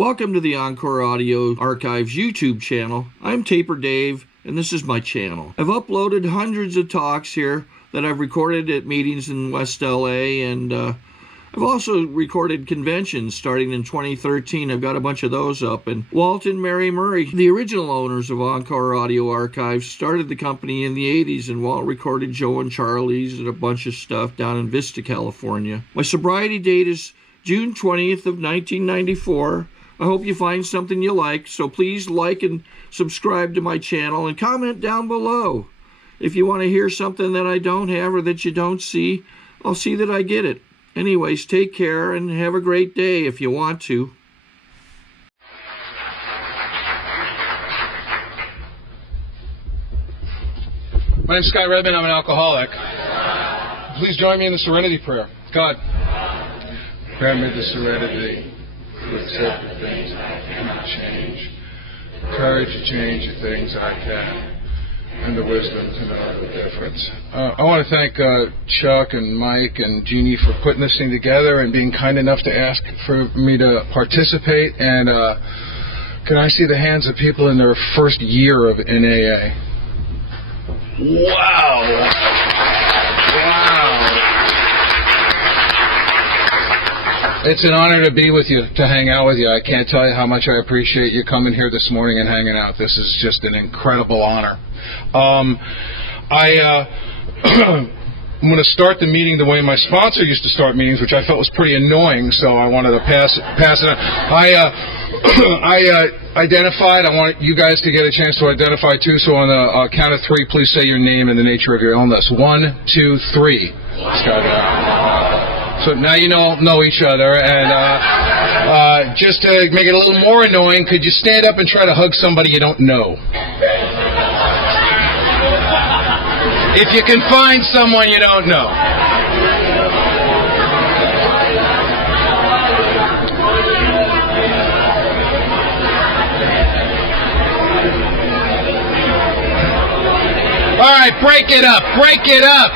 Welcome to the Encore Audio Archives YouTube channel. I'm Taper Dave, and this is my channel. I've uploaded hundreds of talks here that I've recorded at meetings in West LA, and I've also recorded conventions starting in 2013. I've got a bunch of those up. And Walt and Mary Murray, the original owners of Encore Audio Archives, started the company in the 80s, and Walt recorded Joe and Charlie's and a bunch of stuff down in Vista, California. My sobriety date is June 20th of 1994. I hope you find something you like, so please like and subscribe to my channel and comment down below. If you want to hear something that I don't have or that you don't see, I'll see that I get it. Anyways, take care and have a great day if you want to. My name's Redman. I'm an alcoholic. Please join me in the Serenity Prayer. God, grant me the serenity to accept the things I cannot change, courage to change the things I can, and the wisdom to know the difference. I want to thank Chuck and Mike and Jeannie for putting this thing together and being kind enough to ask for me to participate. And can I see the hands of people in their first year of AA? Wow! It's an honor to be with you, to hang out with you. I can't tell you how much I appreciate you coming here this morning and hanging out. This is just an incredible honor. I'm going to start the meeting the way my sponsor used to start meetings, which I felt was pretty annoying, so I wanted to pass it on. I identified. I want you guys to get a chance to identify, too, so on the count of three, please say your name and the nature of your illness. 1, 2, 3. So now you know each other, and just to make it a little more annoying, could you stand up and try to hug somebody you don't know? If you can find someone you don't know. All right, break it up, break it up.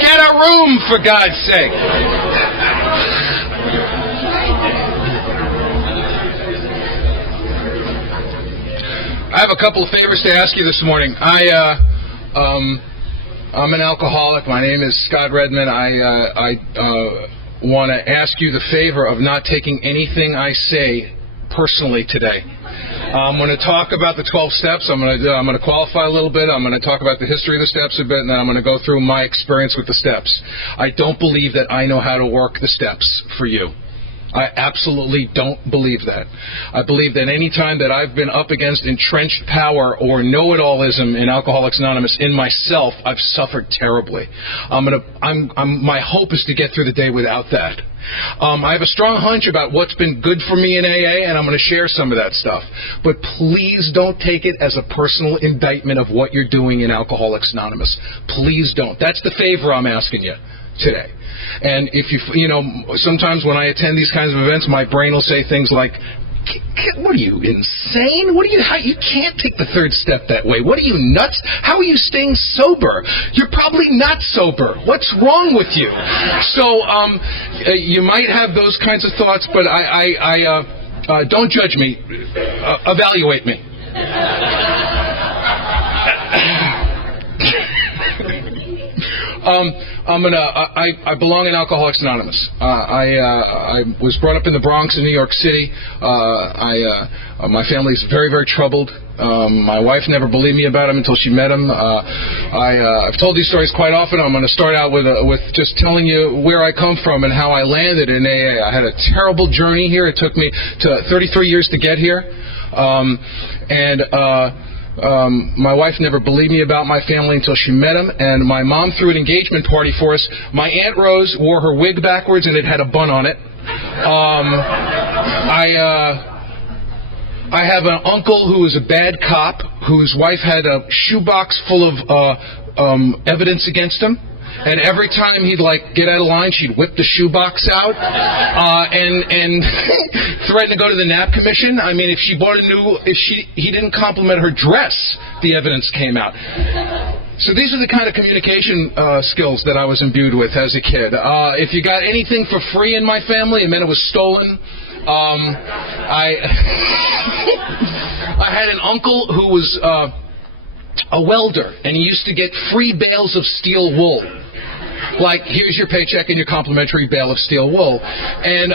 Get a room, for God's sake. I have a couple of favors to ask you this morning. I'm an alcoholic. My name is Scott Redman. I want to ask you the favor of not taking anything I say personally today. I'm going to talk about the 12 steps. I'm going to qualify a little bit. I'm going to talk about the history of the steps a bit, and then I'm going to go through my experience with the steps. I don't believe that I know how to work the steps for you. I absolutely don't believe that. I believe that any time that I've been up against entrenched power or know-it-allism in Alcoholics Anonymous in myself, I've suffered terribly. My hope is to get through the day without that. I have a strong hunch about what's been good for me in AA, and I'm going to share some of that stuff. But please don't take it as a personal indictment of what you're doing in Alcoholics Anonymous. Please don't. That's the favor I'm asking you today. And if sometimes when I attend these kinds of events, my brain will say things like, what are you, insane? You can't take the third step that way. What are you, nuts? How are you staying sober? You're probably not sober. What's wrong with you? So you might have those kinds of thoughts, but I don't judge me. Evaluate me. I belong in Alcoholics Anonymous. I was brought up in the Bronx in New York City. My family is very, very troubled. My wife never believed me about him until she met him. I've told these stories quite often. I'm going to start out with just telling you where I come from and how I landed in AA. I had a terrible journey here. It took me 33 years to get here. My wife never believed me about my family until she met him, and my mom threw an engagement party for us. My Aunt Rose wore her wig backwards, and it had a bun on it. I have an uncle who was a bad cop, whose wife had a shoebox full of evidence against him. And every time he'd get out of line, she'd whip the shoebox out and threaten to go to the NAP commission. I mean, if he didn't compliment her dress, the evidence came out. So these are the kind of communication skills that I was imbued with as a kid. If you got anything for free in my family, it meant it was stolen. I had an uncle who was a welder, and he used to get free bales of steel wool. Like, here's your paycheck and your complimentary bale of steel wool. And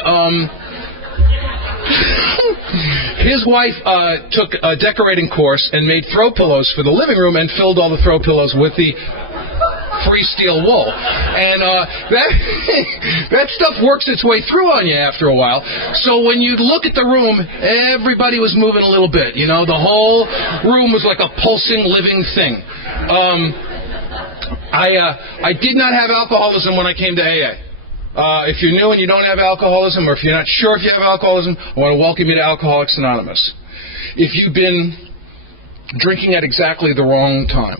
his wife took a decorating course and made throw pillows for the living room and filled all the throw pillows with the free steel wool. And that stuff works its way through on you after a while. So when you look at the room, everybody was moving a little bit. You know, the whole room was like a pulsing, living thing. I did not have alcoholism when I came to AA. If you're new and you don't have alcoholism, or if you're not sure if you have alcoholism, I want to welcome you to Alcoholics Anonymous. If you've been drinking at exactly the wrong time,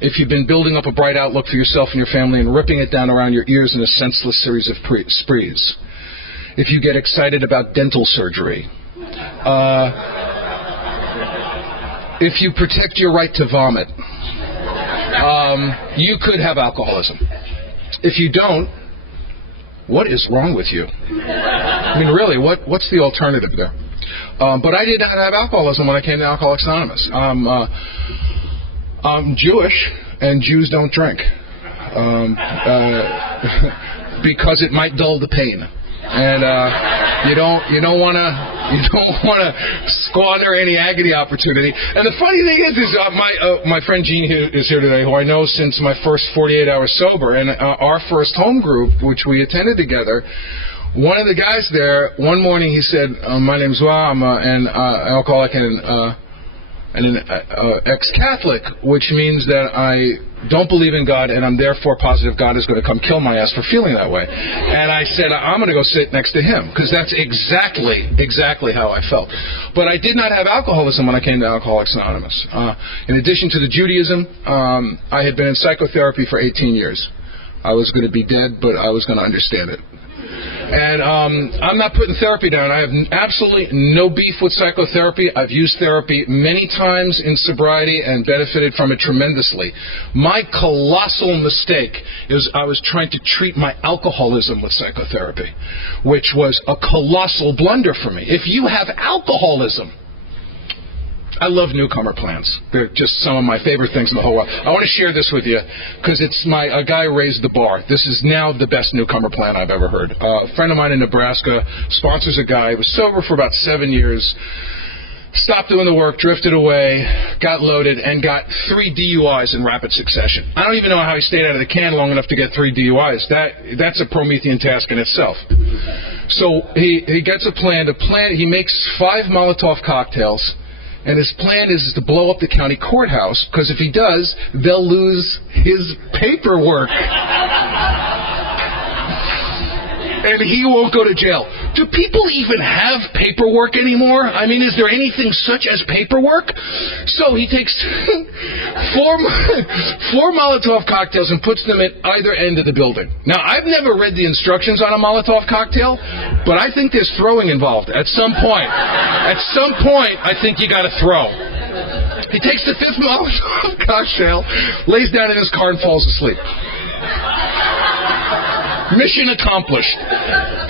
if you've been building up a bright outlook for yourself and your family and ripping it down around your ears in a senseless series of sprees, if you get excited about dental surgery, if you protect your right to vomit, you could have alcoholism. If you don't, what is wrong with you? I mean, really, what's the alternative there? But I did not have alcoholism when I came to Alcoholics Anonymous. I'm Jewish, and Jews don't drink because it might dull the pain, and you don't want to squander any agony opportunity. And the funny thing is my friend Gene is here today, who I know since my first 48 hours sober, and our first home group, which we attended together. One of the guys there, one morning he said, "My name's Wa, I'm an alcoholic and an ex-Catholic, which means that I don't believe in God, and I'm therefore positive God is going to come kill my ass for feeling that way." And I said, I'm going to go sit next to him, because that's exactly how I felt. But I did not have alcoholism when I came to Alcoholics Anonymous. In addition to the Judaism, I had been in psychotherapy for 18 years. I was going to be dead, but I was going to understand it. And I'm not putting therapy down. I have absolutely no beef with psychotherapy. I've used therapy many times in sobriety and benefited from it tremendously. My colossal mistake is I was trying to treat my alcoholism with psychotherapy, which was a colossal blunder for me. If you have alcoholism, I love newcomer plans. They're just some of my favorite things in the whole world. I want to share this with you because it's a guy raised the bar. This is now the best newcomer plan I've ever heard. A friend of mine in Nebraska sponsors a guy who was sober for about 7 years, stopped doing the work, drifted away, got loaded, and got 3 DUIs in rapid succession. I don't even know how he stayed out of the can long enough to get 3 DUIs. That's a Promethean task in itself. So he gets a plan. He makes 5 Molotov cocktails. And his plan is to blow up the county courthouse, because if he does, they'll lose his paperwork. And he won't go to jail. Do people even have paperwork anymore? I mean, is there anything such as paperwork? So he takes 4 Molotov cocktails and puts them at either end of the building. Now, I've never read the instructions on a Molotov cocktail, but I think there's throwing involved at some point. At some point, I think you got to throw. He takes the 5th Molotov cocktail, lays down in his car, and falls asleep. Mission accomplished.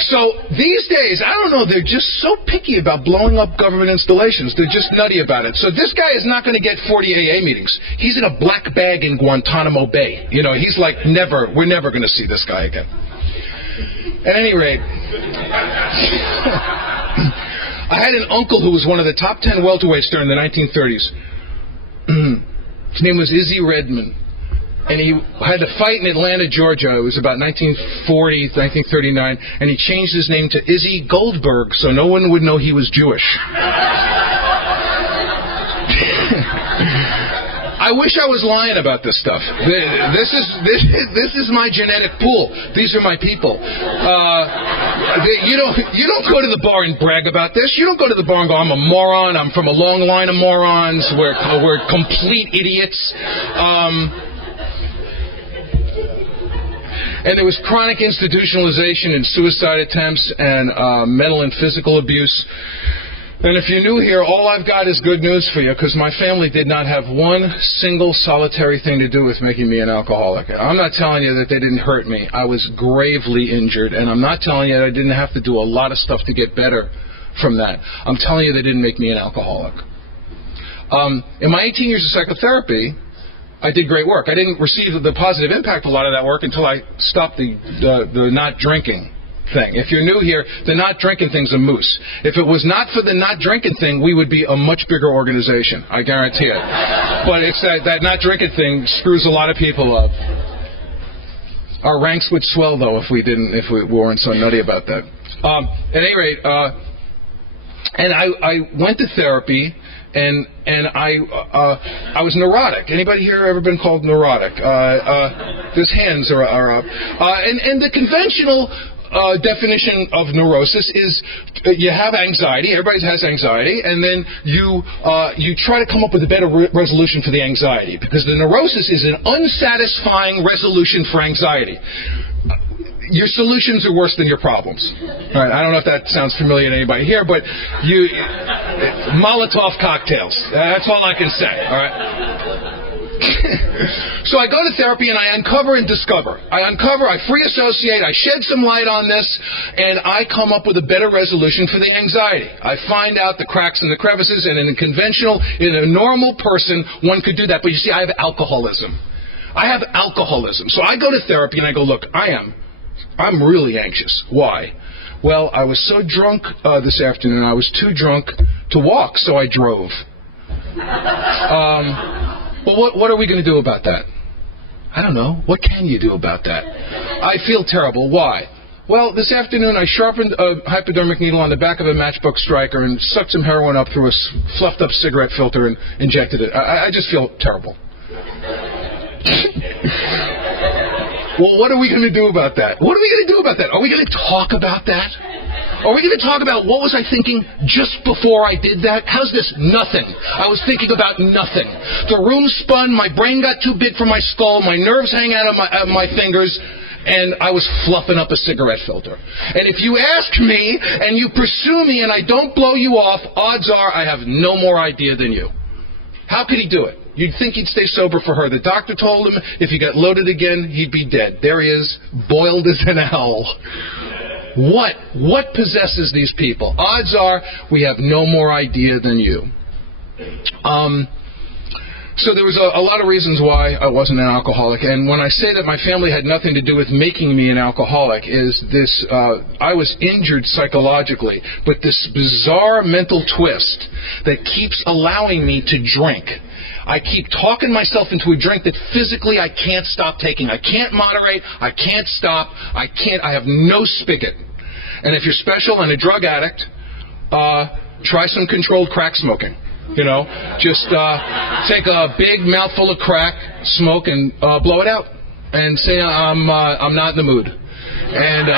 So these days, I don't know, they're just so picky about blowing up government installations. They're just nutty about it. So this guy is not going to get 40 AA meetings. He's in a black bag in Guantanamo Bay. You know, he's like, we're never going to see this guy again. At any rate, I had an uncle who was one of the top 10 welterweights during the 1930s. His name was Redman. And he had to fight in Atlanta, Georgia. It was about 1940, 1939. And he changed his name to Izzy Goldberg so no one would know he was Jewish. I wish I was lying about this stuff. This is my genetic pool. These are my people. You don't go to the bar and brag about this. You don't go to the bar and go, I'm a moron. I'm from a long line of morons. We're complete idiots. And there was chronic institutionalization and suicide attempts and mental and physical abuse. And if you're new here, all I've got is good news for you, because my family did not have one single solitary thing to do with making me an alcoholic. I'm not telling you that they didn't hurt me. I was gravely injured, and I'm not telling you that I didn't have to do a lot of stuff to get better from that. I'm telling you they didn't make me an alcoholic. In my 18 years of psychotherapy, I did great work. I didn't receive the positive impact of a lot of that work until I stopped the not drinking thing. If you're new here, the not drinking thing's a moose. If it was not for the not drinking thing, we would be a much bigger organization. I guarantee it. But it's that not drinking thing screws a lot of people up. Our ranks would swell, though, if we weren't so nutty about that. At any rate, and I went to therapy. And I was neurotic. Anybody here ever been called neurotic? These hands are up. And the conventional definition of neurosis is you have anxiety. Everybody has anxiety, and then you try to come up with a better resolution for the anxiety, because the neurosis is an unsatisfying resolution for anxiety. Your solutions are worse than your problems. All right, I don't know if that sounds familiar to anybody here, but Molotov cocktails. That's all I can say. All right. So I go to therapy and I uncover and discover. I free associate, I shed some light on this, and I come up with a better resolution for the anxiety. I find out the cracks and the crevices, and in a normal person, one could do that. But you see, I have alcoholism. So I go to therapy and I go, look, I'm really anxious. Why? Well, I was so drunk this afternoon, I was too drunk to walk, so I drove. Well, what are we going to do about that? I don't know. What can you do about that? I feel terrible. Why? Well, this afternoon I sharpened a hypodermic needle on the back of a matchbook striker and sucked some heroin up through a fluffed-up cigarette filter and injected it. I just feel terrible. Well, what are we going to do about that? Are we going to talk about that? Are we going to talk about what was I thinking just before I did that? How's this? Nothing. I was thinking about nothing. The room spun, my brain got too big for my skull, my nerves hang out of my fingers, and I was fluffing up a cigarette filter. And if you ask me, and you pursue me, and I don't blow you off, odds are I have no more idea than you. How could he do it? You'd think he'd stay sober for her. The doctor told him if he got loaded again, he'd be dead. There he is, boiled as an owl. What possesses these people? Odds are we have no more idea than you. So there was a lot of reasons why I wasn't an alcoholic. And when I say that my family had nothing to do with making me an alcoholic, is this, I was injured psychologically, but this bizarre mental twist that keeps allowing me to drink. I keep talking myself into a drink that physically I can't stop taking. I can't moderate. I can't stop. I have no spigot. And if you're special and a drug addict, try some controlled crack smoking. You know, just take a big mouthful of crack, smoke, and blow it out. And say, I'm not in the mood. And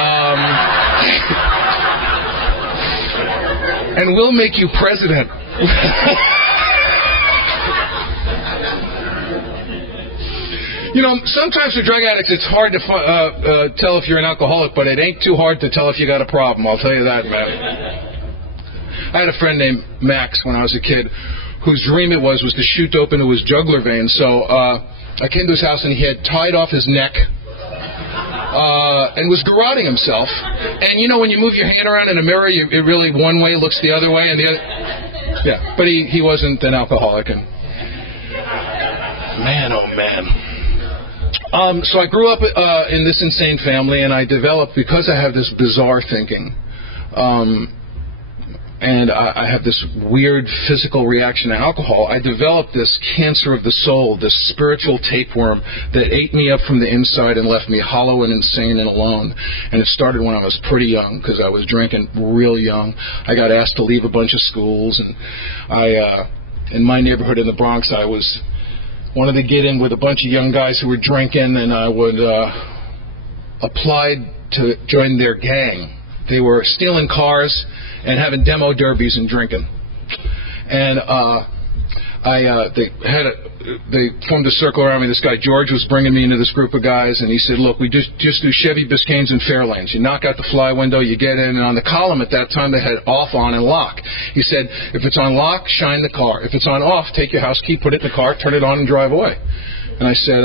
and we'll make you president. You know, sometimes for drug addicts, it's hard to tell if you're an alcoholic, but it ain't too hard to tell if you got a problem. I'll tell you that, man. I had a friend named Max when I was a kid, whose dream it was to shoot dope into his jugular vein. So I came to his house and he had tied off his neck and was garroting himself. And you know, when you move your hand around in a mirror, it really one way looks the other way, and the other. Yeah, but he wasn't an alcoholic. And man, oh man. So I grew up in this insane family, and I developed, because I have this bizarre thinking, and I have this weird physical reaction to alcohol, I developed this cancer of the soul, this spiritual tapeworm that ate me up from the inside and left me hollow and insane and alone. And it started when I was pretty young, because I was drinking real young. I got asked to leave a bunch of schools, and in my neighborhood in the Bronx, I wanted to get in with a bunch of young guys who were drinking, and I would apply to join their gang. They were stealing cars and having demo derbies and drinking. And I they formed a circle around me. This guy George was bringing me into this group of guys, and he said, "Look, we just do Chevy Biscaynes and Fairlanes. You knock out the fly window, you get in, and on the column at that time they had off, on, and lock." He said, "If it's on lock, shine the car. If it's on off, take your house key, put it in the car, turn it on, and drive away." And I said,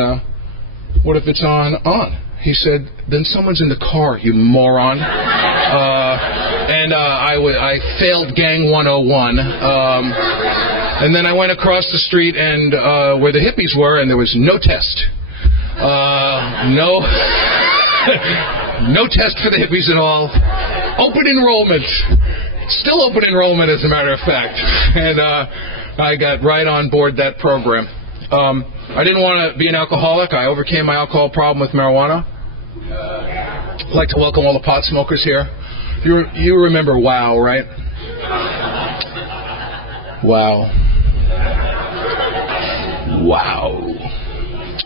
"What if it's on?" He said, "Then someone's in the car, you moron." I failed Gang 101. And then I went across the street and where the hippies were, and there was no test. No test for the hippies at all. Open enrollment. Still open enrollment, as a matter of fact. And I got right on board that program. I didn't want to be an alcoholic. I overcame my alcohol problem with marijuana. I'd like to welcome all the pot smokers here. You remember WOW, right? WOW.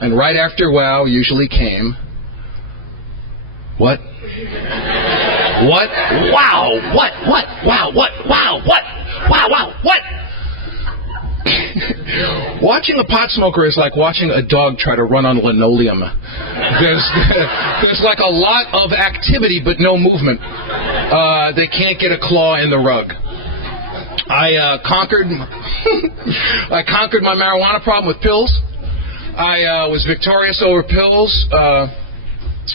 And right after WOW usually came... What? What? Wow! What? Wow! What? Wow! What? Wow! What? Watching a pot smoker is like watching a dog try to run on linoleum. There's like a lot of activity but no movement. They can't get a claw in the rug. I conquered my marijuana problem with pills. I was victorious over pills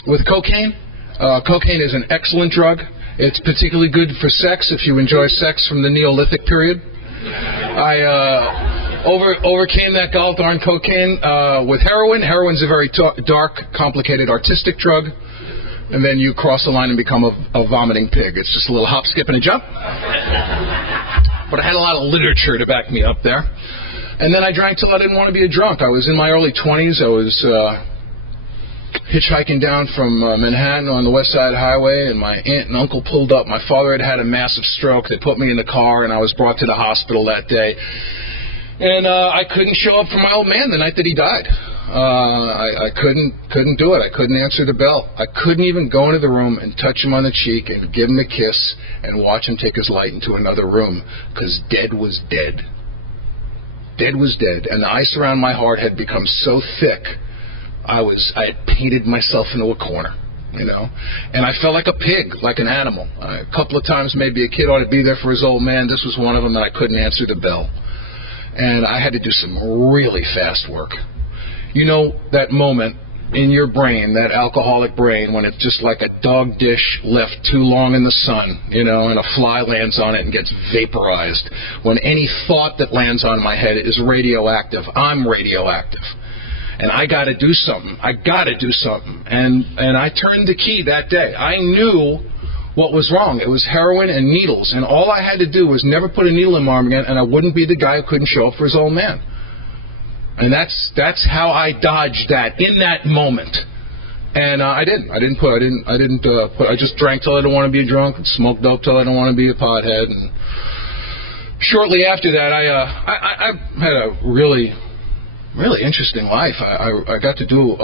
with cocaine. Cocaine is an excellent drug. It's particularly good for sex if you enjoy sex from the Neolithic period. I overcame that gall darn cocaine with heroin. Heroin's a very dark, complicated, artistic drug. And then you cross the line and become a vomiting pig. It's just a little hop, skip, and a jump. But I had a lot of literature to back me up there. And then I drank till I didn't want to be a drunk. I was in my early 20s. I was hitchhiking down from Manhattan on the West Side Highway, and my aunt and uncle pulled up. My father had a massive stroke. They put me in the car, and I was brought to the hospital that day. And I couldn't show up for my old man the night that he died. I couldn't do it. I couldn't answer the bell. I couldn't even go into the room and touch him on the cheek and give him a kiss and watch him take his light into another room, because dead was dead. Dead was dead, and the ice around my heart had become so thick, I had painted myself into a corner, you know, and I felt like a pig, like an animal. A couple of times maybe a kid ought to be there for his old man. This was one of them, and I couldn't answer the bell. And I had to do some really fast work. You know that moment in your brain, that alcoholic brain, when it's just like a dog dish left too long in the sun, you know, and a fly lands on it and gets vaporized. When any thought that lands on my head is radioactive. I'm radioactive. And I got to do something. And I turned the key that day. I knew what was wrong. It was heroin and needles. And all I had to do was never put a needle in my arm again, and I wouldn't be the guy who couldn't show up for his old man. And that's how I dodged that in that moment. And I just drank till I didn't want to be a drunk, and smoked dope till I didn't want to be a pothead. And shortly after that, I had a really interesting life. I got to do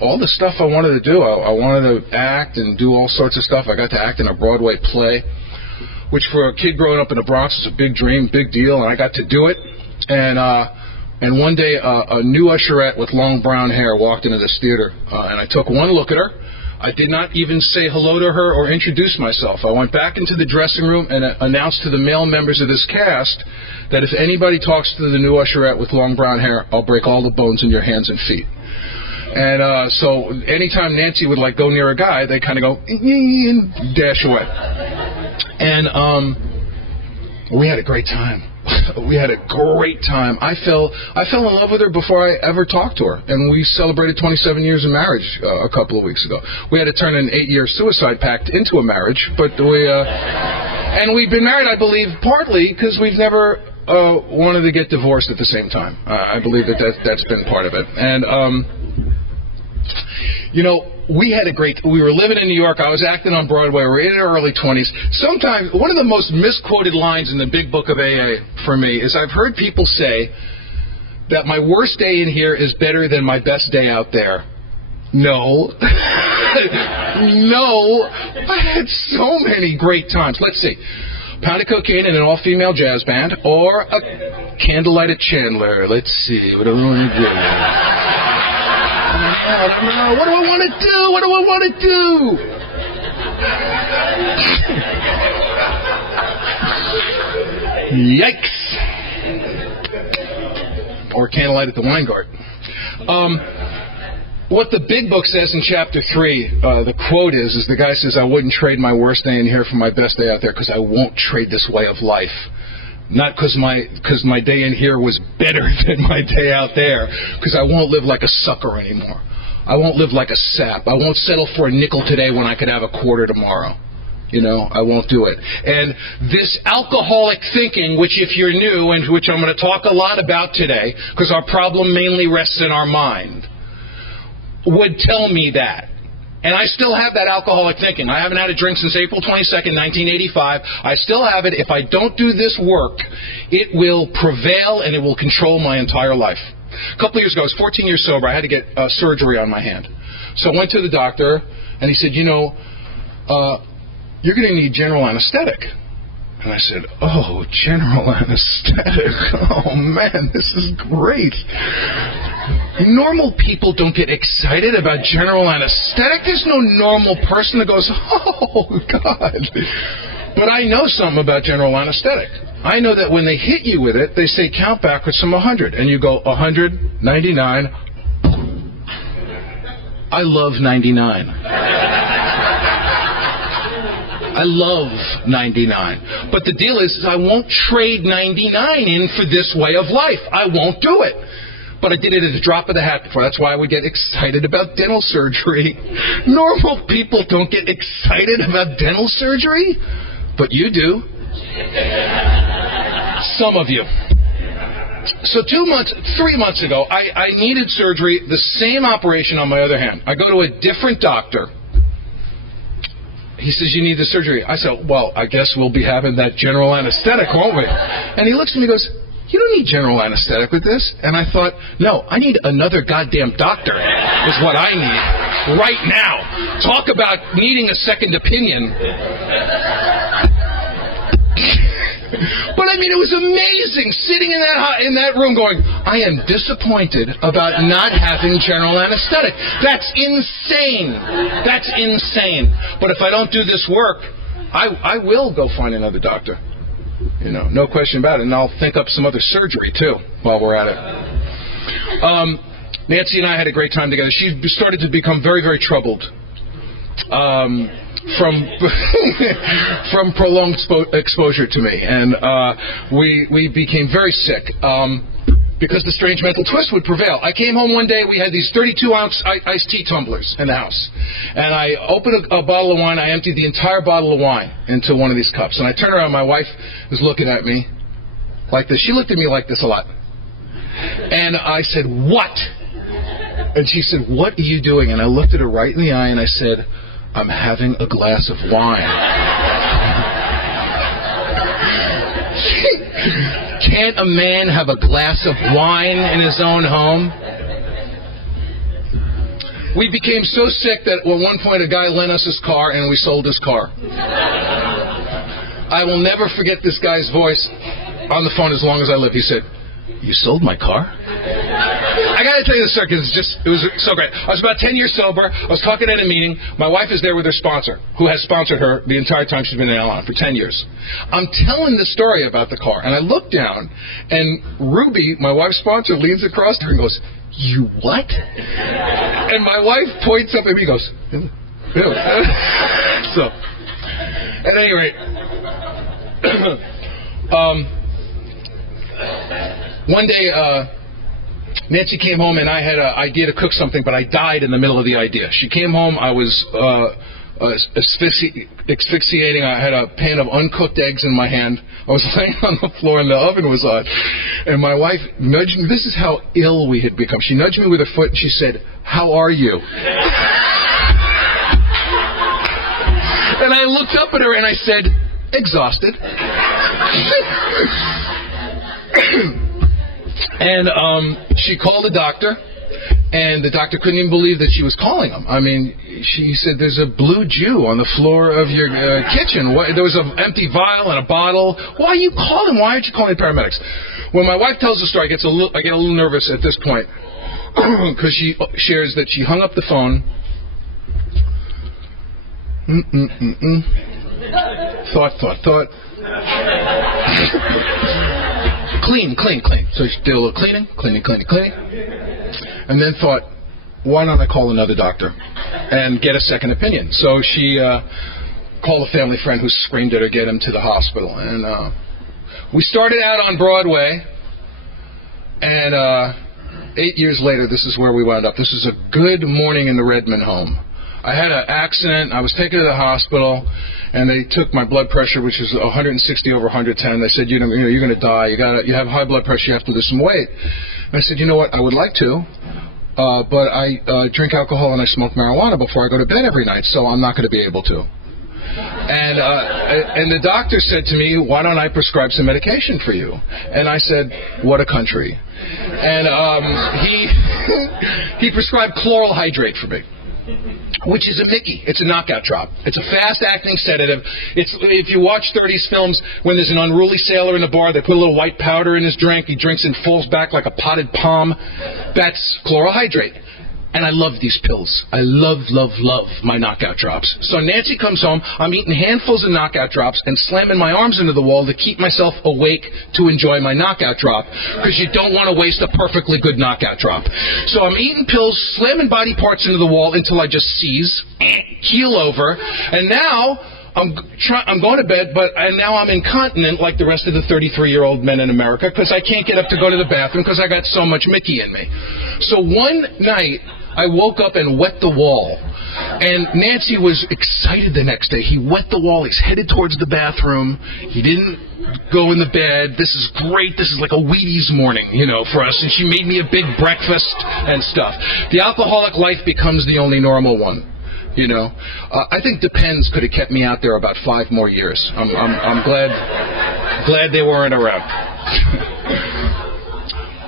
all the stuff I wanted to do. I wanted to act and do all sorts of stuff. I got to act in a Broadway play, which for a kid growing up in the Bronx was a big dream, big deal, and I got to do it. And one day, a new usherette with long brown hair walked into this theater, and I took one look at her. I did not even say hello to her or introduce myself. I went back into the dressing room and announced to the male members of this cast that if anybody talks to the new usherette with long brown hair, I'll break all the bones in your hands and feet. And so anytime Nancy would like go near a guy, they kind of go and dash away. And we had a great time. We had a great time. I fell in love with her before I ever talked to her, and we celebrated 27 years of marriage a couple of weeks ago. We had to turn an 8-year suicide pact into a marriage, but and we've been married, I believe, partly because we've never wanted to get divorced at the same time. I believe that's been part of it. And you know, we were living in New York. I was acting on Broadway. We were in our early 20s. Sometimes, one of the most misquoted lines in the big book of AA for me is I've heard people say that my worst day in here is better than my best day out there. No. No. I had so many great times. Let's see. pound of cocaine in an all-female jazz band, or a candlelight at Chandler. Let's see. What do I want to do? I don't know. What do I want to do? What do I want to do? Yikes. Or candlelight at the wine garden. What the big book says in chapter 3, the quote is the guy says, I wouldn't trade my worst day in here for my best day out there because I won't trade this way of life. Not because my day in here was better than my day out there, because I won't live like a sucker anymore. I won't live like a sap. I won't settle for a nickel today when I could have a quarter tomorrow. You know, I won't do it. And this alcoholic thinking, which if you're new, and which I'm going to talk a lot about today, because our problem mainly rests in our mind, would tell me that. And I still have that alcoholic thinking. I haven't had a drink since April 22nd, 1985. I still have it. If I don't do this work, it will prevail and it will control my entire life. A couple of years ago, I was 14 years sober. I had to get surgery on my hand. So I went to the doctor, and he said, you know, you're going to need general anesthetic. And I said, oh, general anesthetic. Oh, man, this is great. Normal people don't get excited about general anesthetic. There's no normal person that goes, oh, God. But I know something about general anesthetic. I know that when they hit you with it, they say count backwards from 100. And you go 100, 99. I love 99. I love 99. But the deal is I won't trade 99 in for this way of life. I won't do it. But I did it at the drop of the hat before. That's why I would get excited about dental surgery. Normal people don't get excited about dental surgery, but you do. Some of you. So 3 months ago, I needed surgery, the same operation on my other hand. I go to a different doctor. He says, you need the surgery. I said, well, I guess we'll be having that general anesthetic, won't we? And he looks at me and goes, you don't need general anesthetic with this. And I thought, no, I need another goddamn doctor is what I need right now. Talk about needing a second opinion. But I mean, it was amazing sitting in that room going, I am disappointed about not having general anesthetic. That's insane. That's insane. But if I don't do this work, I will go find another doctor. You know, no question about it. And I'll think up some other surgery, too, while we're at it. Nancy and I had a great time together. She started to become very, very troubled from prolonged exposure to me. And we became very sick because the strange mental twist would prevail. I came home one day. We had these 32-ounce iced tea tumblers in the house. And I opened a bottle of wine. I emptied the entire bottle of wine into one of these cups. And I turned around. My wife was looking at me like this. She looked at me like this a lot. And I said, what? And she said, what are you doing? And I looked at her right in the eye and I said, I'm having a glass of wine. Can't a man have a glass of wine in his own home? We became so sick that at one point a guy lent us his car and we sold his car. I will never forget this guy's voice on the phone as long as I live. He said, you sold my car? I got to tell you this, sir, because it was so great. I was about 10 years sober. I was talking at a meeting. My wife is there with her sponsor, who has sponsored her the entire time she's been in Al-Anon for 10 years. I'm telling the story about the car, and I look down, and Ruby, my wife's sponsor, leans across to her and goes, you what? And my wife points up at me and goes, ew. So, at any rate, one day, Nancy came home and I had an idea to cook something, but I died in the middle of the idea. She came home, I was asphyxiating. I had a pan of uncooked eggs in my hand. I was laying on the floor and the oven was on. And my wife nudged me. This is how ill we had become. She nudged me with her foot and she said, how are you? And I looked up at her and I said, exhausted. And she called the doctor, And the doctor couldn't even believe that she was calling him. I mean, she said, there's a blue Jew on the floor of your kitchen. There was an empty vial and a bottle. Why are you calling? Why aren't you calling the paramedics? When my wife tells the story, I get a little nervous at this point because she shares that she hung up the phone. Thought. Clean. So she did a little cleaning. And then thought, why don't I call another doctor and get a second opinion? So she called a family friend who screamed at her, get him to the hospital. And we started out on Broadway, and 8 years later, this is where we wound up. This was a good morning in the Redman home. I had an accident. I was taken to the hospital, and they took my blood pressure, which is 160 over 110. They said, you're going to die. You have high blood pressure. You have to lose some weight. And I said, you know what? I would like to, but I drink alcohol and I smoke marijuana before I go to bed every night, so I'm not going to be able to. And the doctor said to me, why don't I prescribe some medication for you? And I said, what a country. And he prescribed chloral hydrate for me, which is a Mickey. It's a knockout drop. It's a fast-acting sedative. If you watch 30s films, when there's an unruly sailor in the bar, they put a little white powder in his drink, he drinks and falls back like a potted palm. That's chloral hydrate. And I love these pills. I love my knockout drops. So Nancy comes home, I'm eating handfuls of knockout drops and slamming my arms into the wall to keep myself awake to enjoy my knockout drop, because you don't want to waste a perfectly good knockout drop. So I'm eating pills, slamming body parts into the wall until I just seize, keel over, and now I'm going to bed, and now I'm incontinent like the rest of the 33-year-old men in America, because I can't get up to go to the bathroom because I got so much Mickey in me. So one night, I woke up and wet the wall. And Nancy was excited the next day. He wet the wall. He's headed towards the bathroom. He didn't go in the bed. This is great. This is like a Wheaties morning, for us. And she made me a big breakfast and stuff. The alcoholic life becomes the only normal one. I think Depends could have kept me out there about 5 more years. I'm glad they weren't around.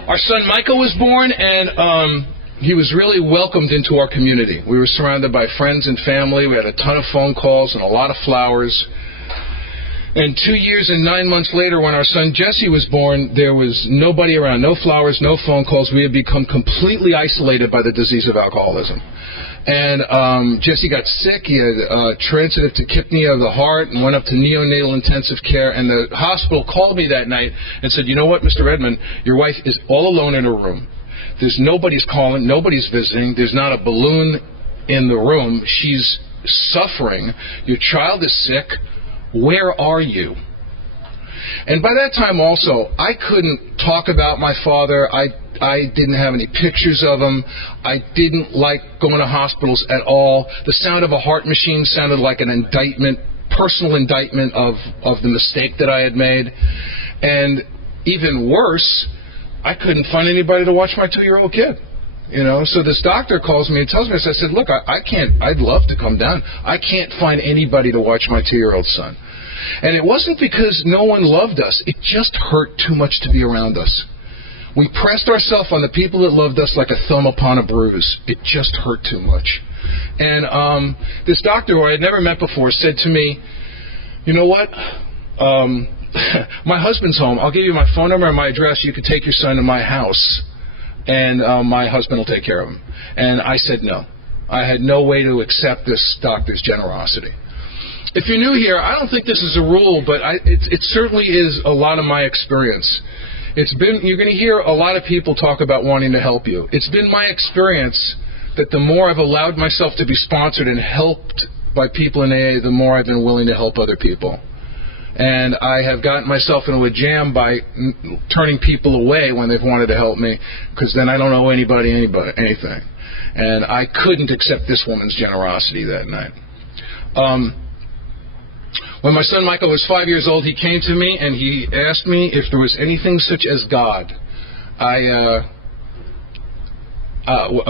Our son Michael was born, and he was really welcomed into our community. We were surrounded by friends and family. We had a ton of phone calls and a lot of flowers. And 2 years and 9 months later, when our son Jesse was born, there was nobody around, no flowers, no phone calls. We had become completely isolated by the disease of alcoholism. And Jesse got sick. He had transitive tachypnea of the heart and went up to neonatal intensive care. And the hospital called me that night and said, you know what, Mr. Redman, your wife is all alone in her room. Nobody's calling, nobody's visiting. There's not a balloon in the room. She's suffering. Your child is sick. Where are you? And by that time also, I couldn't talk about my father. I didn't have any pictures of him. I didn't like going to hospitals at all. The sound of a heart machine sounded like an indictment, personal indictment of the mistake that I had made. And even worse, I couldn't find anybody to watch my 2-year-old kid. So this doctor calls me and tells me this. I said, look, I can't, I'd love to come down. I can't find anybody to watch my 2-year-old son. And it wasn't because no one loved us. It just hurt too much to be around us. We pressed ourselves on the people that loved us like a thumb upon a bruise. It just hurt too much. And this doctor, who I had never met before, said to me, you know what? My husband's home. I'll give you my phone number and my address. You could take your son to my house, and my husband will take care of him. And I said no. I had no way to accept this doctor's generosity. If you're new here, I don't think this is a rule, but it certainly is a lot of my experience. You're going to hear a lot of people talk about wanting to help you. It's been my experience that the more I've allowed myself to be sponsored and helped by people in AA, the more I've been willing to help other people. And I have gotten myself into a jam by turning people away when they've wanted to help me, because then I don't owe anybody anything. And I couldn't accept this woman's generosity that night. When my son Michael was 5 years old, he came to me and he asked me if there was anything such as God. A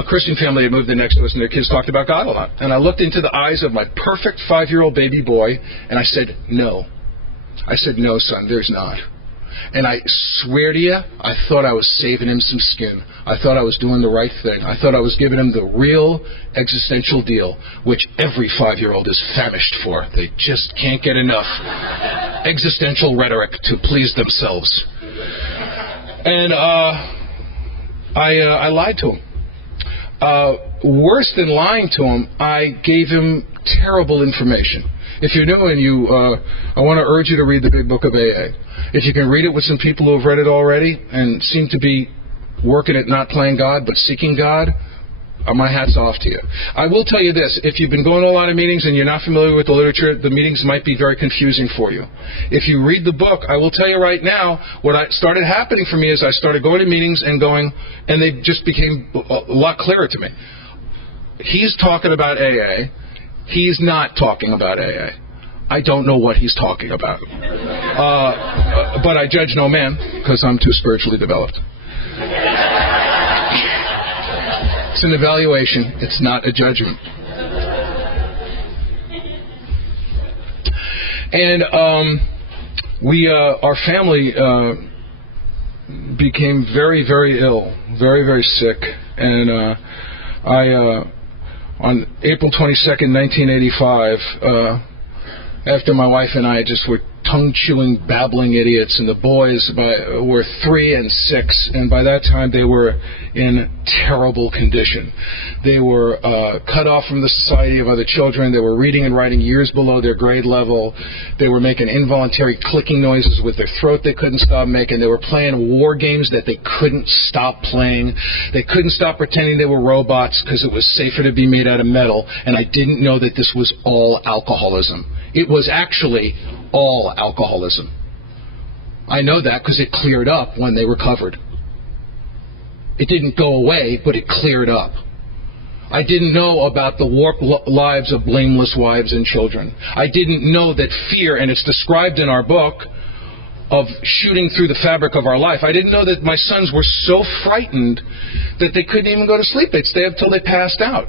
Christian family had moved in next to us, and their kids talked about God a lot. And I looked into the eyes of my perfect 5-year-old baby boy, and I said, no. I said, no, son, there's not. And I swear to you, I thought I was saving him some skin. I thought I was doing the right thing. I thought I was giving him the real existential deal, which every 5-year-old is famished for. They just can't get enough existential rhetoric to please themselves. And I lied to him. Worse than lying to him, I gave him terrible information. If you're new and I want to urge you to read the Big Book of AA. If you can read it with some people who have read it already and seem to be working at not playing God but seeking God, my hat's off to you. I will tell you this. If you've been going to a lot of meetings and you're not familiar with the literature, the meetings might be very confusing for you. If you read the book, I will tell you right now, what started happening for me is I started going to meetings and they just became a lot clearer to me. He's talking about AA. He's not talking about AA. I don't know what he's talking about. But I judge no man because I'm too spiritually developed. It's an evaluation. It's not a judgment. And our family became very, very ill, very, very sick. And on April 22nd, 1985, after my wife and I just were tongue-chewing, babbling idiots, and the boys were 3 and 6, and by that time they were in terrible condition. They were cut off from the society of other children. They were reading and writing years below their grade level. They were making involuntary clicking noises with their throat they couldn't stop making. They were playing war games that they couldn't stop playing. They couldn't stop pretending they were robots because it was safer to be made out of metal, and I didn't know that this was all alcoholism. It was actually all alcoholism. I know that because it cleared up when they recovered. It didn't go away, but it cleared up. I didn't know about the warped lives of blameless wives and children. I didn't know that fear, and it's described in our book, of shooting through the fabric of our life. I didn't know that my sons were so frightened that they couldn't even go to sleep. They'd stay up till they passed out.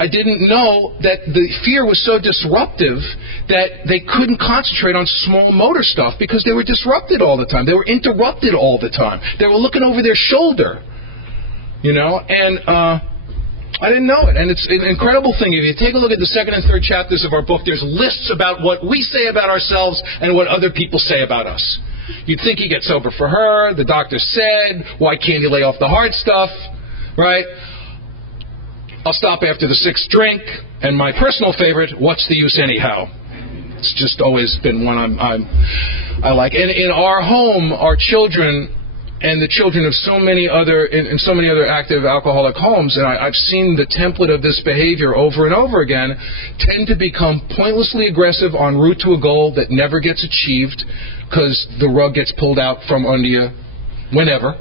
I didn't know that the fear was so disruptive that they couldn't concentrate on small motor stuff because they were disrupted all the time. They were interrupted all the time. They were looking over their shoulder, and I didn't know it. And it's an incredible thing. If you take a look at the 2nd and 3rd chapters of our book, there's lists about what we say about ourselves and what other people say about us. You'd think you get sober for her. The doctor said, why can't you lay off the hard stuff, right? I'll stop after the 6th drink, and my personal favorite, what's the use anyhow? It's just always been one I like. And in our home, our children and the children of so many other active alcoholic homes, and I've seen the template of this behavior over and over again, tend to become pointlessly aggressive en route to a goal that never gets achieved because the rug gets pulled out from under you whenever.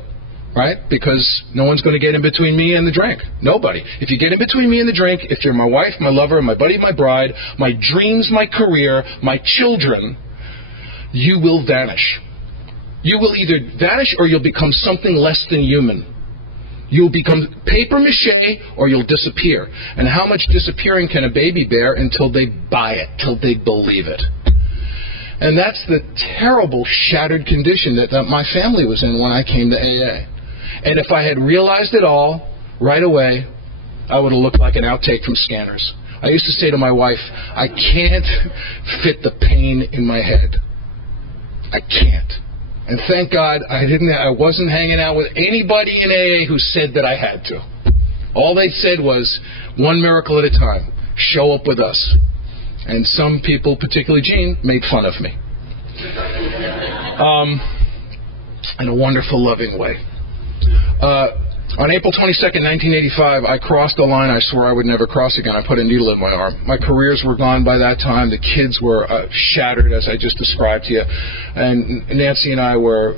Right? Because no one's going to get in between me and the drink. Nobody. If you get in between me and the drink, if you're my wife, my lover, my buddy, my bride, my dreams, my career, my children, you will vanish. You will either vanish or you'll become something less than human. You'll become paper mache or you'll disappear. And how much disappearing can a baby bear until they buy it, till they believe it? And that's the terrible shattered condition that my family was in when I came to AA. And if I had realized it all right away, I would have looked like an outtake from Scanners. I used to say to my wife, I can't fit the pain in my head. I can't. And thank God I wasn't hanging out with anybody in AA who said that I had to. All they said was, one miracle at a time. Show up with us. And some people, particularly Gene, made fun of me. In a wonderful, loving way. On April 22nd, 1985, I crossed a line I swore I would never cross again. I put a needle in my arm. My careers were gone by that time. The kids were shattered, as I just described to you. And Nancy and I were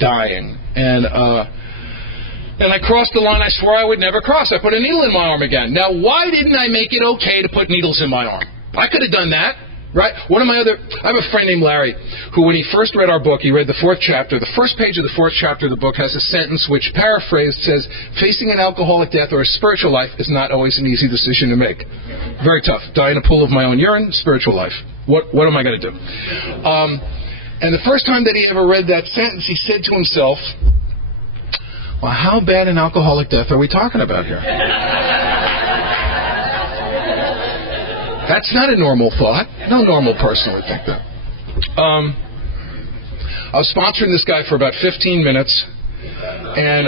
dying. And I crossed the line I swore I would never cross. I put a needle in my arm again. Now, why didn't I make it okay to put needles in my arm? I could have done that. Right? I have a friend named Larry who, when he first read our book, he read the 4th chapter. The first page of the 4th chapter of the book has a sentence which, paraphrased, says, facing an alcoholic death or a spiritual life is not always an easy decision to make. Very tough. Die in a pool of my own urine, spiritual life. What am I going to do? And the first time that he ever read that sentence, he said to himself, well, how bad an alcoholic death are we talking about here? That's not a normal thought. No normal person would think that. I was sponsoring this guy for about 15 minutes, and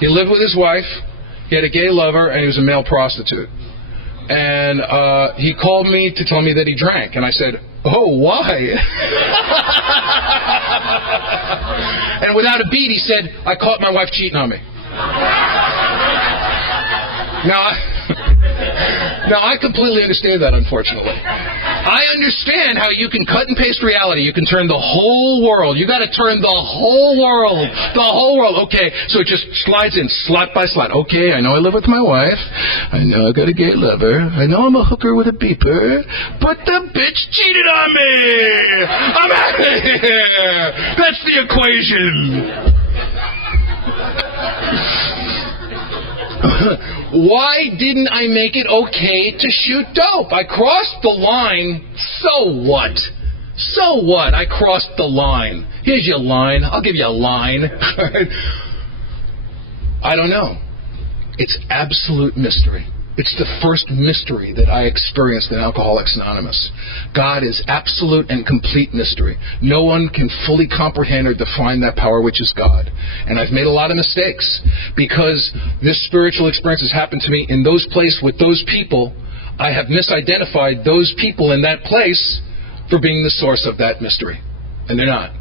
he lived with his wife, he had a gay lover, and he was a male prostitute. And he called me to tell me that he drank, and I said, oh, why? And without a beat, he said, I caught my wife cheating on me. Now, I completely understand that, unfortunately. I understand how you can cut and paste reality. You can turn the whole world. You got to turn the whole world. The whole world. Okay, so it just slides in, slot by slot. Okay, I know I live with my wife. I know I got a gay lover. I know I'm a hooker with a beeper. But the bitch cheated on me. I'm out of here. That's the equation. Why didn't I make it okay to shoot dope? I crossed the line. So what? So what? I crossed the line. Here's your line. I'll give you a line. I don't know. It's absolute mystery. It's the first mystery that I experienced in Alcoholics Anonymous. God is absolute and complete mystery. No one can fully comprehend or define that power which is God. And I've made a lot of mistakes because this spiritual experience has happened to me in those places with those people. I have misidentified those people in that place for being the source of that mystery. And they're not.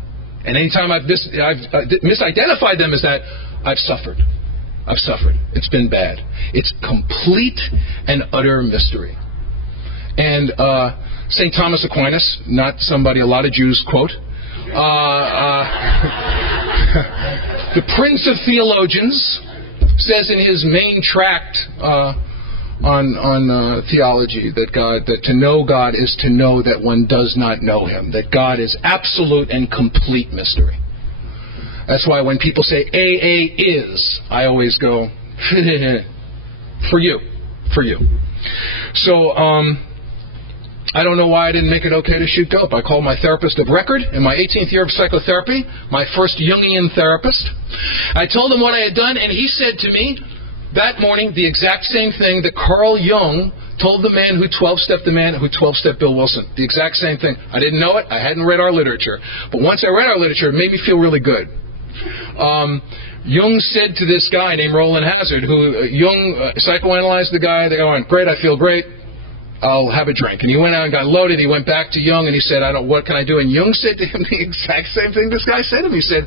And anytime I've misidentified them as that, I've suffered. I've suffered. It's been bad. It's complete and utter mystery. And St. Thomas Aquinas, not somebody a lot of Jews quote, the Prince of Theologians, says in his main tract on theology that to know God is to know that one does not know Him, that God is absolute and complete mystery. That's why when people say AA is, I always go, for you. So, I don't know why I didn't make it okay to shoot dope. I called my therapist of record in my 18th year of psychotherapy, my first Jungian therapist. I told him what I had done, and he said to me that morning the exact same thing that Carl Jung told the man who 12-stepped Bill Wilson. The exact same thing. I didn't know it. I hadn't read our literature. But once I read our literature, it made me feel really good. Jung said to this guy named Roland Hazard, who Jung psychoanalyzed the guy. They went, great, I feel great. I'll have a drink. And he went out and got loaded. He went back to Jung and he said, what can I do? And Jung said to him the exact same thing this guy said to him. He said,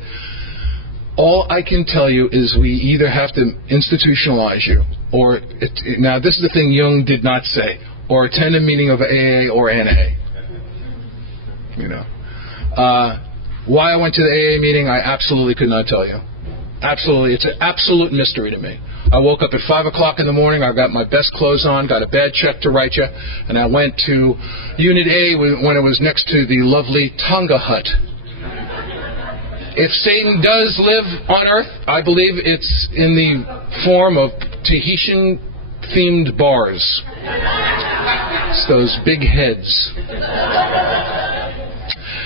all I can tell you is we either have to institutionalize you, or, now this is the thing Jung did not say, or attend a meeting of AA or NA. You know. Why I went to the AA meeting, I absolutely could not tell you. Absolutely. It's an absolute mystery to me. I woke up at 5 o'clock in the morning. I got my best clothes on, got a bad check to write you, and I went to Unit A when it was next to the lovely Tonga hut. If Satan does live on Earth, I believe it's in the form of Tahitian-themed bars. It's those big heads.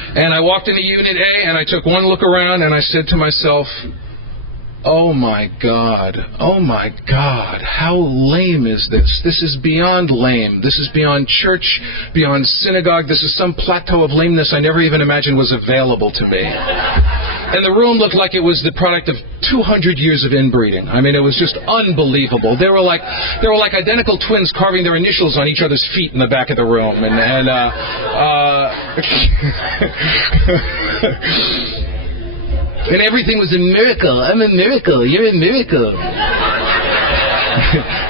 And I walked into Unit A, and I took one look around, and I said to myself, oh my God, how lame is this? This is beyond lame. This is beyond church, beyond synagogue. This is some plateau of lameness I never even imagined was available to me. And the room looked like it was the product of 200 years of inbreeding. I mean, it was just unbelievable. They were like identical twins carving their initials on each other's feet in the back of the room. And everything was a miracle. I'm a miracle. You're a miracle.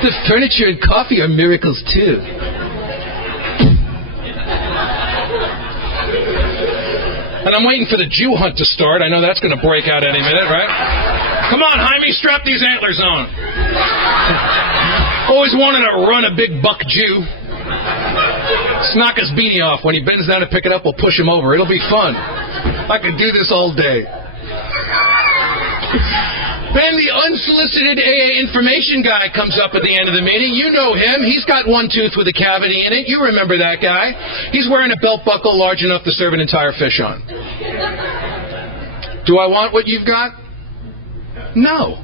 The furniture and coffee are miracles, too. And I'm waiting for the Jew hunt to start. I know that's going to break out any minute, right? Come on, Jaime, strap these antlers on. Always wanted to run a big buck Jew. Knock his beanie off. When he bends down to pick it up, we'll push him over. It'll be fun. I could do this all day. Then the unsolicited AA information guy comes up at the end of the meeting. You know him. He's got one tooth with a cavity in it. You remember that guy. He's wearing a belt buckle large enough to serve an entire fish on. Do I want what you've got? No.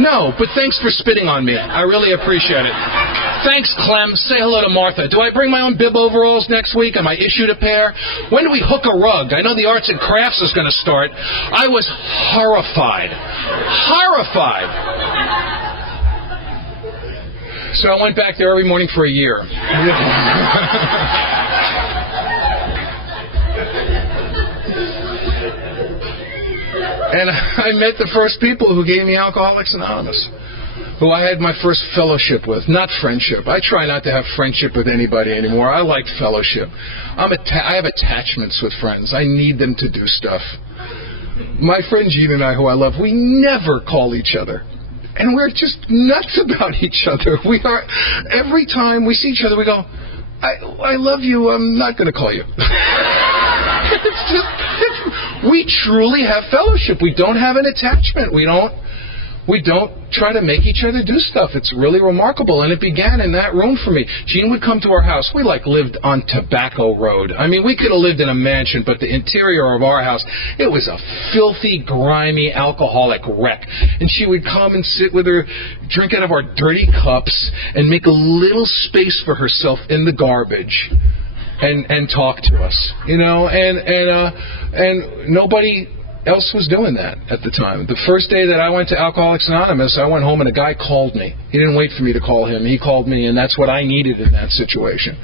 No, but thanks for spitting on me. I really appreciate it. Thanks, Clem. Say hello to Martha. Do I bring my own bib overalls next week? Am I issued a pair? When do we hook a rug? I know the arts and crafts is going to start. I was horrified. Horrified. So I went back there every morning for a year. And I met the first people who gave me Alcoholics Anonymous, who I had my first fellowship with, not friendship. I try not to have friendship with anybody anymore. I like fellowship. I have attachments with friends. I need them to do stuff. My friend Gene and I, who I love, we never call each other. And we're just nuts about each other. We are, every time we see each other, we go, I love you, I'm not going to call you. We truly have fellowship. We don't have an attachment. We don't try to make each other do stuff. It's really remarkable. And it began in that room for me. Gene would come to our house. We lived on Tobacco Road. I mean, we could have lived in a mansion, but the interior of our house, it was a filthy, grimy, alcoholic wreck. And she would come and sit with her, drink out of our dirty cups, and make a little space for herself in the garbage. And talk to us, and nobody else was doing that at the time. The first day that I went to Alcoholics Anonymous, I went home and a guy called me. He didn't wait for me to call him. He called me, and that's what I needed in that situation.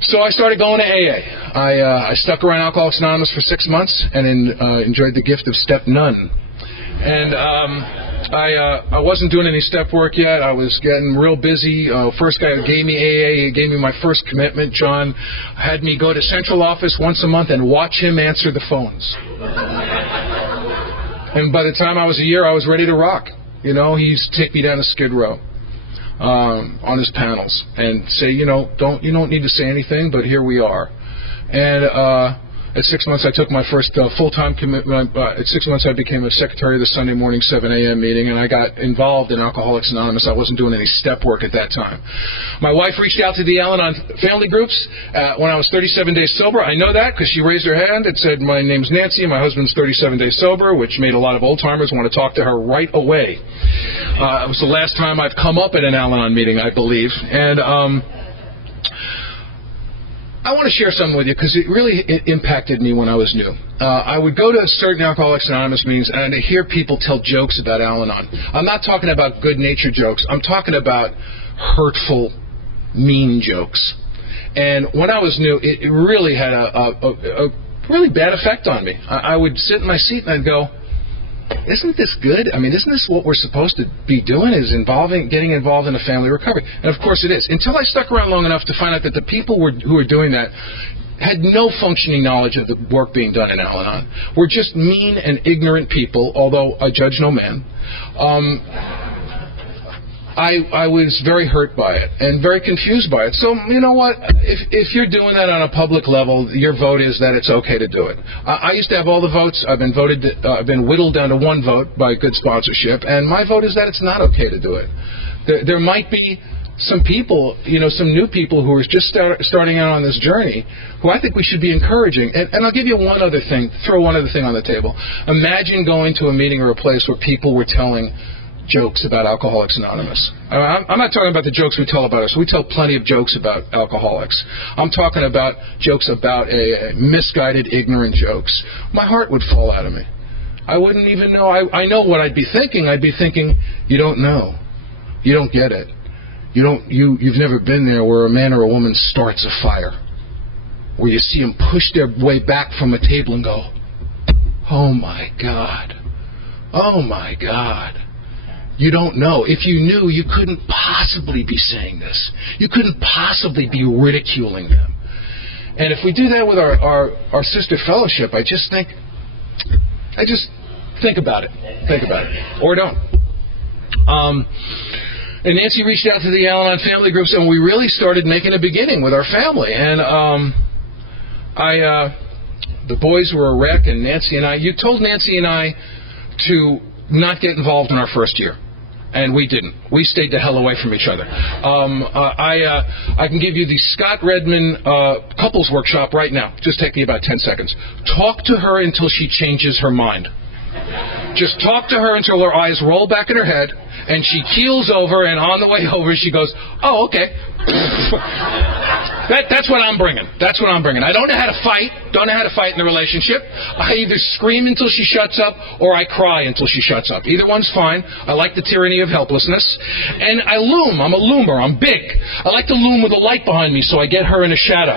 So I started going to AA. I stuck around Alcoholics Anonymous for 6 months and enjoyed the gift of step none. And I wasn't doing any step work yet. I was getting real busy. First guy who gave me AA, he gave me my first commitment. John had me go to central office once a month and watch him answer the phones. And by the time I was a year, I was ready to rock. He used to take me down to Skid Row on his panels and say, you don't need to say anything, but here we are. And at 6 months, I took my first full-time commitment. At 6 months, I became a secretary of the Sunday morning 7 a.m. meeting, and I got involved in Alcoholics Anonymous. I wasn't doing any step work at that time. My wife reached out to the Al-Anon family groups when I was 37 days sober. I know that because she raised her hand and said, my name's Nancy, and my husband's 37 days sober, which made a lot of old-timers want to talk to her right away. It was the last time I've come up at an Al-Anon meeting, I believe. And I want to share something with you because it really impacted me when I was new. I would go to certain Alcoholics Anonymous meetings and I'd hear people tell jokes about Al-Anon. I'm not talking about good-natured jokes. I'm talking about hurtful, mean jokes. And when I was new, it really had a really bad effect on me. I would sit in my seat and I'd go, isn't this good? I mean, isn't this what we're supposed to be doing, is getting involved in a family recovery? And of course it is. Until I stuck around long enough to find out that the people who were doing that had no functioning knowledge of the work being done in Al-Anon. We're just mean and ignorant people, although I judge no man. I was very hurt by it and very confused by it. So, you know what? If you're doing that on a public level, your vote is that it's okay to do it. I used to have all the votes. I've been whittled down to one vote by good sponsorship, and my vote is that it's not okay to do it. There might be some people, some new people who are just starting out on this journey, who I think we should be encouraging. And I'll give you throw one other thing on the table. Imagine going to a meeting or a place where people were telling jokes about Alcoholics Anonymous. I'm not talking about the jokes we tell about us. We tell plenty of jokes about alcoholics. I'm talking about jokes about misguided, ignorant jokes. My heart would fall out of me. I wouldn't even know. I know what I'd be thinking. I'd be thinking, you don't know. You don't get it. You've never been there where a man or a woman starts a fire, where you see them push their way back from a table and go, oh my God. Oh my God. You don't know. If you knew, you couldn't possibly be saying this. You couldn't possibly be ridiculing them. And if we do that with our sister fellowship, I just think about it. Think about it. Or don't. And Nancy reached out to the Al-Anon family groups, and we really started making a beginning with our family. And the boys were a wreck, and Nancy and I, you told Nancy and I to not get involved in our first year. And we didn't. We stayed the hell away from each other. I can give you the Scott Redman couples workshop right now. Just take me about 10 seconds. Talk to her until she changes her mind. Just talk to her until her eyes roll back in her head, and she keels over, and on the way over she goes, oh, okay. That's what I'm bringing. That's what I'm bringing. I don't know how to fight. Don't know how to fight in the relationship. I either scream until she shuts up, or I cry until she shuts up. Either one's fine. I like the tyranny of helplessness. And I loom. I'm a loomer. I'm big. I like to loom with a light behind me so I get her in a shadow.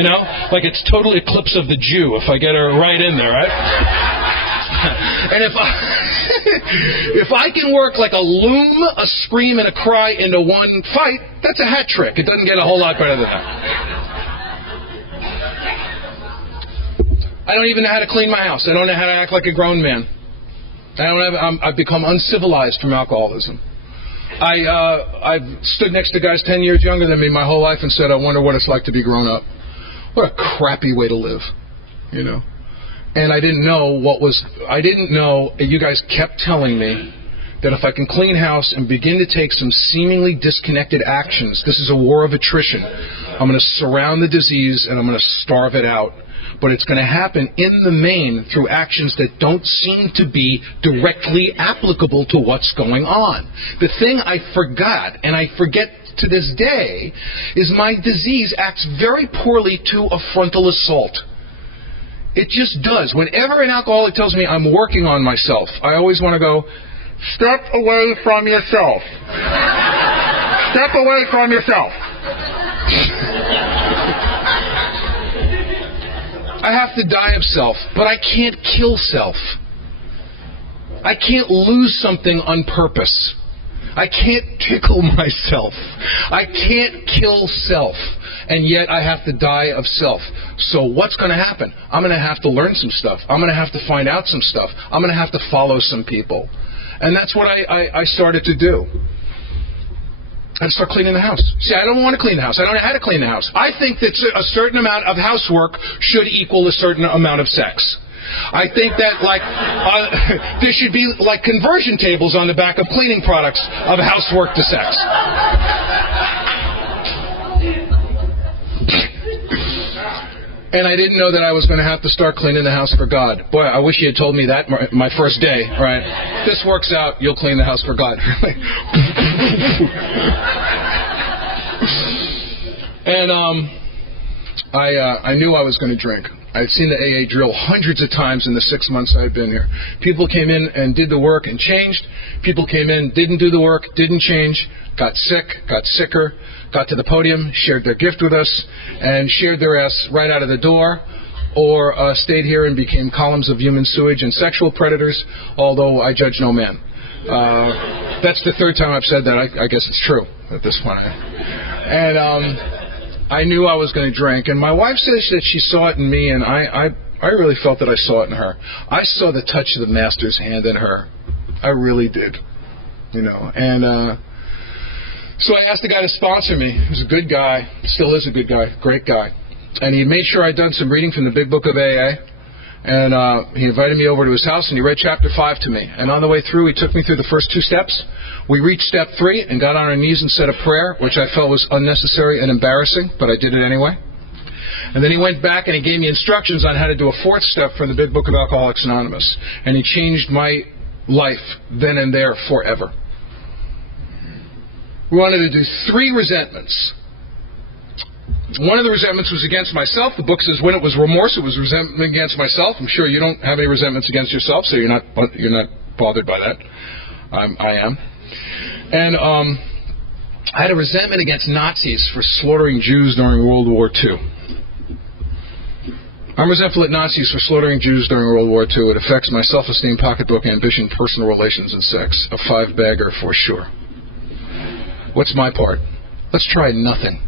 You know? Like it's total eclipse of the Jew if I get her right in there, right? And if I can work like a loom, a scream, and a cry into one fight, that's a hat trick. It doesn't get a whole lot better than that. I don't even know how to clean my house. I don't know how to act like a grown man. I've become uncivilized from alcoholism. I've stood next to guys 10 years younger than me my whole life and said, I wonder what it's like to be grown up. What a crappy way to live, you know. And I didn't know you guys kept telling me that if I can clean house and begin to take some seemingly disconnected actions, this is a war of attrition. I'm going to surround the disease and I'm going to starve it out. But it's going to happen in the main through actions that don't seem to be directly applicable to what's going on. The thing I forgot, and I forget to this day, is my disease acts very poorly to a frontal assault. It just does. Whenever an alcoholic tells me I'm working on myself, I always want to go, step away from yourself. Step away from yourself. I have to die of self, but I can't kill self. I can't lose something on purpose. I can't tickle myself. I can't kill self. And yet I have to die of self. So what's going to happen? I'm going to have to learn some stuff. I'm going to have to find out some stuff. I'm going to have to follow some people. And that's what I started to do. And start cleaning the house. See, I don't want to clean the house. I don't know how to clean the house. I think that a certain amount of housework should equal a certain amount of sex. I think that, there should be, conversion tables on the back of cleaning products of housework to sex. And I didn't know that I was going to have to start cleaning the house for God. Boy, I wish you had told me that my first day, right? This works out, you'll clean the house for God. And I knew I was going to drink. I'd seen the AA drill hundreds of times in the 6 months I'd been here. People came in and did the work and changed. People came in, didn't do the work, didn't change, got sick, got sicker, got to the podium, shared their gift with us, and shared their ass right out of the door, or stayed here and became columns of human sewage and sexual predators, although I judge no man. That's the third time I've said that. I guess it's true at this point. And I knew I was going to drink, and my wife says that she saw it in me, and I really felt that I saw it in her. I saw the touch of the master's hand in her. I really did, you know. And so I asked the guy to sponsor me. He was a good guy, still is a good guy, great guy. And he made sure I'd done some reading from the Big Book of AA. And he invited me over to his house, and he read chapter 5 to me. And on the way through, he took me through the first 2 steps. We reached step 3 and got on our knees and said a prayer, which I felt was unnecessary and embarrassing, but I did it anyway. And then he went back and he gave me instructions on how to do a 4th step from the Big Book of Alcoholics Anonymous. And he changed my life then and there forever. We wanted to do 3 resentments. One of the resentments was against myself. The book says when it was remorse, it was resentment against myself. I'm sure you don't have any resentments against yourself, so you're not bothered by that. I am. And I had a resentment against Nazis for slaughtering Jews during World War II. I'm resentful at Nazis for slaughtering Jews during World War II. It affects my self-esteem, pocketbook, ambition, personal relations, and sex. A 5-bagger for sure. What's my part? Let's try nothing.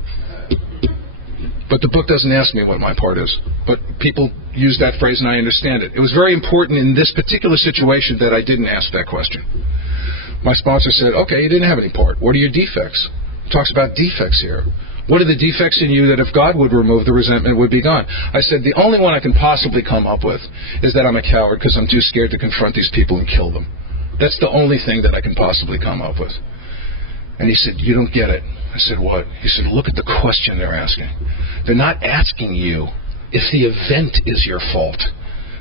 But the book doesn't ask me what my part is. But people use that phrase and I understand it. It was very important in this particular situation that I didn't ask that question. My sponsor said, okay, you didn't have any part. What are your defects? It talks about defects here. What are the defects in you that if God would remove, the resentment would be gone? I said, the only one I can possibly come up with is that I'm a coward because I'm too scared to confront these people and kill them. That's the only thing that I can possibly come up with. And he said, you don't get it. I said, what? He said, look at the question they're asking. They're not asking you if the event is your fault.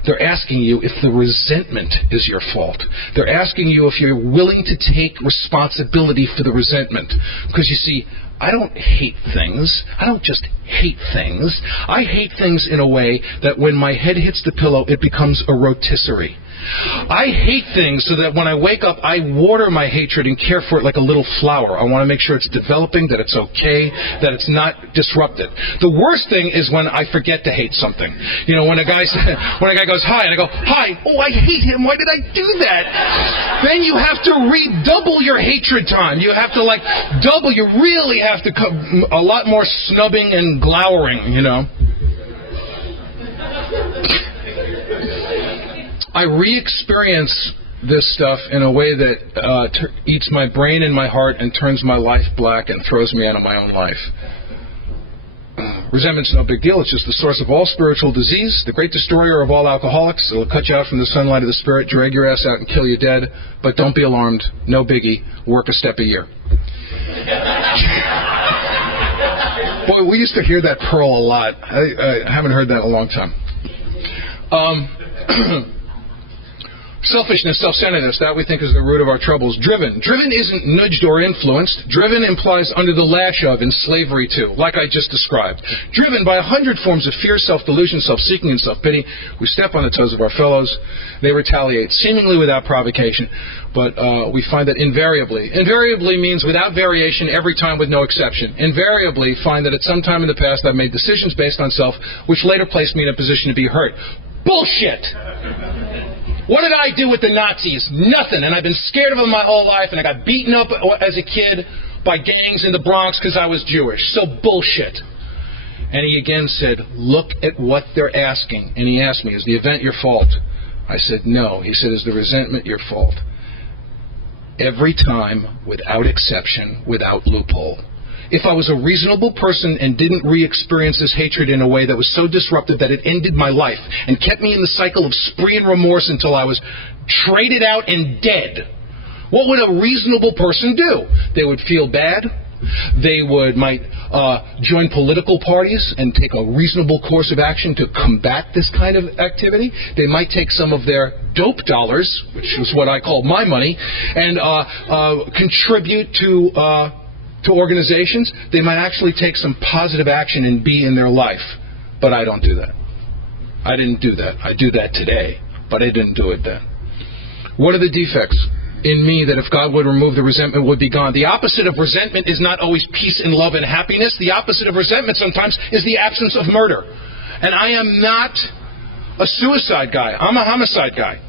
They're asking you if the resentment is your fault. They're asking you if you're willing to take responsibility for the resentment. Because you see, I don't hate things. I don't just hate things. I hate things in a way that when my head hits the pillow, it becomes a rotisserie. I hate things so that when I wake up, I water my hatred and care for it like a little flower. I want to make sure it's developing, that it's okay, that it's not disrupted. The worst thing is when I forget to hate something. You know, when a guy goes, hi, and I go, hi, oh, I hate him, why did I do that? Then you have to redouble your hatred time. You have to, double. You really have to a lot more snubbing and glowering, you know. I re-experience this stuff in a way that eats my brain and my heart and turns my life black and throws me out of my own life. Resentment's no big deal. It's just the source of all spiritual disease, the great destroyer of all alcoholics. It'll cut you out from the sunlight of the spirit, drag your ass out and kill you dead. But don't be alarmed. No biggie. Work a step a year. Boy, we used to hear that pearl a lot. I haven't heard that in a long time. Selfishness, self-centeredness, that we think is the root of our troubles. Driven. Driven isn't nudged or influenced. Driven implies under the lash of, in slavery to, like I just described. Driven by 100 forms of fear, self-delusion, self-seeking, and self-pity. We step on the toes of our fellows. They retaliate, seemingly without provocation. But we find that invariably means without variation, every time with no exception. Invariably find that at some time in the past I've made decisions based on self, which later placed me in a position to be hurt. Bullshit! What did I do with the Nazis? Nothing. And I've been scared of them my whole life, and I got beaten up as a kid by gangs in the Bronx because I was Jewish. So bullshit. And he again said, look at what they're asking. And he asked me, is the event your fault? I said, no. He said, is the resentment your fault? Every time, without exception, without loophole. If I was a reasonable person and didn't re-experience this hatred in a way that was so disruptive that it ended my life and kept me in the cycle of spree and remorse until I was traded out and dead, what would a reasonable person do? They would feel bad. They might join political parties and take a reasonable course of action to combat this kind of activity. They might take some of their dope dollars, which is what I call my money, and contribute to organizations. They might actually take some positive action and be in their life. But I don't do that. I didn't do that. I do that today, but I didn't do it then. What are the defects in me that if God would remove the resentment would be gone? The opposite of resentment is not always peace and love and happiness. The opposite of resentment sometimes is the absence of murder. And I am not a suicide guy. I'm a homicide guy.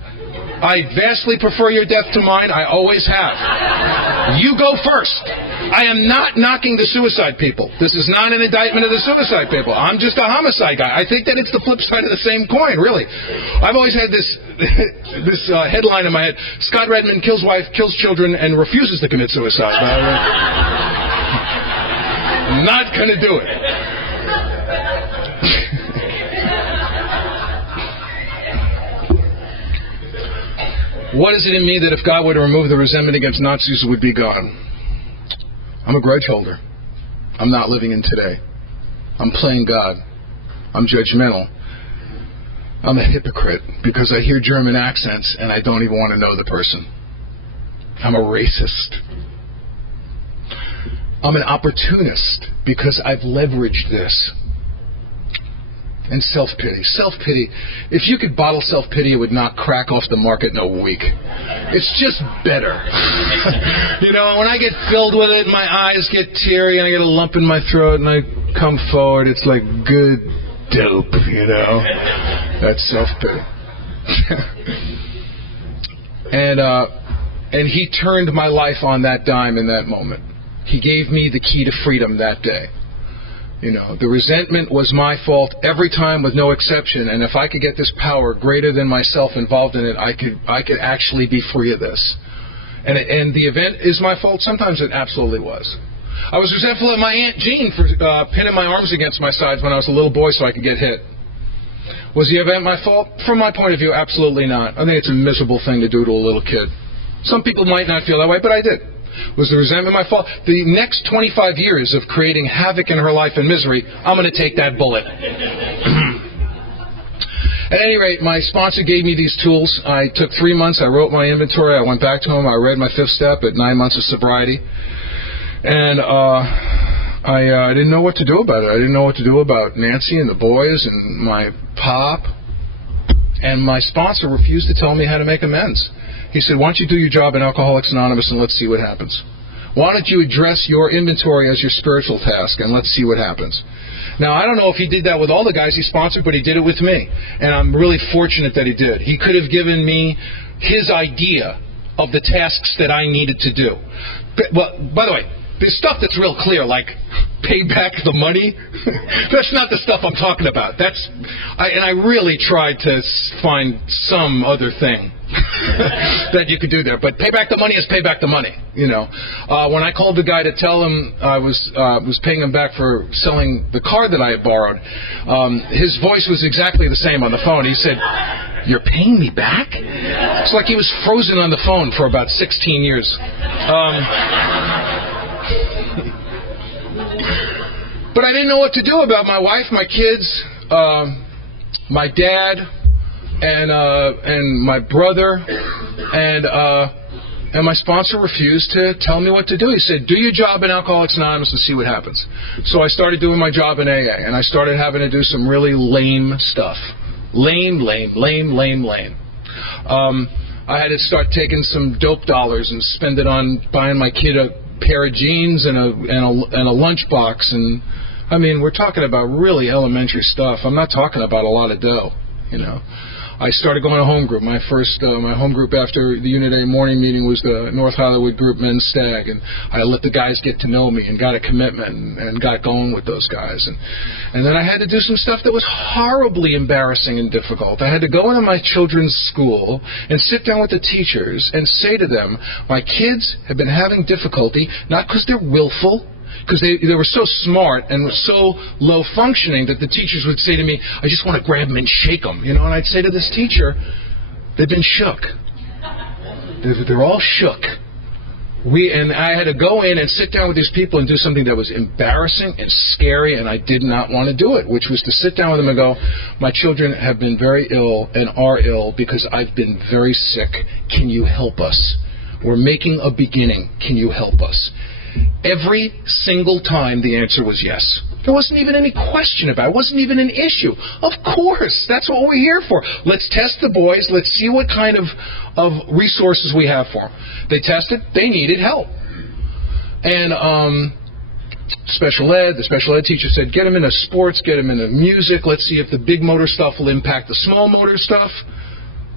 I vastly prefer your death to mine. I always have. You go first. I am not knocking the suicide people. This is not an indictment of the suicide people. I'm just a homicide guy. I think that it's the flip side of the same coin, really. I've always had this headline in my head: Scott Redman kills wife, kills children, and refuses to commit suicide. I'm not going to do it. What is it in me that if God were to remove the resentment against Nazis, it would be gone? I'm a grudge holder. I'm not living in today. I'm playing God. I'm judgmental. I'm a hypocrite because I hear German accents and I don't even want to know the person. I'm a racist. I'm an opportunist because I've leveraged this. And self-pity. Self-pity. If you could bottle self-pity, it would not crack off the market in a week. It's just better. You know, when I get filled with it, my eyes get teary, and I get a lump in my throat, and I come forward, it's like good dope, you know. That's self-pity. And he turned my life on that dime in that moment. He gave me the key to freedom that day. You know, the resentment was my fault every time with no exception, and if I could get this power greater than myself involved in it, I could actually be free of this. And the event is my fault? Sometimes it absolutely was. I was resentful of my Aunt Jean for pinning my arms against my sides when I was a little boy so I could get hit. Was the event my fault? From my point of view, absolutely not. I think it's a miserable thing to do to a little kid. Some people might not feel that way, but I did. Was the resentment my fault? The next 25 years of creating havoc in her life and misery, I'm going to take that bullet. At any rate, my sponsor gave me these tools. I took 3 months. I wrote my inventory. I went back to him. I read my 5th step at 9 months of sobriety. And I didn't know what to do about it. I didn't know what to do about Nancy and the boys and my pop. And my sponsor refused to tell me how to make amends. He said, why don't you do your job in Alcoholics Anonymous and let's see what happens. Why don't you address your inventory as your spiritual task and let's see what happens. Now, I don't know if he did that with all the guys he sponsored, but he did it with me. And I'm really fortunate that he did. He could have given me his idea of the tasks that I needed to do. Well, by the way, there's stuff that's real clear, like pay back the money. That's not the stuff I'm talking about. And I really tried to find some other thing that you could do there. But pay back the money is pay back the money. You know, when I called the guy to tell him I was paying him back for selling the car that I had borrowed, his voice was exactly the same on the phone. He said, "You're paying me back?" It's like he was frozen on the phone for about 16 years. But I didn't know what to do about my wife, my kids, my dad, and my brother, and my sponsor refused to tell me what to do. He said, do your job in Alcoholics Anonymous and see what happens. So I started doing my job in AA, and I started having to do some really lame stuff. Lame. I had to start taking some dope dollars and spend it on buying my kid a pair of jeans and a lunchbox, and I mean, we're talking about really elementary stuff. I'm not talking about a lot of dough, you know. I started going to home group. My home group after the Unit A morning meeting was the North Hollywood Group Men's Stag, and I let the guys get to know me and got a commitment and got going with those guys. And then I had to do some stuff that was horribly embarrassing and difficult. I had to go into my children's school and sit down with the teachers and say to them, my kids have been having difficulty, not because they're willful, because they were so smart and so low functioning that the teachers would say to me, I just want to grab them and shake them, you know. And I'd say to this teacher, they've been shook. They're all shook. And I had to go in and sit down with these people and do something that was embarrassing and scary, and I did not want to do it, which was to sit down with them and go, my children have been very ill and are ill because I've been very sick. Can you help us? We're making a beginning. Can you help us? Every single time the answer was yes. There wasn't even any question about it. It wasn't even an issue. Of course, that's what we're here for. Let's test the boys. Let's see what kind of resources we have for them. They tested. They needed help. And the special ed teacher said, get them into sports, get them into music. Let's see if the big motor stuff will impact the small motor stuff.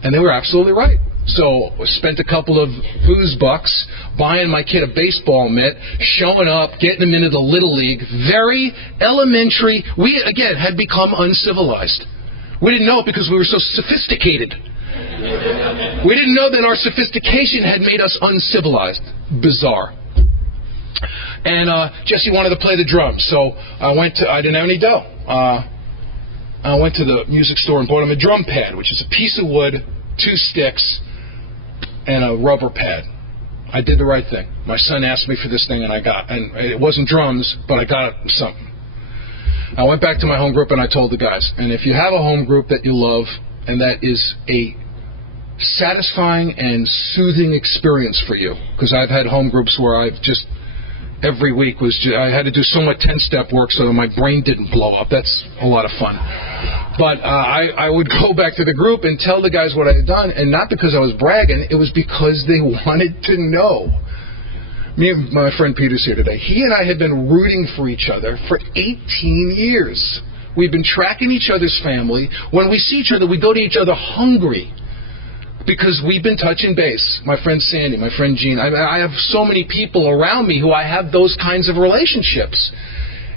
And they were absolutely right. So I spent a couple of booze bucks buying my kid a baseball mitt, showing up, getting him into the Little League. Very elementary. We, again, had become uncivilized. We didn't know it because we were so sophisticated. We didn't know that our sophistication had made us uncivilized. Bizarre. And Jesse wanted to play the drums, so I didn't have any dough. I went to the music store and bought him a drum pad, which is a piece of wood, 2 sticks, and a rubber pad. I did the right thing. My son asked me for this thing, and it wasn't drums, but I got something. I went back to my home group, and I told the guys, and if you have a home group that you love, and that is a satisfying and soothing experience for you, because I've had home groups where I've just, every week I had to do so much 10-step work so that my brain didn't blow up. That's a lot of fun. But I would go back to the group and tell the guys what I had done, and not because I was bragging, it was because they wanted to know. Me and my friend Peter's here today. He and I had been rooting for each other for 18 years. We've been tracking each other's family. When we see each other, we go to each other hungry because we've been touching base. My friend Sandy, my friend Jean. I have so many people around me who I have those kinds of relationships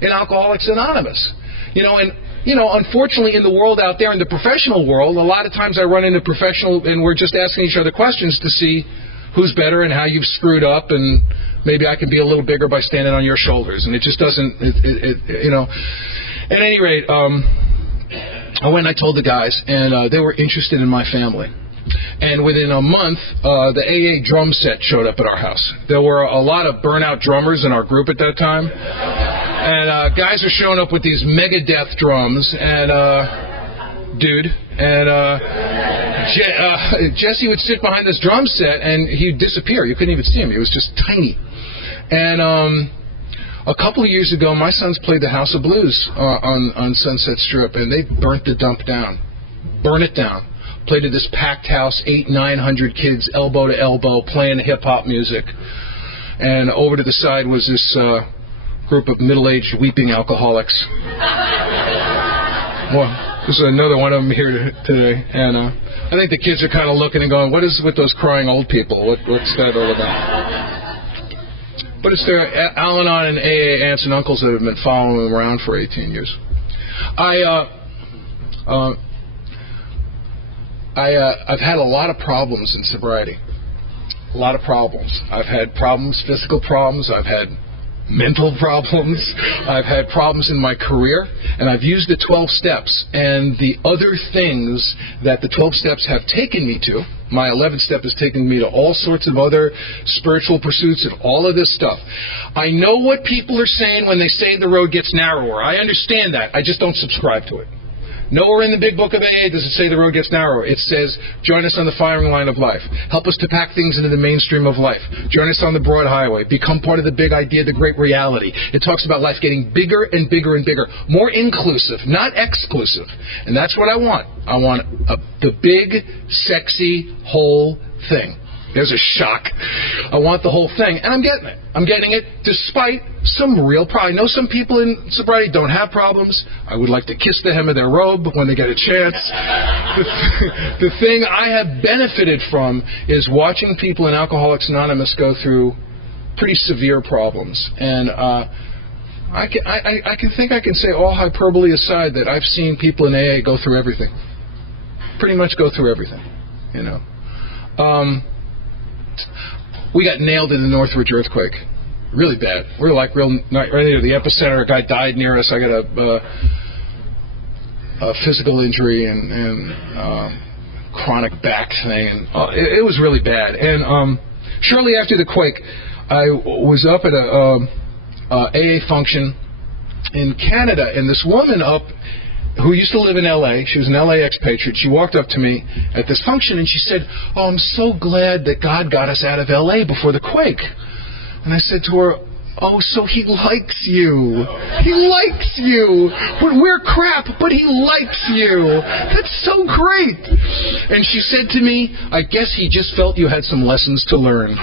in Alcoholics Anonymous. Unfortunately, in the world out there, in the professional world, a lot of times I run into professional, and we're just asking each other questions to see who's better and how you've screwed up, and maybe I can be a little bigger by standing on your shoulders. And it just doesn't, At any rate, I went and I told the guys, and they were interested in my family. And within a month, the AA drum set showed up at our house. There were a lot of burnout drummers in our group at that time. And guys are showing up with these Megadeth drums, and Jesse would sit behind this drum set, and he'd disappear. You couldn't even see him. He was just tiny. And a couple of years ago, my sons played the House of Blues on Sunset Strip, and they burnt the dump down. Burn it down. Played at this packed house, 800-900 kids, elbow to elbow, playing hip-hop music. And over to the side was this group of middle-aged weeping alcoholics. Well, there's another one of them here today. And I think the kids are kind of looking and going, what is with those crying old people? What's that all about? But it's their Al-Anon and AA aunts and uncles that have been following them around for 18 years. I've had a lot of problems in sobriety. A lot of problems. I've had problems, physical problems. I've had mental problems. I've had problems in my career. And I've used the 12 steps. And the other things that the 12 steps have taken me to, my 11th step has taken me to all sorts of other spiritual pursuits and all of this stuff. I know what people are saying when they say the road gets narrower. I understand that. I just don't subscribe to it. Nowhere in the big book of AA does it say the road gets narrower. It says, join us on the firing line of life. Help us to pack things into the mainstream of life. Join us on the broad highway. Become part of the big idea, the great reality. It talks about life getting bigger and bigger and bigger. More inclusive, not exclusive. And that's what I want. I want the big, sexy, whole thing. There's a shock. I want the whole thing, and I'm getting it. I'm getting it despite some real problem. I know some people in sobriety don't have problems. I would like to kiss the hem of their robe when they get a chance. The thing I have benefited from is watching people in Alcoholics Anonymous go through pretty severe problems. And I can say, all hyperbole aside, that I've seen people in AA go through everything. Pretty much go through everything, you know. We got nailed in the Northridge earthquake. Really bad. We were like right near the epicenter. A guy died near us. I got a physical injury and chronic back thing. And it was really bad. And shortly after the quake, I was up at a AA function in Canada, and this woman up who used to live in L.A., she was an L.A. expatriate, she walked up to me at this function and she said, "Oh, I'm so glad that God got us out of L.A. before the quake." And I said to her, "Oh, so he likes you. He likes you. But we're crap, but he likes you. That's so great." And she said to me, "I guess he just felt you had some lessons to learn."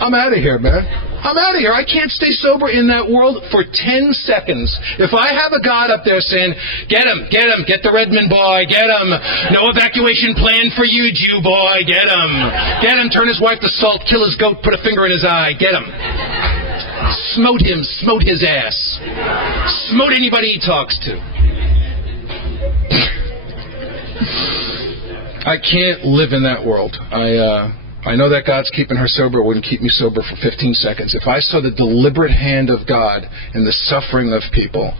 I'm out of here, man. I'm out of here. I can't stay sober in that world for 10 seconds. If I have a God up there saying, get him, get the Redman boy, get him. No evacuation plan for you, Jew boy, get him, turn his wife to salt, kill his goat, put a finger in his eye, get him. Smote him, smote his ass. Smote anybody he talks to. I can't live in that world. I know that God's keeping her sober. It wouldn't keep me sober for 15 seconds. If I saw the deliberate hand of God in the suffering of people,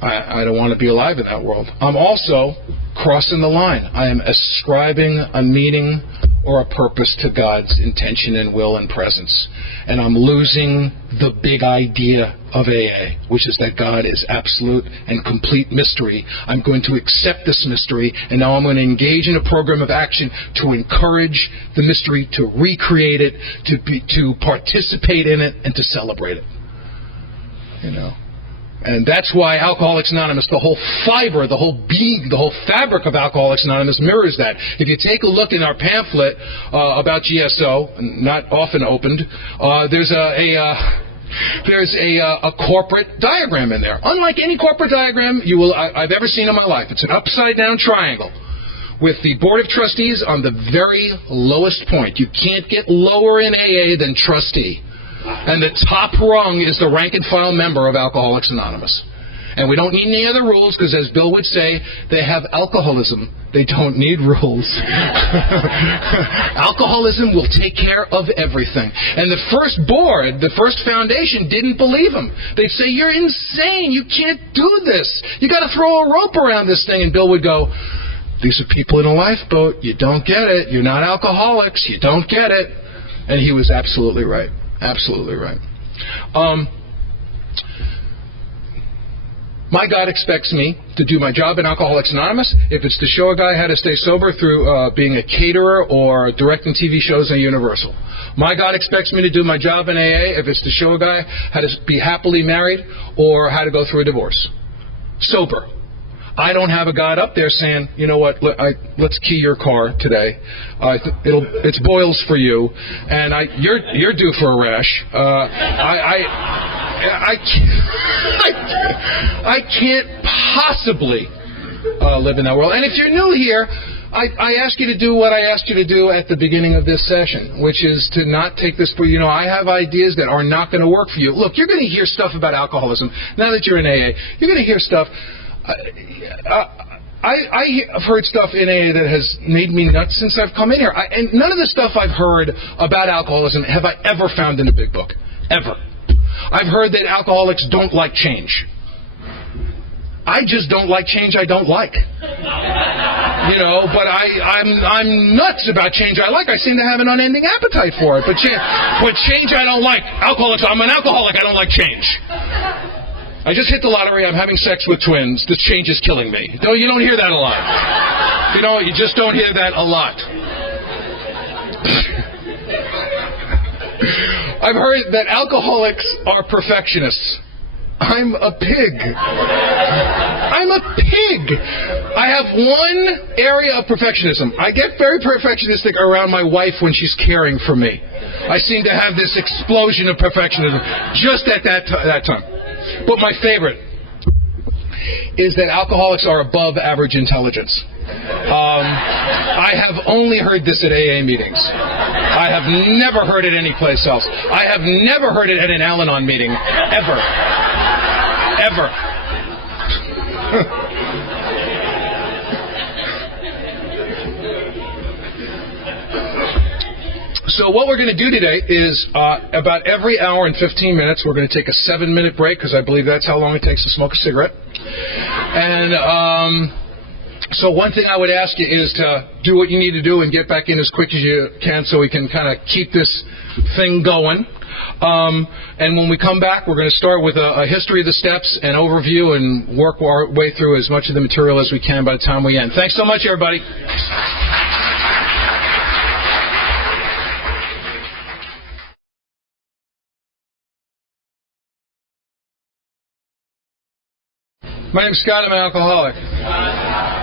I don't want to be alive in that world. I'm also crossing the line. I am ascribing a meaning or a purpose to God's intention and will and presence. And I'm losing the big idea of AA, which is that God is absolute and complete mystery. I'm going to accept this mystery, and now I'm going to engage in a program of action to encourage the mystery, to recreate it, to participate in it, and to celebrate it. You know. And that's why Alcoholics Anonymous, the whole fiber, the whole being, the whole fabric of Alcoholics Anonymous mirrors that. If you take a look in our pamphlet about GSO, not often opened, there's a corporate diagram in there. Unlike any corporate diagram I've ever seen in my life. It's an upside-down triangle with the Board of Trustees on the very lowest point. You can't get lower in AA than trustee. And the top rung is the rank and file member of Alcoholics Anonymous. And we don't need any other rules because, as Bill would say, they have alcoholism. They don't need rules. Alcoholism will take care of everything. And the first board, the first foundation, didn't believe him. They'd say, you're insane. You can't do this. You got to throw a rope around this thing. And Bill would go, these are people in a lifeboat. You don't get it. You're not alcoholics. You don't get it. And he was absolutely right. Absolutely right. My God expects me to do my job in Alcoholics Anonymous if it's to show a guy how to stay sober through being a caterer or directing TV shows on Universal. My God expects me to do my job in AA if it's to show a guy how to be happily married or how to go through a divorce. Sober. I don't have a God up there saying, you know what, let's key your car today. It's boils for you, and you're due for a rash. I can't possibly live in that world. And if you're new here, I ask you to do what I asked you to do at the beginning of this session, which is to not take this. I have ideas that are not going to work for you. Look, you're going to hear stuff about alcoholism. Now that you're in AA, you're going to hear stuff. I've heard stuff in AA that has made me nuts since I've come in here. And none of the stuff I've heard about alcoholism have I ever found in a big book. Ever. I've heard that alcoholics don't like change. I just don't like change I don't like. But I'm nuts about change I like. I seem to have an unending appetite for it. But change I don't like. Alcoholics, I'm an alcoholic, I don't like change. I just hit the lottery, I'm having sex with twins, this change is killing me. No, you don't hear that a lot. You just don't hear that a lot. I've heard that alcoholics are perfectionists. I'm a pig. I'm a pig. I have one area of perfectionism. I get very perfectionistic around my wife when she's caring for me. I seem to have this explosion of perfectionism just at that time. But my favorite is that alcoholics are above average intelligence. I have only heard this at AA meetings. I have never heard it anyplace else. I have never heard it at an Al-Anon meeting. Ever. Ever. So what we're going to do today is about every hour and 15 minutes, we're going to take a 7-minute break, because I believe that's how long it takes to smoke a cigarette. And so one thing I would ask you is to do what you need to do and get back in as quick as you can so we can kind of keep this thing going. And when we come back, we're going to start with a history of the steps, an overview, and work our way through as much of the material as we can by the time we end. Thanks so much, everybody. My name is Scott. I'm an alcoholic.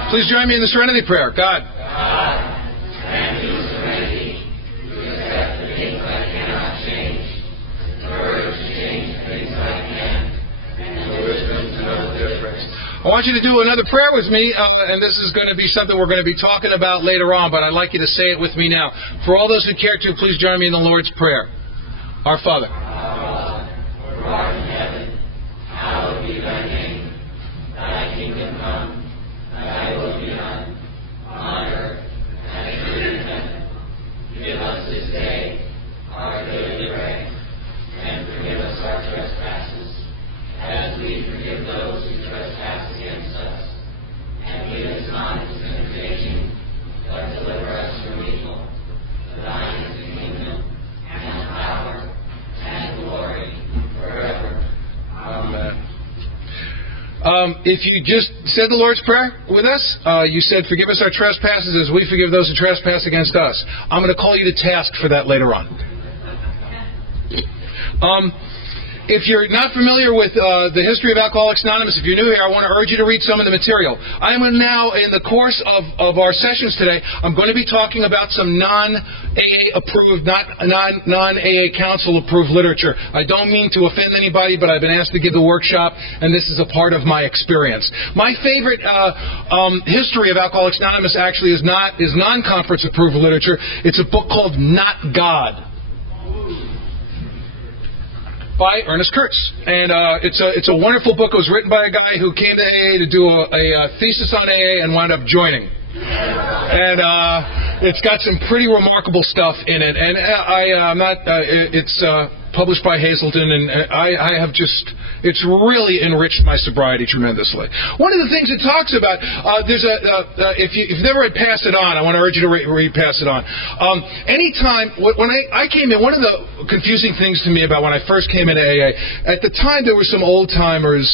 Please join me in the Serenity Prayer. God. Grant me serenity to accept the things I cannot change, courage to change things I can, and wisdom to know the difference. I want you to do another prayer with me, and this is going to be something we're going to be talking about later on, but I'd like you to say it with me now. For all those who care to, please join me in the Lord's Prayer. Our Father. Our Father, who art in heaven, hallowed be thy name. Thy kingdom come, thy will be done, on earth as it is in heaven. Give us this day our daily bread, and forgive us our trespasses, as we forgive those who trespass against us. And lead us not into temptation, but deliver us from evil. For thine is the kingdom, and the power, and glory, forever. Amen. If you just said the Lord's Prayer with us, you said, forgive us our trespasses as we forgive those who trespass against us. I'm going to call you to task for that later on. If you're not familiar with the history of Alcoholics Anonymous, if you're new here, I want to urge you to read some of the material. I am now, in the course of our sessions today, I'm going to be talking about some non-AA approved, non-AA council approved literature. I don't mean to offend anybody, but I've been asked to give the workshop, and this is a part of my experience. My favorite history of Alcoholics Anonymous actually is non-conference approved literature. It's a book called Not God. by Ernest Kurtz. And it's a wonderful book. It was written by a guy who came to AA to do a thesis on AA and wound up joining. And it's got some pretty remarkable stuff in it. And it's published by Hazelden, and I have just, it's really enriched my sobriety tremendously. One of the things it talks about, if you've never read Pass It On, I want to urge you to read Pass It On. Anytime, when I came in, one of the confusing things to me about when I first came into AA, at the time there were some old-timers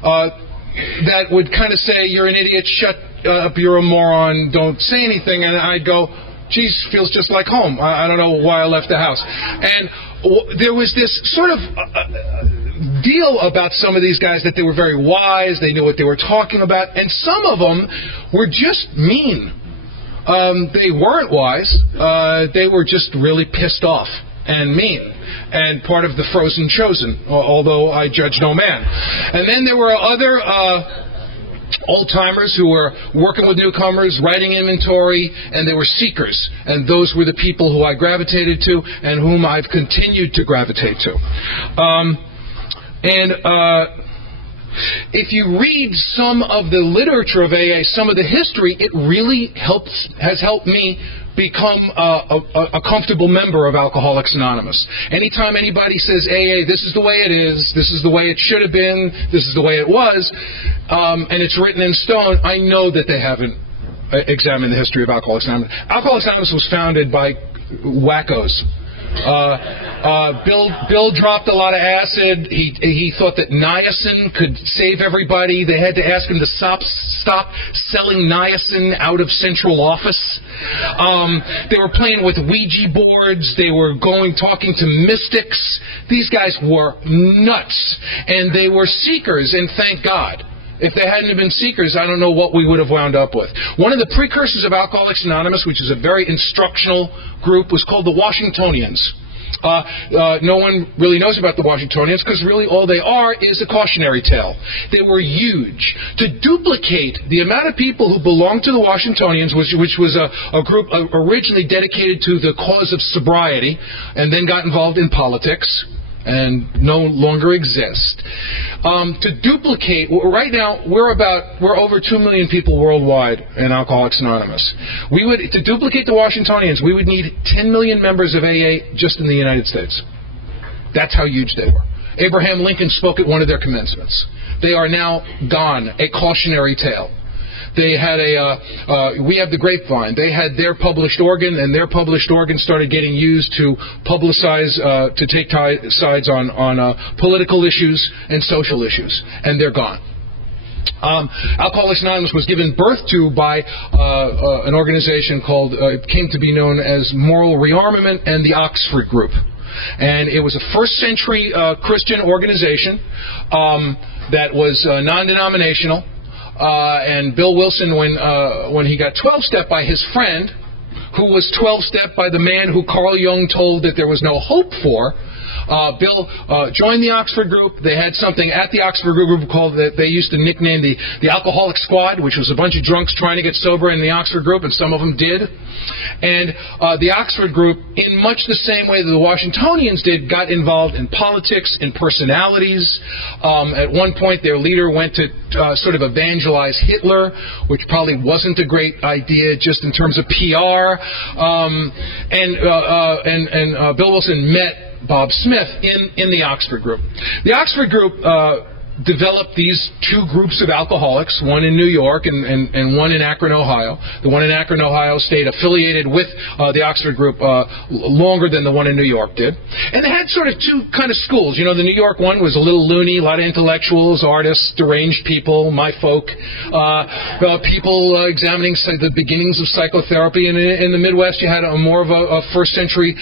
that would kind of say, you're an idiot, shut up, you're a moron, don't say anything, and I'd go, geez, feels just like home. I don't know why I left the house. And there was this sort of deal about some of these guys that they were very wise, they knew what they were talking about, and some of them were just mean. They weren't wise, they were just really pissed off and mean, and part of the frozen chosen, although I judge no man. And then there were other old-timers who were working with newcomers, writing inventory, and they were seekers. And those were the people who I gravitated to and whom I've continued to gravitate to. If you read some of the literature of AA, some of the history, it really has helped me become a comfortable member of Alcoholics Anonymous. Anytime anybody says, AA, this is the way it is, this is the way it should have been, this is the way it was, and it's written in stone, I know that they haven't examined the history of Alcoholics Anonymous. Alcoholics Anonymous was founded by wackos. Bill dropped a lot of acid. He thought that niacin could save everybody. They had to ask him to stop selling niacin out of central office. They were playing with Ouija boards. They were talking to mystics. These guys were nuts, and they were seekers, and thank God. If they hadn't been seekers, I don't know what we would have wound up with. One of the precursors of Alcoholics Anonymous, which is a very instructional group, was called the Washingtonians. No one really knows about the Washingtonians because really all they are is a cautionary tale. They were huge. To duplicate the amount of people who belonged to the Washingtonians, which was a group originally dedicated to the cause of sobriety and then got involved in politics and no longer exist. To duplicate, right now we're over 2 million people worldwide in Alcoholics Anonymous. To duplicate the Washingtonians, we would need 10 million members of AA just in the United States. That's how huge they were. Abraham Lincoln spoke at one of their commencements. They are now gone, a cautionary tale. They had we have the Grapevine. They had their published organ, and their published organ started getting used to publicize, to take sides on political issues and social issues, and they're gone. Alcoholics Anonymous was given birth to by an organization called, it came to be known as Moral Rearmament and the Oxford Group. And it was a first-century Christian organization that was non-denominational. And Bill Wilson, when he got 12-step by his friend, who was 12-step by the man who Carl Jung told that there was no hope for, Bill joined the Oxford Group. They had something at the Oxford Group called, that they used to nickname the Alcoholic Squad, which was a bunch of drunks trying to get sober in the Oxford Group, and some of them did. And the Oxford Group, in much the same way that the Washingtonians did, got involved in politics, in personalities. At one point, their leader went to sort of evangelize Hitler, which probably wasn't a great idea just in terms of PR. Bill Wilson met Bob Smith in the Oxford Group. The Oxford Group developed these two groups of alcoholics, one in New York and one in Akron, Ohio. The one in Akron, Ohio stayed affiliated with the Oxford Group longer than the one in New York did. And they had sort of two kind of schools. You know, the New York one was a little loony, a lot of intellectuals, artists, deranged people, my folk, people examining the beginnings of psychotherapy. And in the Midwest, you had more of a first-century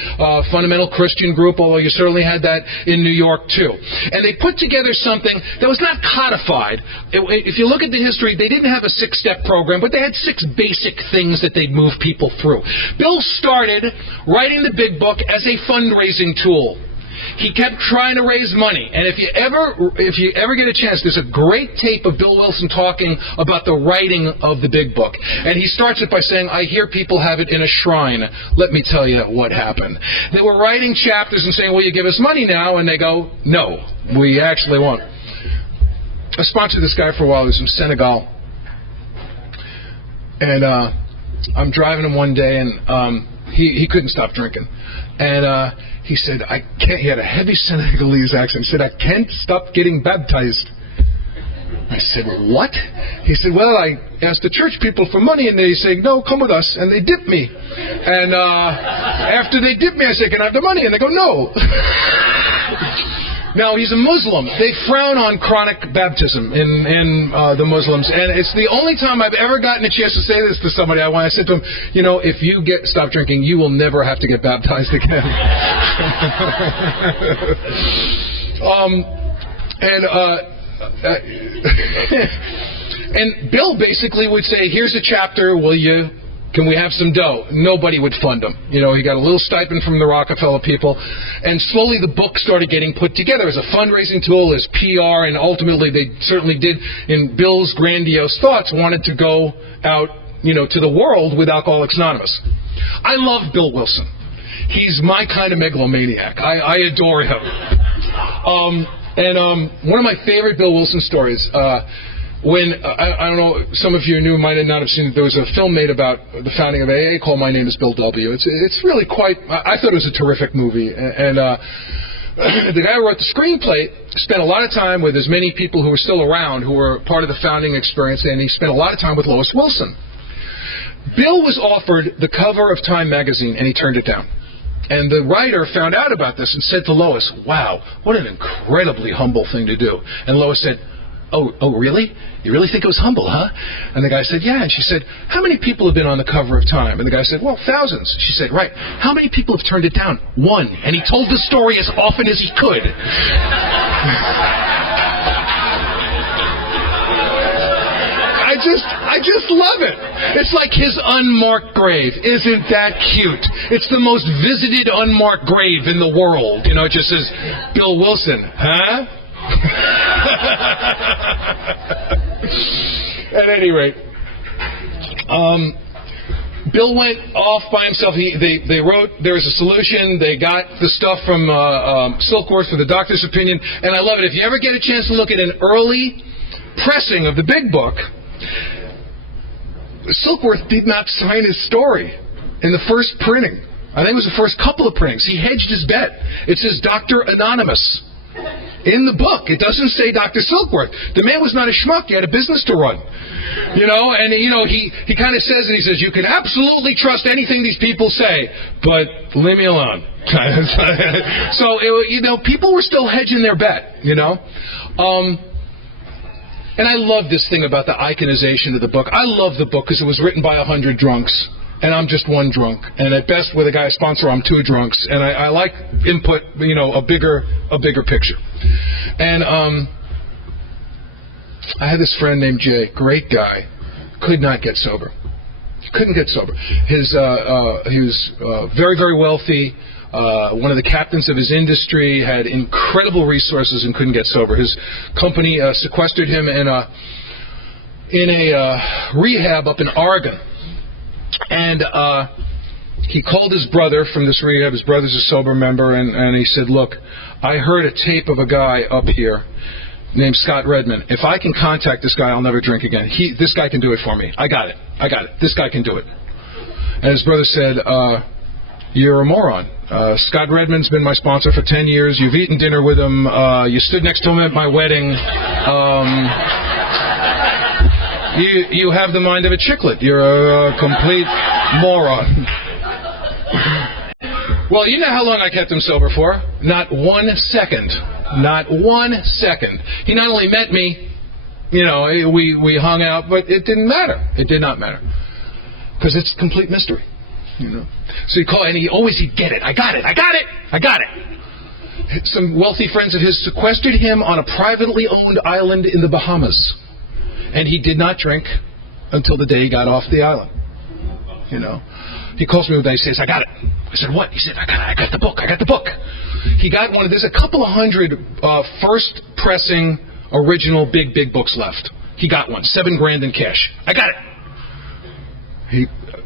fundamental Christian group, although you certainly had that in New York, too. And they put together something that was not codified. If you look at the history, they didn't have a 6-step program, but they had 6 basic things that they'd move people through. Bill started writing the big book as a fundraising tool. He kept trying to raise money. And if you ever get a chance, there's a great tape of Bill Wilson talking about the writing of the big book. And he starts it by saying, I hear people have it in a shrine. Let me tell you what happened. They were writing chapters and saying, will you give us money now? And they go, no, we actually won't. I sponsored this guy for a while. He was from Senegal. And I'm driving him one day, and he couldn't stop drinking. And he said, I can't. He had a heavy Senegalese accent. He said, I can't stop getting baptized. I said, what? He said, well, I asked the church people for money, and they say, no, come with us. And they dip me. And after they dip me, I say, can I have the money? And they go, no. Now, he's a Muslim. They frown on chronic baptism in the Muslims. And it's the only time I've ever gotten a chance to say this to somebody. I said to him, you know, if you stop drinking, you will never have to get baptized again. And Bill basically would say, here's a chapter, can we have some dough? Nobody would fund him. You know, he got a little stipend from the Rockefeller people. And slowly the book started getting put together as a fundraising tool, as PR, and ultimately they certainly did, in Bill's grandiose thoughts, wanted to go out, you know, to the world with Alcoholics Anonymous. I love Bill Wilson. He's my kind of megalomaniac. I adore him. One of my favorite Bill Wilson stories, when, I don't know, some of you might not have seen it, there was a film made about the founding of AA called My Name is Bill W. It's really quite, I thought it was a terrific movie. And the guy who wrote the screenplay spent a lot of time with as many people who were still around, who were part of the founding experience, and he spent a lot of time with Lois Wilson. Bill was offered the cover of Time magazine, and he turned it down. And the writer found out about this and said to Lois, wow, what an incredibly humble thing to do. And Lois said, oh, really? You really think it was humble, huh? And the guy said, yeah. And she said, how many people have been on the cover of Time? And the guy said, well, thousands. She said, right. How many people have turned it down? One. And he told the story as often as he could. I just love it. It's like his unmarked grave. Isn't that cute? It's the most visited unmarked grave in the world. You know, it just says, Bill Wilson, huh? At any rate, Bill went off by himself. They wrote, there was a solution. They got the stuff from Silkworth for the doctor's opinion. And I love it. If you ever get a chance to look at an early pressing of the big book, Silkworth did not sign his story in the first printing. I think it was the first couple of printings. He hedged his bet. It says Dr. Anonymous in the book. It doesn't say Dr. Silkworth. The man was not a schmuck. He had a business to run. You know, and you know, he kind of says, and he says, you can absolutely trust anything these people say, but leave me alone. So, you know, people were still hedging their bet, you know. And I love this thing about the iconization of the book. I love the book because it was written by 100 drunks, and I'm just one drunk. And at best, with a guy sponsor, I'm two drunks. And I like input, you know, a bigger picture. And I had this friend named Jay, great guy, could not get sober. Couldn't get sober. He was very, very wealthy. One of the captains of his industry, had incredible resources and couldn't get sober. His company sequestered him in a rehab up in Oregon. And he called his brother from this rehab. His brother's a sober member, and he said, look, I heard a tape of a guy up here named Scott Redman. If I can contact this guy, I'll never drink again. This guy can do it for me. I got it. This guy can do it. And his brother said, you're a moron. Scott Redman's been my sponsor for 10 years. You've eaten dinner with him. You stood next to him at my wedding. You have the mind of a chicklet. You're a complete moron. Well, you know how long I kept him sober for? Not 1 second. Not 1 second. He not only met me, you know, we hung out, but it didn't matter. It did not matter. Because it's complete mystery. You know, so he'd call, and he'd get it. I got it. Some wealthy friends of his sequestered him on a privately owned island in the Bahamas, and he did not drink until the day he got off the island. You know, he calls me one day. He says, "I got it." I said, "What?" He said, "I got the book. He got one of, there's a couple of hundred first pressing original big books left. He got one, $7,000 in cash. I got it.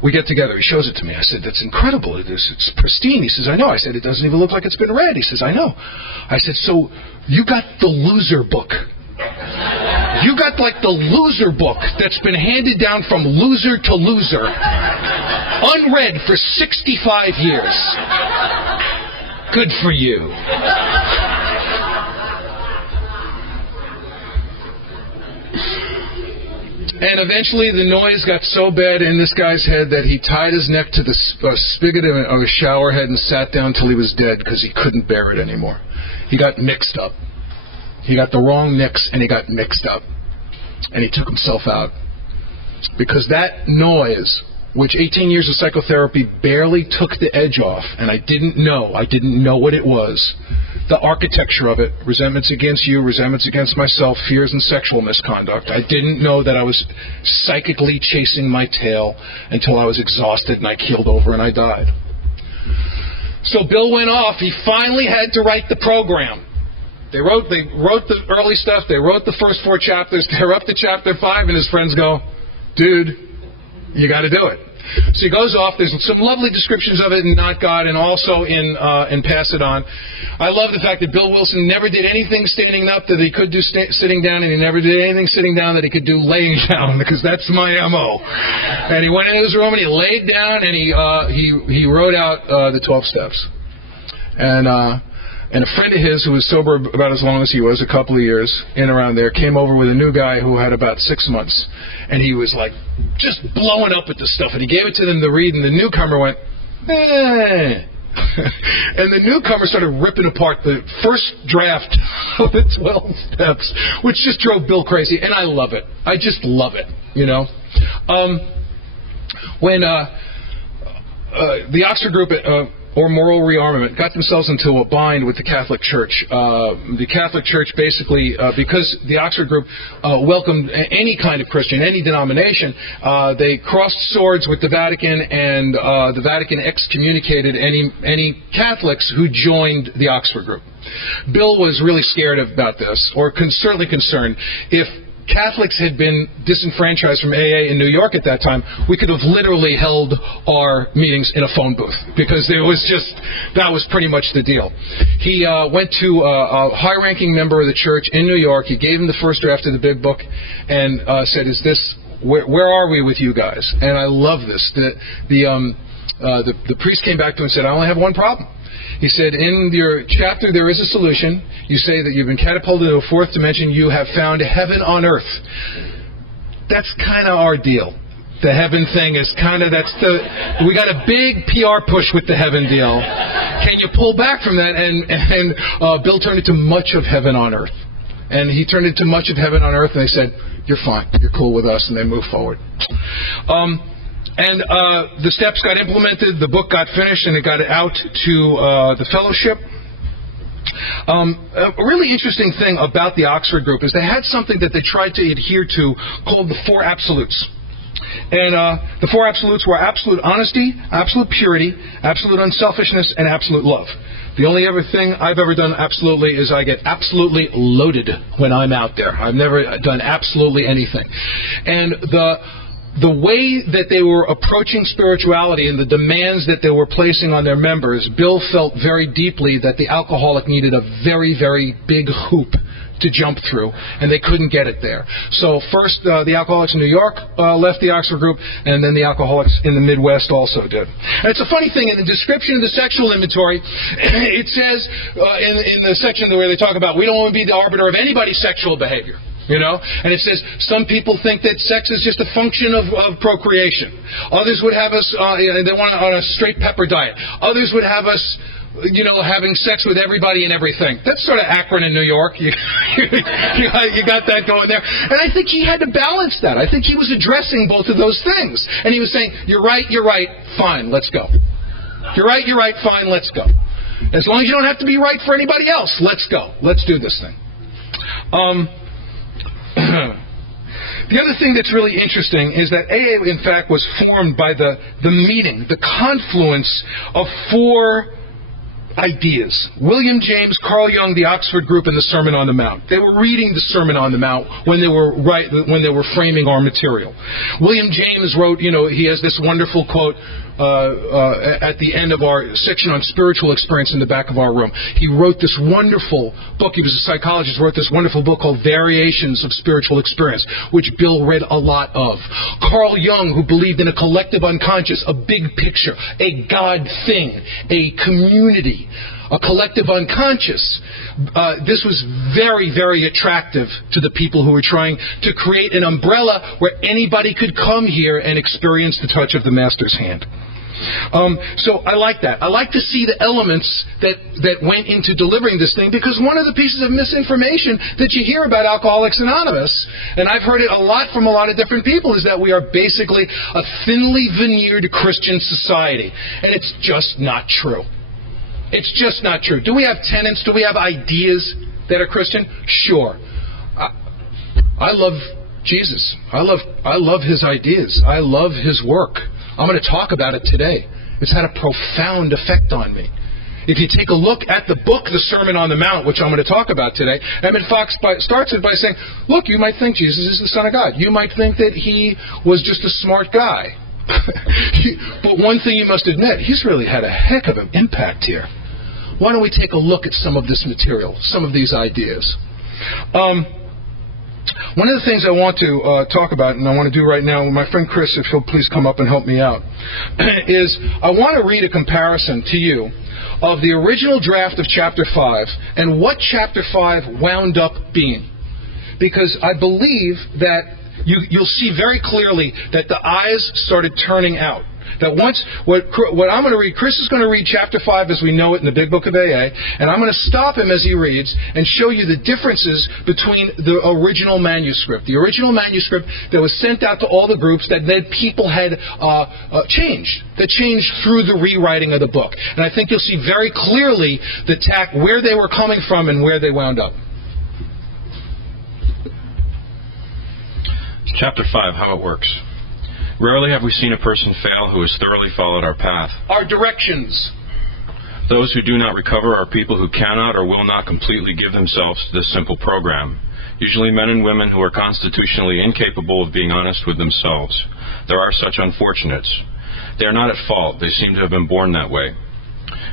We get together. He shows it to me. I said, that's incredible. It's pristine. He says, I know. I said, it doesn't even look like it's been read. He says, I know. I said, so you got the loser book. You got like the loser book that's been handed down from loser to loser, unread for 65 years. Good for you. And eventually the noise got so bad in this guy's head that he tied his neck to the spigot of a shower head and sat down till he was dead because he couldn't bear it anymore. He got mixed up. He got the wrong mix and he got mixed up. And he took himself out. Because that noise, which 18 years of psychotherapy barely took the edge off, and I didn't know what it was. The architecture of it, resentments against you, resentments against myself, fears and sexual misconduct. I didn't know that I was psychically chasing my tail until I was exhausted and I keeled over and I died. So Bill went off. He finally had to write the program. They wrote the early stuff. They wrote the first 4 chapters. They're up to chapter 5, and his friends go, dude, you got to do it. So he goes off. There's some lovely descriptions of it in Not God and also in Pass It On. I love the fact that Bill Wilson never did anything standing up that he could do sitting down, and he never did anything sitting down that he could do laying down, because that's my MO. And he went into his room and he laid down and he wrote out the 12 steps. And a friend of his who was sober about as long as he was, a couple of years in around there, came over with a new guy who had about 6 months. And he was like just blowing up at the stuff. And he gave it to them to read, and the newcomer went, eh. And the newcomer started ripping apart the first draft of the 12 steps, which just drove Bill crazy. And I love it. I just love it, you know. When the Oxford group or Moral Rearmament got themselves into a bind with the Catholic Church. The Catholic Church basically, because the Oxford group welcomed any kind of Christian, any denomination, they crossed swords with the Vatican, and the Vatican excommunicated any Catholics who joined the Oxford group. Bill was really scared about this, or certainly concerned. If Catholics had been disenfranchised from AA in New York at that time, we could have literally held our meetings in a phone booth, because there was that was pretty much the deal. He went to a high-ranking member of the church in New York. He gave him the first draft of the big book and said, where are we with you guys? And I love this. The priest came back to him and said, I only have one problem. He said, in your chapter there is a solution. You say that you've been catapulted to a 4th dimension. You have found heaven on earth. That's kind of our deal. The heaven thing is kind of, we got a big PR push with the heaven deal. Can you pull back from that? And Bill turned it to much of heaven on earth. And he turned it to much of heaven on earth, and they said, you're fine. You're cool with us, and they moved forward. And the steps got implemented, the book got finished, and it got out to the fellowship. A really interesting thing about the Oxford group is they had something that they tried to adhere to called the 4 absolutes. And the 4 absolutes were absolute honesty, absolute purity, absolute unselfishness, and absolute love. The only other thing I've ever done absolutely is I get absolutely loaded when I'm out there. I've never done absolutely anything. And the way that they were approaching spirituality and the demands that they were placing on their members, Bill felt very deeply that the alcoholic needed a very, very big hoop to jump through, and they couldn't get it there. So first, the alcoholics in New York left the Oxford group, and then the alcoholics in the Midwest also did. And it's a funny thing, in the description of the sexual inventory, it says in the section where they talk about we don't want to be the arbiter of anybody's sexual behavior. You know, and it says some people think that sex is just a function of procreation. Others would have us, they want on a straight pepper diet. Others would have us, having sex with everybody and everything. That's sort of Akron in New York. You got that going there. And I think he had to balance that. I think he was addressing both of those things. And he was saying, you're right, fine, let's go. You're right, fine, let's go. As long as you don't have to be right for anybody else, let's go. Let's do this thing. The other thing that's really interesting is that AA, in fact, was formed by the meeting, the confluence of 4 ideas. William James, Carl Jung, the Oxford Group, and the Sermon on the Mount. They were reading the Sermon on the Mount when they were framing our material. William James wrote, he has this wonderful quote at the end of our section on spiritual experience in the back of our room. He wrote this wonderful book. He was a psychologist, wrote this wonderful book called Variations of Spiritual Experience, which Bill read a lot of. Carl Jung, who believed in a collective unconscious, a big picture, a God thing, a community, a collective unconscious. This was very, very attractive to the people who were trying to create an umbrella where anybody could come here and experience the touch of the Master's hand. So I like that. I like to see the elements that went into delivering this thing, because one of the pieces of misinformation that you hear about Alcoholics Anonymous, and I've heard it a lot from a lot of different people, is that we are basically a thinly veneered Christian society. And it's just not true. It's just not true. Do we have tenets? Do we have ideas that are Christian? Sure. I love Jesus. I love his ideas. I love his work. I'm going to talk about it today. It's had a profound effect on me. If you take a look at the book, The Sermon on the Mount, which I'm going to talk about today, Emmett Fox starts it by saying, look, you might think Jesus is the Son of God. You might think that he was just a smart guy. But one thing you must admit, he's really had a heck of an impact here. Why don't we take a look at some of this material, some of these ideas? One of the things I want to talk about, and I want to do right now, my friend Chris, if he'll please come up and help me out, is I want to read a comparison to you of the original draft of Chapter 5 and what Chapter 5 wound up being. Because I believe that you'll see very clearly that the eyes started turning out. That once, what I'm going to read, Chris is going to read Chapter 5 as we know it in the Big Book of AA, and I'm going to stop him as he reads and show you the differences between the original manuscript. The original manuscript that was sent out to all the groups that then people had changed. That changed through the rewriting of the book. And I think you'll see very clearly the tack, where they were coming from and where they wound up. Chapter 5, how it works. Rarely have we seen a person fail who has thoroughly followed our path. Our directions. Those who do not recover are people who cannot or will not completely give themselves to this simple program. Usually men and women who are constitutionally incapable of being honest with themselves. There are such unfortunates. They are not at fault. They seem to have been born that way.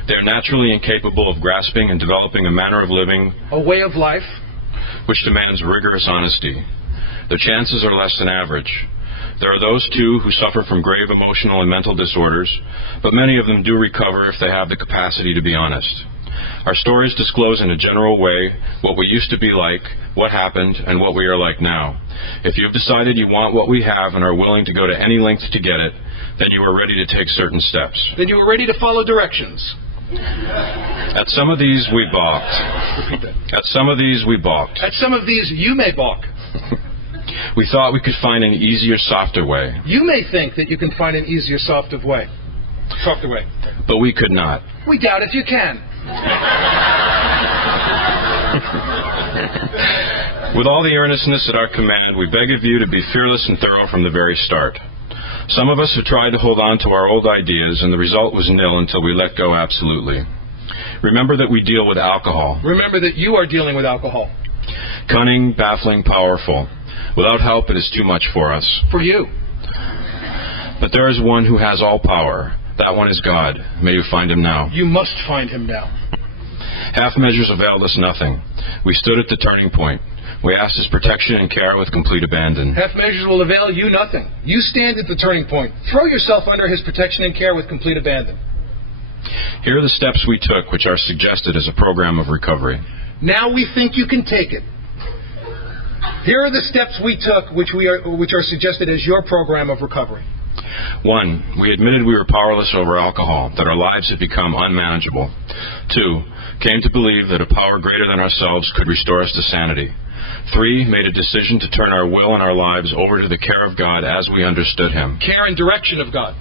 They are naturally incapable of grasping and developing a manner of living, a way of life, which demands rigorous honesty. Their chances are less than average. There are those, too, who suffer from grave emotional and mental disorders, but many of them do recover if they have the capacity to be honest. Our stories disclose in a general way what we used to be like, what happened, and what we are like now. If you have decided you want what we have and are willing to go to any length to get it, then you are ready to take certain steps. Then you are ready to follow directions. At some of these, we balked. At some of these, we balked. At some of these, you may balk. We thought we could find an easier, softer way. You may think that you can find an easier, softer way. But we could not. We doubt if you can. With all the earnestness at our command, we beg of you to be fearless and thorough from the very start. Some of us have tried to hold on to our old ideas, and the result was nil until we let go absolutely. Remember that we deal with alcohol. Remember that you are dealing with alcohol. Cunning, baffling, powerful. Without help, it is too much for us. For you. But there is one who has all power. That one is God. May you find him now. You must find him now. Half measures availed us nothing. We stood at the turning point. We asked his protection and care with complete abandon. Half measures will avail you nothing. You stand at the turning point. Throw yourself under his protection and care with complete abandon. Here are the steps we took, which are suggested as a program of recovery. Now we think you can take it. Here are the steps we took, which are suggested as your program of recovery. 1. We admitted we were powerless over alcohol, that our lives had become unmanageable. 2. Came to believe that a power greater than ourselves could restore us to sanity. 3. Made a decision to turn our will and our lives over to the care of God as we understood him. Care and direction of God.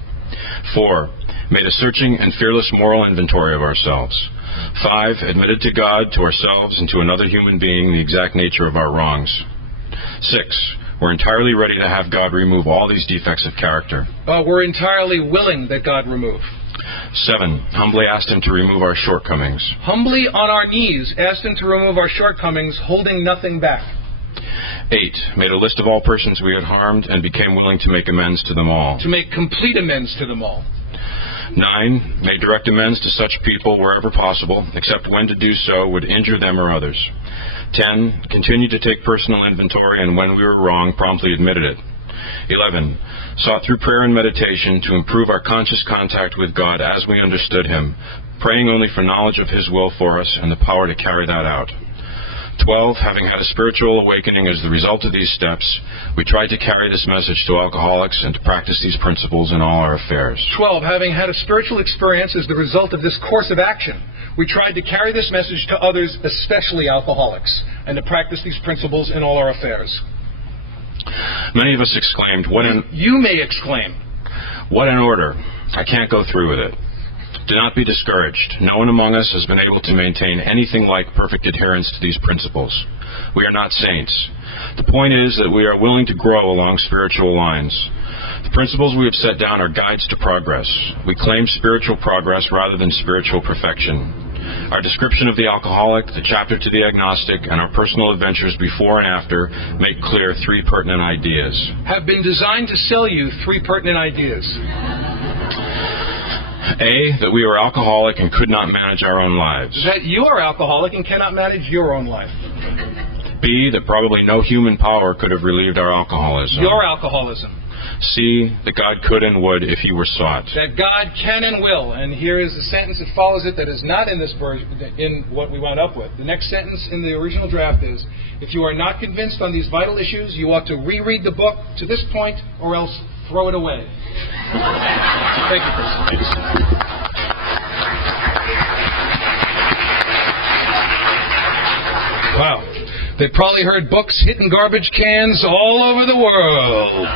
4. Made a searching and fearless moral inventory of ourselves. 5. Admitted to God, to ourselves, and to another human being the exact nature of our wrongs. 6. We're entirely ready to have God remove all these defects of character. We're entirely willing that God remove. 7. Humbly asked him to remove our shortcomings. Humbly on our knees asked him to remove our shortcomings, holding nothing back. 8. Made a list of all persons we had harmed and became willing to make amends to them all. To make complete amends to them all. 9. Made direct amends to such people wherever possible, except when to do so would injure them or others. 10. Continued to take personal inventory, and when we were wrong, promptly admitted it. 11. Sought through prayer and meditation to improve our conscious contact with God as we understood Him, praying only for knowledge of His will for us and the power to carry that out. 12. Having had a spiritual awakening as the result of these steps, we tried to carry this message to alcoholics and to practice these principles in all our affairs. 12. Having had a spiritual experience as the result of this course of action, we tried to carry this message to others, especially alcoholics, and to practice these principles in all our affairs. Many of us exclaimed, You may exclaim. What an order. I can't go through with it. Do not be discouraged. No one among us has been able to maintain anything like perfect adherence to these principles. We are not saints. The point is that we are willing to grow along spiritual lines. The principles we have set down are guides to progress. We claim spiritual progress rather than spiritual perfection. Our description of the alcoholic, the chapter to the agnostic, and our personal adventures before and after make clear 3 pertinent ideas. Have been designed to sell you 3 pertinent ideas. A, that we are alcoholic and could not manage our own lives. That you are alcoholic and cannot manage your own life. B, that probably no human power could have relieved our alcoholism. Your alcoholism. C, that God could and would if He were sought. That God can and will. And here is the sentence that follows it that is not in this version, in what we wound up with. The next sentence in the original draft is, if you are not convinced on these vital issues, you ought to reread the book to this point or else throw it away. Thank you, Chris. Wow. They probably heard books hitting garbage cans all over the world.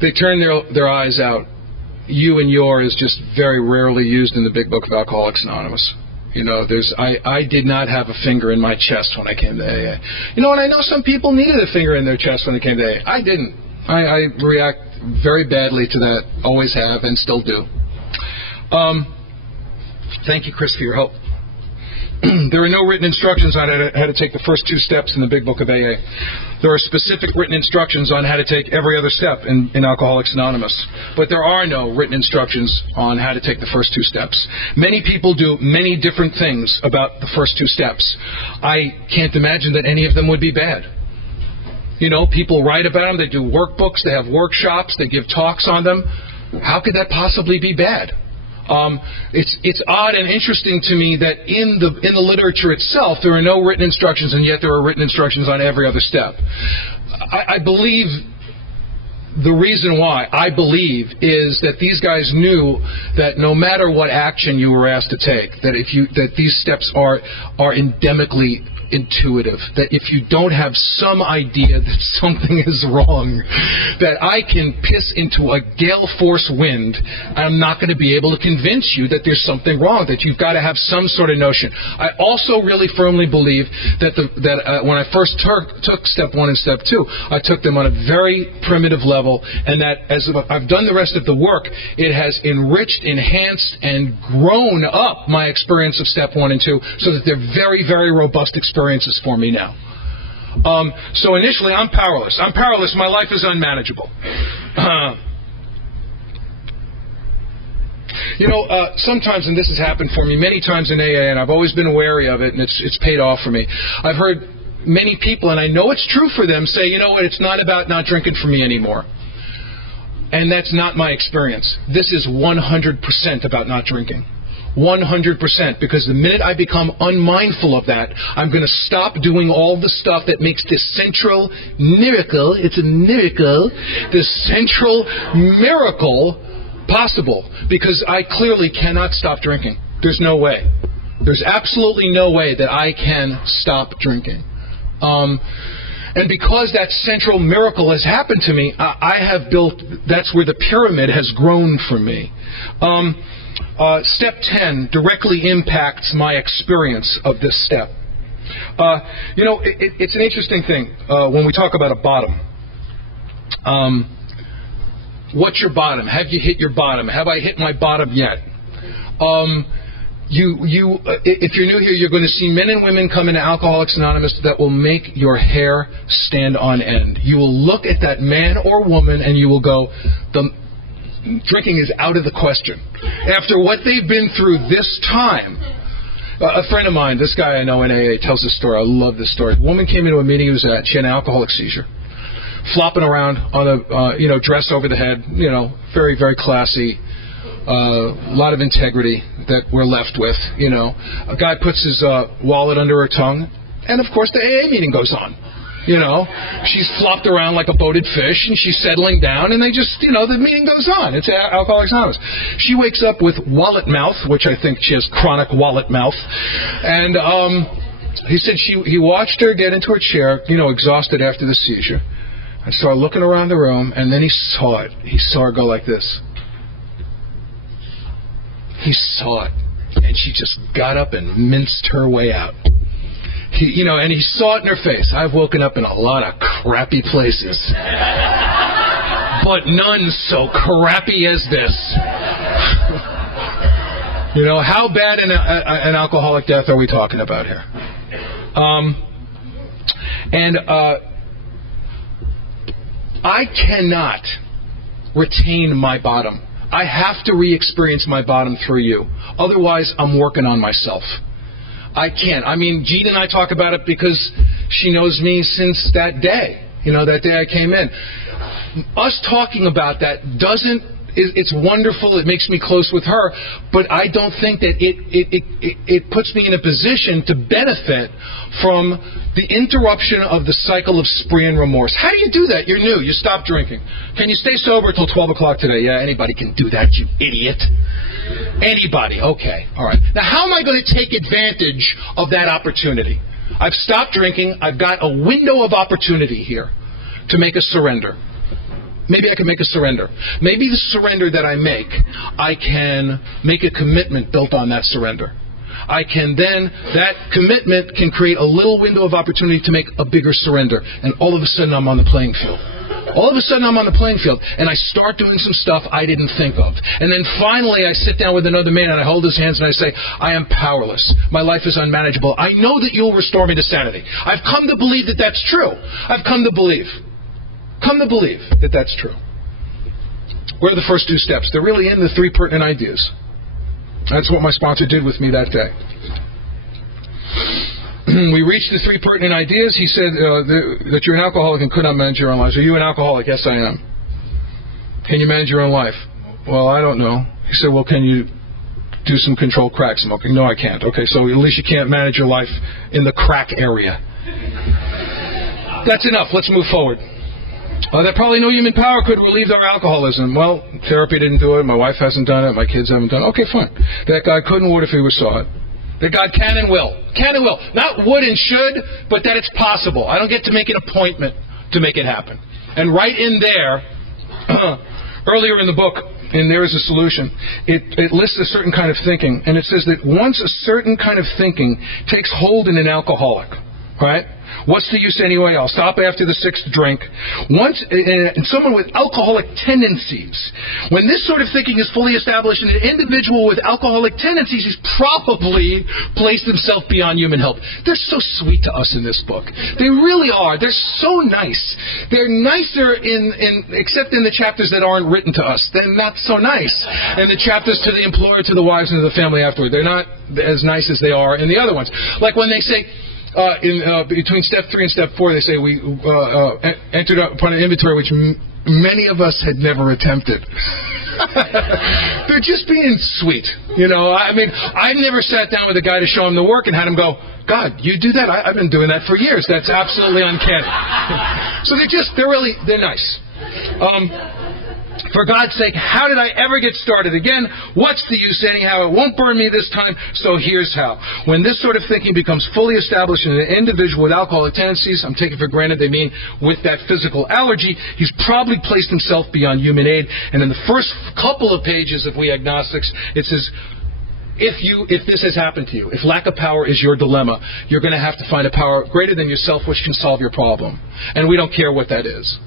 They turn their eyes out. You and your is just very rarely used in the Big Book of Alcoholics Anonymous. You know, I did not have a finger in my chest when I came to AA. You know, and I know some people needed a finger in their chest when they came to AA. I didn't. I react very badly to that. Always have and still do. Thank you, Chris, for your help. There are no written instructions on how to take the first 2 steps in the Big Book of AA. There are specific written instructions on how to take every other step in Alcoholics Anonymous. But there are no written instructions on how to take the first 2 steps. Many people do many different things about the first 2 steps. I can't imagine that any of them would be bad. You know, people write about them, they do workbooks, they have workshops, they give talks on them. How could that possibly be bad? It's odd and interesting to me that in the literature itself there are no written instructions, and yet there are written instructions on every other step. I believe the reason why I believe is that these guys knew that no matter what action you were asked to take, that these steps are endemically intuitive, that if you don't have some idea that something is wrong, that I can piss into a gale force wind, I'm not going to be able to convince you that there's something wrong, that you've got to have some sort of notion. I also really firmly believe that when I first took step 1 and step 2, I took them on a very primitive level, and that as I've done the rest of the work, it has enriched, enhanced, and grown up my experience of step 1 and 2, so that they're very, very robust experiences for me now. So initially, I'm powerless. My life is unmanageable. Sometimes, and this has happened for me many times in AA, and I've always been wary of it, and it's paid off for me. I've heard many people, and I know it's true for them, say, you know what, it's not about not drinking for me anymore. And that's not my experience. This is 100% about not drinking. 100%, because the minute I become unmindful of that, I'm going to stop doing all the stuff that makes this central miracle, it's a miracle, this central miracle possible, because I clearly cannot stop drinking. There's no way. There's absolutely no way that I can stop drinking. And because that central miracle has happened to me, I have built, that's where the pyramid has grown for me. Step 10 directly impacts my experience of this step. It's an interesting thing when we talk about a bottom. What's your bottom? Have you hit your bottom? Have I hit my bottom yet? If you're new here, you're going to see men and women come into Alcoholics Anonymous that will make your hair stand on end. You will look at that man or woman and you will go, drinking is out of the question. After what they've been through this time, a friend of mine, this guy I know in AA, tells this story. I love this story. A woman came into a meeting he was at. She had an alcoholic seizure. Flopping around on a, dress over the head, very, very classy. A lot of integrity that we're left with, A guy puts his wallet under her tongue, and of course the AA meeting goes on. She's flopped around like a boated fish, and she's settling down, and they just, the meeting goes on. It's Alcoholics Anonymous. She wakes up with wallet mouth, which I think she has chronic wallet mouth, and he said he watched her get into her chair, exhausted after the seizure, and started looking around the room, and then he saw it. He saw her go like this. He saw it, and she just got up and minced her way out. And he saw it in her face. I've woken up in a lot of crappy places, but none so crappy as this. How bad an alcoholic death are we talking about here? I cannot retain my bottom. I have to re-experience my bottom through you. Otherwise, I'm working on myself. I can't. Jean and I talk about it because she knows me since that day. That day I came in. Us talking about that it's wonderful. It makes me close with her. But I don't think that it puts me in a position to benefit from the interruption of the cycle of spree and remorse. How do you do that? You're new. You stop drinking. Can you stay sober till 12 o'clock today? Yeah, anybody can do that, you idiot. Anybody. Okay. All right. Now, how am I going to take advantage of that opportunity? I've stopped drinking. I've got a window of opportunity here to make a surrender. Maybe I can make a surrender. Maybe the surrender that I can make a commitment built on that surrender. That commitment can create a little window of opportunity to make a bigger surrender. And all of a sudden I'm on the playing field. All of a sudden I'm on the playing field and I start doing some stuff I didn't think of. And then finally I sit down with another man and I hold his hands and I say, I am powerless. My life is unmanageable. I know that you'll restore me to sanity. I've come to believe that that's true. I've come to believe that that's true. What are the first two steps? They're really in the three pertinent ideas. That's what my sponsor did with me that day. We reached the three pertinent ideas. He said that you're an alcoholic and could not manage your own life. Are you an alcoholic? Yes, I am. Can you manage your own life? Well, I don't know. He said, well, can you do some controlled crack smoking? No, I can't. Okay, so at least you can't manage your life in the crack area. That's enough. Let's move forward. That probably no human power could relieve our alcoholism. Well, therapy didn't do it. My wife hasn't done it. My kids haven't done it. Okay, fine. That God could and would if he saw it. That God can and will. Can and will. Not would and should, but that it's possible. I don't get to make an appointment to make it happen. And right in there, earlier in the book, and There Is a Solution, it lists a certain kind of thinking. And it says that once a certain kind of thinking takes hold in an alcoholic, right? What's the use anyway? I'll stop after the sixth drink. And someone with alcoholic tendencies, when this sort of thinking is fully established in an individual with alcoholic tendencies, he's probably placed himself beyond human help. They're so sweet to us in this book. They really are. They're so nice. They're nicer except in the chapters that aren't written to us. They're not so nice. And the chapters to the employer, to the wives, and to the family afterward, they're not as nice as they are in the other ones. Like when they say, between step 3 and step 4, they say we entered upon an inventory which many of us had never attempted. They're just being sweet, I've never sat down with a guy to show him the work and had him go, God, you do that? I've been doing that for years. That's absolutely uncanny. So they're nice. For God's sake, how did I ever get started again? What's the use anyhow? It won't burn me this time, so here's how. When this sort of thinking becomes fully established in an individual with alcoholic tendencies, I'm taking for granted they mean with that physical allergy, he's probably placed himself beyond human aid. And in the first couple of pages of We Agnostics, it says, if this has happened to you, if lack of power is your dilemma, you're going to have to find a power greater than yourself which can solve your problem. And we don't care what that is.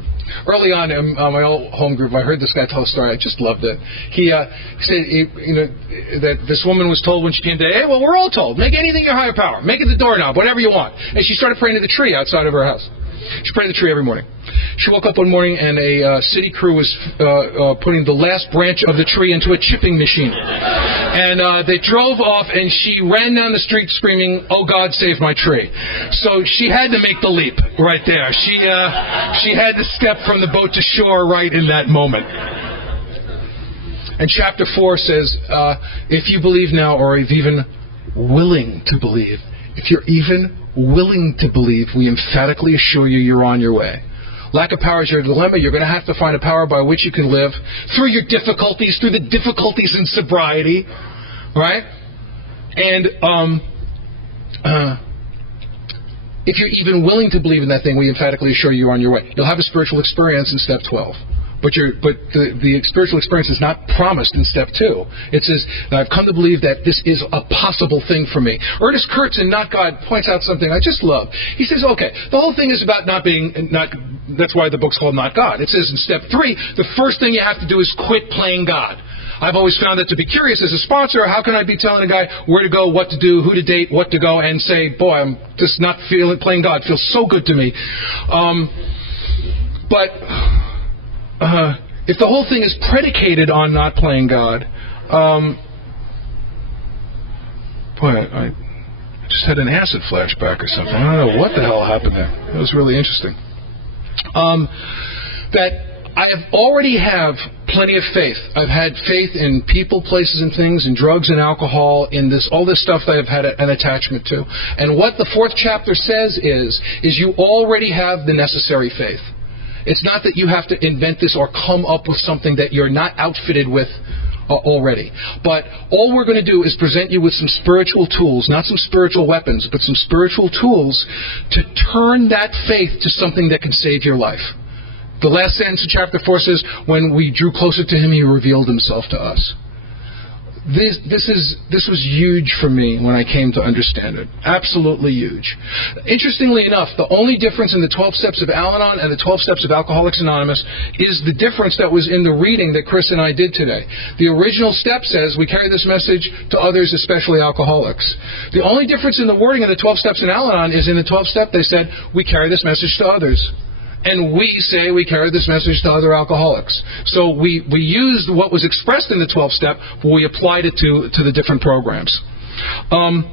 Early on in my old home group, I heard this guy tell a story. I just loved it. He said, that this woman was told when she came to, hey, well, we're all told, make anything your higher power. Make it the doorknob, whatever you want. And she started praying to the tree outside of her house. She prayed to the tree every morning. She woke up one morning and a city crew was putting the last branch of the tree into a chipping machine. And they drove off, and she ran down the street screaming, "Oh, God, save my tree." So she had to make the leap right there. She had to step from the boat to shore right in that moment. And chapter 4 says, if you believe now, or if even willing to believe, if you're even willing to believe, we emphatically assure you you're on your way. Lack of power is your dilemma. You're going to have to find a power by which you can live through your difficulties, through the difficulties in sobriety, right? And if you're even willing to believe in that thing, we emphatically assure you you're on your way. You'll have a spiritual experience in step 12. But the spiritual experience is not promised in step 2. It says, I've come to believe that this is a possible thing for me. Ernest Kurtz in Not God points out something I just love. He says, okay, the whole thing is about that's why the book's called Not God. It says in step 3, the first thing you have to do is quit playing God. I've always found that to be curious as a sponsor. How can I be telling a guy where to go, what to do, who to date, what to go, and say, boy, I'm just not feeling playing God. It feels so good to me. If the whole thing is predicated on not playing God, I just had an acid flashback or something. I don't know what the hell happened there. It was really interesting. That I already have plenty of faith. I've had faith in people, places, and things, in drugs and alcohol, in all this stuff that I've had an attachment to. And what the 4th chapter says is you already have the necessary faith. It's not that you have to invent this or come up with something that you're not outfitted with already. But all we're going to do is present you with some spiritual tools, not some spiritual weapons, but some spiritual tools to turn that faith to something that can save your life. The last sentence of chapter 4 says, when we drew closer to him, he revealed himself to us. This was huge for me when I came to understand it. Absolutely huge. Interestingly enough, the only difference in the 12 steps of Al-Anon and the 12 steps of Alcoholics Anonymous is the difference that was in the reading that Chris and I did today. The original step says we carry this message to others, especially alcoholics. The only difference in the wording of the 12 steps in Al-Anon is in the 12th step they said we carry this message to others. And we say we carry this message to other alcoholics. So we used what was expressed in the 12th step, but we applied it to the different programs. I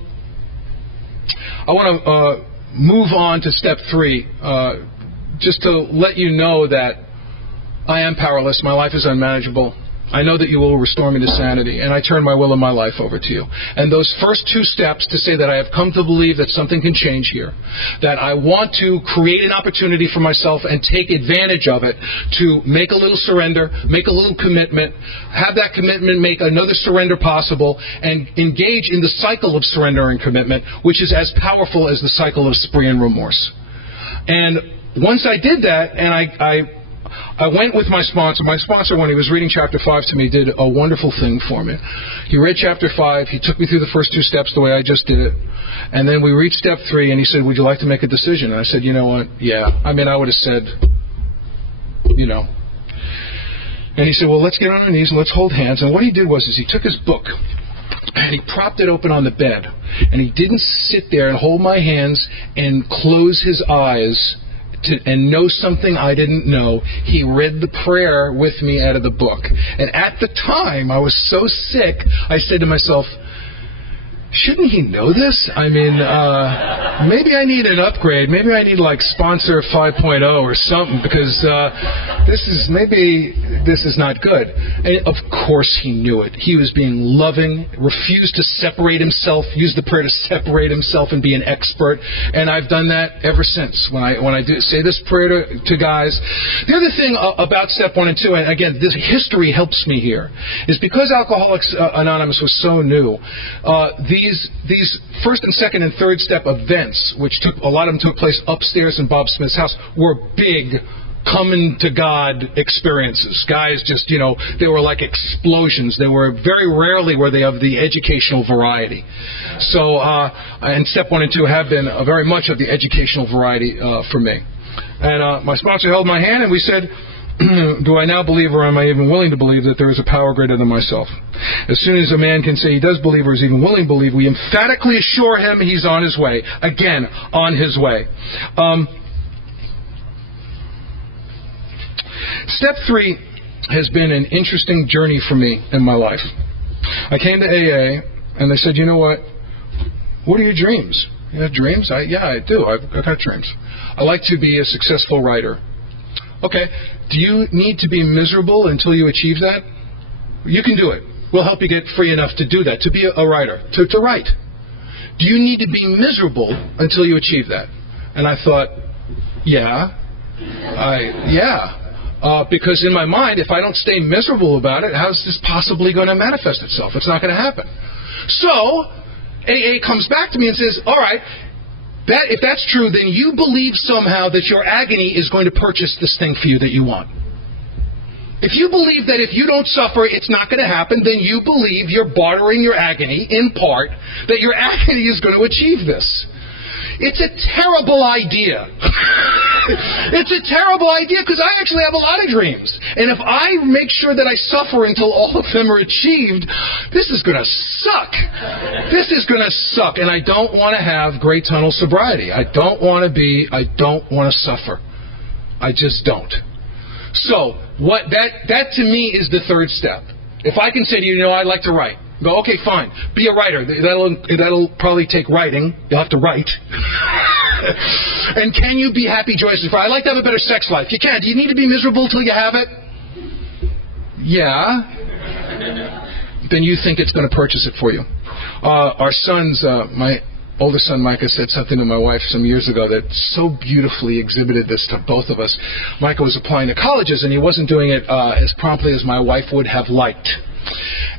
want to move on to step 3, just to let you know that I am powerless. My life is unmanageable. I know that you will restore me to sanity, and I turn my will and my life over to you. And those first 2 steps to say that I have come to believe that something can change here, that I want to create an opportunity for myself and take advantage of it to make a little surrender, make a little commitment, have that commitment make another surrender possible, and engage in the cycle of surrender and commitment, which is as powerful as the cycle of spree and remorse. And once I did that, and I went with my sponsor. My sponsor, when he was reading chapter 5 to me, did a wonderful thing for me. He read chapter 5. He took me through the first 2 steps the way I just did it. And then we reached step 3, and he said, would you like to make a decision? And I said, you know what? Yeah. I mean, I would have said, you know. And he said, well, let's get on our knees and let's hold hands. And what he did was he took his book, and he propped it open on the bed. And he didn't sit there and hold my hands and close his eyes and know something I didn't know. He read the prayer with me out of the book. And at the time, I was so sick, I said to myself, shouldn't he know this? I mean, maybe I need an upgrade. Maybe I need like sponsor 5.0 or something, because this is not good. And of course he knew it. He was being loving, refused to separate himself, used the prayer to separate himself and be an expert. And I've done that ever since. When I do say this prayer to guys. The other thing about step 1 and 2, and again, this history helps me here, is because Alcoholics Anonymous was so new, these first and second and third step events, which a lot of them took place upstairs in Bob Smith's house, were big coming to God experiences. Guys just, they were like explosions. They were very rarely were they of the educational variety. So, and step 1 and 2 have been very much of the educational variety for me. And my sponsor held my hand, and we said, do I now believe, or am I even willing to believe, that there is a power greater than myself? As soon as a man can say he does believe or is even willing to believe, we emphatically assure him he's on his way. Again, on his way. Step 3 has been an interesting journey for me in my life. I came to AA, and they said, you know what? What are your dreams? You have dreams? Yeah, I do. I've got dreams. I like to be a successful writer. Okay. Do you need to be miserable until you achieve that? You can do it. We'll help you get free enough to do that, to be a writer, to write. Do you need to be miserable until you achieve that? And I thought, yeah. Because in my mind, if I don't stay miserable about it, how's this possibly going to manifest itself? It's not going to happen. So, AA comes back to me and says, all right, if that's true, then you believe somehow that your agony is going to purchase this thing for you that you want. If you believe that if you don't suffer, it's not going to happen, then you believe you're bartering your agony, in part, that your agony is going to achieve this. It's a terrible idea. It's a terrible idea because I actually have a lot of dreams. And if I make sure that I suffer until all of them are achieved, this is going to suck. This is going to suck. And I don't want to have great tunnel sobriety. I don't want to suffer. I just don't. So that to me is the third step. If I can say to you, I'd like to write. Go, okay, fine. Be a writer. That'll probably take writing. You'll have to write. And can you be happy, joyous, and free? I'd like to have a better sex life. You can. Do you need to be miserable till you have it? Yeah. Then you think it's going to purchase it for you. Our sons, my oldest son Micah said something to my wife some years ago that so beautifully exhibited this to both of us. Micah was applying to colleges, and he wasn't doing it as promptly as my wife would have liked.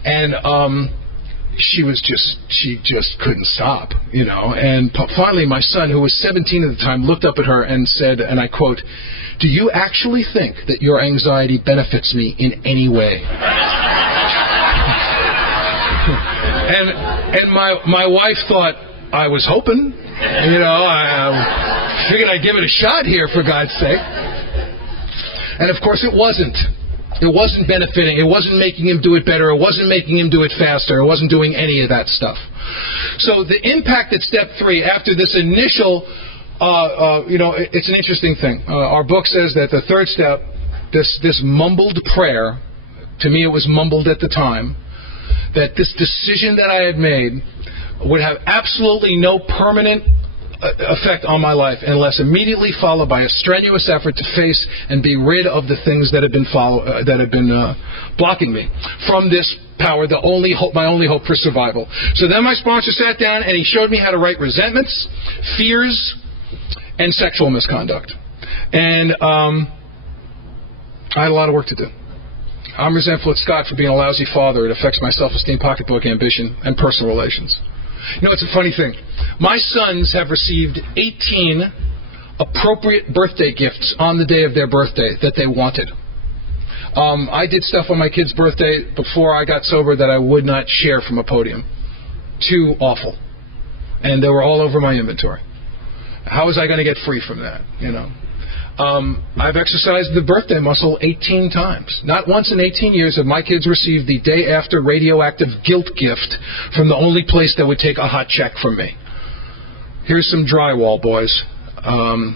And she just couldn't stop, And finally, my son, who was 17 at the time, looked up at her and said, and I quote, "Do you actually think that your anxiety benefits me in any way?" and my wife thought I was hoping, I figured I'd give it a shot here, for God's sake. And of course, it wasn't. It wasn't benefiting. It wasn't making him do it better. It wasn't making him do it faster. It wasn't doing any of that stuff. So the impact at step 3, after this initial, it's an interesting thing. Our book says that the third step, this mumbled prayer, to me it was mumbled at the time, that this decision that I had made would have absolutely no permanent effect on my life unless immediately followed by a strenuous effort to face and be rid of the things that have been blocking me from this power, my only hope for survival. So then my sponsor sat down and he showed me how to write resentments, fears, and sexual misconduct. And I had a lot of work to do. I'm resentful at Scott for being a lousy father. It affects my self-esteem, pocketbook, ambition, and personal relations. It's a funny thing. My sons have received 18 appropriate birthday gifts on the day of their birthday that they wanted. I did stuff on my kid's birthday before I got sober that I would not share from a podium. Too awful. And they were all over my inventory. How was I going to get free from that, I've exercised the birthday muscle 18 times. Not once in 18 years have my kids received the day after radioactive guilt gift from the only place that would take a hot check from me. Here's some drywall, boys. All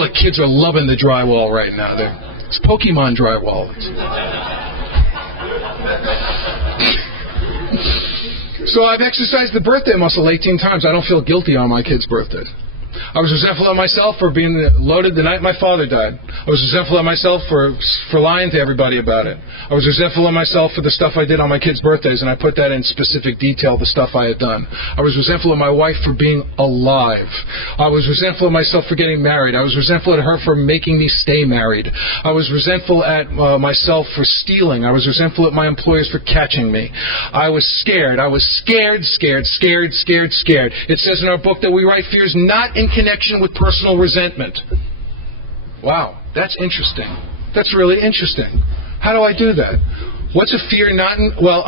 the kids are loving the drywall right now. It's Pokemon drywall. So I've exercised the birthday muscle 18 times. I don't feel guilty on my kid's birthday. I was resentful of myself for being loaded the night my father died. I was resentful of myself for lying to everybody about it. I was resentful of myself for the stuff I did on my kids' birthdays, and I put that in specific detail, the stuff I had done. I was resentful of my wife for being alive. I was resentful of myself for getting married. I was resentful at her for making me stay married. I was resentful at myself for stealing. I was resentful at my employers for catching me. I was scared. I was scared. It says in our book that we write fears not in connection with personal resentment. Wow, that's interesting. That's really interesting. How do I do that? What's a fear not in... Well,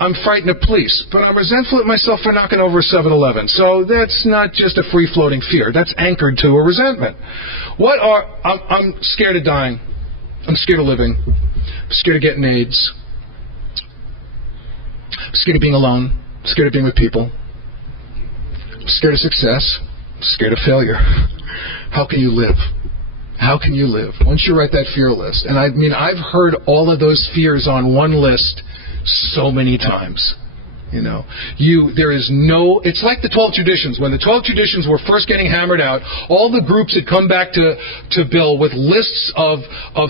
I'm frightened of police, but I'm resentful at myself for knocking over a 7-Eleven. So that's not just a free-floating fear. That's anchored to a resentment. I'm scared of dying. I'm scared of living. I'm scared of getting AIDS. I'm scared of being alone. I'm scared of being with people. I'm scared of success. I'm scared of failure. How can you live? How can you live? Once you write that fear list, and I mean, I've heard all of those fears on one list so many times. You know, there is no, it's like the 12 traditions. When the 12 traditions were first getting hammered out, all the groups had come back to Bill with lists of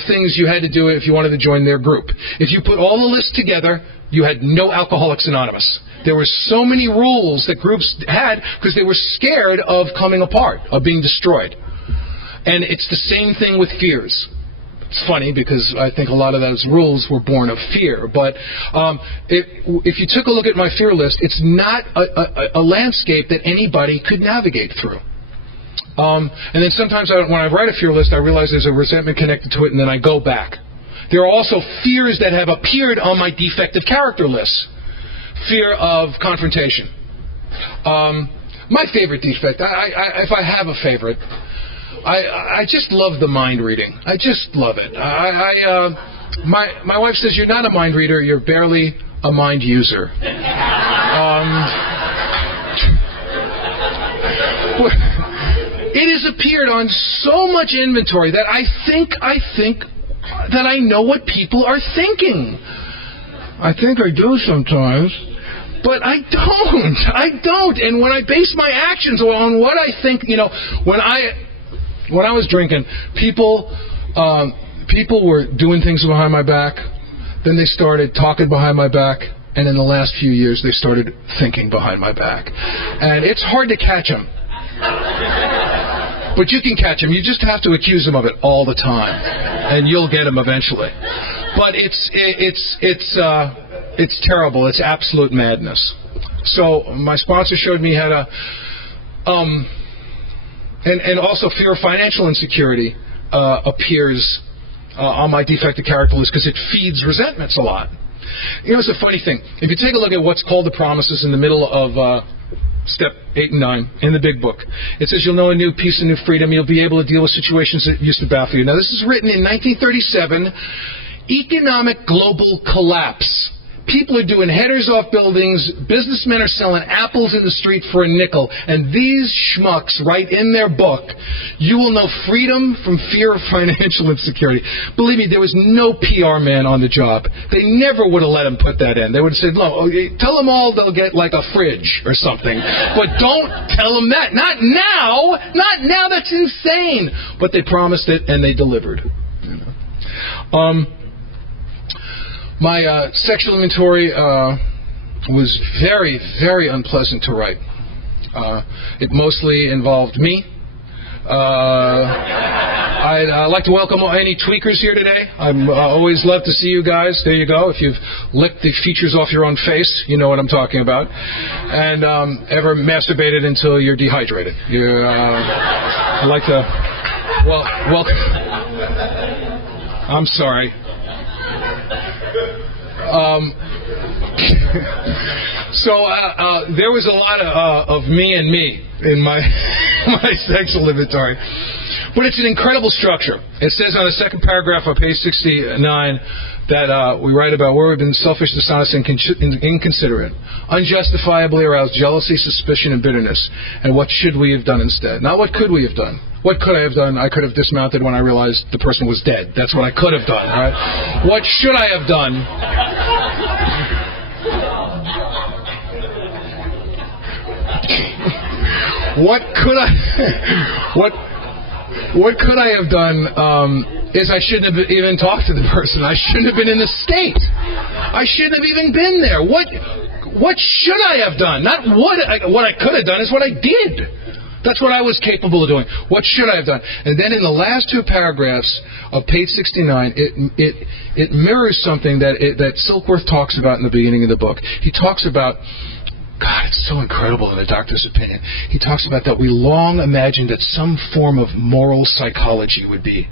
things you had to do if you wanted to join their group. If you put all the lists together, you had no Alcoholics Anonymous. There were so many rules that groups had because they were scared of coming apart, of being destroyed. And it's the same thing with fears. It's funny because I think a lot of those rules were born of fear. But if you took a look at my fear list, it's not a landscape that anybody could navigate through. And then sometimes when I write a fear list, I realize there's a resentment connected to it, and then I go back. There are also fears that have appeared on my defective character list. Fear of confrontation. My favorite defect, if I have a favorite, I just love the mind reading. I just love it. My wife says, you're not a mind reader, you're barely a mind user. It has appeared on so much inventory that I think that I know what people are thinking. I think I do sometimes, but I don't. And when I base my actions on what I think, you know, when I was drinking, people were doing things behind my back. Then they started talking behind my back. And in the last few years, they started thinking behind my back. And it's hard to catch them. But you can catch them. You just have to accuse them of it all the time. And you'll get them eventually. But it's terrible. It's absolute madness. So my sponsor showed me how to... And also fear of financial insecurity appears on my defective character list because it feeds resentments a lot. You know, it's a funny thing. If you take a look at what's called the promises in the middle of step 8 and 9 in the big book, it says you'll know a new peace and new freedom. You'll be able to deal with situations that used to baffle you. Now, this is written in 1937. Economic global collapse. People are doing headers off buildings. Businessmen are selling apples in the street for a nickel. And these schmucks write in their book, you will know freedom from fear of financial insecurity. Believe me, there was no PR man on the job. They never would have let him put that in. They would have said, no, tell them all they'll get like a fridge or something. But don't tell them that. Not now. Not now. That's insane. But they promised it and they delivered. My sexual inventory was very, very unpleasant to write. It mostly involved me. I'd like to welcome any tweakers here today. I'm always love to see you guys. There you go. If you've licked the features off your own face, you know what I'm talking about. And ever masturbated until you're dehydrated. I'd like to... Well, I'm sorry. There was a lot of me and me in my my sexual inventory, but it's an incredible structure. It says on the second paragraph of page 69 that we write about where we've been selfish, dishonest, and inconsiderate, unjustifiably aroused jealousy, suspicion, and bitterness. And what should we have done instead? Not what could we have done. What could I have done? I could have dismounted when I realized the person was dead. That's what I could have done, right? What should I have done? What could I have done is I shouldn't have even talked to the person. I shouldn't have been in the state. I shouldn't have even been there. What should I have done? Not what I could have done is what I did. That's what I was capable of doing. What should I have done? And then in the last 2 paragraphs of page 69, it mirrors something that Silkworth talks about in the beginning of the book. He talks about God, it's so incredible in a doctor's opinion. He talks about that we long imagined that some form of moral psychology would be.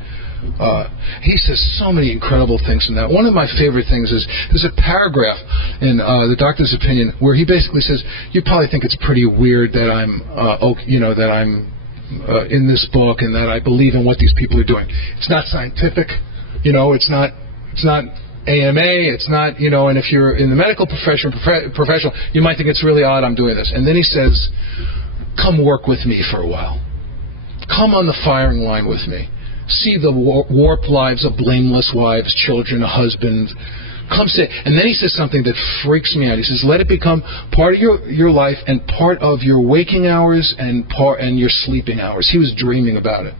He says so many incredible things from that. One of my favorite things is there's a paragraph in the doctor's opinion where he basically says, "You probably think it's pretty weird that I'm, that I'm in this book and that I believe in what these people are doing. It's not scientific, it's not AMA, it's not, and if you're in the medical professional, you might think it's really odd I'm doing this." And then he says, "Come work with me for a while. Come on the firing line with me. See the warped lives of blameless wives, children, a husband. Come say," and then he says something that freaks me out. He says, "Let it become part of your life and part of your waking hours and your sleeping hours." He was dreaming about it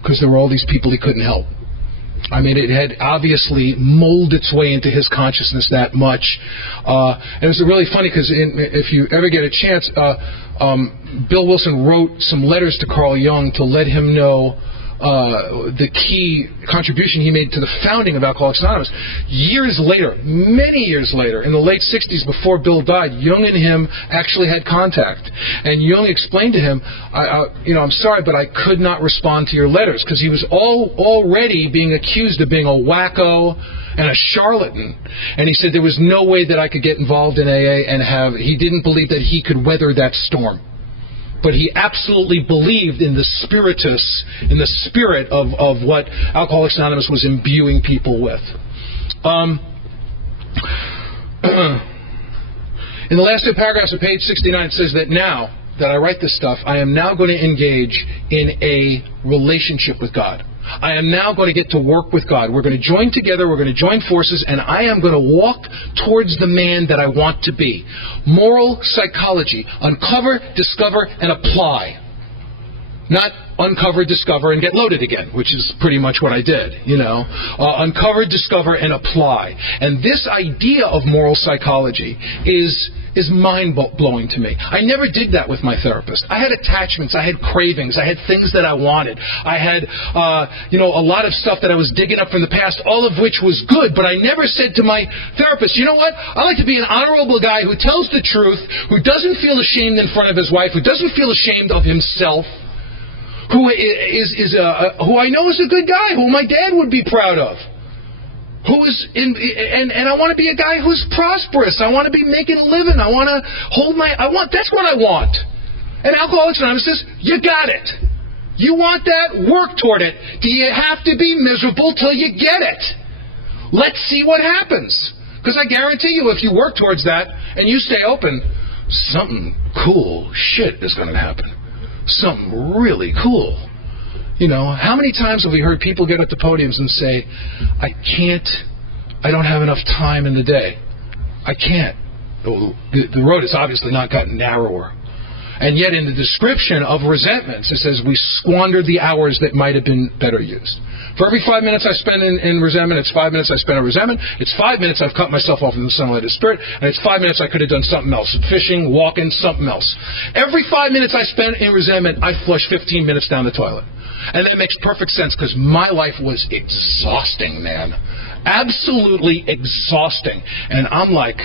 because there were all these people he couldn't help. I mean, it had obviously molded its way into his consciousness that much. And it was really funny because if you ever get a chance, Bill Wilson wrote some letters to Carl Jung to let him know the key contribution he made to the founding of Alcoholics Anonymous. Years later, many years later, in the late 60s, before Bill died, Jung and him actually had contact. And Jung explained to him, I'm sorry, but I could not respond to your letters, because he was already being accused of being a wacko and a charlatan. And he said there was no way that I could get involved in AA he didn't believe that he could weather that storm. But he absolutely believed in the spiritus, in the spirit of what Alcoholics Anonymous was imbuing people with. In the last two paragraphs of page 69, it says that now that I write this stuff, I am now going to engage in a relationship with God. I am now going to get to work with God. We're going to join together, we're going to join forces, and I am going to walk towards the man that I want to be. Moral psychology. Uncover, discover, and apply. Not uncover, discover, and get loaded again, which is pretty much what I did, Uncover, discover, and apply. And this idea of moral psychology is mind-blowing to me. I never did that with my therapist. I had attachments, I had cravings, I had things that I wanted. I had, a lot of stuff that I was digging up from the past, all of which was good, but I never said to my therapist, you know what, I like to be an honorable guy who tells the truth, who doesn't feel ashamed in front of his wife, who doesn't feel ashamed of himself, who who I know is a good guy, who my dad would be proud of. And I want to be a guy who's prosperous. I want to be making a living. That's what I want. And Alcoholics Anonymous says, you got it. You want that? Work toward it. Do you have to be miserable till you get it? Let's see what happens. Because I guarantee you, if you work towards that and you stay open, something cool shit is going to happen. Something really cool. How many times have we heard people get up to podiums and say, I don't have enough time in the day. I can't. The road has obviously not gotten narrower. And yet in the description of resentments, it says we squandered the hours that might have been better used. For every 5 minutes I spend in resentment, it's 5 minutes I spend in resentment. It's 5 minutes I've cut myself off from the sunlight of spirit, and it's 5 minutes I could have done something else. Fishing, walking, something else. Every 5 minutes I spend in resentment, I flush 15 minutes down the toilet. And that makes perfect sense because my life was exhausting, man. Absolutely exhausting. And I'm like,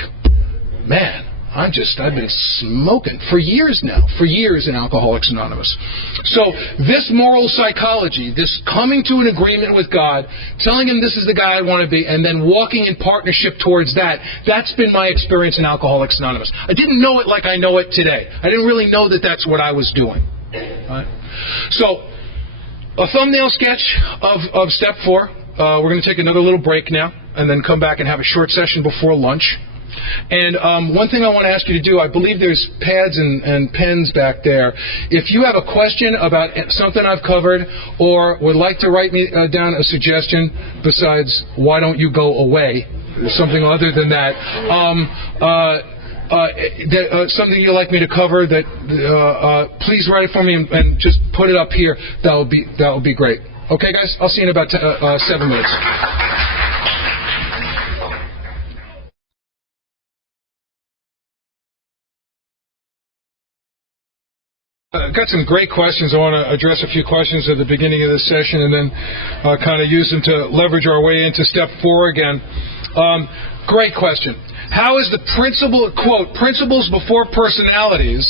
man, I've been smoking for years now, in Alcoholics Anonymous. So this moral psychology, this coming to an agreement with God, telling him this is the guy I want to be, and then walking in partnership towards that's been my experience in Alcoholics Anonymous. I didn't know it like I know it today. I didn't really know that that's what I was doing. Right? So a thumbnail sketch of step 4. We're going to take another little break now and then come back and have a short session before lunch. And one thing I want to ask you to do, I believe there's pads and pens back there. If you have a question about something I've covered or would like to write me down a suggestion besides why don't you go away, something other than that, something you'd like me to cover, please write it for me and just put it up here. That would be great. Okay, guys? I'll see you in about 7 minutes. I've got some great questions. I want to address a few questions at the beginning of this session and then kind of use them to leverage our way into step 4 again. Great question. How is the principle, quote, principles before personalities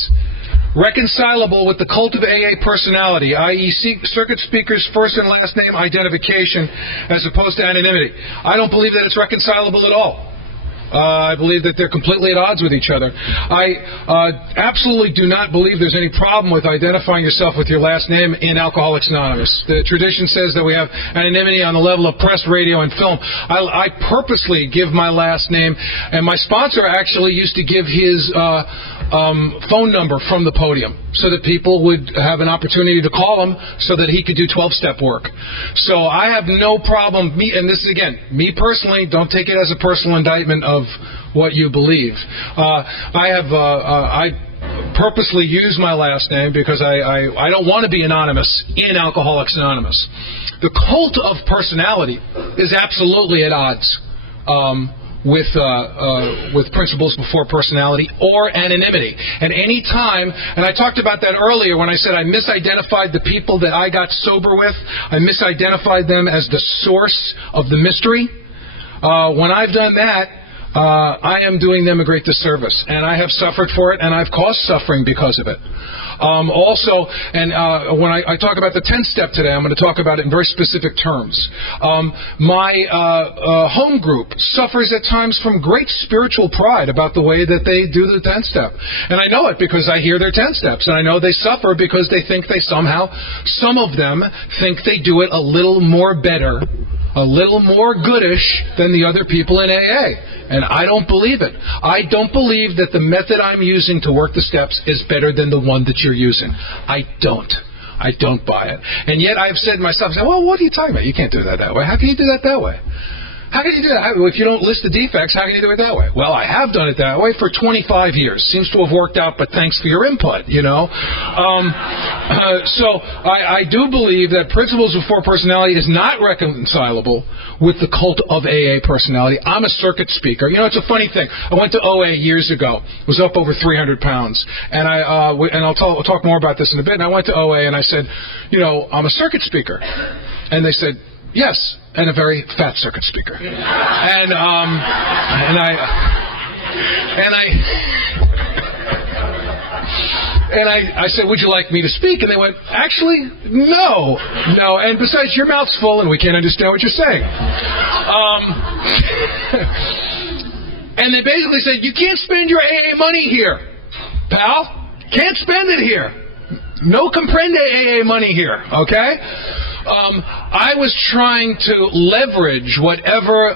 reconcilable with the cult of AA personality, i.e. circuit speaker's first and last name identification as opposed to anonymity? I don't believe that it's reconcilable at all. I believe that they're completely at odds with each other. I absolutely do not believe there's any problem with identifying yourself with your last name in Alcoholics Anonymous. The tradition says that we have anonymity on the level of press, radio, and film. I purposely give my last name, and my sponsor actually used to give his phone number from the podium so that people would have an opportunity to call him so that he could do 12-step work. So I have no problem, and this is, again, me personally, don't take it as a personal indictment of what you believe. I purposely use my last name because I don't want to be anonymous in Alcoholics Anonymous. The cult of personality is absolutely at odds with principles before personality or anonymity. And any time, and I talked about that earlier when I said I misidentified the people that I got sober with. I misidentified them as the source of the mystery. When I've done that, I am doing them a great disservice, and I have suffered for it, and I've caused suffering because of it. Also, and when I talk about the 10th step today, I'm going to talk about it in very specific terms. My home group suffers at times from great spiritual pride about the way that they do the 10th step. And I know it because I hear their 10 steps, and I know they suffer because they think they somehow, some of them think they do it a little more better, a little more goodish than the other people in AA. And I don't believe it. I don't believe that the method I'm using to work the steps is better than the one that you're using. I don't buy it. And yet I've said to myself, well, what are you talking about? You can't do that way. How can you do that way? How can you do that? If you don't list the defects, how can you do it that way? Well, I have done it that way for 25 years. Seems to have worked out, but thanks for your input, you know. So I do believe that principles before personality is not reconcilable with the cult of AA personality. I'm a circuit speaker. You know, it's a funny thing. I went to OA years ago. Was up over 300 pounds. And I'll talk more about this in a bit. And I went to OA and I said, you know, I'm a circuit speaker. And they said, yes, and a very fat circuit speaker. And I said, would you like me to speak? And they went, actually, no. And besides, your mouth's full and we can't understand what you're saying. And they basically said, you can't spend your AA money here, pal. Can't spend it here. No comprende AA money here, okay? I was trying to leverage whatever,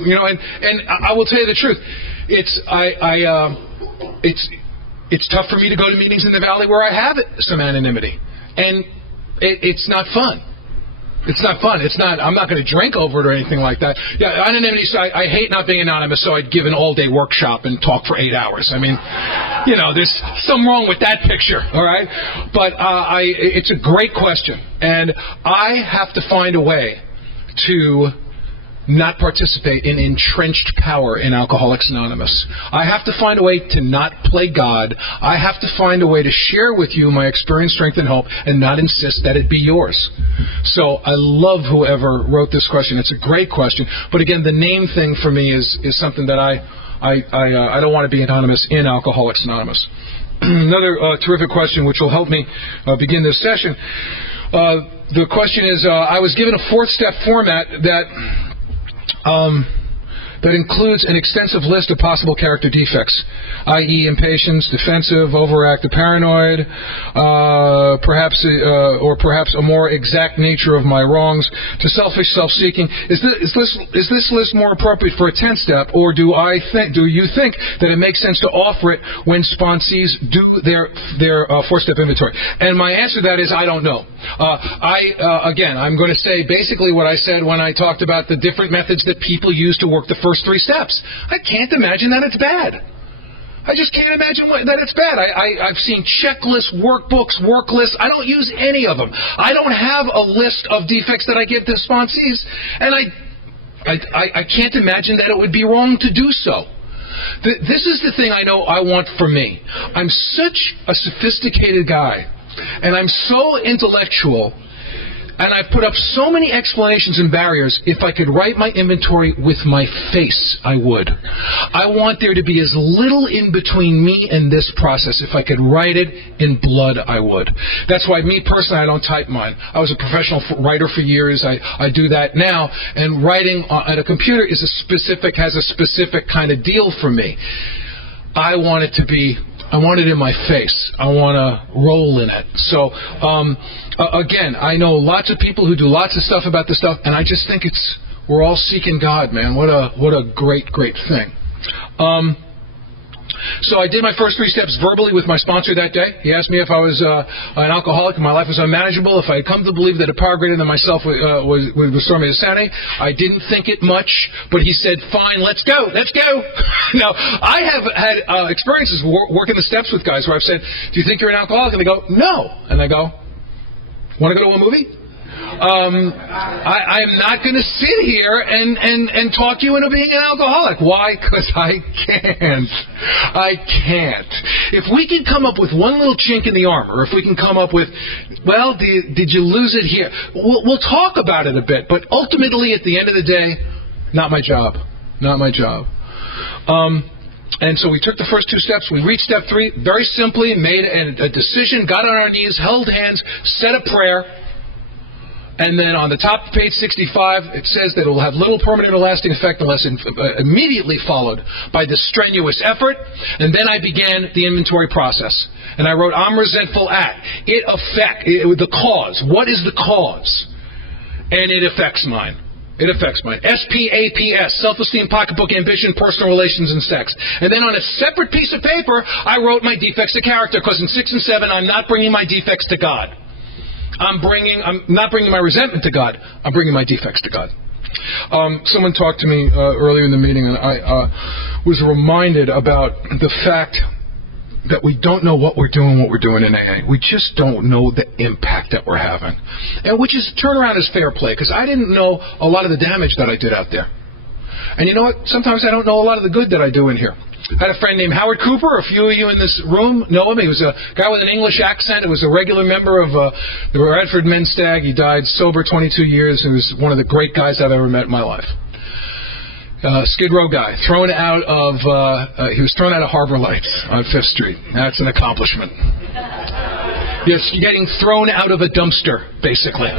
you know, and I will tell you the truth. It's tough for me to go to meetings in the Valley where I have some anonymity, and it's not fun. It's not fun. I'm not going to drink over it or anything like that. Yeah, anonymity. So I hate not being anonymous. So I'd give an all-day workshop and talk for 8 hours. I mean, you know, there's something wrong with that picture. All right, but it's a great question, and I have to find a way to not participate in entrenched power in Alcoholics Anonymous. I have to find a way to not play God. I have to find a way to share with you my experience, strength, and hope, and not insist that it be yours. So I love whoever wrote this question. It's a great question. But again, the name thing for me is something that I don't want to be anonymous in Alcoholics Anonymous. Another terrific question, which will help me begin this session. The question is, I was given a 4th-step format that includes an extensive list of possible character defects, i.e. impatience, defensive, overactive, paranoid, perhaps a more exact nature of my wrongs, to selfish, self-seeking. Is this list more appropriate for a 10th step, or do you think that it makes sense to offer it when sponsees do their 4-step inventory? And my answer to that is I don't know. Again, I'm going to say basically what I said when I talked about the different methods that people use to work the first 3 steps. I can't imagine that it's bad. I just can't imagine that it's bad. I've seen checklists, workbooks, work lists. I don't use any of them. I don't have a list of defects that I give to sponsees, and I can't imagine that it would be wrong to do so. This is the thing I know I want for me. I'm such a sophisticated guy, and I'm so intellectual. And I put up so many explanations and barriers. If I could write my inventory with my face, I would. I want there to be as little in between me and this process. If I could write it in blood, I would. That's why me personally, I don't type mine. I was a professional writer for years. I do that now. And writing on a computer has a specific kind of deal for me. I want it in my face. I want to roll in it. So, again, I know lots of people who do lots of stuff about this stuff, and I just think we're all seeking God, man. What a great, great thing. So I did my first 3 steps verbally with my sponsor that day. He asked me if I was an alcoholic and my life was unmanageable, if I had come to believe that a power greater than myself was restore me to sanity. I didn't think it much, but he said, fine, let's go. Now, I have had experiences working the steps with guys where I've said, do you think you're an alcoholic? And they go, no. And I go, want to go to a movie? I am not going to sit here and talk you into being an alcoholic. Why? Because I can't. If we can come up with one little chink in the armor, if we can come up with, well, did you lose it here? We'll talk about it a bit, but ultimately, at the end of the day, not my job. And so we took the first 2 steps. We reached step 3, very simply made a decision, got on our knees, held hands, said a prayer. And then on the top of page 65, it says that it will have little permanent or lasting effect unless immediately followed by this strenuous effort. And then I began the inventory process. And I wrote, I'm resentful at. The cause. What is the cause? And it affects mine. SPAPS, self-esteem, pocketbook, ambition, personal relations, and sex. And then on a separate piece of paper, I wrote my defects of character, because in 6 and 7, I'm not bringing my defects to God. I'm not bringing my resentment to God. I'm bringing my defects to God. Someone talked to me earlier in the meeting, and I was reminded about the fact that we don't know what we're doing in AA. We just don't know the impact that we're having. And which is, turnaround is fair play, because I didn't know a lot of the damage that I did out there. And you know what? Sometimes I don't know a lot of the good that I do in here. I had a friend named Howard Cooper. A few of you in this room know him. He was a guy with an English accent. He was a regular member of the Radford Men's Stag. He died sober 22 years. He was one of the great guys I've ever met in my life. Skid Row guy. He was thrown out of Harbor Lights on 5th Street. That's an accomplishment. Yes, getting thrown out of a dumpster, basically.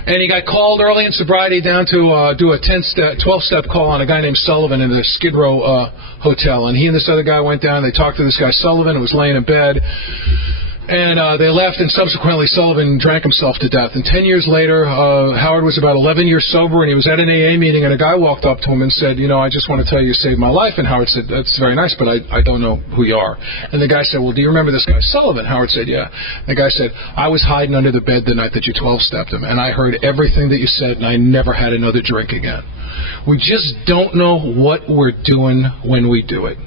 And he got called early in sobriety down to do a 12-step call on a guy named Sullivan in the Skid Row hotel. And he and this other guy went down. They talked to this guy Sullivan, who was laying in bed. And they left, and subsequently Sullivan drank himself to death. And 10 years later, Howard was about 11 years sober, and he was at an AA meeting, and a guy walked up to him and said, I just want to tell you saved my life. And Howard said, that's very nice, but I don't know who you are. And the guy said, well, do you remember this guy Sullivan? Howard said, yeah. And the guy said, I was hiding under the bed the night that you 12-stepped him, and I heard everything that you said, and I never had another drink again. We just don't know what we're doing when we do it.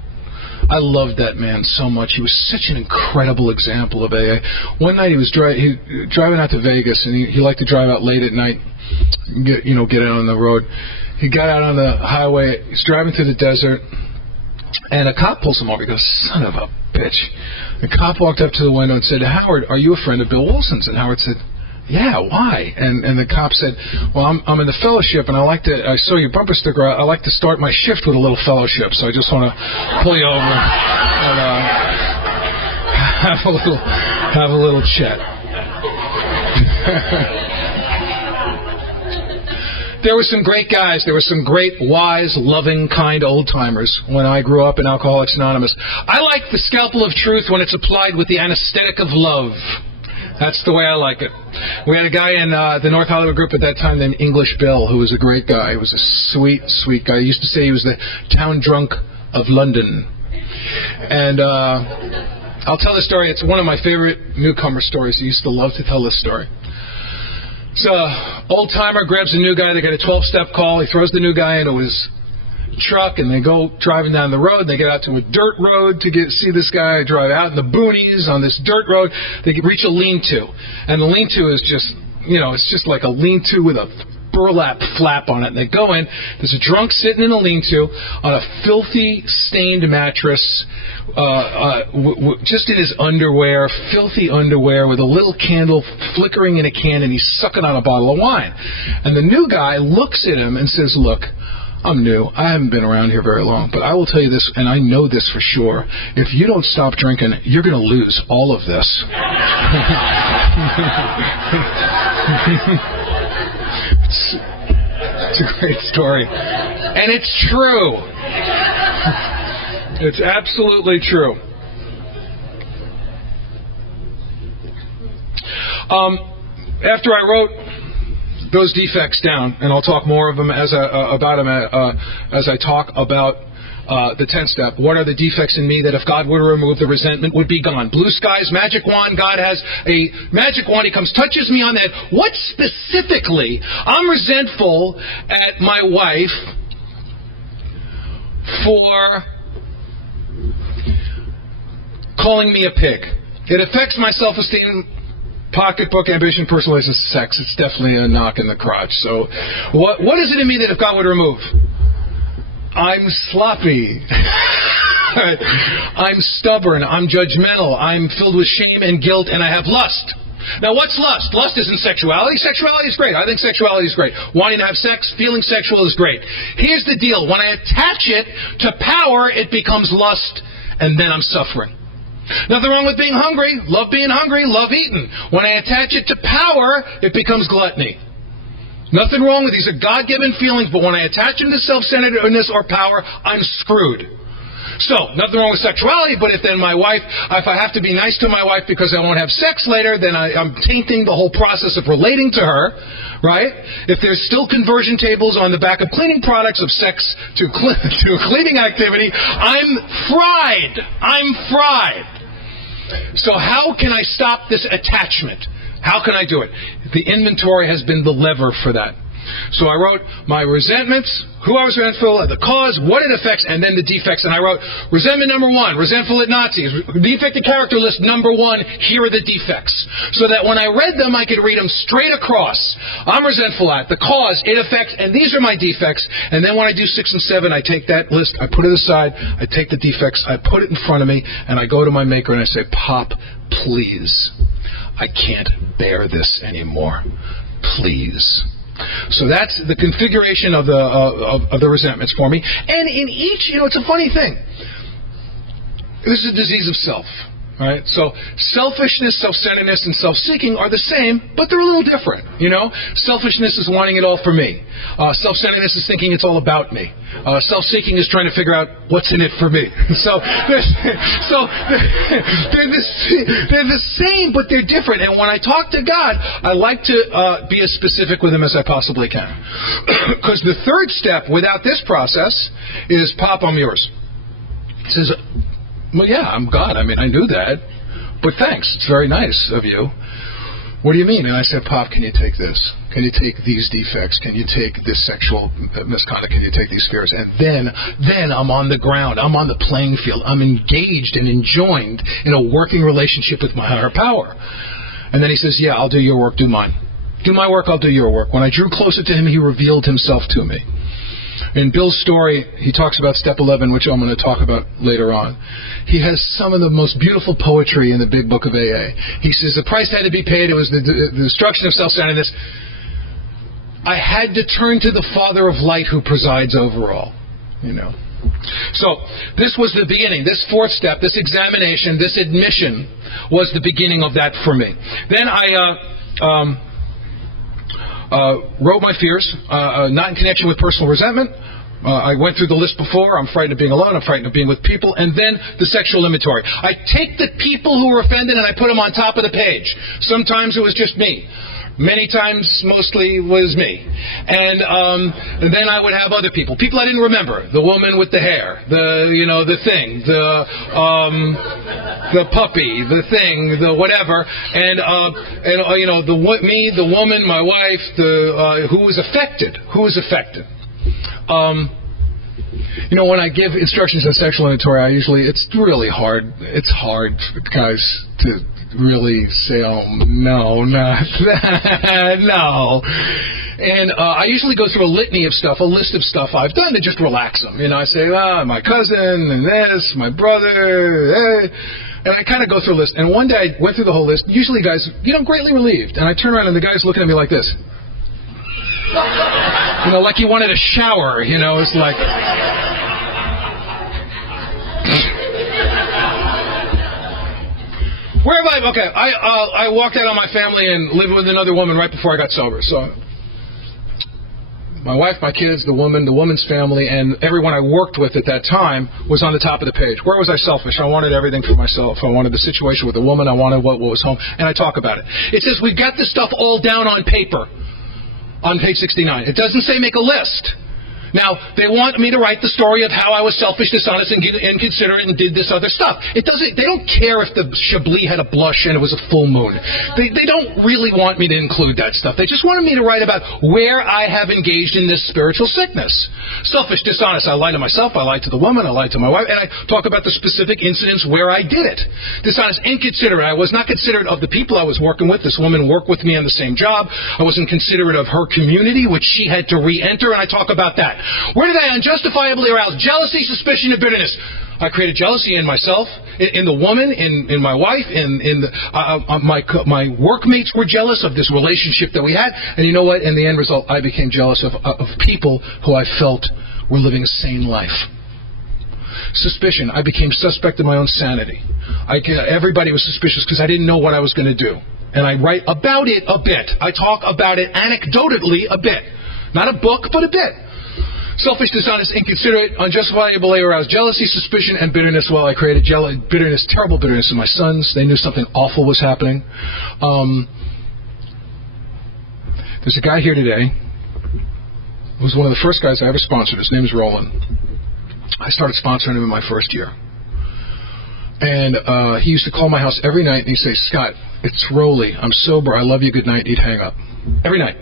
I loved that man so much. He was such an incredible example of AA. One night he was driving out to Vegas, and he liked to drive out late at night, get out on the road. He got out on the highway. He's driving through the desert, and a cop pulls him over. He goes, son of a bitch. The cop walked up to the window and said, Howard, are you a friend of Bill Wilson's? And Howard said, yeah, why? And the cop said, well, I'm in the fellowship, and I saw your bumper sticker. I like to start my shift with a little fellowship, so I just want to pull you over and have a little chat. There were some great guys. There were some great, wise, loving, kind old-timers when I grew up in Alcoholics Anonymous. I like the scalpel of truth when it's applied with the anesthetic of love. That's the way I like it. We had a guy in the North Hollywood group at that time named English Bill, who was a great guy. He was a sweet, sweet guy. He used to say he was the town drunk of London. And I'll tell this story. It's one of my favorite newcomer stories. He used to love to tell this story. So, old-timer grabs a new guy. They get a 12-step call. He throws the new guy into his truck, and they go driving down the road. They get out to a dirt road to see this guy drive out in the boonies on this dirt road. They reach a lean-to, and the lean-to is just, it's just like a lean-to with a burlap flap on it. And they go in. There's a drunk sitting in a lean-to on a filthy, stained mattress, just in his underwear, filthy underwear, with a little candle flickering in a can, and he's sucking on a bottle of wine. And the new guy looks at him and says, look, I'm new. I haven't been around here very long, but I will tell you this, and I know this for sure. If you don't stop drinking, you're going to lose all of this. It's a great story. And it's true. It's absolutely true. After I wrote those defects down, and I'll talk more of them as I talk about the 10th step. What are the defects in me that if God were to remove, the resentment would be gone? Blue skies, magic wand. God has a magic wand. He comes, touches me on the head. What specifically? I'm resentful at my wife for calling me a pig. It affects my self-esteem, pocketbook, ambition, personal license, sex. It's definitely a knock in the crotch. So what is it in me that if God would remove? I'm sloppy. I'm stubborn. I'm judgmental. I'm filled with shame and guilt, and I have lust. Now, what's lust? Lust isn't sexuality. Sexuality is great. I think sexuality is great. Wanting to have sex, feeling sexual is great. Here's the deal. When I attach it to power, it becomes lust, and then I'm suffering. Nothing wrong with being hungry. Love being hungry. Love eating. When I attach it to power, it becomes gluttony. Nothing wrong with these are God-given feelings, but when I attach them to self-centeredness or power, I'm screwed. So, nothing wrong with sexuality, but if I have to be nice to my wife because I won't have sex later, then I'm tainting the whole process of relating to her, right? If there's still conversion tables on the back of cleaning products of sex to a cleaning activity, I'm fried. So how can I stop this attachment? How can I do it? The inventory has been the lever for that. So I wrote my resentments, who I was resentful at, the cause, what it affects, and then the defects. And I wrote resentment number 1, resentful at Nazis. Defective character list number 1, here are the defects. So that when I read them, I could read them straight across. I'm resentful at, the cause, it affects, and these are my defects. And then when I do 6 and 7, I take that list, I put it aside, I take the defects, I put it in front of me, and I go to my maker and I say, Pop, please. I can't bear this anymore. Please. So that's the configuration of the resentments for me. And in each, it's a funny thing. This is a disease of self. Right? So selfishness, self-centeredness, and self-seeking are the same, but they're a little different. Selfishness is wanting it all for me. Self-centeredness is thinking it's all about me. Self-seeking is trying to figure out what's in it for me. So they're the same, but they're different. And when I talk to God, I like to be as specific with Him as I possibly can. Because the third step without this process is, Pop, I'm yours. He says, well, yeah, I'm God. I mean, I knew that. But thanks. It's very nice of you. What do you mean? And I said, Pop, can you take this? Can you take these defects? Can you take this sexual misconduct? Can you take these fears? And then I'm on the ground. I'm on the playing field. I'm engaged and enjoined in a working relationship with my higher power. And then he says, yeah, I'll do your work, do mine. Do my work, I'll do your work. When I drew closer to him, he revealed himself to me. In Bill's story, he talks about step 11, which I'm going to talk about later on. He has some of the most beautiful poetry in the big book of AA. He says the price had to be paid. It was the destruction of self-centeredness. I had to turn to the Father of Light who presides over all. So this was the beginning. This fourth step, this examination, this admission was the beginning of that for me. Then I wrote my fears, not in connection with personal resentment. I went through the list before. I'm frightened of being alone. I'm frightened of being with people. And then the sexual inventory. I take the people who were offended and I put them on top of the page. Sometimes it was just me. Many times, mostly, was me. And then I would have other people. People I didn't remember. The woman with the hair. The thing. The puppy. The thing. The whatever. And me, the woman, my wife, who was affected. When I give instructions on sexual inventory, it's really hard. It's hard, guys, to really say, oh, no, not that, no. And I usually go through a litany of stuff, a list of stuff I've done to just relax them. You know, I say, my cousin and this, my brother, and I kind of go through a list. And one day I went through the whole list. Usually guys, greatly relieved. And I turn around and the guy's looking at me like this. Like he wanted a shower. It's like... Where have I... Okay, I walked out on my family and lived with another woman right before I got sober. So... my wife, my kids, the woman's family, and everyone I worked with at that time was on the top of the page. Where was I selfish? I wanted everything for myself. I wanted the situation with the woman. I wanted what was home. And I talk about it. It says we've got this stuff all down on paper on page 69. It doesn't say make a list. Now, they want me to write the story of how I was selfish, dishonest, and inconsiderate and did this other stuff. They don't care if the Chablis had a blush and it was a full moon. They don't really want me to include that stuff. They just wanted me to write about where I have engaged in this spiritual sickness. Selfish, dishonest, I lied to myself, I lied to the woman, I lied to my wife, and I talk about the specific incidents where I did it. Dishonest, inconsiderate, I was not considerate of the people I was working with. This woman worked with me on the same job. I wasn't considerate of her community, which she had to re-enter, and I talk about that. Where did I unjustifiably arouse jealousy, suspicion, and bitterness? I created jealousy in myself, in the woman, in my wife, my workmates were jealous of this relationship that we had. And you know what? In the end result, I became jealous of people who I felt were living a sane life. Suspicion. I became suspect of my own sanity. Everybody was suspicious because I didn't know what I was going to do. And I write about it a bit. I talk about it anecdotally a bit. Not a book, but a bit. Selfish, dishonest, inconsiderate, unjustifiably aroused jealousy, suspicion, and bitterness. Well, I created bitterness, terrible bitterness in my sons. They knew something awful was happening. There's a guy here today who was one of the first guys I ever sponsored. His name is Roland. I started sponsoring him in my first year. And he used to call my house every night and he'd say, Scott, it's Rolly. I'm sober. I love you. Good night. He'd hang up. Every night.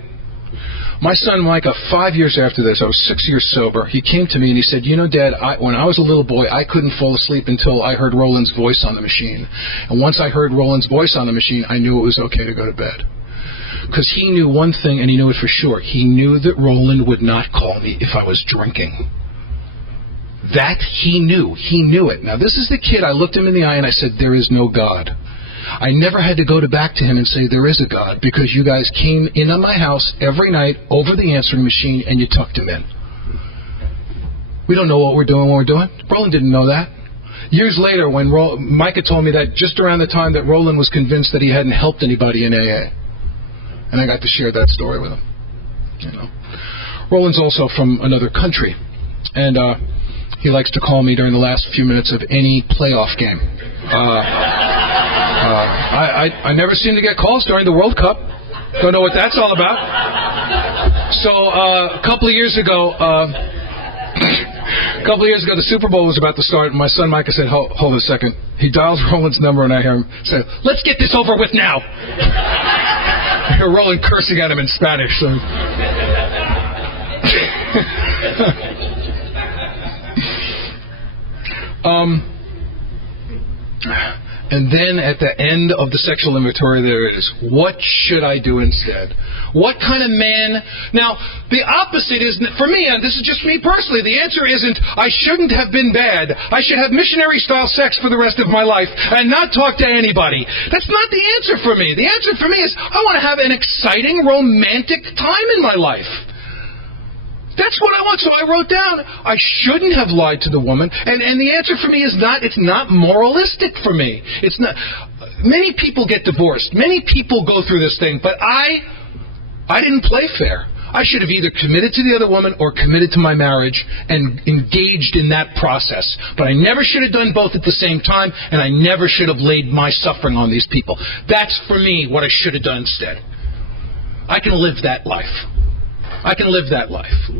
My son Micah, 5 years after this, I was 6 years sober, he came to me and he said, Dad, when I was a little boy, I couldn't fall asleep until I heard Roland's voice on the machine. And once I heard Roland's voice on the machine, I knew it was okay to go to bed. Because he knew one thing, and he knew it for sure. He knew that Roland would not call me if I was drinking. That he knew. He knew it. Now, this is the kid. I looked him in the eye and I said, there is no God. I never had to go back to him and say, there is a God, because you guys came in on my house every night over the answering machine and you tucked him in. We don't know what we're doing when we're doing. Roland didn't know that. Years later, when Micah told me that just around the time that Roland was convinced that he hadn't helped anybody in AA. And I got to share that story with him. Roland's also from another country. And he likes to call me during the last few minutes of any playoff game. I never seem to get calls during the World Cup. Don't know what that's all about. So a couple of years ago, the Super Bowl was about to start, and my son Micah said, hold a second. He dials Roland's number, and I hear him say, let's get this over with now. I hear Roland cursing at him in Spanish. So. And then at the end of the sexual inventory, there it is. What should I do instead? What kind of man? Now, the opposite is, for me, and this is just me personally, the answer isn't, I shouldn't have been bad. I should have missionary-style sex for the rest of my life and not talk to anybody. That's not the answer for me. The answer for me is, I want to have an exciting, romantic time in my life. That's what I want. So I wrote down, I shouldn't have lied to the woman. And the answer for me is it's not moralistic for me. It's not. Many people get divorced. Many people go through this thing. But I didn't play fair. I should have either committed to the other woman or committed to my marriage and engaged in that process. But I never should have done both at the same time, and I never should have laid my suffering on these people. That's, for me, what I should have done instead. I can live that life. I can live that life,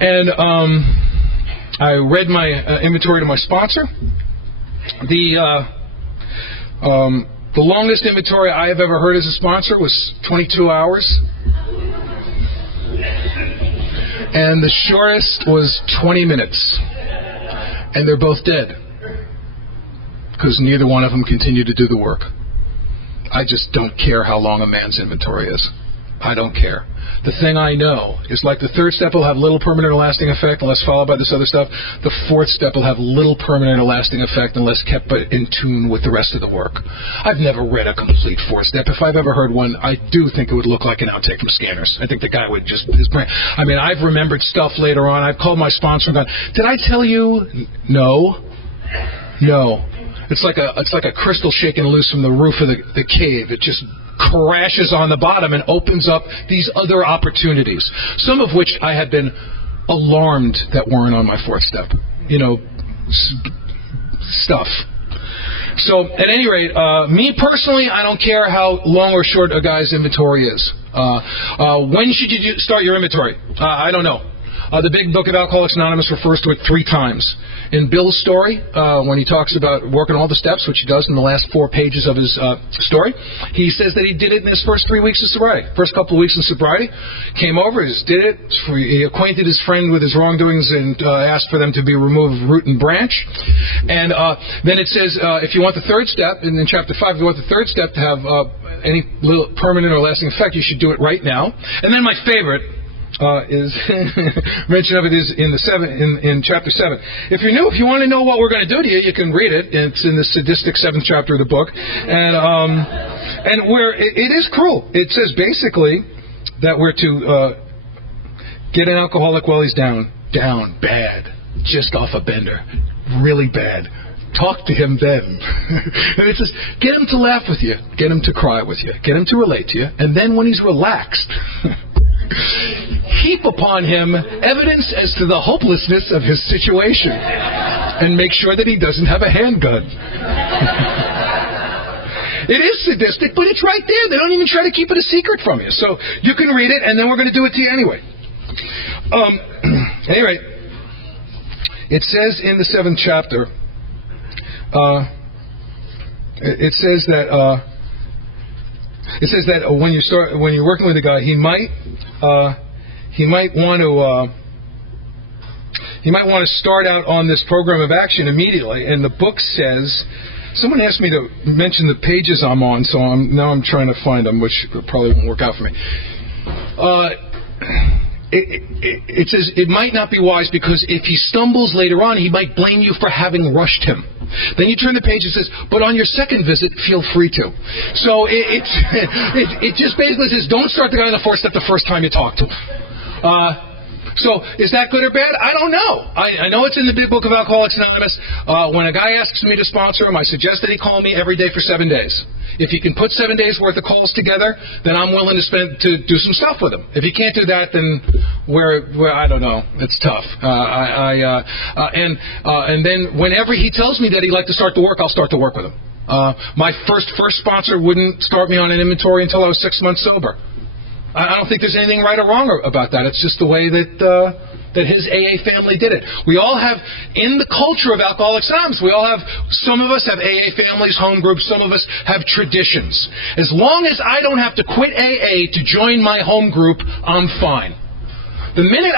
And I read my inventory to my sponsor. The longest inventory I have ever heard as a sponsor was 22 hours. And the shortest was 20 minutes. And they're both dead. Because neither one of them continued to do the work. I just don't care how long a man's inventory is. I don't care. The thing I know is like the third step will have little permanent or lasting effect unless followed by this other stuff. The fourth step will have little permanent or lasting effect unless kept in tune with the rest of the work. I've never read a complete fourth step. If I've ever heard one, I do think it would look like an outtake from Scanners. I think the guy would just, his brain. I mean, I've remembered stuff later on. I've called my sponsor and gone, did I tell you? No. No. It's like a crystal shaken loose from the roof of the cave. It just crashes on the bottom and opens up these other opportunities, some of which I had been alarmed that weren't on my fourth step. You know, stuff. So, at any rate, me personally, I don't care how long or short a guy's inventory is. When should you start your inventory? I don't know. The Big Book of Alcoholics Anonymous refers to it 3 times. In Bill's story, when he talks about working all the steps, which he does in the last 4 pages of his story, he says that he did it in his first 3 weeks of sobriety. First couple of weeks in sobriety, came over, just did it. He acquainted his friend with his wrongdoings and asked for them to be removed root and branch. And then it says, if you want the third step, in chapter 5, if you want the third step to have any little permanent or lasting effect, you should do it right now. And then my favorite is mention of it is in chapter 7. If you're new, if you want to know what we're going to do to you, you can read it. It's in the sadistic 7th chapter of the book, and where it is cruel. It says basically that we're to get an alcoholic while he's down bad, just off a bender, really bad. Talk to him then. And it says, get him to laugh with you, get him to cry with you, get him to relate to you, and then when he's relaxed, heap upon him evidence as to the hopelessness of his situation and make sure that he doesn't have a handgun. It is sadistic, but it's right there. They don't even try to keep it a secret from you. So you can read it, and then we're going to do it to you anyway. Anyway, it says in the 7th chapter, it says that when you're working with a guy, he might want to start out on this program of action immediately. And the book says, someone asked me to mention the pages I'm on, so now I'm trying to find them, which probably won't work out for me. It says it might not be wise because if he stumbles later on, he might blame you for having rushed him. Then you turn the page and says, but on your second visit, feel free to. So it just basically says, don't start the guy on the fourth step the first time you talk to him. So is that good or bad? I don't know. I know it's in the Big Book of Alcoholics Anonymous. When a guy asks me to sponsor him, I suggest that he call me every day for 7 days. If he can put 7 days worth of calls together, then I'm willing to do some stuff with him. If he can't do that, then we're I don't know. It's tough. And then whenever he tells me that he'd like to start the work, I'll start to work with him. My first sponsor wouldn't start me on an inventory until I was 6 months sober. I don't think there's anything right or wrong about that. It's just the way that his AA family did it. We all have, in the culture of Alcoholics Anonymous, some of us have AA families, home groups, some of us have traditions. As long as I don't have to quit AA to join my home group, I'm fine. The minute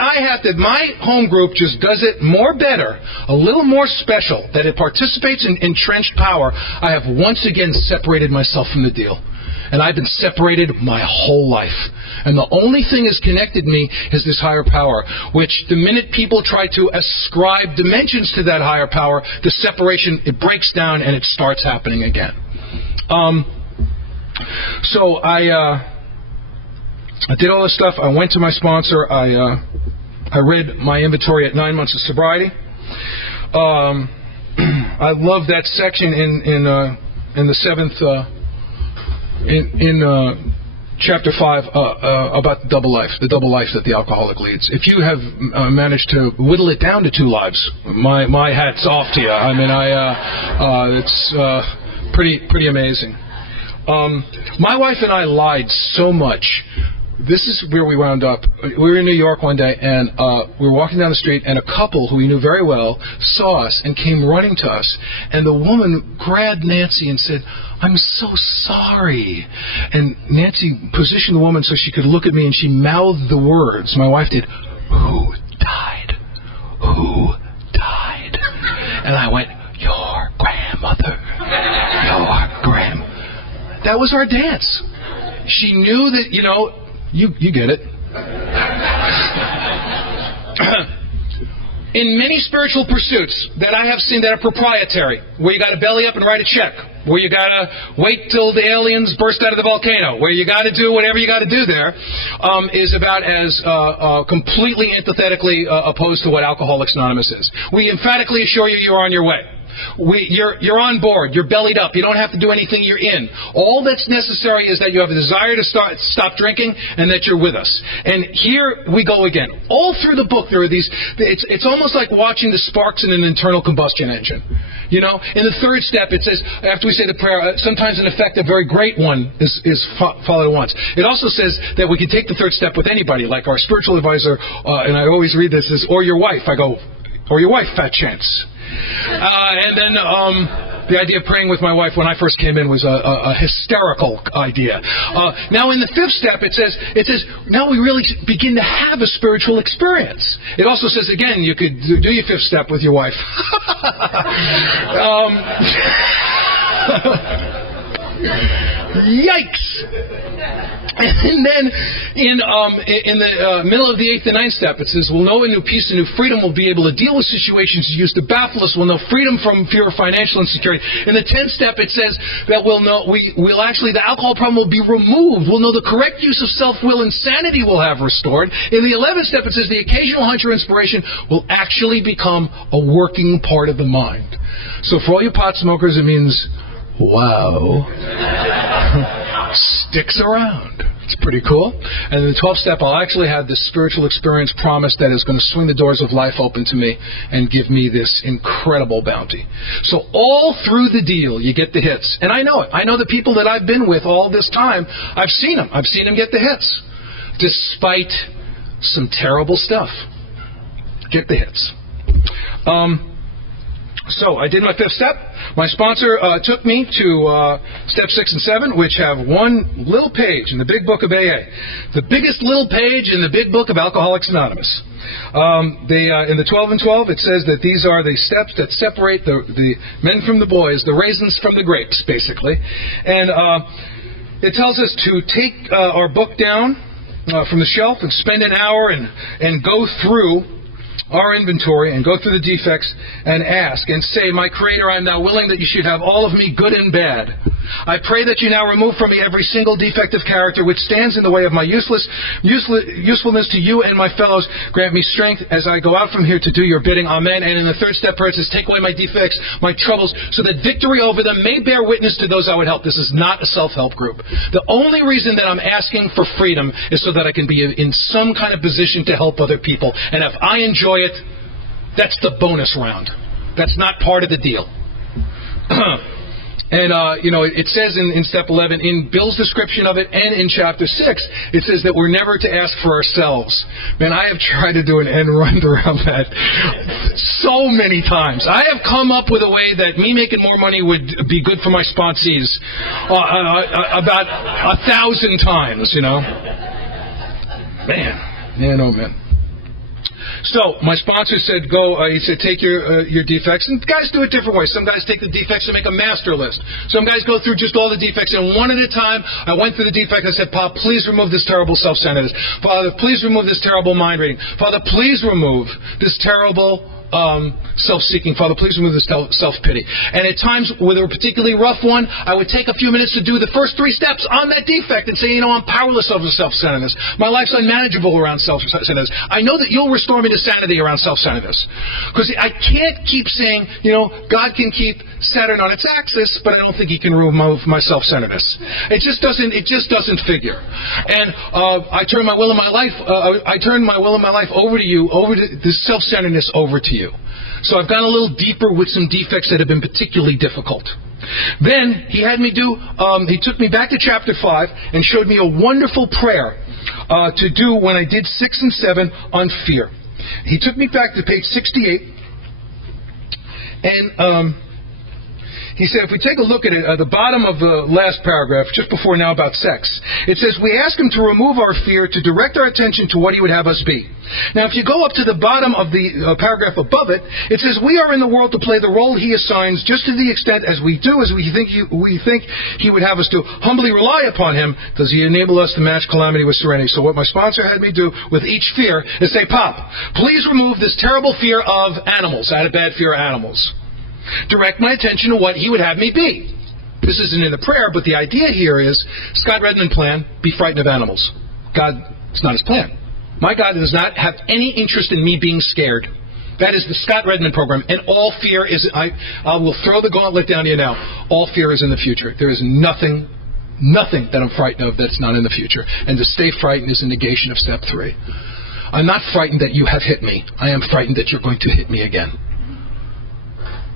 my home group just does it more better, a little more special, that it participates in entrenched power, I have once again separated myself from the deal. And I've been separated my whole life. And the only thing that's connected me is this higher power, which the minute people try to ascribe dimensions to that higher power, the separation, it breaks down and it starts happening again. So I did all this stuff. I went to my sponsor. I read my inventory at 9 months of sobriety. I love that section in the 7th... In chapter 5 about the double life that the alcoholic leads. If you have managed to whittle it down to 2 lives, my hat's off to you. I mean, it's pretty amazing. My wife and I lied so much. This is where we wound up. We were in New York one day, and we were walking down the street, and a couple who we knew very well saw us and came running to us. And the woman grabbed Nancy and said, "I'm so sorry." And Nancy positioned the woman so she could look at me, and she mouthed the words. My wife did, "Who died? Who died?" And I went, "Your grandmother. Your grandmother." That was our dance. She knew that, You get it. In many spiritual pursuits that I have seen that are proprietary, where you got to belly up and write a check, where you got to wait till the aliens burst out of the volcano, where you got to do whatever you got to do there, is about as completely antithetically opposed to what Alcoholics Anonymous is. We emphatically assure you you're on your way. You're on board. You're bellied up. You don't have to do anything. You're in. All that's necessary is that you have a desire to stop drinking and that you're with us. And here we go again. All through the book there are these. It's almost like watching the sparks in an internal combustion engine. You know, in the third step it says, after we say the prayer, sometimes in effect a very great one is followed at once. It also says that we can take the third step with anybody, like our spiritual advisor, and I always read this, is, or your wife. I go, or your wife, fat chance. And then the idea of praying with my wife when I first came in was a hysterical idea. Now in the fifth step it says now we really begin to have a spiritual experience. It also says again you could do your fifth step with your wife. Yikes! And then in the middle of the eighth and ninth step, it says, we'll know a new peace and new freedom. We'll be able to deal with situations used to baffle us. We'll know freedom from fear of financial insecurity. In the 10th step, it says that we'll know, we'll actually, the alcohol problem will be removed. We'll know the correct use of self-will and sanity will have restored. In the 11th step, it says the occasional hunch or inspiration will actually become a working part of the mind. So for all you pot smokers, it means, wow. Sticks around. It's pretty cool. And in the 12th step, I'll actually have this spiritual experience promise that is going to swing the doors of life open to me and give me this incredible bounty. So all through the deal, you get the hits. And I know it. I know the people that I've been with all this time. I've seen them. I've seen them get the hits. Despite some terrible stuff. Get the hits. So I did my fifth step. My sponsor took me to step 6 and 7, which have one little page in the big book of AA. The biggest little page in the big book of Alcoholics Anonymous. In the 12 and 12, it says that these are the steps that separate the men from the boys, the raisins from the grapes, basically. And it tells us to take our book down from the shelf and spend an hour and go through our inventory and go through the defects and ask and say, my Creator, I'm now willing that you should have all of me, good and bad. I pray that you now remove from me every single defective character which stands in the way of my usefulness to you and my fellows. Grant me strength as I go out from here to do your bidding. Amen. And in the third step prayer it says, take away my defects, my troubles, so that victory over them may bear witness to those I would help. This is not a self-help group. The only reason that I'm asking for freedom is so that I can be in some kind of position to help other people. And if I enjoy it, that's the bonus round. That's not part of the deal. And, it says in Step 11, in Bill's description of it, and in Chapter 6, it says that we're never to ask for ourselves. Man, I have tried to do an end run around that so many times. I have come up with a way that me making more money would be good for my sponsees about 1,000 times, Man, oh man. So my sponsor said, he said, take your defects. And guys do it different ways. Some guys take the defects and make a master list. Some guys go through just all the defects. And one at a time, I went through the defect and said, Pop, please remove this terrible self-centeredness. Father, please remove this terrible mind reading. Father, please remove this terrible self-seeking. Father, please remove the self-pity. And at times, with a particularly rough one, I would take a few minutes to do the first 3 steps on that defect and say, I'm powerless over self-centeredness. My life's unmanageable around self-centeredness. I know that you'll restore me to sanity around self-centeredness. Because I can't keep saying, God can keep Saturn on its axis, but I don't think He can remove my self-centeredness. It just doesn't figure. And I turned my will and my life. I turned my will and my life over to you, over to the self-centeredness over to you. So I've gone a little deeper with some defects that have been particularly difficult. Then he had me he took me back to chapter 5 and showed me a wonderful prayer to do when I did 6 and 7 on fear. He took me back to page 68 and He said, if we take a look at it, at the bottom of the last paragraph, just before now about sex, it says, we ask him to remove our fear, to direct our attention to what he would have us be. Now, if you go up to the bottom of the paragraph above it, it says, we are in the world to play the role he assigns, just to the extent as we do, as we think he would have us do. Humbly rely upon him, does he enable us to match calamity with serenity. So what my sponsor had me do with each fear is say, Pop, please remove this terrible fear of animals. I had a bad fear of animals. Direct my attention to what he would have me be. This isn't in the prayer, but the idea here is, Scott Redman plan, be frightened of animals. God, it's not his plan. My God does not have any interest in me being scared. That is the Scott Redman program, and all fear is, I will throw the gauntlet down to you now, all fear is in the future. There is nothing that I'm frightened of that's not in the future. And to stay frightened is a negation of step 3. I'm not frightened that you have hit me. I am frightened that you're going to hit me again.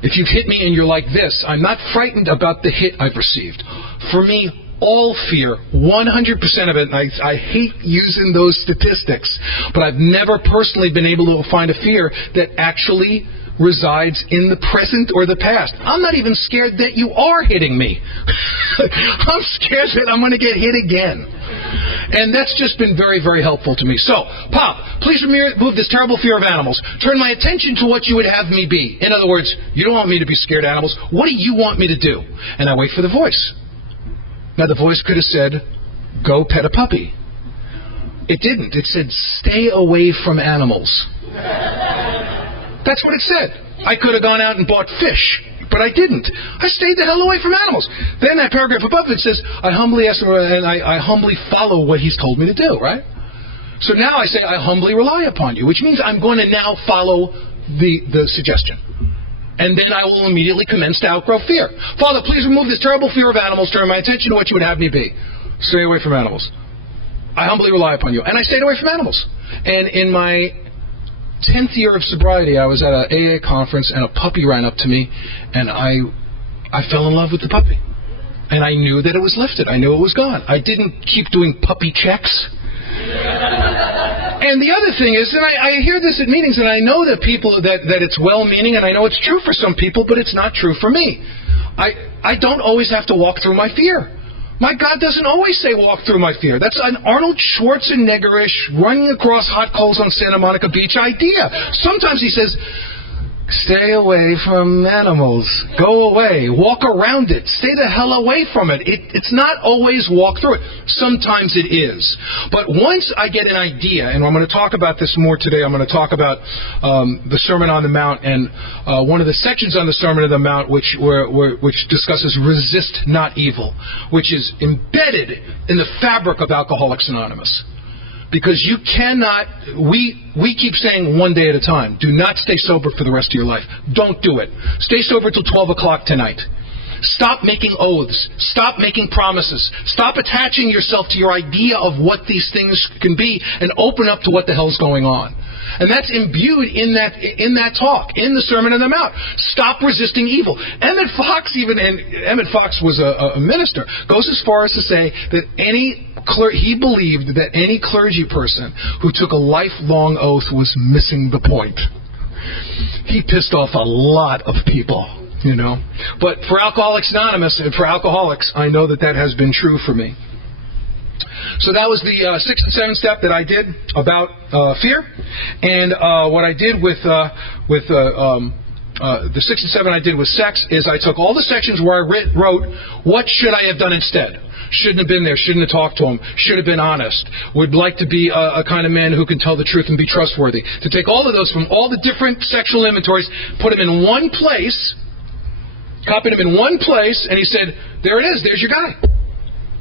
If you've hit me and you're like this, I'm not frightened about the hit I've received. For me, all fear, 100% of it, and I hate using those statistics, but I've never personally been able to find a fear that actually resides in the present or the past. I'm not even scared that you are hitting me. I'm scared that I'm going to get hit again. And that's just been very, very helpful to me. So, Pop, please remove this terrible fear of animals. Turn my attention to what you would have me be. In other words, you don't want me to be scared of animals. What do you want me to do? And I wait for the voice. Now, the voice could have said, go pet a puppy. It didn't. It said, stay away from animals. That's what it said. I could have gone out and bought fish, but I didn't. I stayed the hell away from animals. Then that paragraph above it says, I humbly ask him, and I humbly follow what he's told me to do, right? So now I say, I humbly rely upon you, which means I'm going to now follow the suggestion. And then I will immediately commence to outgrow fear. Father, please remove this terrible fear of animals. Turn my attention to what you would have me be. Stay away from animals. I humbly rely upon you. And I stayed away from animals. And in my 10th year of sobriety, I was at an AA conference, and a puppy ran up to me, and I fell in love with the puppy. And I knew that it was lifted. I knew it was gone. I didn't keep doing puppy checks. And the other thing is, and I hear this at meetings, and I know that people, that it's well-meaning, and I know it's true for some people, but it's not true for me. I don't always have to walk through my fear. My God doesn't always say walk through my fear. That's an Arnold Schwarzenegger-ish running across hot coals on Santa Monica Beach idea. Sometimes he says, stay away from animals. Go away. Walk around it. Stay the hell away from it. It's not always walk through it. Sometimes it is. But once I get an idea, and I'm going to talk about this more today, I'm going to talk about the Sermon on the Mount, and one of the sections on the Sermon on the Mount which discusses resist not evil, which is embedded in the fabric of Alcoholics Anonymous. Because you cannot, we keep saying one day at a time. Do not stay sober for the rest of your life. Don't do it. Stay sober till 12 o'clock tonight. Stop making oaths. Stop making promises. Stop attaching yourself to your idea of what these things can be, and open up to what the hell's going on. And that's imbued in that talk, in the Sermon on the Mount. Stop resisting evil. Emmett Fox was a minister, goes as far as to say that he believed that any clergy person who took a lifelong oath was missing the point. He pissed off a lot of people, you know. But for Alcoholics Anonymous and for alcoholics, I know that has been true for me. So that was the 6th and 7th step that I did about fear, and what I did with the 6 and 7 I did with sex is I took all the sections where I wrote, what should I have done instead? Shouldn't have been there, shouldn't have talked to him, should have been honest, would like to be a kind of man who can tell the truth and be trustworthy. To take all of those from all the different sexual inventories, put them in one place, copied them in one place, and he said, there it is, there's your guy.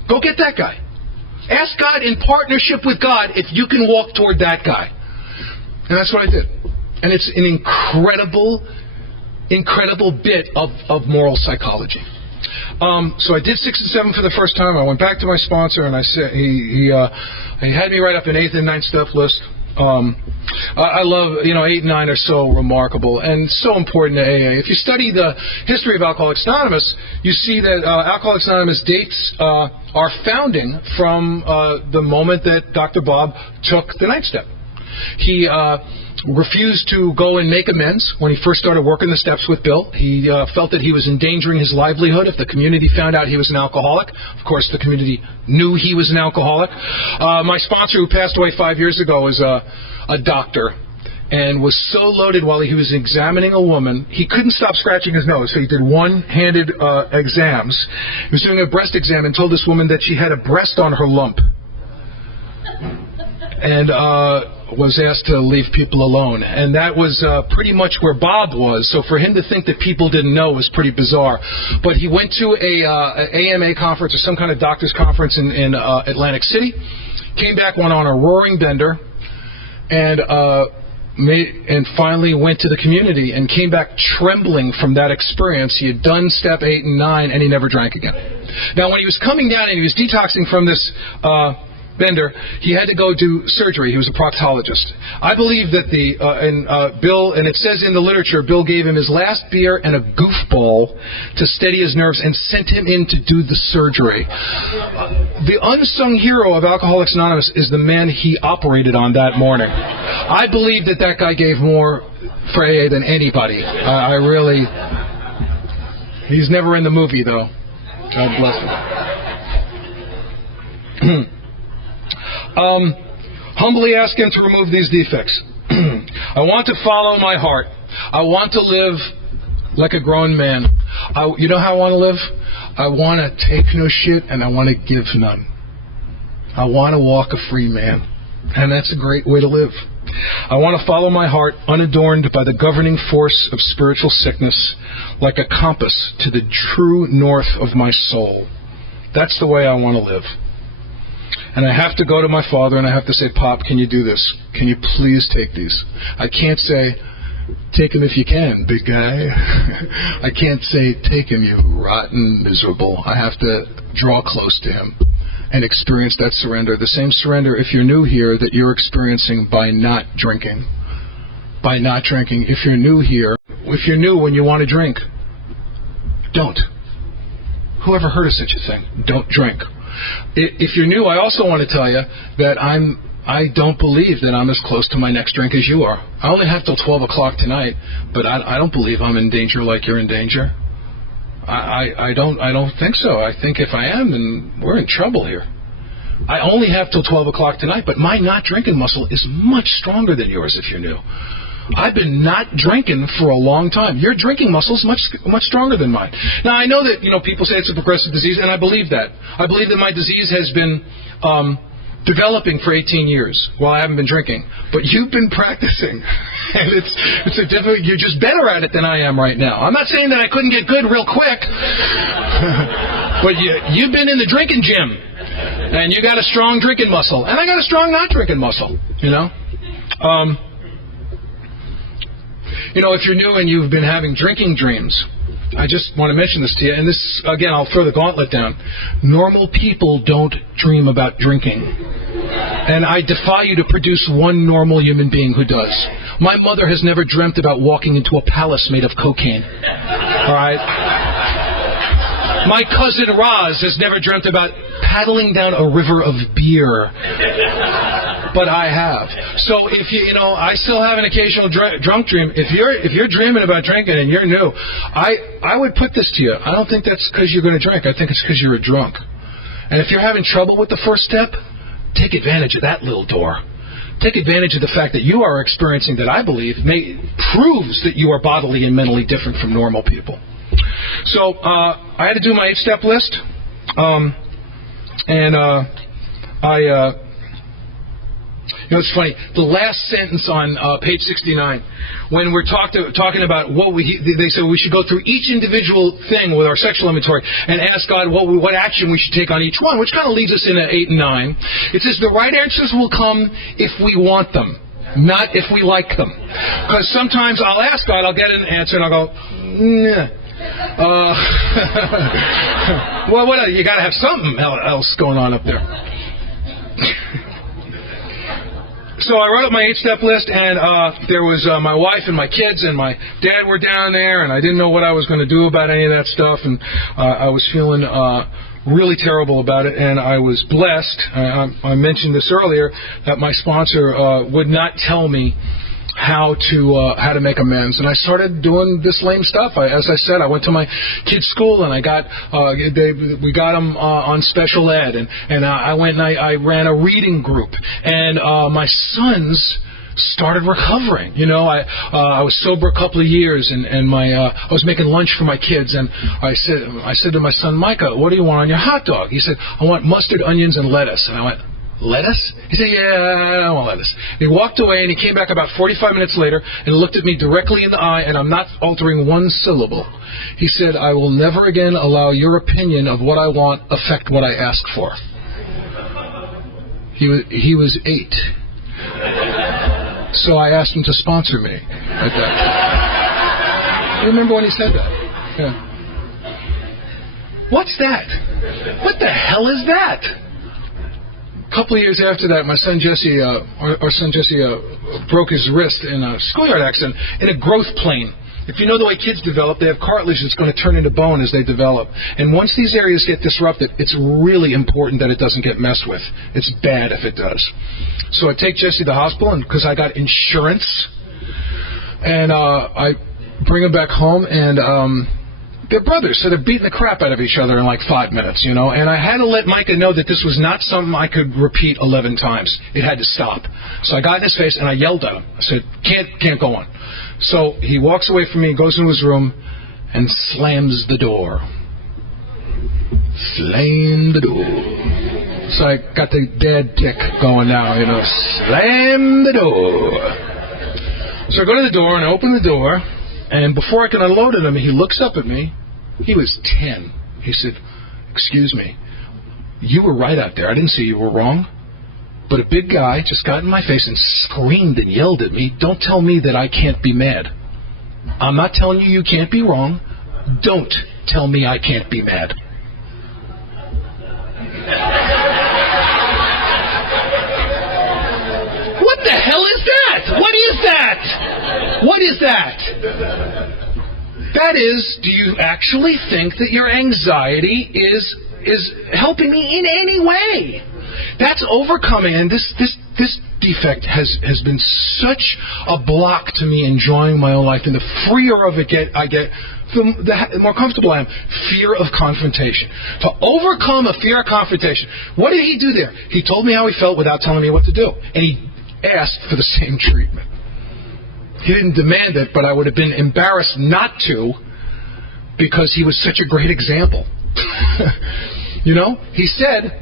Go get that guy. Ask God in partnership with God if you can walk toward that guy. And that's what I did. And it's an incredible bit of moral psychology. So I did 6 and 7 for the first time. I went back to my sponsor, and I said he had me write up an 8th and 9th step list. I love, 8 and 9 are so remarkable and so important to AA. If you study the history of Alcoholics Anonymous, you see that Alcoholics Anonymous dates our founding from the moment that Dr. Bob took the 9th step. He refused to go and make amends when he first started working the steps with Bill. He felt that he was endangering his livelihood if the community found out he was an alcoholic. Of course, the community knew he was an alcoholic. My sponsor, who passed away 5 years ago, was a doctor and was so loaded while he was examining a woman, he couldn't stop scratching his nose, so he did one-handed exams. He was doing a breast exam and told this woman that she had a breast on her lump. And was asked to leave people alone. And that was pretty much where Bob was, so for him to think that people didn't know was pretty bizarre. But he went to a AMA conference or some kind of doctor's conference in Atlantic City, came back, went on a roaring bender, and finally went to the community and came back trembling from that experience. He had done step 8 and 9, and he never drank again. Now, when he was coming down and he was detoxing from this bender, he had to go do surgery. He was a proctologist. I believe that Bill, and it says in the literature, Bill gave him his last beer and a goofball to steady his nerves and sent him in to do the surgery. The unsung hero of Alcoholics Anonymous is the man he operated on that morning. I believe that guy gave more for AA than anybody. I really... He's never in the movie, though. God bless him. Humbly ask him to remove these defects. I want to follow my heart. I want to live like a grown man. You know how I want to live? I want to take no shit and I want to give none. I want to walk a free man. And that's a great way to live. I want to follow my heart unadorned by the governing force of spiritual sickness, like a compass to the true north of my soul. That's the way I want to live. And I have to go to my father and I have to say, Pop, can you do this? Can you please take these? I can't say, take them if you can, big guy. I can't say, take him, you rotten miserable. I have to draw close to him and experience that surrender. The same surrender, if you're new here, that you're experiencing by not drinking. By not drinking. If you're new here, if you're new when you want to drink, don't. Whoever heard of such a thing? Don't drink. If you're new, I also want to tell you that I don't believe that I'm as close to my next drink as you are. I only have till 12 o'clock tonight, but I don't believe I'm in danger like you're in danger. I don't think so. I think if I am, then we're in trouble here. I only have till 12 o'clock tonight, but my not drinking muscle is much stronger than yours if you're new. I've been not drinking for a long time. Your drinking muscle is much stronger than mine. Now, I know that people say it's a progressive disease, and I believe that. I believe that my disease has been developing for 18 years while I haven't been drinking. But you've been practicing, and it's a difficult. You're just better at it than I am right now. I'm not saying that I couldn't get good real quick, but you've been in the drinking gym, and you got a strong drinking muscle, and I got a strong not drinking muscle. If you're new and you've been having drinking dreams, I just want to mention this to you, and this, again, I'll throw the gauntlet down. Normal people don't dream about drinking. And I defy you to produce one normal human being who does. My mother has never dreamt about walking into a palace made of cocaine. All right? My cousin Roz has never dreamt about paddling down a river of beer. But I have. So if I still have an occasional drunk dream. If you're dreaming about drinking and you're new, I would put this to you. I don't think that's because you're going to drink. I think it's because you're a drunk. And if you're having trouble with the first step, take advantage of that little door. Take advantage of the fact that you are experiencing that I believe proves that you are bodily and mentally different from normal people. So I had to do my 8-step list, it's funny. The last sentence on page 69, when we're talking about they said we should go through each individual thing with our sexual inventory and ask God what action we should take on each one, which kind of leads us into 8 and 9. It says the right answers will come if we want them, not if we like them. Because sometimes I'll ask God, I'll get an answer, and I'll go, nah. Well, what you got to have something else going on up there. So I wrote up my 8-step list, and there was my wife and my kids and my dad were down there, and I didn't know what I was going to do about any of that stuff, and I was feeling really terrible about it, and I was blessed. I mentioned this earlier, that my sponsor would not tell me how to make amends, and I started doing this lame stuff. As I said, I went to my kids' school and I got we got them on special ed, and I went and I ran a reading group, and my sons started recovering. You know, I was sober a couple of years, and I was making lunch for my kids, and I said to my son Micah, "What do you want on your hot dog?" He said, "I want mustard, onions, and lettuce." And I went, "Lettuce?" He said, "Yeah, I want lettuce." And he walked away, and he came back about 45 minutes later and looked at me directly in the eye, and I'm not altering one syllable. He said, "I will never again allow your opinion of what I want affect what I ask for." He was 8. So I asked him to sponsor me at that. You remember when he said that? Yeah. What's that? What the hell is that? A couple of years after that, my son Jesse, our son Jesse, broke his wrist in a schoolyard accident in a growth plane. If you know the way kids develop, they have cartilage that's going to turn into bone as they develop. And once these areas get disrupted, it's really important that it doesn't get messed with. It's bad if it does. So I take Jesse to the hospital, and because I got insurance, and I bring him back home, and they're brothers, so they're beating the crap out of each other in like 5 minutes, you know. And I had to let Micah know that this was not something I could repeat 11 times. It had to stop. So I got in his face and I yelled at him. I said, "Can't go on." So he walks away from me, goes into his room, and slams the door. Slam the door. So I got the dad tick going now, you know. Slam the door. So I go to the door and I open the door, and before I can unload him, he looks up at me. He was 10. He said, "Excuse me, you were right out there. I didn't say you were wrong. But a big guy just got in my face and screamed and yelled at me. Don't tell me that I can't be mad. I'm not telling you can't be wrong. Don't tell me I can't be mad." What the hell is that? What is that? What is that? That is, do you actually think that your anxiety is helping me in any way? That's overcoming, and this defect has been such a block to me enjoying my own life. And the freer of it I get, the more comfortable I am. Fear of confrontation. To overcome a fear of confrontation. What did he do there? He told me how he felt without telling me what to do, and he asked for the same treatment. He didn't demand it, but I would have been embarrassed not to, because he was such a great example. You know, he said,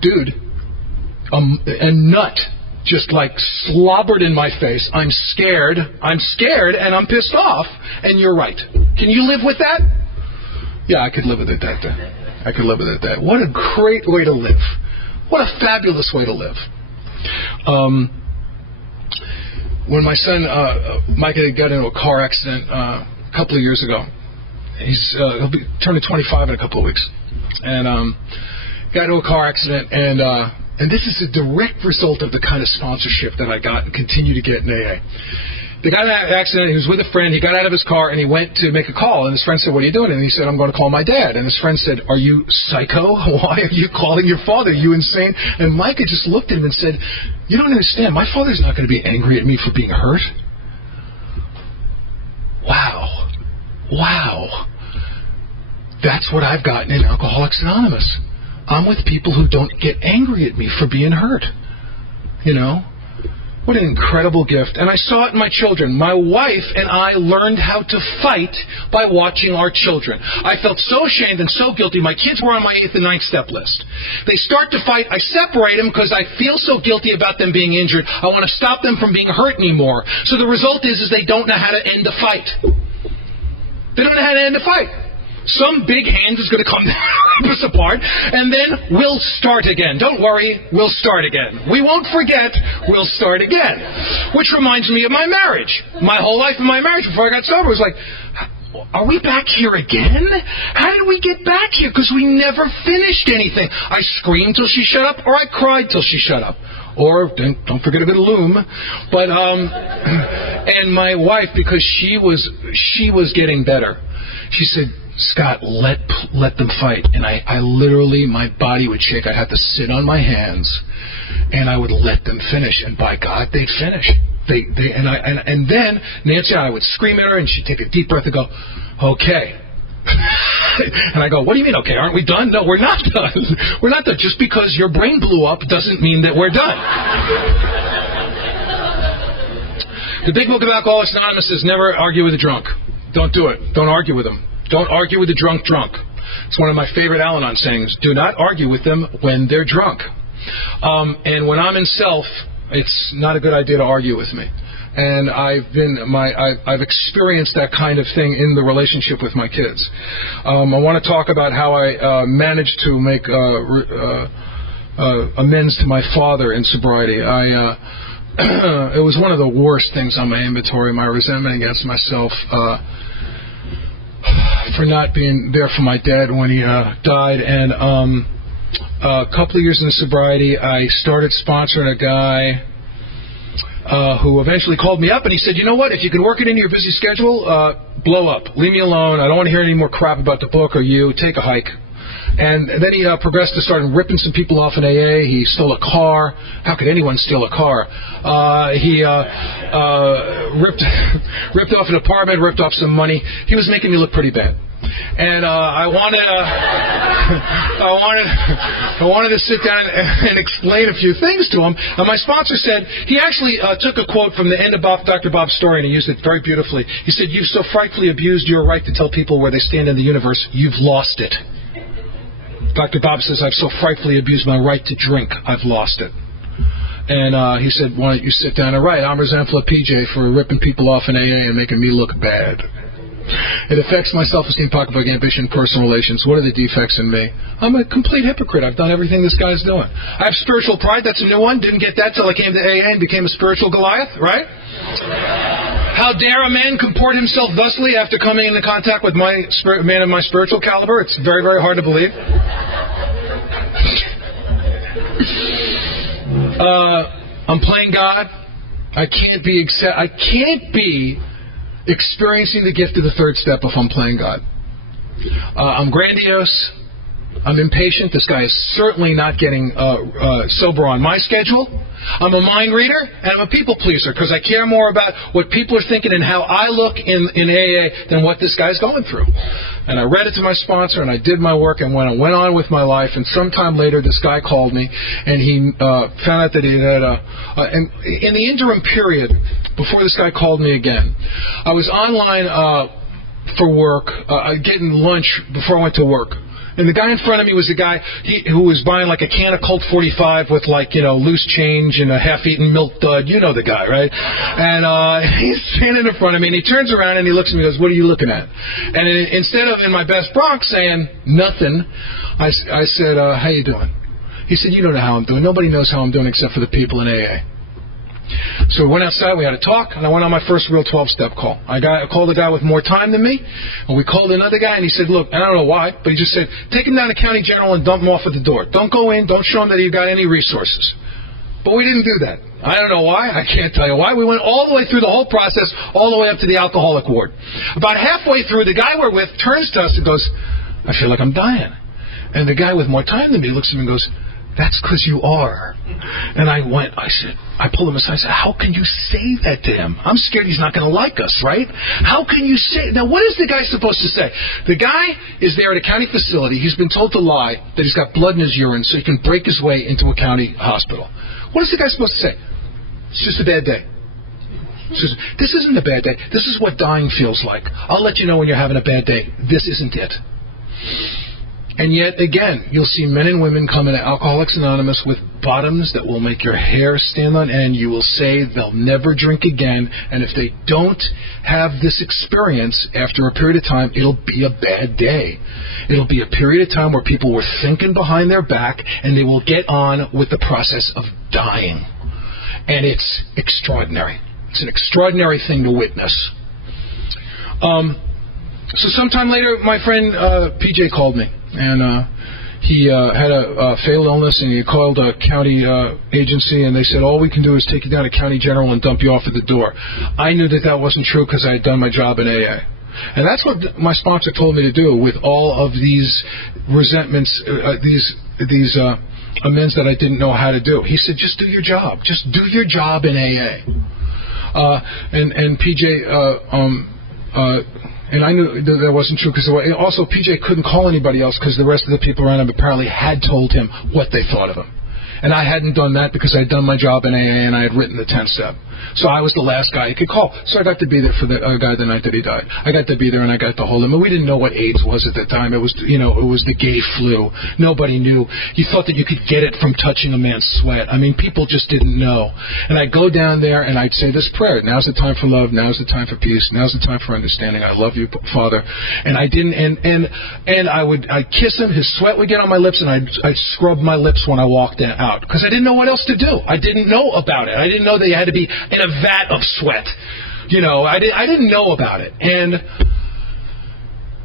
"Dude, a nut just like slobbered in my face. I'm scared, and I'm pissed off, and you're right. Can you live with that?" Yeah, I could live with it I could live with it that. What a great way to live. What a fabulous way to live. When my son Micah got into a car accident a couple of years ago, he'll be turning 25 in a couple of weeks, and got into a car accident, and this is a direct result of the kind of sponsorship that I got and continue to get in AA. They got in an accident. He was with a friend. He got out of his car and he went to make a call. And his friend said, "What are you doing?" And he said, "I'm going to call my dad." And his friend said, "Are you psycho? Why are you calling your father? Are you insane?" And Micah just looked at him and said, "You don't understand. My father's not going to be angry at me for being hurt." Wow. Wow. That's what I've gotten in Alcoholics Anonymous. I'm with people who don't get angry at me for being hurt. You know? What an incredible gift. And I saw it in my children. My wife and I learned how to fight by watching our children. I felt so ashamed and so guilty. My kids were on my 8th and 9th step list. They start to fight. I separate them because I feel so guilty about them being injured. I want to stop them from being hurt anymore. So the result is they don't know how to end the fight. They don't know how to end the fight. Some big hand is going to come down, rip us apart, and then we'll start again. Don't worry, we'll start again. We won't forget, we'll start again. Which reminds me of my marriage. My whole life in my marriage before I got sober was like, are we back here again? How did we get back here? Because we never finished anything. I screamed till she shut up, or I cried till she shut up. Or, don't forget a bit of loom. But, and my wife, because she was getting better, she said, "Scott, let them fight." And I literally, my body would shake. I'd have to sit on my hands, and I would let them finish. And by God, they'd finish. And then Nancy and I would scream at her, and she'd take a deep breath and go, "Okay." And I go, "What do you mean, okay? Aren't we done?" "No, we're not done. We're not done. Just because your brain blew up doesn't mean that we're done." The Big Book of Alcoholics Anonymous says never argue with a drunk. Don't do it. Don't argue with them. Don't argue with a drunk. It's one of my favorite Al-Anon sayings. Do not argue with them when they're drunk. And when I'm in self, it's not a good idea to argue with me. And I've experienced that kind of thing in the relationship with my kids. I want to talk about how I managed to make amends to my father in sobriety. It was one of the worst things on my inventory, my resentment against myself for not being there for my dad when he died. And a couple of years in sobriety, I started sponsoring a guy who eventually called me up, and he said, "You know what, if you can work it into your busy schedule, blow up. Leave me alone. I don't want to hear any more crap about the book or you. Take a hike." And then he progressed to start ripping some people off in AA. He stole a car. How could anyone steal a car? He ripped off an apartment, ripped off some money. He was making me look pretty bad. And I wanted to sit down and explain a few things to him. And my sponsor said, he actually took a quote from the end of Dr. Bob's story, and he used it very beautifully. He said, "You've so frightfully abused your right to tell people where they stand in the universe, you've lost it." Dr. Bob says, "I've so frightfully abused my right to drink, I've lost it." And he said, "Why don't you sit down and write? I'm resentful of PJ for ripping people off in AA and making me look bad. It affects my self-esteem, pocketbook, ambition, personal relations. What are the defects in me? I'm a complete hypocrite. I've done everything this guy's doing. I have spiritual pride. That's a new one. Didn't get that till I came to AA and became a spiritual Goliath, right? How dare a man comport himself thusly after coming into contact with my man of my spiritual caliber? It's very, very hard to believe. I'm playing God. I can't be experiencing the gift of the third step if I'm playing God. I'm grandiose. I'm impatient. This guy is certainly not getting sober on my schedule. I'm a mind reader, and I'm a people pleaser because I care more about what people are thinking and how I look in AA than what this guy's going through. And I read it to my sponsor, and I did my work, and when I went on with my life, and sometime later this guy called me, and he found out that he had and in the interim period, before this guy called me again, I was online for work, getting lunch before I went to work. And the guy in front of me was a guy who was buying like a can of Colt 45 with loose change and a half-eaten milk dud. You know the guy, right? And he's standing in front of me, and he turns around and he looks at me and goes, "What are you looking at?" And instead of in my best Bronx saying nothing, I said, "How you doing?" He said, "You don't know how I'm doing. Nobody knows how I'm doing except for the people in AA." So we went outside, we had a talk, and I went on my first real 12-step call. I called a guy with more time than me, and we called another guy, and he said, "Look," and I don't know why, but he just said, "Take him down to County General and dump him off at the door. Don't go in, don't show him that you've got any resources." But we didn't do that. I don't know why. I can't tell you why. We went all the way through the whole process, all the way up to the alcoholic ward. About halfway through, the guy we're with turns to us and goes, "I feel like I'm dying." And the guy with more time than me looks at me and goes, "That's because you are." And I pulled him aside and said, "How can you say that to him? I'm scared he's not going to like us, right? How can you say?" Now, what is the guy supposed to say? The guy is there at a county facility. He's been told to lie that he's got blood in his urine so he can break his way into a county hospital. What is the guy supposed to say? It's just a bad day. This isn't a bad day. This is what dying feels like. I'll let you know when you're having a bad day. This isn't it. And yet, again, you'll see men and women come into Alcoholics Anonymous with bottoms that will make your hair stand on end. You will say they'll never drink again. And if they don't have this experience, after a period of time, it'll be a bad day. It'll be a period of time where people were thinking behind their back, and they will get on with the process of dying. And it's extraordinary. It's an extraordinary thing to witness. So sometime later, my friend PJ called me. And he had a fatal illness, and he called a county agency, and they said, "All we can do is take you down to County General and dump you off at the door." I knew that wasn't true because I had done my job in AA. And that's what my sponsor told me to do with all of these resentments, these amends that I didn't know how to do. He said, "Just do your job. Just do your job in AA." And PJ, and I knew that wasn't true because also PJ couldn't call anybody else because the rest of the people around him apparently had told him what they thought of him. And I hadn't done that because I had done my job in AA and I had written the 10-step. So I was the last guy he could call. So I got to be there for the guy the night that he died. I got to be there and I got to hold him. And we didn't know what AIDS was at the time. It was, it was the gay flu. Nobody knew. You thought that you could get it from touching a man's sweat. I mean, people just didn't know. And I'd go down there and I'd say this prayer. Now's the time for love. Now's the time for peace. Now's the time for understanding. I love you, Father. And I didn't, and I'd kiss him. His sweat would get on my lips and I'd scrub my lips when I walked out. Because I didn't know what else to do. I didn't know about it. I didn't know that you had to be in a vat of sweat. I didn't know about it. And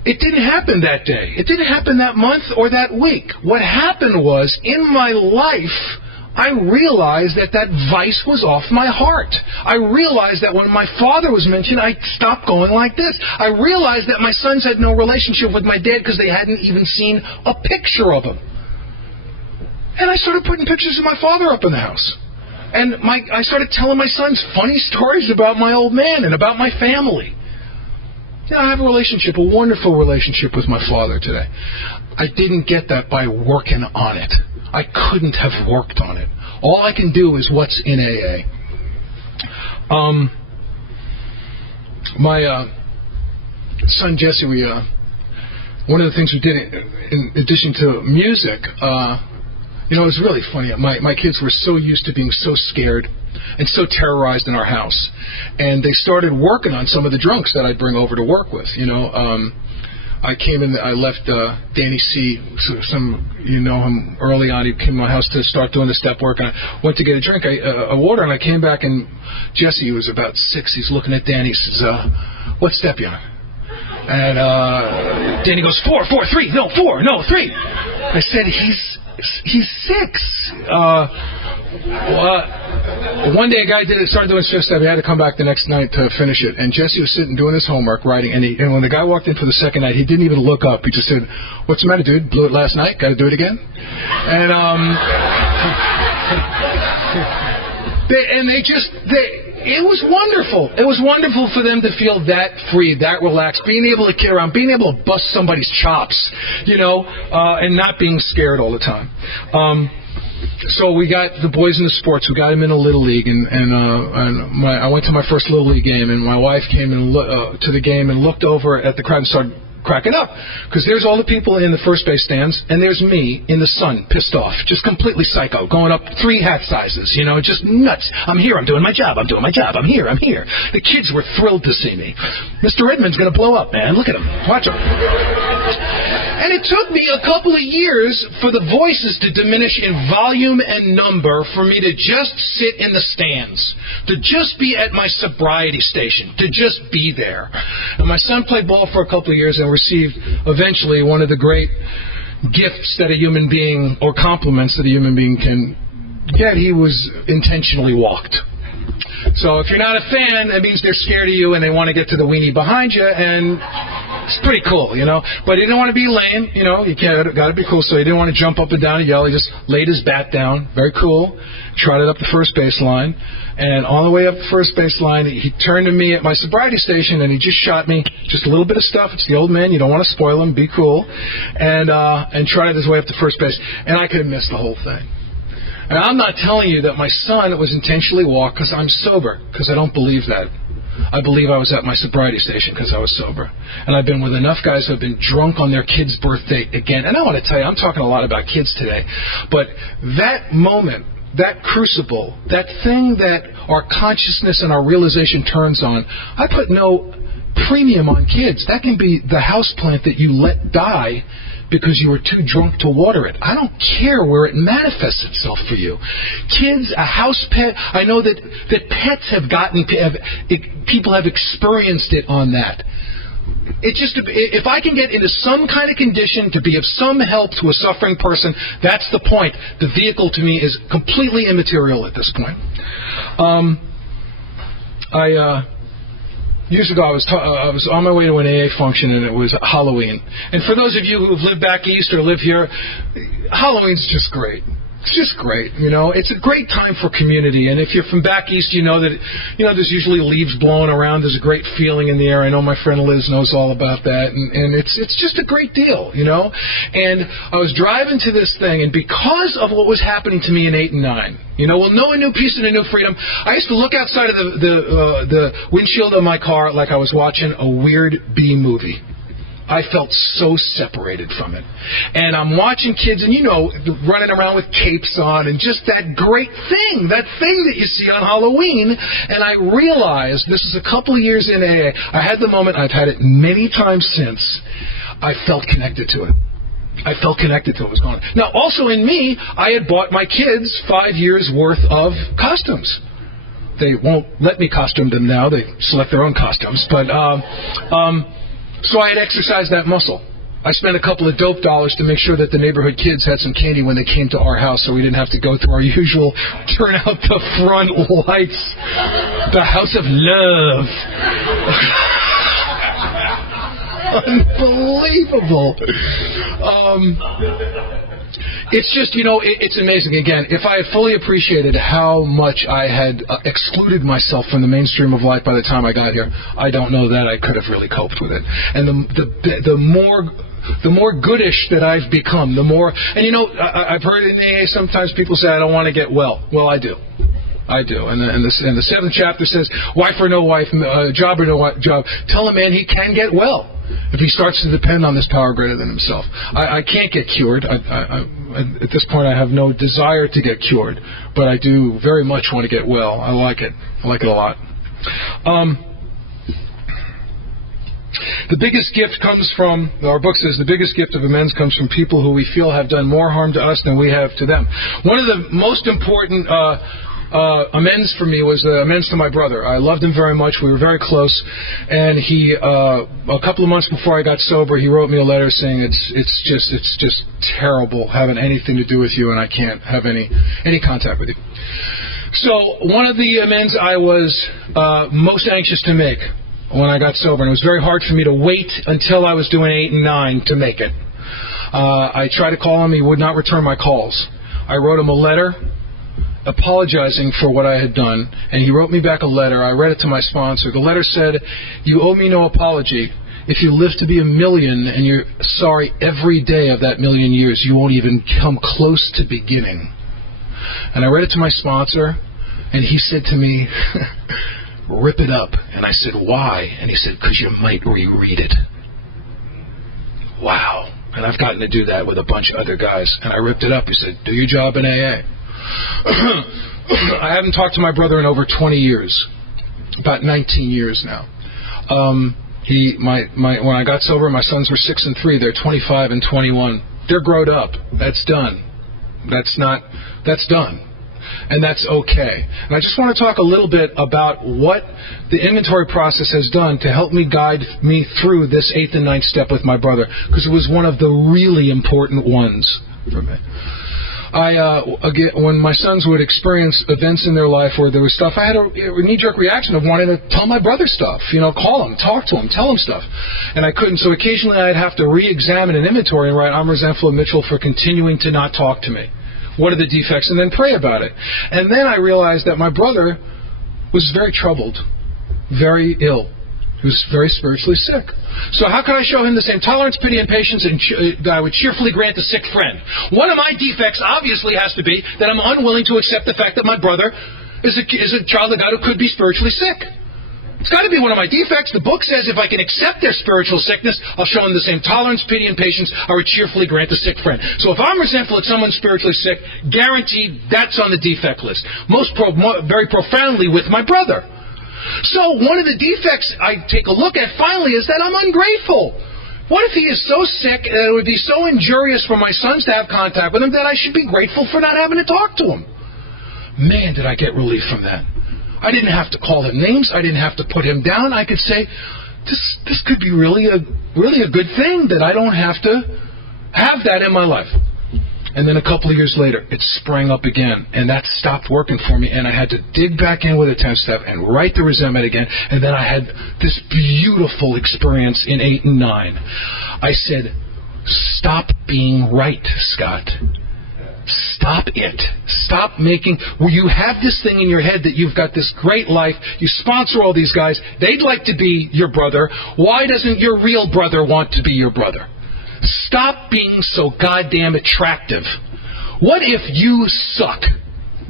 it didn't happen that day. It didn't happen that month or that week. What happened was, in my life, I realized that vice was off my heart. I realized that when my father was mentioned, I stopped going like this. I realized that my sons had no relationship with my dad because they hadn't even seen a picture of him. And I started putting pictures of my father up in the house. And I started telling my sons funny stories about my old man and about my family. I have a wonderful relationship with my father today. I didn't get that by working on it. I couldn't have worked on it. All I can do is what's in AA. My son Jesse, one of the things we did in addition to music, it was really funny. My kids were so used to being so scared and so terrorized in our house. And they started working on some of the drunks that I'd bring over to work with. I came in, I left Danny C., him early on. He came to my house to start doing the step work. And I went to get a drink, a water, and I came back, and Jesse was about 6. He's looking at Danny. He says, what step you on? And Danny goes, 4, 3, no, 4, no, 3. I said, He's 6. One day a guy started doing fifth step. He had to come back the next night to finish it. And Jesse was sitting doing his homework, writing. And when the guy walked in for the second night, he didn't even look up. He just said, "What's the matter, dude? Blew it last night. Got to do it again?" And it was wonderful. It was wonderful for them to feel that free, that relaxed, being able to kid around, being able to bust somebody's chops, and not being scared all the time. So we got the boys in the sports. We got them in a little league, and I went to my first little league game, and my wife came to the game and looked over at the crowd and started cracking up, because there's all the people in the first base stands, and there's me in the sun, pissed off, just completely psycho, going up 3 hat sizes, just nuts. I'm here, I'm doing my job, I'm here. The kids were thrilled to see me. Mr. Redman's going to blow up, man. Look at him. Watch him. And it took me a couple of years for the voices to diminish in volume and number, for me to just sit in the stands, to just be at my sobriety station, to just be there. And my son played ball for a couple of years and received eventually one of the great gifts that a human being, or compliments that a human being can get. He was intentionally walked. So if you're not a fan, that means they're scared of you and they want to get to the weenie behind you, and it's pretty cool, But he didn't want to be lame, you got to be cool. So he didn't want to jump up and down and yell. He just laid his bat down, very cool, trotted up the first baseline, and on the way up the first baseline, he turned to me at my sobriety station and he just shot me just a little bit of stuff. It's the old man. You don't want to spoil him. Be cool, and trotted his way up to first base, and I could have missed the whole thing. And I'm not telling you that my son was intentionally walked because I'm sober, because I don't believe that. I believe I was at my sobriety station because I was sober. And I've been with enough guys who have been drunk on their kid's birthday again. And I want to tell you, I'm talking a lot about kids today, but that moment, that crucible, that thing that our consciousness and our realization turns on, I put no premium on kids. That can be the houseplant that you let die because you were too drunk to water it. I don't care where it manifests itself for you. Kids, a house pet, I know that pets people have experienced it on that. If I can get into some kind of condition to be of some help to a suffering person, that's the point. The vehicle to me is completely immaterial at this point. Years ago, I was on my way to an AA function, and it was Halloween. And for those of you who have lived back east or live here, Halloween's just great. It's just great, you know. It's a great time for community, and if you're from back east, you know that, you know, there's usually leaves blowing around. There's a great feeling in the air. I know my friend Liz knows all about that, and it's just a great deal, you know. And I was driving to this thing, and because of what was happening to me in 8 and 9, you know, know a new peace and a new freedom. I used to look outside of the windshield of my car like I was watching a weird B movie. I felt so separated from it. And I'm watching kids, and you know, running around with capes on, and just that great thing, that thing that you see on Halloween. And I realized, this is a couple of years in AA, I had the moment, I've had it many times since, I felt connected to it. I felt connected to what was going on. Now, also in me, I had bought my kids 5 years worth of costumes. They won't let me costume them now. They select their own costumes. But, so I had exercised that muscle. I spent a couple of dope dollars to make sure that the neighborhood kids had some candy when they came to our house, so we didn't have to go through our usual turn out the front lights. The house of love. Unbelievable. It's just, you know, it's amazing. Again, if I had fully appreciated how much I had excluded myself from the mainstream of life by the time I got here, I don't know that I could have really coped with it. And the more goodish that I've become, the more, and you know, I've heard in AA sometimes people say, I don't want to get well. Well, I do. I do. And the 7th chapter says, wife or no wife, job or no job, tell a man he can get well if he starts to depend on this power greater than himself. I can't get cured. At this point, I have no desire to get cured, but I do very much want to get well. I like it. I like it a lot. The biggest gift comes from, our book says, the biggest gift of amends comes from people who we feel have done more harm to us than we have to them. One of the most important amends for me was amends to my brother. I loved him very much. We were very close, and he a couple of months before I got sober, he wrote me a letter saying it's just terrible having anything to do with you, and I can't have any contact with you. So one of the amends I was most anxious to make when I got sober, and it was very hard for me to wait until I was doing 8 and 9 to make it. I tried to call him. He would not return my calls. I wrote him a letter apologizing for what I had done, and he wrote me back a letter. I read it to my sponsor. The letter said, you owe me no apology. If you live to be 1,000,000 and you're sorry every day of that 1,000,000 years, you won't even come close to beginning. And I read it to my sponsor, and he said to me, rip it up. And I said, why? And he said, because you might reread it. Wow. And I've gotten to do that with a bunch of other guys. And I ripped it up. He said, do your job in AA. I haven't talked to my brother in over 20 years, about 19 years now. When I got sober, my sons were 6 and 3. They're 25 and 21. They're grown up. That's done. That's done. And that's okay. And I just want to talk a little bit about what the inventory process has done to help me guide me through this 8th and 9th step with my brother, because it was one of the really important ones for me. When my sons would experience events in their life where there was stuff, I had a knee-jerk reaction of wanting to tell my brother stuff, call him, talk to him, tell him stuff. And I couldn't, so occasionally I'd have to re-examine an inventory and write, I'm resentful of Mitchell for continuing to not talk to me. What are the defects? And then pray about it. And then I realized that my brother was very troubled, very ill. He was very spiritually sick. So how could I show him the same tolerance, pity, and patience that I would cheerfully grant a sick friend? One of my defects obviously has to be that I'm unwilling to accept the fact that my brother is a child of God who could be spiritually sick. It's got to be one of my defects. The book says if I can accept their spiritual sickness, I'll show them the same tolerance, pity, and patience I would cheerfully grant a sick friend. So if I'm resentful at someone spiritually sick, guaranteed that's on the defect list. Very profoundly with my brother. So one of the defects I take a look at finally is that I'm ungrateful. What if he is so sick that it would be so injurious for my sons to have contact with him that I should be grateful for not having to talk to him? Man, did I get relief from that. I didn't have to call him names. I didn't have to put him down. I could say, this could be really a good thing that I don't have to have that in my life. And then a couple of years later, it sprang up again, and that stopped working for me, and I had to dig back in with a 10th step and write the resentment again, and then I had this beautiful experience in 8 and 9. I said, stop being right, Scott. Stop it. Stop making... Well, you have this thing in your head that you've got this great life. You sponsor all these guys. They'd like to be your brother. Why doesn't your real brother want to be your brother? Stop being so goddamn attractive. What if you suck?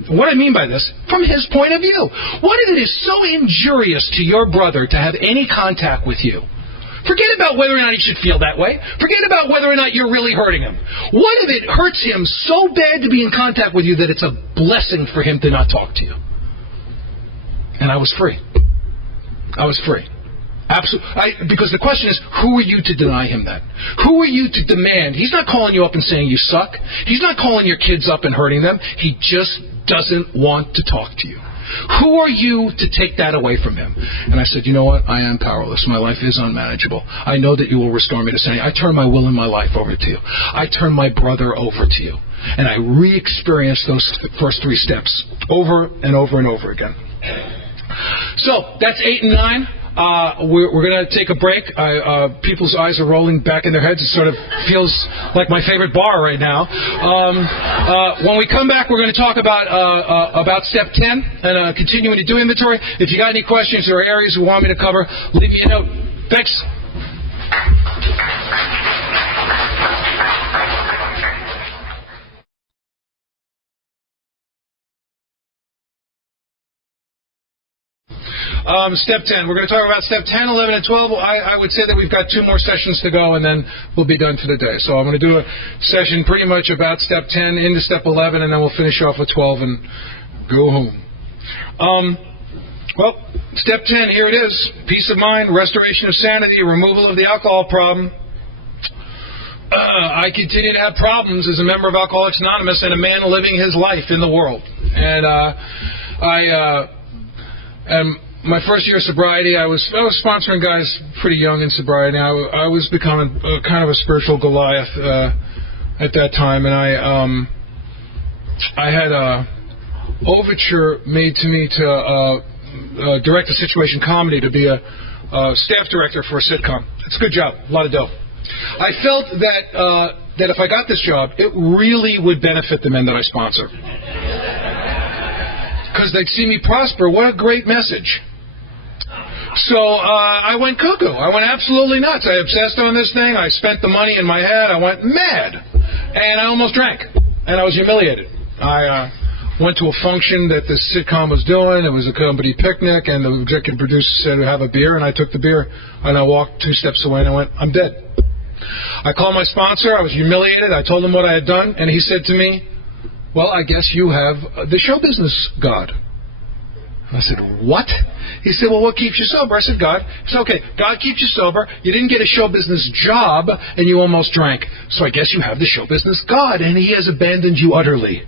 What I mean by this, from his point of view. What if it is so injurious to your brother to have any contact with you? Forget about whether or not he should feel that way. Forget about whether or not you're really hurting him. What if it hurts him so bad to be in contact with you that it's a blessing for him to not talk to you? And I was free. I was free. Absolutely. Because the question is, who are you to deny him that? Who are you to demand? He's not calling you up and saying you suck. He's not calling your kids up and hurting them. He just doesn't want to talk to you. Who are you to take that away from him? And I said, you know what? I am powerless. My life is unmanageable. I know that you will restore me to sanity. I turn my will and my life over to you. I turn my brother over to you. And I re-experienced those first 3 steps over and over and over again. So, that's 8 and 9. We're going to take a break. People's eyes are rolling back in their heads. It sort of feels like my favorite bar right now. When we come back, we're going to talk about step 10 and continuing to do inventory. If you got any questions or areas you want me to cover, leave me a note. Thanks. Step 10. We're going to talk about step 10, 11, and 12. I would say that we've got 2 more sessions to go, and then we'll be done for the day. So I'm going to do a session pretty much about step 10 into step 11, and then we'll finish off with 12 and go home. Well, step 10, here it is. Peace of mind, restoration of sanity, removal of the alcohol problem. I continue to have problems as a member of Alcoholics Anonymous and a man living his life in the world. And my first year of sobriety, I was sponsoring guys pretty young in sobriety. I was becoming kind of a spiritual Goliath at that time, and I had a overture made to me to direct a situation comedy, to be a staff director for a sitcom. It's a good job, a lot of dough. I felt that if I got this job, it really would benefit the men that I sponsor. Because they'd see me prosper. What a great message. So I went cuckoo. I went absolutely nuts. I obsessed on this thing. I spent the money in my head. I went mad. And I almost drank. And I was humiliated. I went to a function that the sitcom was doing. It was a company picnic, and the executive producer said, have a beer, and I took the beer. And I walked 2 steps away, and I went, I'm dead. I called my sponsor. I was humiliated. I told him what I had done, and he said to me, well, I guess you have the show business God. I said, what? He said, well, what keeps you sober? I said, God. He said, okay, God keeps you sober. You didn't get a show business job, and you almost drank. So I guess you have the show business God, and he has abandoned you utterly.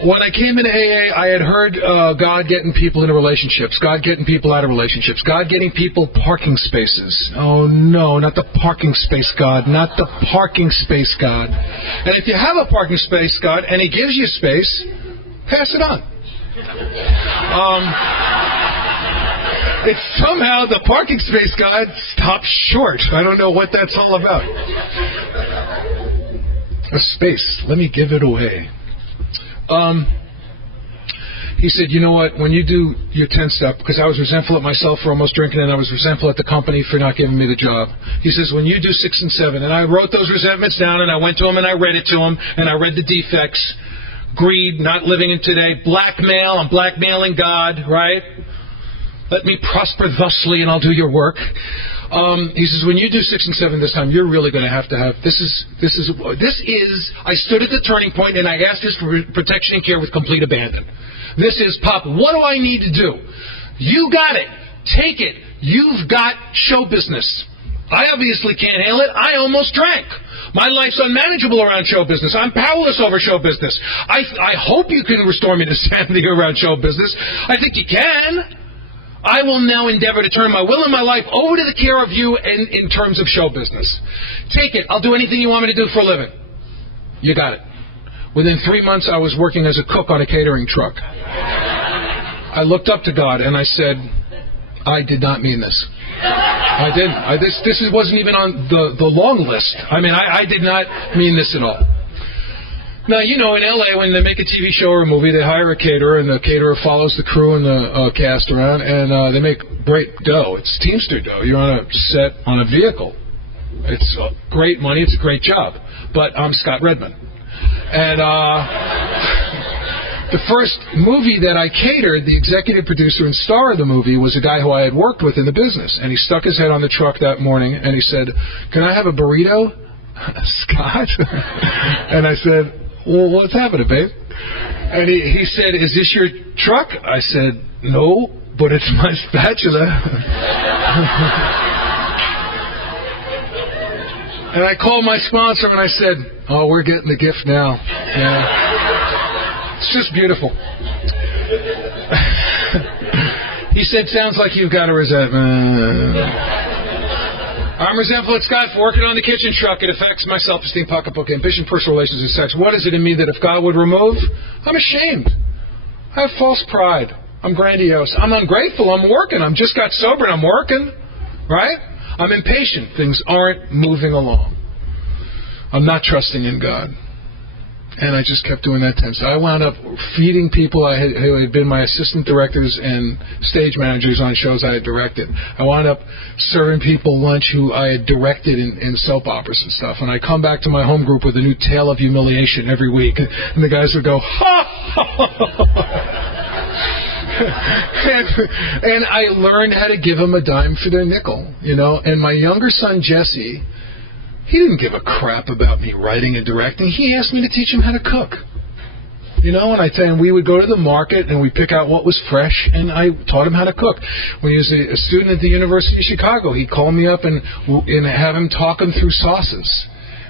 When I came into AA, I had heard God getting people into relationships, God getting people out of relationships, God getting people parking spaces. Oh, no, not the parking space God, not the parking space God. And if you have a parking space God, and he gives you space, pass it on. It's somehow the parking space God stopped short. I don't know what that's all about. A space. Let me give it away. He said, you know what, when you do your 10th step, because I was resentful at myself for almost drinking, and I was resentful at the company for not giving me the job. He says, when you do 6 and 7, and I wrote those resentments down, and I went to him, and I read it to him, and I read the defects. Greed, not living in today, blackmail, I'm blackmailing God, right? Let me prosper thusly, and I'll do your work. He says, when you do 6 and 7 this time, you're really going to have, this is, I stood at the turning point, and I asked this for protection and care with complete abandon. This is, Pop, what do I need to do? You got it. Take it. You've got show business. I obviously can't handle it. I almost drank. My life's unmanageable around show business. I'm powerless over show business. I hope you can restore me to sanity around show business. I think you can. I will now endeavor to turn my will and my life over to the care of you in terms of show business. Take it. I'll do anything you want me to do for a living. You got it. Within 3 months, I was working as a cook on a catering truck. I looked up to God and I said, I did not mean this. I didn't. This wasn't even on the long list. I mean, I did not mean this at all. Now, you know, in L.A., when they make a TV show or a movie, they hire a caterer, and the caterer follows the crew and the cast around, and they make great dough. It's Teamster dough. You're on a set on a vehicle. It's great money. It's a great job. But I'm Scott Redman. And the first movie that I catered, the executive producer and star of the movie was a guy who I had worked with in the business. And he stuck his head on the truck that morning, and he said, "Can I have a burrito?" Scott? And I said, "Well, what's happening, babe?" And he said, "Is this your truck?" I said, "No, but it's my spatula." And I called my sponsor and I said, "Oh, we're getting the gift now." Yeah. It's just beautiful. He said, "Sounds like you've got a resentment." "I'm resentful at Scott for working on the kitchen truck. It affects my self-esteem, pocketbook, ambition, personal relations, and sex. What is it in me that if God would remove? I'm ashamed. I have false pride. I'm grandiose. I'm ungrateful. I'm working. I'm just got sober and I'm working. Right? I'm impatient. Things aren't moving along. I'm not trusting in God." And I just kept doing that time. So I wound up feeding people who had been my assistant directors and stage managers on shows I had directed. I wound up serving people lunch who I had directed in soap operas and stuff. And I come back to my home group with a new tale of humiliation every week. And the guys would go, "Ha!" and I learned how to give them a dime for their nickel, you know. And my younger son, Jesse, he didn't give a crap about me writing and directing. He asked me to teach him how to cook. You know, and we would go to the market and we'd pick out what was fresh, and I taught him how to cook. When he was a student at the University of Chicago, he'd call me up and have him talk him through sauces.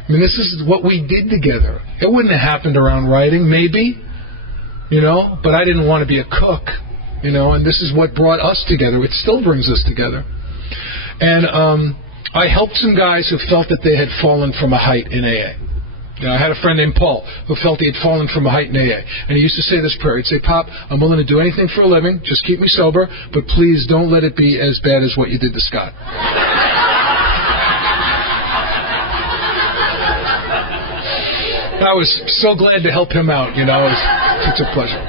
I mean, this is what we did together. It wouldn't have happened around writing, maybe, you know, but I didn't want to be a cook, you know, and this is what brought us together. It still brings us together. And I helped some guys who felt that they had fallen from a height in AA. You know, I had a friend named Paul who felt he had fallen from a height in AA. And he used to say this prayer. He'd say, "Pop, I'm willing to do anything for a living. Just keep me sober. But please don't let it be as bad as what you did to Scott." I was so glad to help him out. You know, it's a pleasure.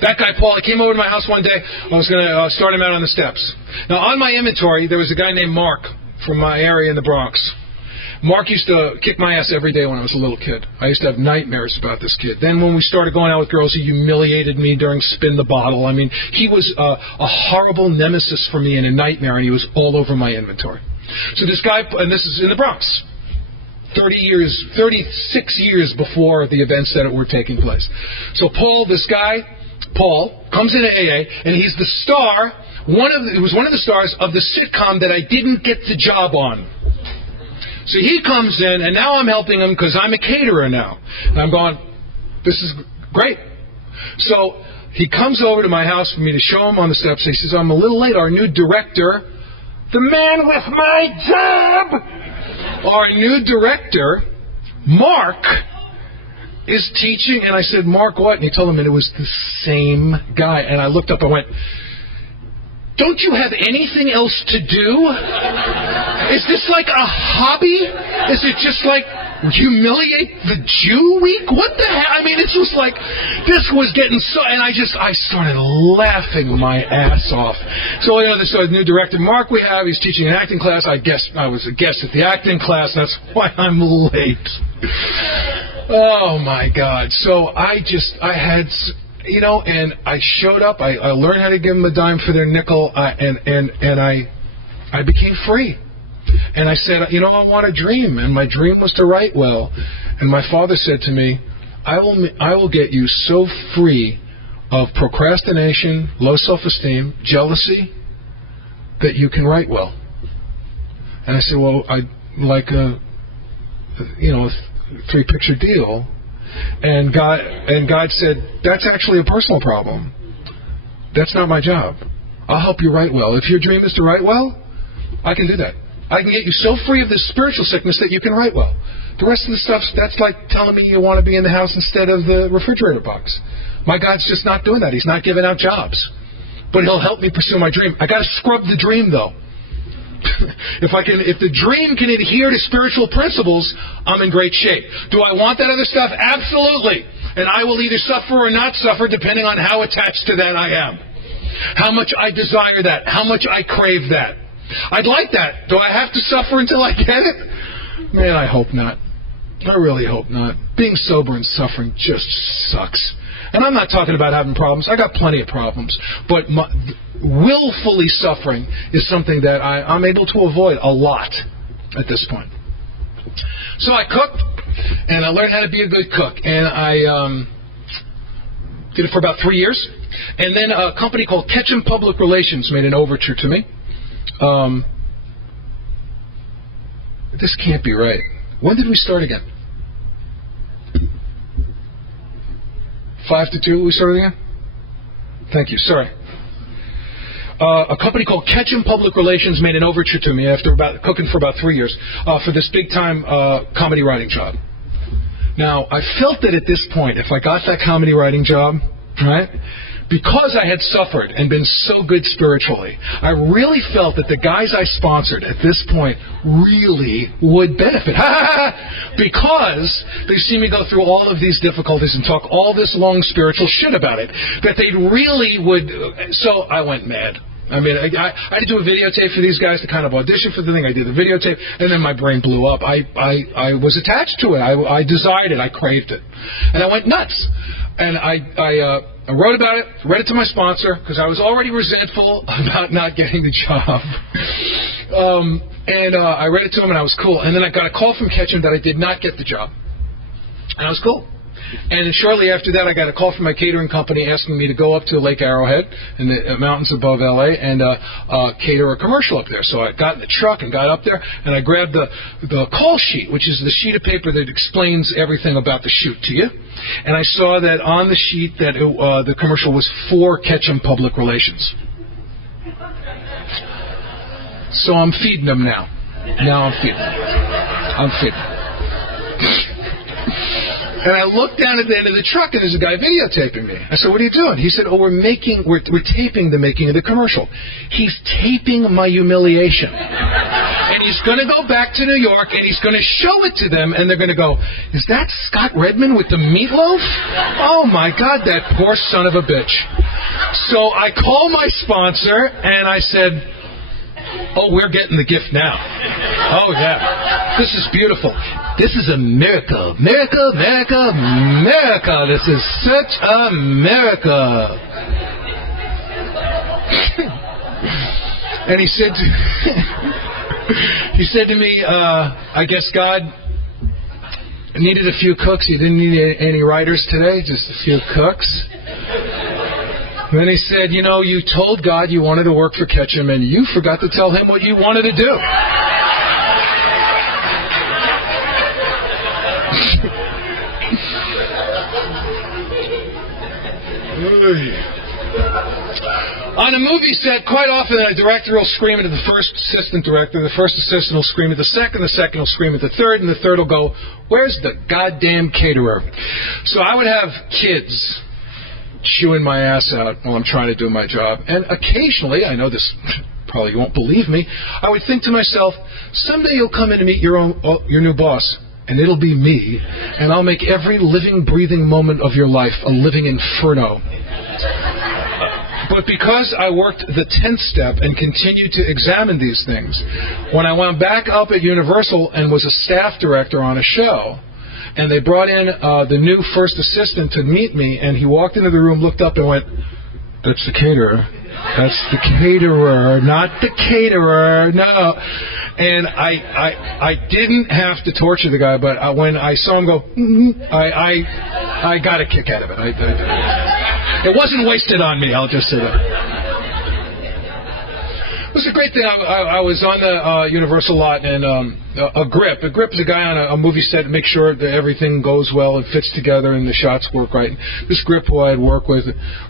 That guy, Paul, he came over to my house one day. I was going to start him out on the steps. Now, on my inventory, there was a guy named Mark from my area in the Bronx. Mark used to kick my ass every day when I was a little kid. I used to have nightmares about this kid. Then when we started going out with girls, he humiliated me during Spin the Bottle. I mean, he was a horrible nemesis for me and a nightmare, and he was all over my inventory. So this guy, and this is in the Bronx, 36 years before the events that were taking place. So Paul, comes into AA, and he's the star. He was one of the stars of the sitcom that I didn't get the job on. So he comes in, and now I'm helping him because I'm a caterer now. And I'm going, this is great. So he comes over to my house for me to show him on the steps. He says, "I'm a little late. Our new director, the man with my job, our new director, Mark, is teaching." And I said, "Mark what?" And he told him, and it was the same guy. And I looked up and went, "Don't you have anything else to do? Is this like a hobby? Is it just like humiliate the Jew week? What the hell?" I mean, it's just like, this was getting so, and I started laughing my ass off. So, you know, this new director, Mark, we have, he's teaching an acting class. I was a guest at the acting class. That's why I'm late. Oh my God. So I had, you know, and I showed up. I learned how to give them a dime for their nickel, and I became free. And I said, you know, I want a dream, and my dream was to write well. And my father said to me, I will get you so free of procrastination, low self-esteem, jealousy, that you can write well. And I said, well, I'd like a 3-picture deal. And God said, that's actually a personal problem. That's not my job. I'll help you write well. If your dream is to write well, I can do that. I can get you so free of this spiritual sickness that you can write well. The rest of the stuff, that's like telling me you want to be in the house instead of the refrigerator box. My God's just not doing that. He's not giving out jobs. But he'll help me pursue my dream. I got to scrub the dream, though. If the dream can adhere to spiritual principles, I'm in great shape. Do I want that other stuff? Absolutely. And I will either suffer or not suffer depending on how attached to that I am. How much I desire that. How much I crave that. I'd like that. Do I have to suffer until I get it? Man, I hope not. I really hope not. Being sober and suffering just sucks. And I'm not talking about having problems. I got plenty of problems. But willfully suffering is something that I'm able to avoid a lot at this point. So I cooked, and I learned how to be a good cook. And I did it for about 3 years. And then a company called Ketchum Public Relations made an overture to me. This can't be right. When did we start again? 5 to 2, we started again? Thank you, sorry. A company called Ketchum Public Relations made an overture to me after cooking for about 3 years for this big-time comedy writing job. Now, I felt that at this point, if I got that comedy writing job, right, because I had suffered and been so good spiritually, I really felt that the guys I sponsored at this point really would benefit. Because they've seen me go through all of these difficulties and talk all this long spiritual shit about it, that they really would. So I went mad. I mean, I had to do a videotape for these guys to kind of audition for the thing. I did the videotape, and then my brain blew up. I was attached to it. I desired it. I craved it. And I went nuts. And I wrote about it, read it to my sponsor, because I was already resentful about not getting the job. I read it to him, and I was cool. And then I got a call from Ketchum that I did not get the job. And I was cool. And then shortly after that, I got a call from my catering company asking me to go up to Lake Arrowhead in the mountains above L.A. and cater a commercial up there. So I got in the truck and got up there, and I grabbed the call sheet, which is the sheet of paper that explains everything about the shoot to you. And I saw that on the sheet that the commercial was for Ketchum Public Relations. So I'm feeding them now. Now I'm feeding them. I'm feeding them. And I looked down at the end of the truck, and there's a guy videotaping me. I said, "What are you doing?" He said, "Oh, we're taping the making of the commercial." He's taping my humiliation. And he's going to go back to New York, and he's going to show it to them, and they're going to go, "Is that Scott Redman with the meatloaf? Oh, my God, that poor son of a bitch." So I called my sponsor, and I said, "Oh, we're getting the gift now. Oh, yeah. This is beautiful. This is a miracle. Miracle, America, America. This is such a miracle." And he said to me, "I guess God needed a few cooks. He didn't need any writers today, just a few cooks." Then he said, "You know, you told God you wanted to work for Ketchum, and you forgot to tell him what you wanted to do." On a movie set, quite often a director will scream at the first assistant director, the first assistant will scream at the second will scream at the third, and the third will go, "Where's the goddamn caterer?" So I would have kids chewing my ass out while I'm trying to do my job. And occasionally, I know this probably won't believe me, I would think to myself, someday you'll come in and meet your new boss, and it'll be me, and I'll make every living, breathing moment of your life a living inferno. But because I worked the 10th step and continued to examine these things, when I went back up at Universal and was a staff director on a show, and they brought in the new first assistant to meet me, and he walked into the room, looked up, and went, "That's the caterer. That's the caterer, not the caterer. No." And I didn't have to torture the guy, but when I saw him go, I got a kick out of it. It wasn't wasted on me, I'll just say that. It was a great thing. I was on the Universal lot, and a grip is a guy on a movie set to make sure that everything goes well and fits together and the shots work right. And this grip who I had worked with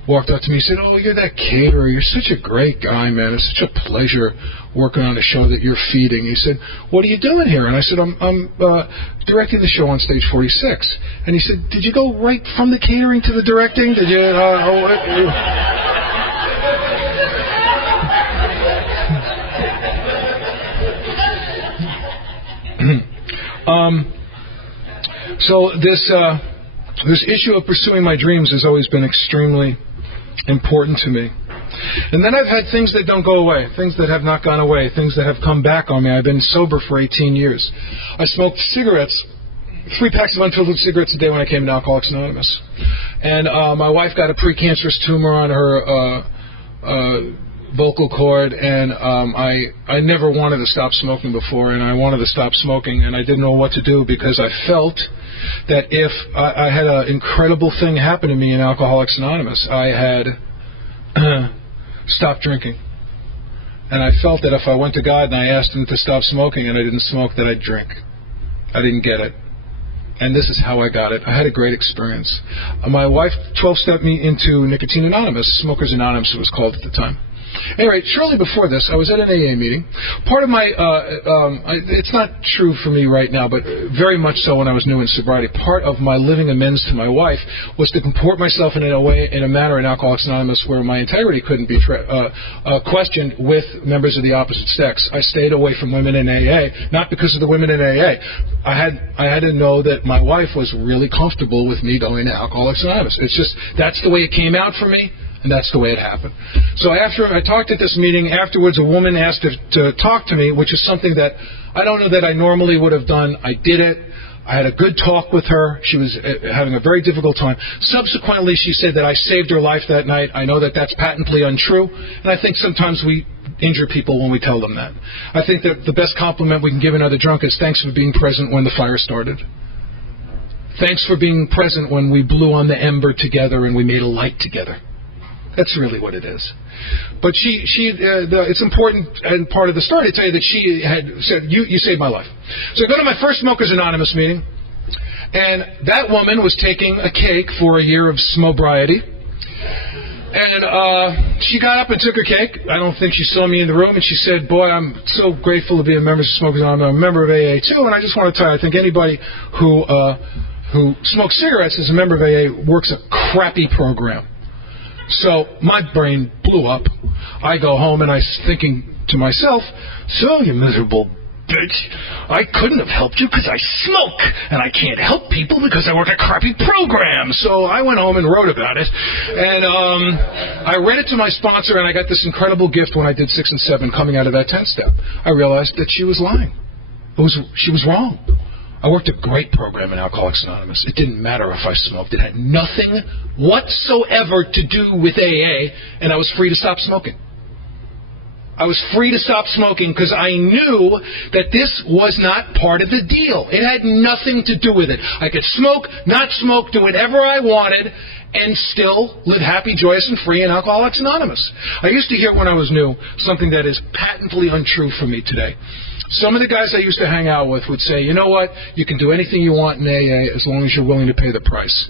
walked up to me and said, "Oh, you're that caterer. You're such a great guy, man. It's such a pleasure working on a show that you're feeding." He said, "What are you doing here?" And I said, I'm directing the show on Stage 46. And he said, "Did you go right from the catering to the directing? Did you?" So this issue of pursuing my dreams has always been extremely important to me. And then I've had things that don't go away, things that have not gone away, things that have come back on me. I've been sober for 18 years. I smoked cigarettes, 3 packs of unfiltered cigarettes a day when I came to Alcoholics Anonymous. And my wife got a precancerous tumor on her vocal cord, and I never wanted to stop smoking before, and I wanted to stop smoking, and I didn't know what to do because I felt that if I had an incredible thing happen to me in Alcoholics Anonymous, I had stopped drinking. And I felt that if I went to God and I asked him to stop smoking and I didn't smoke, that I'd drink. I didn't get it. And this is how I got it. I had a great experience. My wife 12-stepped me into Nicotine Anonymous, Smokers Anonymous it was called at the time. Anyway, shortly before this, I was at an AA meeting. Part of my, it's not true for me right now, but very much so when I was new in sobriety, part of my living amends to my wife was to comport myself in a way, in a manner in Alcoholics Anonymous where my integrity couldn't be questioned with members of the opposite sex. I stayed away from women in AA, not because of the women in AA. I had to know that my wife was really comfortable with me going to Alcoholics Anonymous. It's just, that's the way it came out for me. And that's the way it happened. So after I talked at this meeting, afterwards a woman asked to talk to me, which is something that I don't know that I normally would have done. I did it. I had a good talk with her. She was having a very difficult time. Subsequently, she said that I saved her life that night. I know that that's patently untrue, and I think sometimes we injure people when we tell them that. I think that the best compliment we can give another drunk is thanks for being present when the fire started. Thanks for being present when we blew on the ember together and we made a light together. That's really what it is. But it's important and part of the story to tell you that she had said, you saved my life. So I go to my first Smokers Anonymous meeting, and that woman was taking a cake for a year of smobriety. And she got up and took her cake. I don't think she saw me in the room, and she said, boy, I'm so grateful to be a member of Smokers Anonymous. I'm a member of AA too, and I just want to tell you, I think anybody who smokes cigarettes as a member of AA works a crappy program. So my brain blew up. I go home and I'm thinking to myself, so you miserable bitch, I couldn't have helped you because I smoke, and I can't help people because I work a crappy program. So I went home and wrote about it, and I read it to my sponsor, and I got this incredible gift when I did 6 and 7 coming out of that 10-step. I realized that she was lying. She was wrong. I worked a great program in Alcoholics Anonymous. It didn't matter if I smoked. It had nothing whatsoever to do with AA, and I was free to stop smoking. I was free to stop smoking because I knew that this was not part of the deal. It had nothing to do with it. I could smoke, not smoke, do whatever I wanted, and still live happy, joyous, and free in Alcoholics Anonymous. I used to hear when I was new something that is patently untrue for me today. Some of the guys I used to hang out with would say, you know what, you can do anything you want in AA as long as you're willing to pay the price.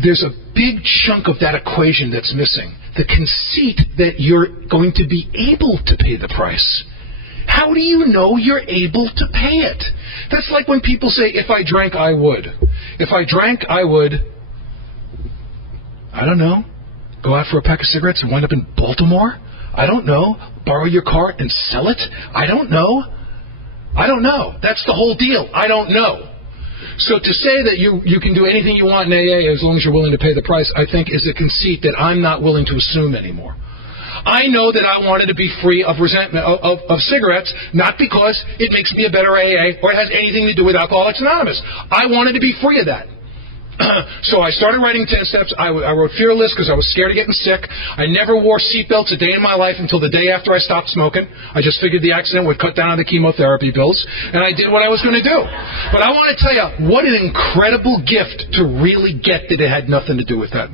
There's a big chunk of that equation that's missing. The conceit that you're going to be able to pay the price. How do you know you're able to pay it? That's like when people say, if I drank, I would. If I drank, I would, I don't know, go out for a pack of cigarettes and wind up in Baltimore? I don't know. Borrow your car and sell it? I don't know. I don't know. That's the whole deal. I don't know. So to say that you can do anything you want in AA as long as you're willing to pay the price, I think is a conceit that I'm not willing to assume anymore. I know that I wanted to be free of resentment of cigarettes, not because it makes me a better AA or it has anything to do with Alcoholics Anonymous. I wanted to be free of that. So I started writing 10 steps. I wrote Fearless because I was scared of getting sick. I never wore seatbelts a day in my life until the day after I stopped smoking. I just figured the accident would cut down on the chemotherapy bills, and I did what I was going to do. But I want to tell you, what an incredible gift to really get that it had nothing to do with that.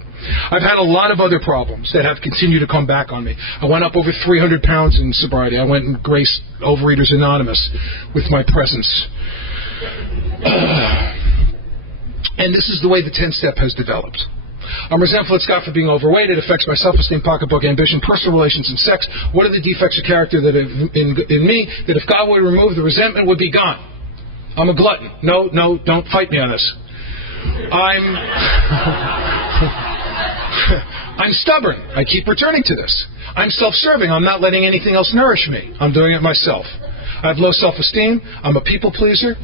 I've had a lot of other problems that have continued to come back on me. I went up over 300 pounds in sobriety. I went and graced Overeaters Anonymous with my presence. And this is the way the 10-step has developed. I'm resentful at Scott for being overweight. It affects my self-esteem, pocketbook, ambition, personal relations, and sex. What are the defects of character that in me that if God would remove, the resentment would be gone? I'm a glutton. No, don't fight me on this. I'm stubborn. I keep returning to this. I'm self-serving. I'm not letting anything else nourish me. I'm doing it myself. I have low self-esteem. I'm a people pleaser.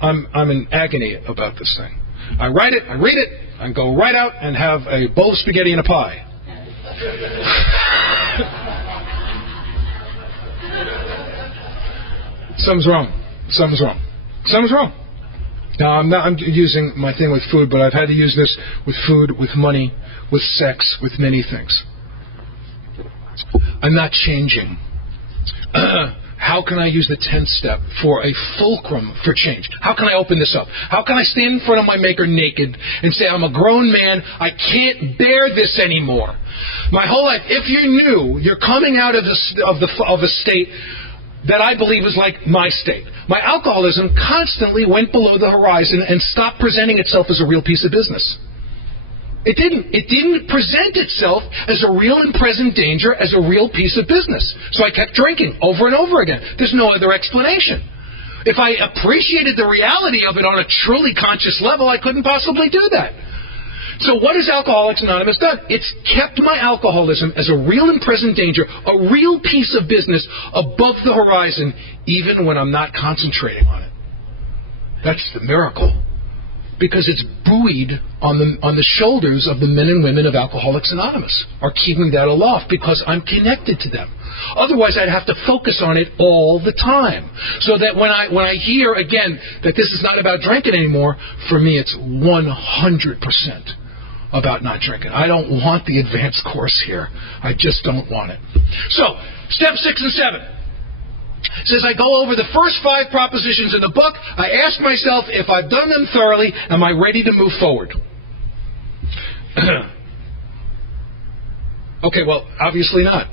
I'm in agony about this thing. I write it, I read it, and go right out and have a bowl of spaghetti and a pie. Something's wrong. Something's wrong. Something's wrong. Now, I'm using my thing with food, but I've had to use this with food, with money, with sex, with many things. I'm not changing. How can I use the 10th step for a fulcrum for change? How can I open this up? How can I stand in front of my maker naked and say, I'm a grown man, I can't bear this anymore? My whole life, if you knew you're coming out of a state that I believe is like my state. My alcoholism constantly went below the horizon and stopped presenting itself as a real piece of business. It didn't present itself as a real and present danger, as a real piece of business. So I kept drinking over and over again. There's no other explanation. If I appreciated the reality of it on a truly conscious level, I couldn't possibly do that. So what has Alcoholics Anonymous done? It's kept my alcoholism as a real and present danger, a real piece of business above the horizon, even when I'm not concentrating on it. That's the miracle. Because it's buoyed on the shoulders of the men and women of Alcoholics Anonymous, are keeping that aloft because I'm connected to them. Otherwise, I'd have to focus on it all the time. So that when I hear again that this is not about drinking anymore, for me it's 100% about not drinking. I don't want the advanced course here. I just don't want it. So, step 6 and 7. It says I go over the first 5 propositions in the book. I ask myself if I've done them thoroughly, am I ready to move forward? Okay, well, obviously not.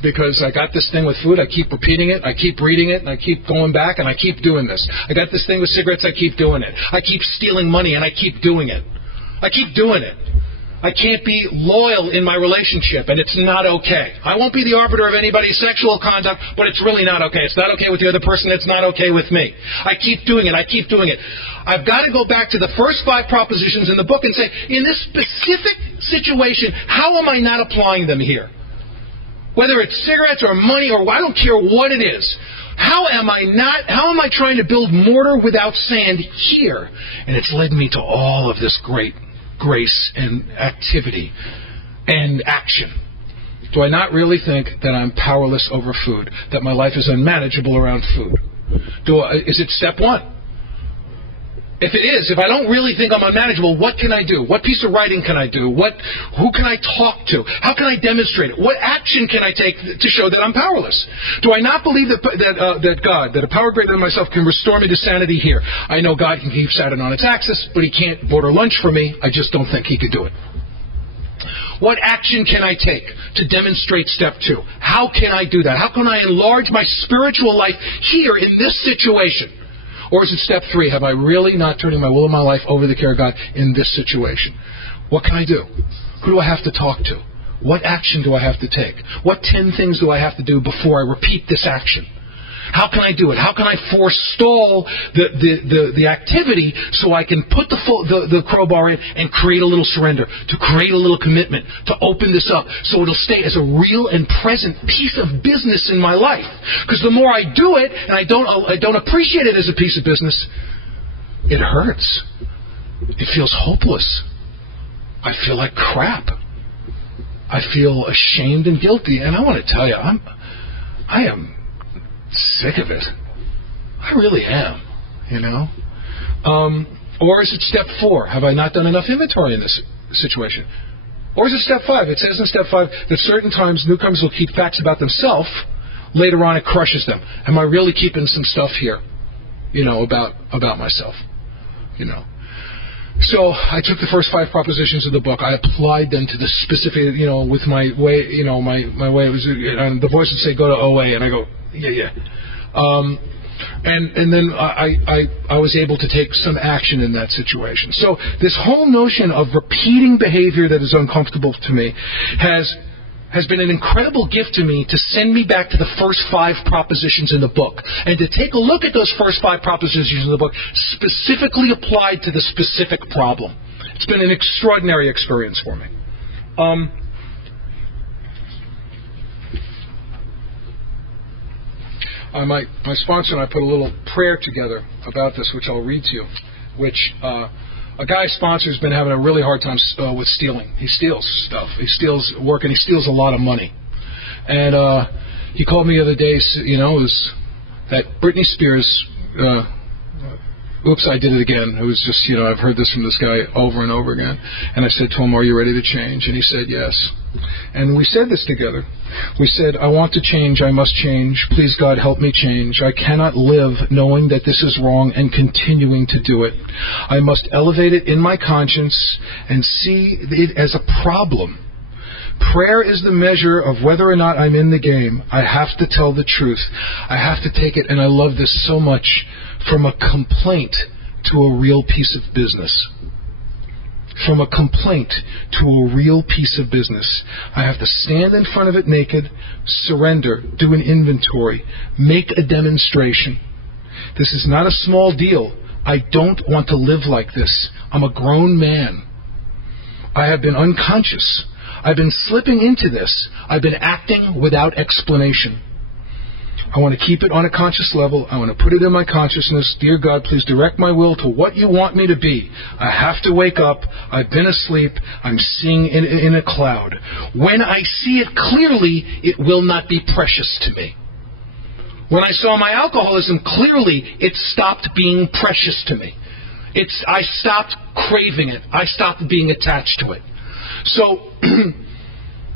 Because I got this thing with food, I keep repeating it, I keep reading it, and I keep going back, and I keep doing this. I got this thing with cigarettes, I keep doing it. I keep stealing money, and I keep doing it. I keep doing it. I can't be loyal in my relationship, and it's not okay. I won't be the arbiter of anybody's sexual conduct, but it's really not okay. It's not okay with the other person. It's not okay with me. I keep doing it. I keep doing it. I've got to go back to the first 5 propositions in the book and say, in this specific situation, how am I not applying them here? Whether it's cigarettes or money or I don't care what it is. How am I trying to build mortar without sand here? And it's led me to all of this great grace and activity and action. Do I not really think that I'm powerless over food, that my life is unmanageable around food? Is it step 1? If it is, if I don't really think I'm unmanageable, what can I do? What piece of writing can I do? Who can I talk to? How can I demonstrate it? What action can I take to show that I'm powerless? Do I not believe that God, that a power greater than myself, can restore me to sanity here? I know God can keep Saturn on its axis, but He can't order lunch for me. I just don't think He could do it. What action can I take to demonstrate step 2? How can I do that? How can I enlarge my spiritual life here in this situation? Or is it step 3? Have I really not turning my will and my life over the care of God in this situation? What can I do? Who do I have to talk to? What action do I have to take? What 10 things do I have to do before I repeat this action? How can I do it? How can I forestall the activity so I can put the crowbar in and create a little surrender, to create a little commitment, to open this up so it'll stay as a real and present piece of business in my life? Because the more I do it and I don't appreciate it as a piece of business, it hurts. It feels hopeless. I feel like crap. I feel ashamed and guilty. And I want to tell you, I am sick of it. I really am, you know. Or is it step 4? Have I not done enough inventory in this situation? Or is it step 5? It says in step 5 that certain times newcomers will keep facts about themselves. Later on, it crushes them. Am I really keeping some stuff here, you know, about myself, you know? So I took the first 5 propositions of the book. I applied them to the specific, you know, with my way, you know, my way. It was, and the voice would say, go to OA, and I go, yeah. And then I was able to take some action in that situation. So this whole notion of repeating behavior that is uncomfortable to me has been an incredible gift to me to send me back to the first 5 propositions in the book and to take a look at those first 5 propositions in the book specifically applied to the specific problem. It's been an extraordinary experience for me. my sponsor and I put a little prayer together about this, which I'll read to you, which a guy sponsor's been having a really hard time with stealing. He steals stuff. He steals work, and he steals a lot of money. And he called me the other day, you know, it was that Britney Spears, oops, I did it again. It was just, you know, I've heard this from this guy over and over again. And I said to him, are you ready to change? And he said, yes. And we said this together. We said, I want to change. I must change. Please, God, help me change. I cannot live knowing that this is wrong and continuing to do it. I must elevate it in my conscience and see it as a problem. Prayer is the measure of whether or not I'm in the game. I have to tell the truth. I have to take it, and I love this so much, from a complaint to a real piece of business. From a complaint to a real piece of business. I have to stand in front of it naked, surrender, do an inventory, make a demonstration. This is not a small deal. I don't want to live like this. I'm a grown man. I have been unconscious. I've been slipping into this. I've been acting without explanation. I want to keep it on a conscious level. I want to put it in my consciousness. Dear God, please direct my will to what you want me to be. I have to wake up. I've been asleep. I'm seeing in a cloud. When I see it clearly, it will not be precious to me. When I saw my alcoholism clearly, it stopped being precious to me. I stopped craving it. I stopped being attached to it. So,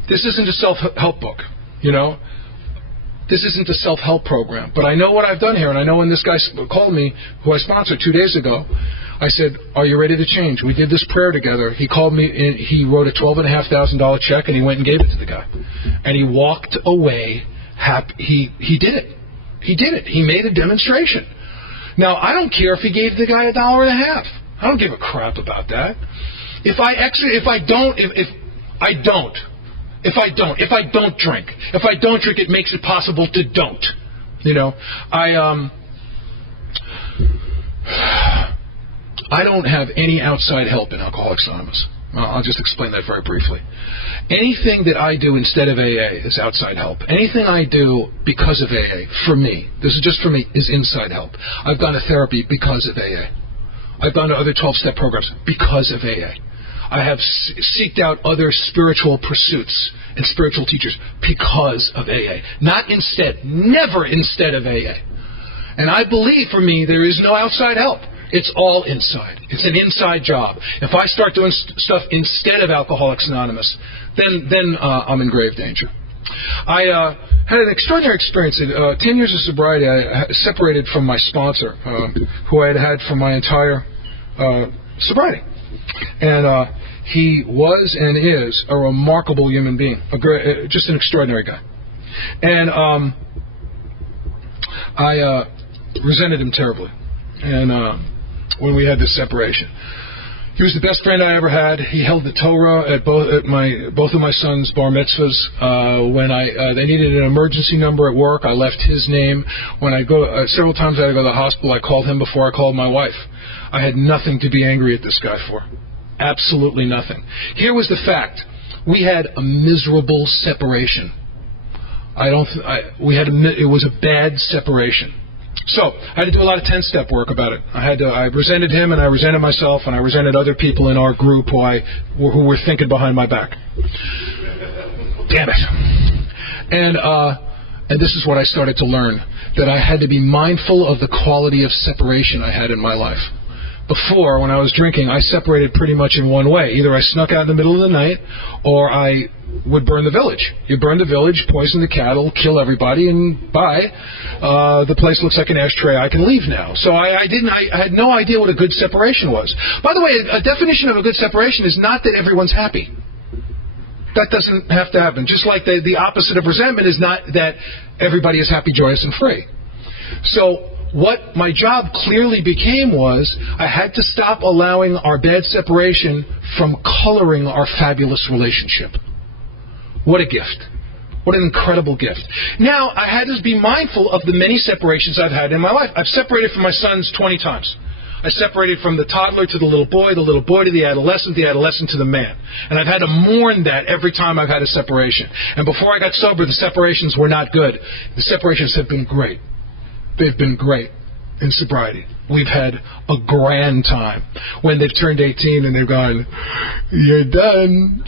this isn't a self-help book, you know. This isn't a self-help program. But I know what I've done here, and I know when this guy called me, who I sponsored 2 days ago, I said, are you ready to change? We did this prayer together. He called me, and he wrote a $12,500 check, and he went and gave it to the guy. And he walked away happy. He did it. He did it. He made a demonstration. Now, I don't care if he gave the guy $1.50. I don't give a crap about that. If I don't drink, it makes it possible to don't. You know, I don't have any outside help in Alcoholics Anonymous. I'll just explain that very briefly. Anything that I do instead of AA is outside help. Anything I do because of AA, for me, this is just for me, is inside help. I've gone to therapy because of AA. I've gone to other 12-step programs because of AA. I have seeked out other spiritual pursuits and spiritual teachers because of AA. Not instead, never instead of AA. And I believe, for me, there is no outside help. It's all inside. It's an inside job. If I start doing stuff instead of Alcoholics Anonymous, then I'm in grave danger. I had an extraordinary experience. 10 years of sobriety, I separated from my sponsor, who I had had for my entire sobriety. And he was and is a remarkable human being, just an extraordinary guy. And I resented him terribly. And when we had this separation, he was the best friend I ever had. He held the Torah at both of my sons' bar mitzvahs. When they needed an emergency number at work, I left his name. When I go several times I had to go to the hospital, I called him before I called my wife. I had nothing to be angry at this guy for. Absolutely nothing. Here was the fact. We had a miserable separation. It was a bad separation. So, I had to do a lot of 10-step work about it. I resented him, and I resented myself, and I resented other people in our group who were thinking behind my back. Damn it. And this is what I started to learn, that I had to be mindful of the quality of separation I had in my life. Before, when I was drinking, I separated pretty much in one way. Either I snuck out in the middle of the night, or I would burn the village. You burn the village, poison the cattle, kill everybody, and bye. The place looks like an ashtray. I can leave now. So I had no idea what a good separation was. By the way, a definition of a good separation is not that everyone's happy. That doesn't have to happen. Just like the opposite of resentment is not that everybody is happy, joyous, and free. So what my job clearly became was I had to stop allowing our bad separation from coloring our fabulous relationship. What a gift. What an incredible gift. Now, I had to be mindful of the many separations I've had in my life. I've separated from my sons 20 times. I separated from the toddler to the little boy to the adolescent to the man. And I've had to mourn that every time I've had a separation. And before I got sober, the separations were not good. The separations have been great. they've been great in sobriety. We've had a grand time when they've turned 18 and they've gone, "You're done."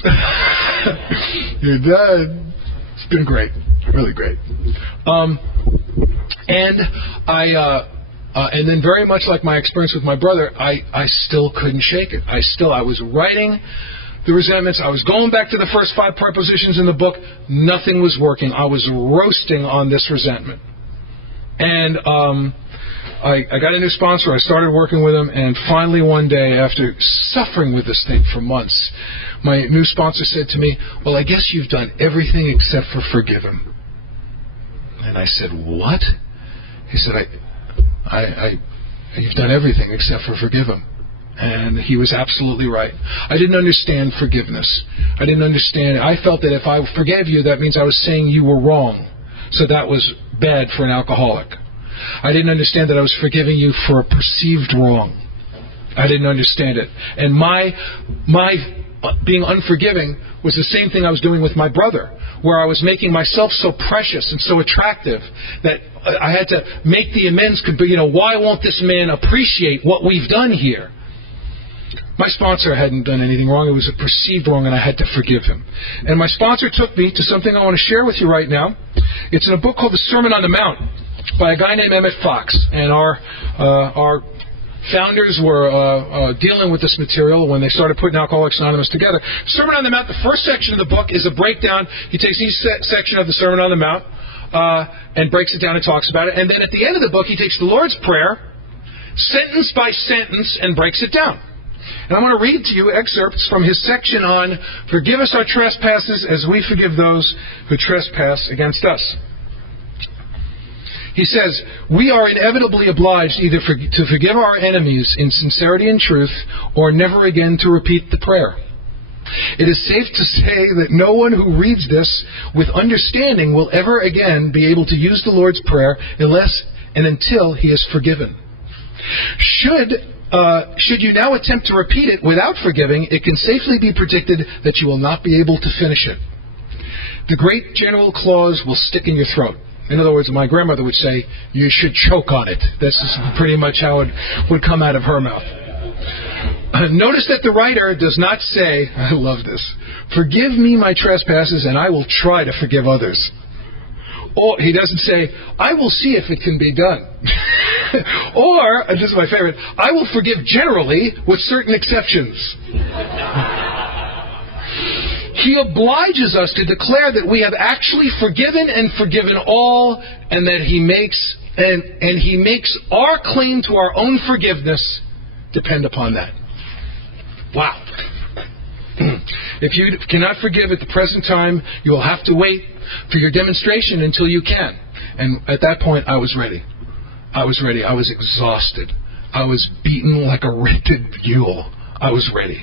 You're done. It's been great, really great. And then very much like my experience with my brother, I still couldn't shake it. I was writing the resentments. I was going back to the first 5 prepositions in the book. Nothing was working. I was roasting on this resentment. And I got a new sponsor. I started working with him, and finally one day, after suffering with this thing for months, my new sponsor said to me, "Well, I guess you've done everything except for forgive him." And I said, "What?" He said, "You've done everything except for forgive him." And he was absolutely right. I didn't understand forgiveness. I didn't understand it. I felt that if I forgave you, that means I was saying you were wrong. So that was bad for an alcoholic. I didn't understand that I was forgiving you for a perceived wrong. I didn't understand it. And my being unforgiving was the same thing I was doing with my brother, where I was making myself so precious and so attractive that I had to make the amends. Why won't this man appreciate what we've done here? My sponsor hadn't done anything wrong. It was a perceived wrong, and I had to forgive him. And my sponsor took me to something I want to share with you right now. It's in a book called The Sermon on the Mount by a guy named Emmett Fox. And our founders were dealing with this material when they started putting Alcoholics Anonymous together. Sermon on the Mount, the first section of the book is a breakdown. He takes each section of the Sermon on the Mount and breaks it down and talks about it. And then at the end of the book, he takes the Lord's Prayer, sentence by sentence, and breaks it down. And I want to read to you excerpts from his section on "Forgive us our trespasses as we forgive those who trespass against us." He says, "We are inevitably obliged either to forgive our enemies in sincerity and truth, or never again to repeat the prayer. It is safe to say that no one who reads this with understanding will ever again be able to use the Lord's Prayer unless and until he is forgiven. Should you now attempt to repeat it without forgiving, it can safely be predicted that you will not be able to finish it. The great general clause will stick in your throat." In other words, my grandmother would say, "You should choke on it." This is pretty much how it would come out of her mouth. Notice that the writer does not say, I love this, "Forgive me my trespasses and I will try to forgive others." Or he doesn't say, "I will see if it can be done." Or, and this is my favorite, "I will forgive generally with certain exceptions." He obliges us to declare that we have actually forgiven and forgiven all, and that he makes our claim to our own forgiveness depend upon that. Wow. If you cannot forgive at the present time, you will have to wait for your demonstration until you can. And at that point, I was ready. I was ready. I was exhausted. I was beaten like a rented mule. I was ready.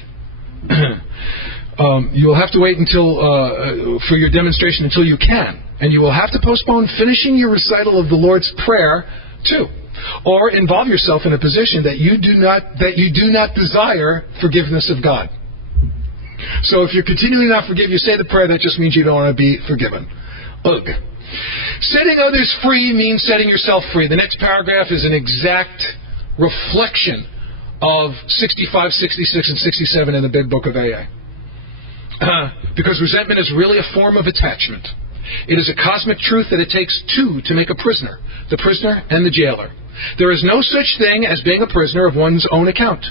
You will have to wait until for your demonstration until you can, and you will have to postpone finishing your recital of the Lord's Prayer too, or involve yourself in a position that you do not desire forgiveness of God. So if you're continually not forgive, you say the prayer, that just means you don't want to be forgiven. Ugh. Setting others free means setting yourself free. The next paragraph is an exact reflection of 65, 66, and 67 in the Big Book of AA. Because resentment is really a form of attachment. It is a cosmic truth that it takes two to make a prisoner, the prisoner and the jailer. There is no such thing as being a prisoner of one's own account.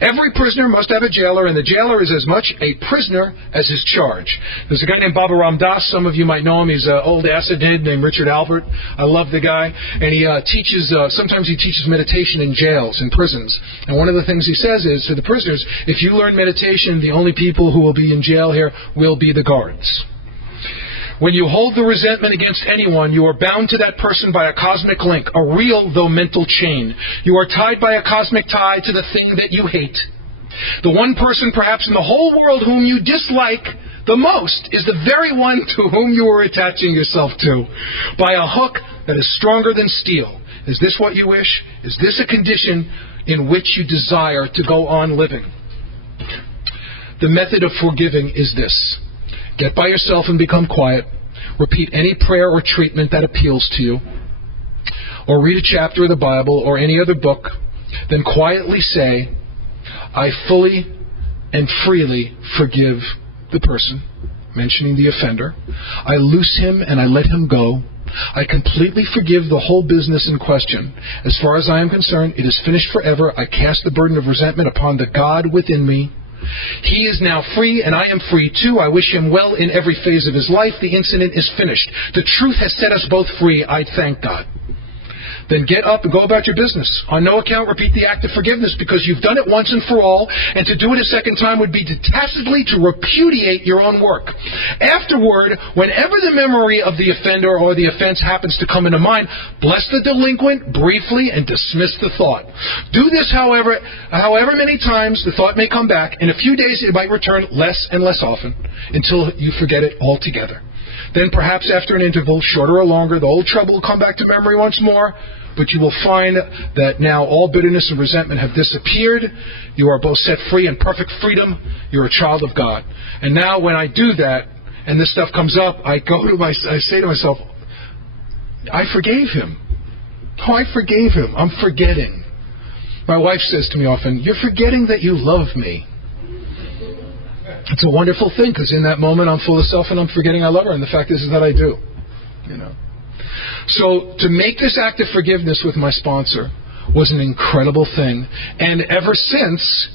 Every prisoner must have a jailer, and the jailer is as much a prisoner as his charge. There's a guy named Baba Ram Das. Some of you might know him. He's an old acid head named Richard Albert. I love the guy. And he teaches, sometimes he teaches meditation in jails, in prisons. And one of the things he says is to the prisoners, if you learn meditation, the only people who will be in jail here will be the guards. When you hold the resentment against anyone, you are bound to that person by a cosmic link, a real though mental chain. You are tied by a cosmic tie to the thing that you hate. The one person perhaps in the whole world whom you dislike the most is the very one to whom you are attaching yourself to, by a hook that is stronger than steel. Is this what you wish? Is this a condition in which you desire to go on living? The method of forgiving is this. Get by yourself and become quiet. Repeat any prayer or treatment that appeals to you. or read a chapter of the Bible or any other book, then quietly say, I fully and freely forgive the person, mentioning the offender. I loose him and I let him go. I completely forgive the whole business in question. As far as I am concerned, it is finished forever. I cast the burden of resentment upon the God within me. He is now free, and I am free too. I wish him well in every phase of his life. The incident is finished. The truth has set us both free. I thank God. Then get up and go about your business. On no account repeat the act of forgiveness, because you've done it once and for all, and to do it a second time would be tacitly to repudiate your own work. Afterward, whenever the memory of the offender or the offense happens to come into mind, bless the delinquent briefly and dismiss the thought. Do this, however many times the thought may come back. In a few days it might return less and less often until you forget it altogether. Then perhaps after an interval, shorter or longer, the old trouble will come back to memory once more, but you will find that now all bitterness and resentment have disappeared. You are both set free in perfect freedom. You're a child of God. And now when I do that, and this stuff comes up, I say to myself, I forgave him. Oh, I forgave him. I'm forgetting. My wife says to me often, you're forgetting that you love me. It's a wonderful thing, because in that moment I'm full of self and I'm forgetting I love her, and the fact is that I do. So to make this act of forgiveness with my sponsor was an incredible thing, and ever since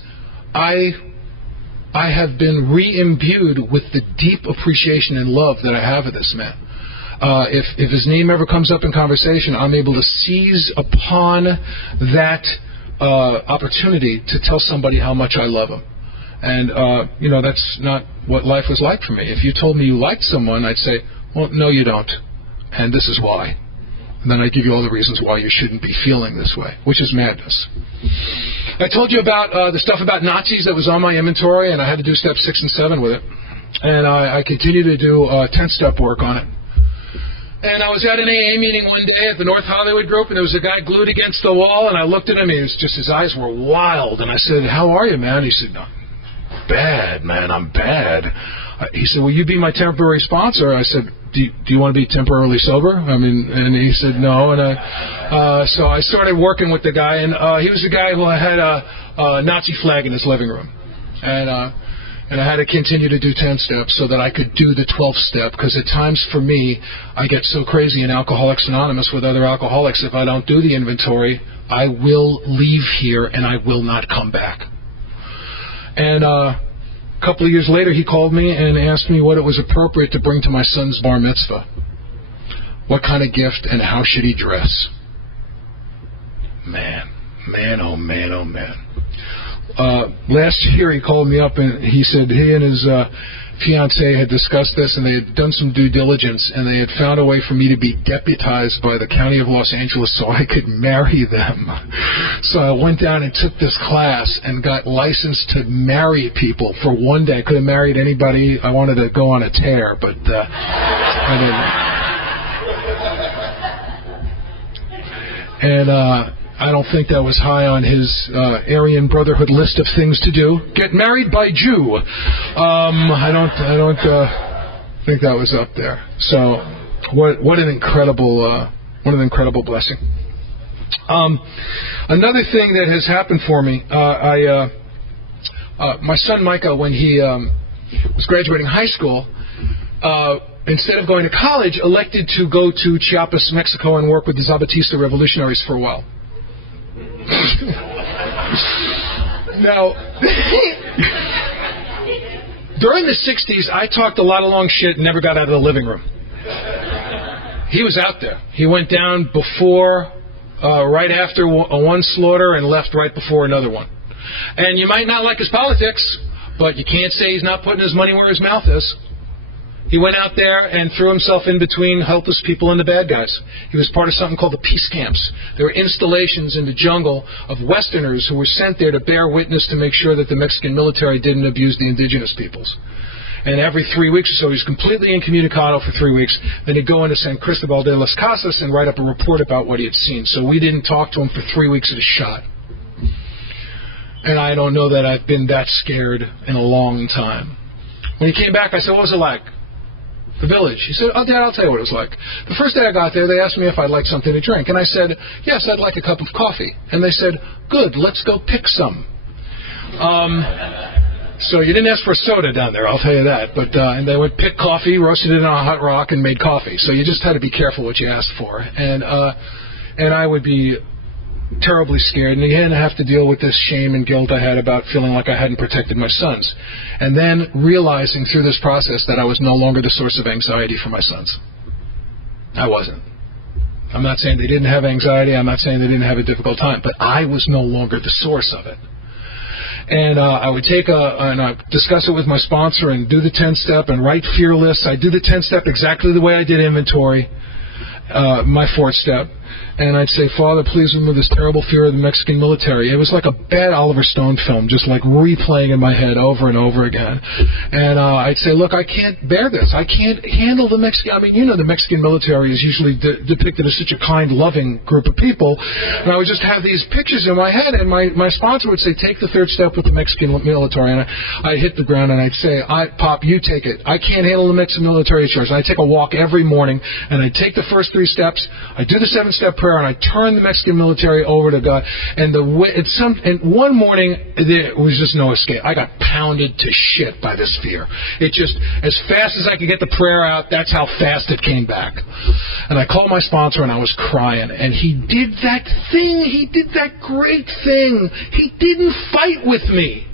I have been re-imbued with the deep appreciation and love that I have of this man. If his name ever comes up in conversation, I'm able to seize upon that opportunity to tell somebody how much I love him. And, that's not what life was like for me. If you told me you liked someone, I'd say, well, no, you don't. And this is why. And then I'd give you all the reasons why you shouldn't be feeling this way, which is madness. I told you about the stuff about Nazis that was on my inventory, and I had to do steps 6 and 7 with it. And I continue to do 10-step work on it. And I was at an AA meeting one day at the North Hollywood group, and there was a guy glued against the wall, and I looked at him, and his eyes were wild. And I said, how are you, man? He said, no. Bad, man, I'm bad. He said, will you be my temporary sponsor? I said, do you want to be temporarily sober? And he said no. And so I started working with the guy, and he was the guy who had a Nazi flag in his living room. And I had to continue to do 10 steps so that I could do the 12th step, because at times for me, I get so crazy in Alcoholics Anonymous with other alcoholics, if I don't do the inventory, I will leave here and I will not come back. And a couple of years later, he called me and asked me what it was appropriate to bring to my son's bar mitzvah. What kind of gift and how should he dress? Man, oh man, oh man. Last year he called me up and he said he and his fiancée had discussed this, and they had done some due diligence, and they had found a way for me to be deputized by the County of Los Angeles so I could marry them. So I went down and took this class and got licensed to marry people for one day. I could have married anybody. I wanted to go on a tear, but I didn't. And I don't think that was high on his Aryan Brotherhood list of things to do. Get married by Jew. I don't think that was up there. So, what an incredible blessing. Another thing that has happened for me, my son Micah, when he was graduating high school, instead of going to college, elected to go to Chiapas, Mexico, and work with the Zapatista revolutionaries for a while. Now, during the 60s, I talked a lot of long shit and never got out of the living room. He was out there. He went down before, right after one slaughter, and left right before another one. And you might not like his politics, but you can't say he's not putting his money where his mouth is. He went out there and threw himself in between helpless people and the bad guys. He was part of something called the peace camps. There were installations in the jungle of Westerners who were sent there to bear witness to make sure that the Mexican military didn't abuse the indigenous peoples. And every 3 weeks or so, he was completely incommunicado for 3 weeks. Then he'd go into San Cristobal de las Casas and write up a report about what he had seen. So we didn't talk to him for 3 weeks at a shot. And I don't know that I've been that scared in a long time. When he came back, I said, what was it like? the Village. He said, oh, Dad, I'll tell you what it was like. The first day I got there, they asked me if I'd like something to drink. And I said, yes, I'd like a cup of coffee. And they said, good, let's go pick some. So you didn't ask for a soda down there, I'll tell you that. But and they would pick coffee, roasted it on a hot rock, and made coffee. So you just had to be careful what you asked for. And I would be terribly scared. And again, I have to deal with this shame and guilt I had about feeling like I hadn't protected my sons. And then realizing through this process that I was no longer the source of anxiety for my sons. I wasn't. I'm not saying they didn't have anxiety. I'm not saying they didn't have a difficult time. But I was no longer the source of it. And I would take and I'd discuss it with my sponsor and do the 10-step and write fear lists. I do the 10-step exactly the way I did inventory, my 4th step. And I'd say, Father, please remove this terrible fear of the Mexican military. It was like a bad Oliver Stone film, just like replaying in my head over and over again. And I'd say, look, I can't bear this. I can't handle the Mexican. I mean, you know, the Mexican military is usually depicted as such a kind, loving group of people. And I would just have these pictures in my head. And my sponsor would say, take the 3rd step with the Mexican military. And I'd hit the ground and I'd say, Pop, you take it. I can't handle the Mexican military charge. And I'd take a walk every morning and I'd take the first 3 steps. I'd do the 7-step prayer. And I turned the Mexican military over to God. And one morning, there was just no escape. I got pounded to shit by this fear. It just, as fast as I could get the prayer out, that's how fast it came back. And I called my sponsor and I was crying. And he did that thing. He did that great thing. He didn't fight with me.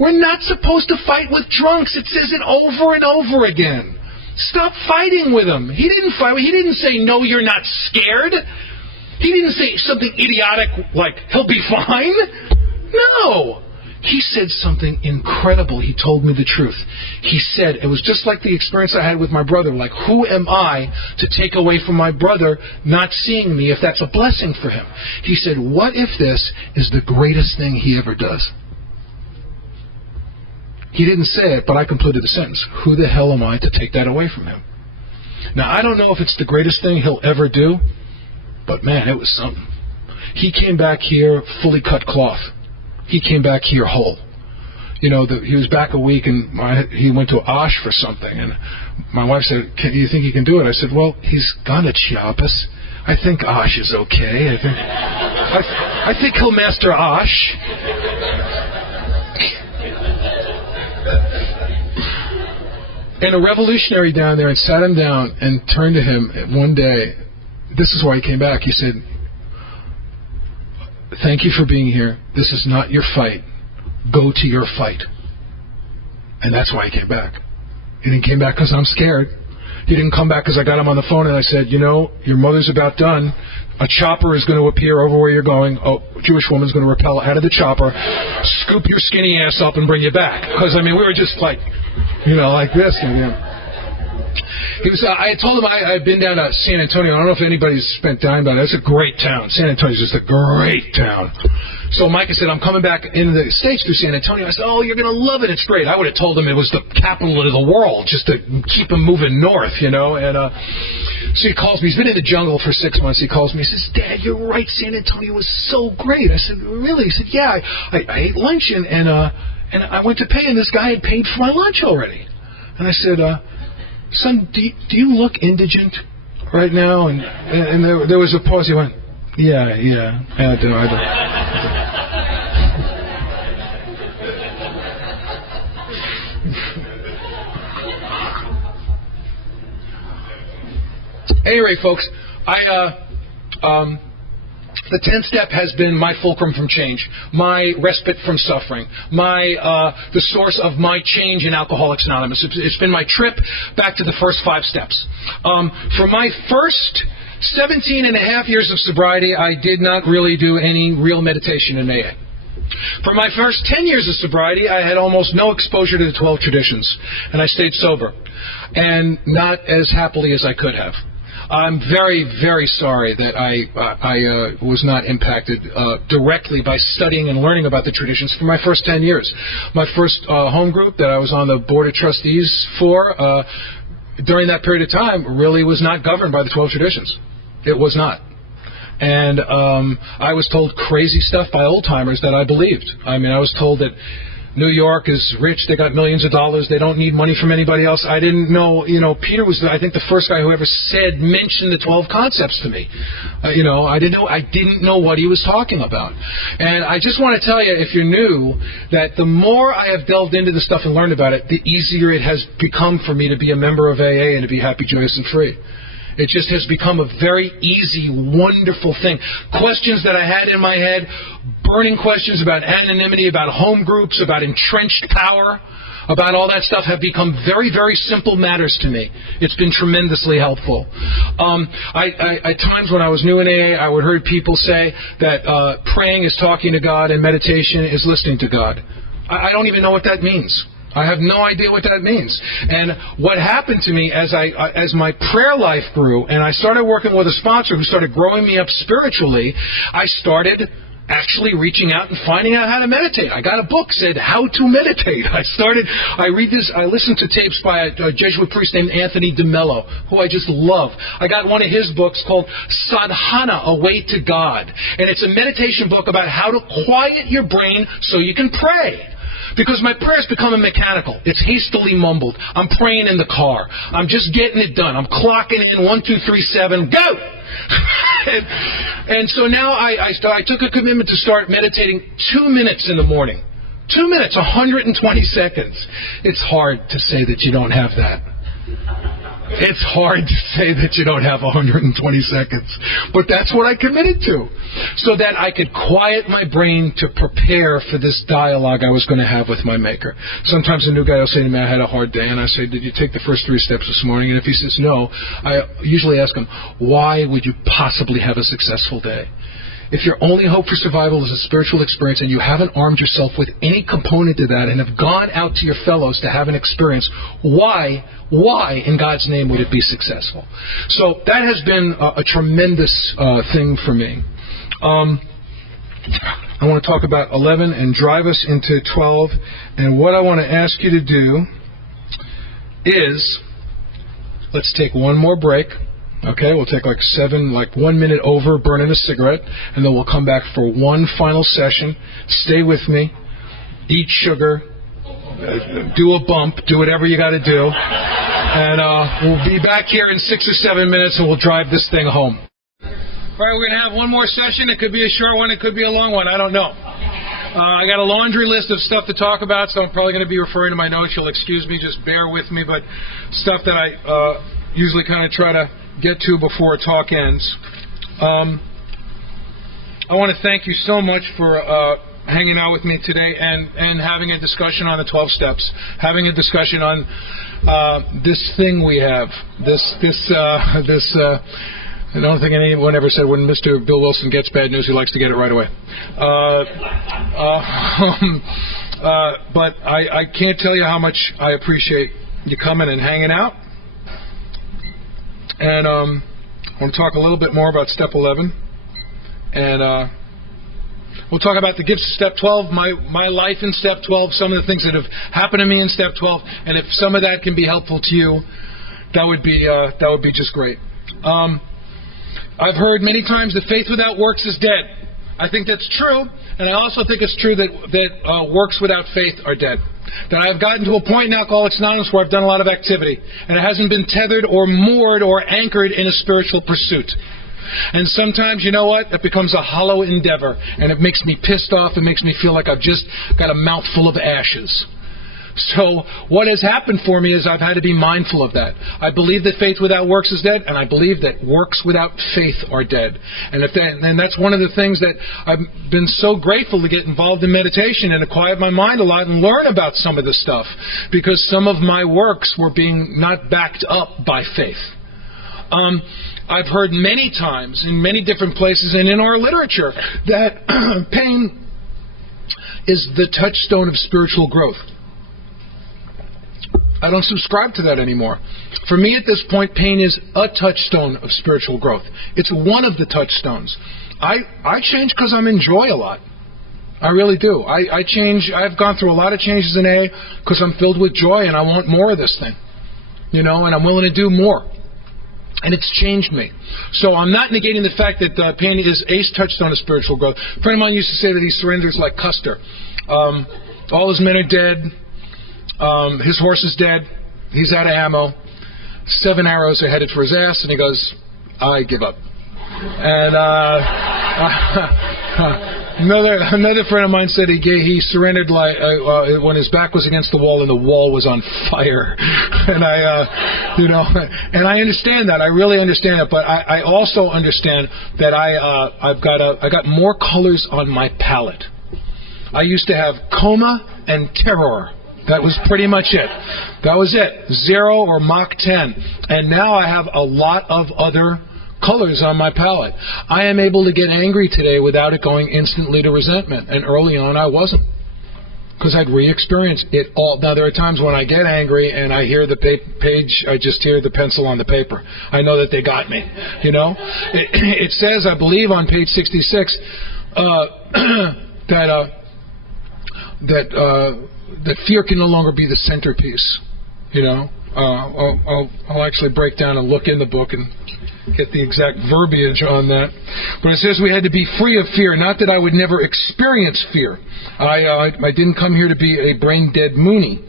We're not supposed to fight with drunks. It says it over and over again. Stop fighting with him. He didn't fight. He didn't say, no, you're not scared. He didn't say something idiotic like, he'll be fine. No. He said something incredible. He told me the truth. He said, it was just like the experience I had with my brother. Like, who am I to take away from my brother not seeing me if that's a blessing for him? He said, what if this is the greatest thing he ever does? He didn't say it, but I completed the sentence. Who the hell am I to take that away from him? Now, I don't know if it's the greatest thing he'll ever do, but man, it was something. He came back here fully cut cloth. He came back here whole. You know, he was back a week, and he went to Osh for something, and my wife said, you think he can do it? I said, well, he's gonna Chiapas. I think Osh is okay. I think he'll master Osh. And a revolutionary down there and sat him down and turned to him one day. This is why he came back. He said, thank you for being here. This is not your fight. Go to your fight. And that's why he came back. He didn't come back because I'm scared. He didn't come back because I got him on the phone and I said, you know, your mother's about done. A chopper is going to appear over where you're going. A Jewish woman's going to rappel out of the chopper, scoop your skinny ass up and bring you back. Because, I mean, we were just like, you know, like this. I told him I'd been down to San Antonio. I don't know if anybody's spent time down there. It's a great town. San Antonio's just a great town. So Micah said, I'm coming back into the States through San Antonio. I said, oh, you're going to love it. It's great. I would have told him it was the capital of the world just to keep him moving north, you know. And so he calls me. He's been in the jungle for 6 months. He calls me. He says, Dad, you're right. San Antonio was so great. I said, really? He said, yeah. I ate lunch and I went to pay, and this guy had paid for my lunch already. And I said, son, do you look indigent right now? And there was a pause. He went, yeah. I don't. Anyway, folks, the 10th step has been my fulcrum from change, my respite from suffering, the source of my change in Alcoholics Anonymous. It's been my trip back to the first 5 steps. For my first 17 and a half years of sobriety, I did not really do any real meditation in AA. For my first 10 years of sobriety, I had almost no exposure to the 12 traditions, and I stayed sober, and not as happily as I could have. I'm very, very sorry that I was not impacted directly by studying and learning about the traditions for my first 10 years. My first home group that I was on the board of trustees for during that period of time really was not governed by the 12 traditions. It was not. And I was told crazy stuff by old-timers that I believed. I mean, I was told that New York is rich. They got millions of dollars. They don't need money from anybody else. I didn't know, Peter was, I think, the first guy who ever mentioned the 12 concepts to me. I didn't know what he was talking about. And I just want to tell you, if you're new, that the more I have delved into this stuff and learned about it, the easier it has become for me to be a member of AA and to be happy, joyous, and free. It just has become a very easy, wonderful thing. Questions that I had in my head, burning questions about anonymity, about home groups, about entrenched power, about all that stuff have become very, very simple matters to me. It's been tremendously helpful. At times when I was new in AA, I would hear people say that praying is talking to God and meditation is listening to God. I don't even know what that means. I have no idea what that means. And what happened to me as my prayer life grew, and I started working with a sponsor who started growing me up spiritually, I started actually reaching out and finding out how to meditate. I got a book said How to Meditate. I listened to tapes by a Jesuit priest named Anthony DeMello, who I just love. I got one of his books called Sadhana, A Way to God. And it's a meditation book about how to quiet your brain so you can pray. Because my prayer's becoming mechanical. It's hastily mumbled. I'm praying in the car. I'm just getting it done. I'm clocking in 1, 2, 3, 7, go! and so now I took a commitment to start meditating 2 minutes in the morning. 2 minutes, 120 seconds. It's hard to say that you don't have that. It's hard to say that you don't have 120 seconds. But that's what I committed to. So that I could quiet my brain to prepare for this dialogue I was going to have with my Maker. Sometimes a new guy will say to me, I had a hard day. And I say, did you take the first 3 steps this morning? And if he says no, I usually ask him, why would you possibly have a successful day? If your only hope for survival is a spiritual experience and you haven't armed yourself with any component to that and have gone out to your fellows to have an experience, why in God's name would it be successful? So that has been a tremendous thing for me. I want to talk about 11 and drive us into 12. And what I want to ask you to do is, let's take one more break. Okay, we'll take like 1 minute over, burning a cigarette, and then we'll come back for one final session. Stay with me. Eat sugar. Do a bump. Do whatever you got to do. And we'll be back here in 6 or 7 minutes, and we'll drive this thing home. All right, we're going to have one more session. It could be a short one. It could be a long one. I don't know. I got a laundry list of stuff to talk about, so I'm probably going to be referring to my notes. You'll excuse me. Just bear with me. But stuff that I usually kind of try to get to before a talk ends. I want to thank you so much for hanging out with me today and having a discussion on the 12 steps, having a discussion on this thing we have, I don't think anyone ever said when Mr. Bill Wilson gets bad news, he likes to get it right away. But I can't tell you how much I appreciate you coming and hanging out. And I want to talk a little bit more about Step 11. And we'll talk about the gifts of Step 12, my life in Step 12, some of the things that have happened to me in Step 12. And if some of that can be helpful to you, that would be just great. I've heard many times that faith without works is dead. I think that's true. And I also think it's true that works without faith are dead. That I've gotten to a point in Alcoholics Anonymous where I've done a lot of activity, and it hasn't been tethered or moored or anchored in a spiritual pursuit. And sometimes, you know what? It becomes a hollow endeavor, and it makes me pissed off. It makes me feel like I've just got a mouthful of ashes. So what has happened for me is I've had to be mindful of that. I believe that faith without works is dead, and I believe that works without faith are dead. And that's one of the things that I've been so grateful to get involved in meditation and to quiet my mind a lot and learn about some of this stuff, because some of my works were being not backed up by faith. I've heard many times in many different places and in our literature that pain is the touchstone of spiritual growth. I don't subscribe to that anymore. For me at this point, pain is a touchstone of spiritual growth. It's one of the touchstones. I change because I'm in joy a lot. I really do. I change. I've gone through a lot of changes in AA because I'm filled with joy and I want more of this thing. And I'm willing to do more. And it's changed me. So I'm not negating the fact that pain is a touchstone of spiritual growth. A friend of mine used to say that he surrenders like Custer. All his men are dead. His horse is dead. He's out of ammo. 7 arrows are headed for his ass, and he goes, I give up. And another friend of mine said he surrendered like when his back was against the wall and the wall was on fire. And and I understand that. I really understand it. But I also understand that I got more colors on my palette. I used to have coma and terror. That was pretty much it. That was it. 0 or Mach 10. And now I have a lot of other colors on my palette. I am able to get angry today without it going instantly to resentment. And early on I wasn't. Because I'd re-experienced it all. Now there are times when I get angry and I hear the page, I just hear the pencil on the paper. I know that they got me. It says, I believe on page 66, that fear can no longer be the centerpiece. I'll actually break down and look in the book and get the exact verbiage on that. But it says we had to be free of fear. Not that I would never experience fear. I didn't come here to be a brain-dead Mooney.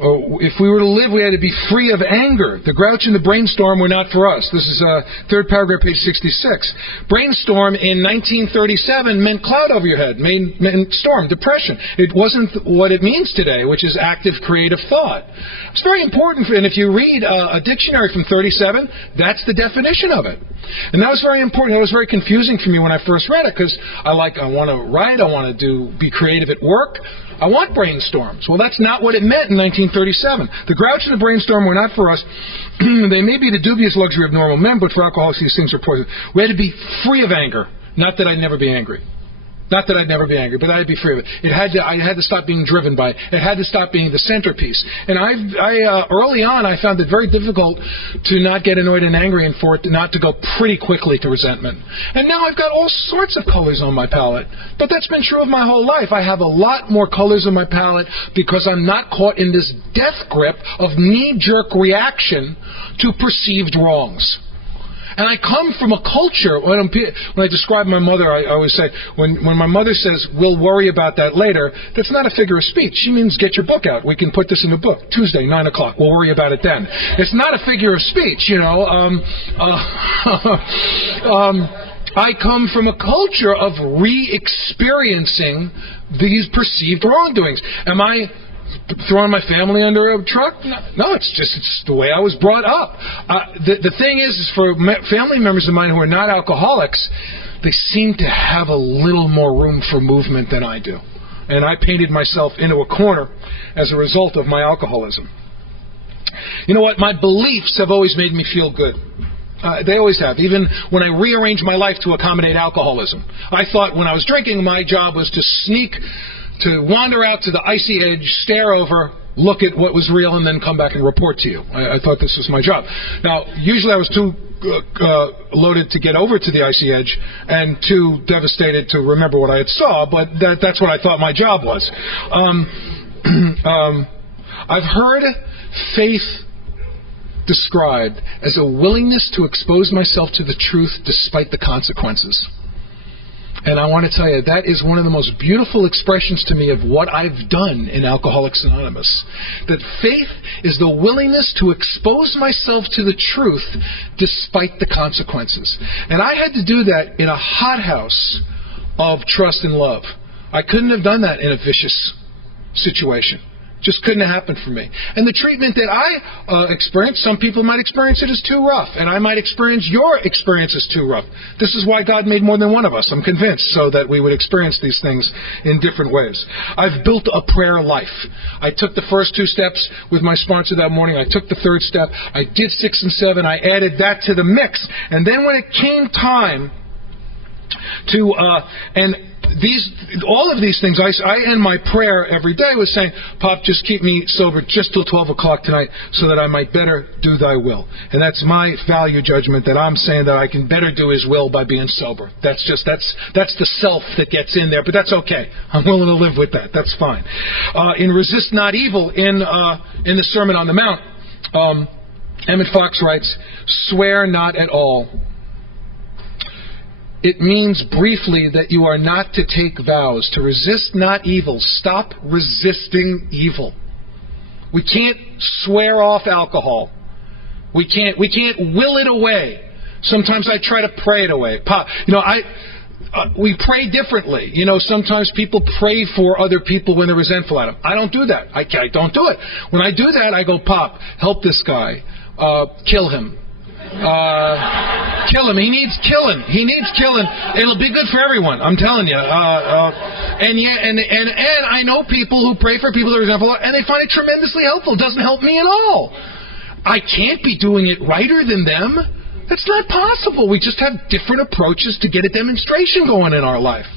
If we were to live, we had to be free of anger. The grouch and the brainstorm were not for us. This is third paragraph, page 66. Brainstorm in 1937 meant cloud over your head, meant storm, depression. It wasn't what it means today, which is active creative thought. It's very important, and if you read a dictionary from 37, that's the definition of it. And that was very important. It was very confusing for me when I first read it, because I want to write, I want to be creative at work. I want brainstorms. Well, that's not what it meant in 1937. The grouch and the brainstorm were not for us. They may be the dubious luxury of normal men, but for alcoholics these things are poison. We had to be free of anger. Not that I'd never be angry. Not that I'd never be angry, but I'd be free of it. I had to stop being driven by it. It had to stop being the centerpiece. And early on, I found it very difficult to not get annoyed and angry, and for it not to go pretty quickly to resentment. And now I've got all sorts of colors on my palette. But that's been true of my whole life. I have a lot more colors on my palette because I'm not caught in this death grip of knee-jerk reaction to perceived wrongs. And I come from a culture, when I describe my mother, I always say, when my mother says, we'll worry about that later, that's not a figure of speech. She means get your book out. We can put this in the book. Tuesday, 9 o'clock. We'll worry about it then. It's not a figure of speech, I come from a culture of re-experiencing these perceived wrongdoings. Am I throwing my family under a truck? No, it's the way I was brought up. The thing is for family members of mine who are not alcoholics, they seem to have a little more room for movement than I do. And I painted myself into a corner as a result of my alcoholism. You know what? My beliefs have always made me feel good. They always have, even when I rearranged my life to accommodate alcoholism. I thought when I was drinking, my job was to wander out to the icy edge, stare over, look at what was real, and then come back and report to you. I thought this was my job. Now, usually I was too loaded to get over to the icy edge and too devastated to remember what I had saw, but that's what I thought my job was. I've heard faith described as a willingness to expose myself to the truth despite the consequences. And I want to tell you, that is one of the most beautiful expressions to me of what I've done in Alcoholics Anonymous. That faith is the willingness to expose myself to the truth despite the consequences. And I had to do that in a hothouse of trust and love. I couldn't have done that in a vicious situation. Just couldn't have happened for me. And the treatment that I experienced, some people might experience it as too rough, and I might experience your experience as too rough. This is why God made more than one of us, I'm convinced, so that we would experience these things in different ways. I've built a prayer life. I took the first 2 steps with my sponsor that morning. I took the 3rd step. I did 6 and 7. I added that to the mix. And then when it came time to, all of these things, I end my prayer every day with saying, Pop, just keep me sober just till 12 o'clock tonight so that I might better do thy will. And that's my value judgment, that I'm saying that I can better do his will by being sober. That's the self that gets in there, but that's okay. I'm willing to live with that. That's fine. In Resist Not Evil, in the Sermon on the Mount, Emmett Fox writes, swear not at all. It means briefly that you are not to take vows, to resist not evil. Stop resisting evil. We can't swear off alcohol. We can't will it away. Sometimes I try to pray it away. We pray differently. Sometimes people pray for other people when they're resentful at them. I don't do that. I don't do it. When I do that, I go, Pop, help this guy. Kill him. Kill him. He needs killing. It'll be good for everyone. I'm telling you. And I know people who pray for people that are resentful, and they find it tremendously helpful. It doesn't help me at all. I can't be doing it righter than them. That's not possible. We just have different approaches to get a demonstration going in our life.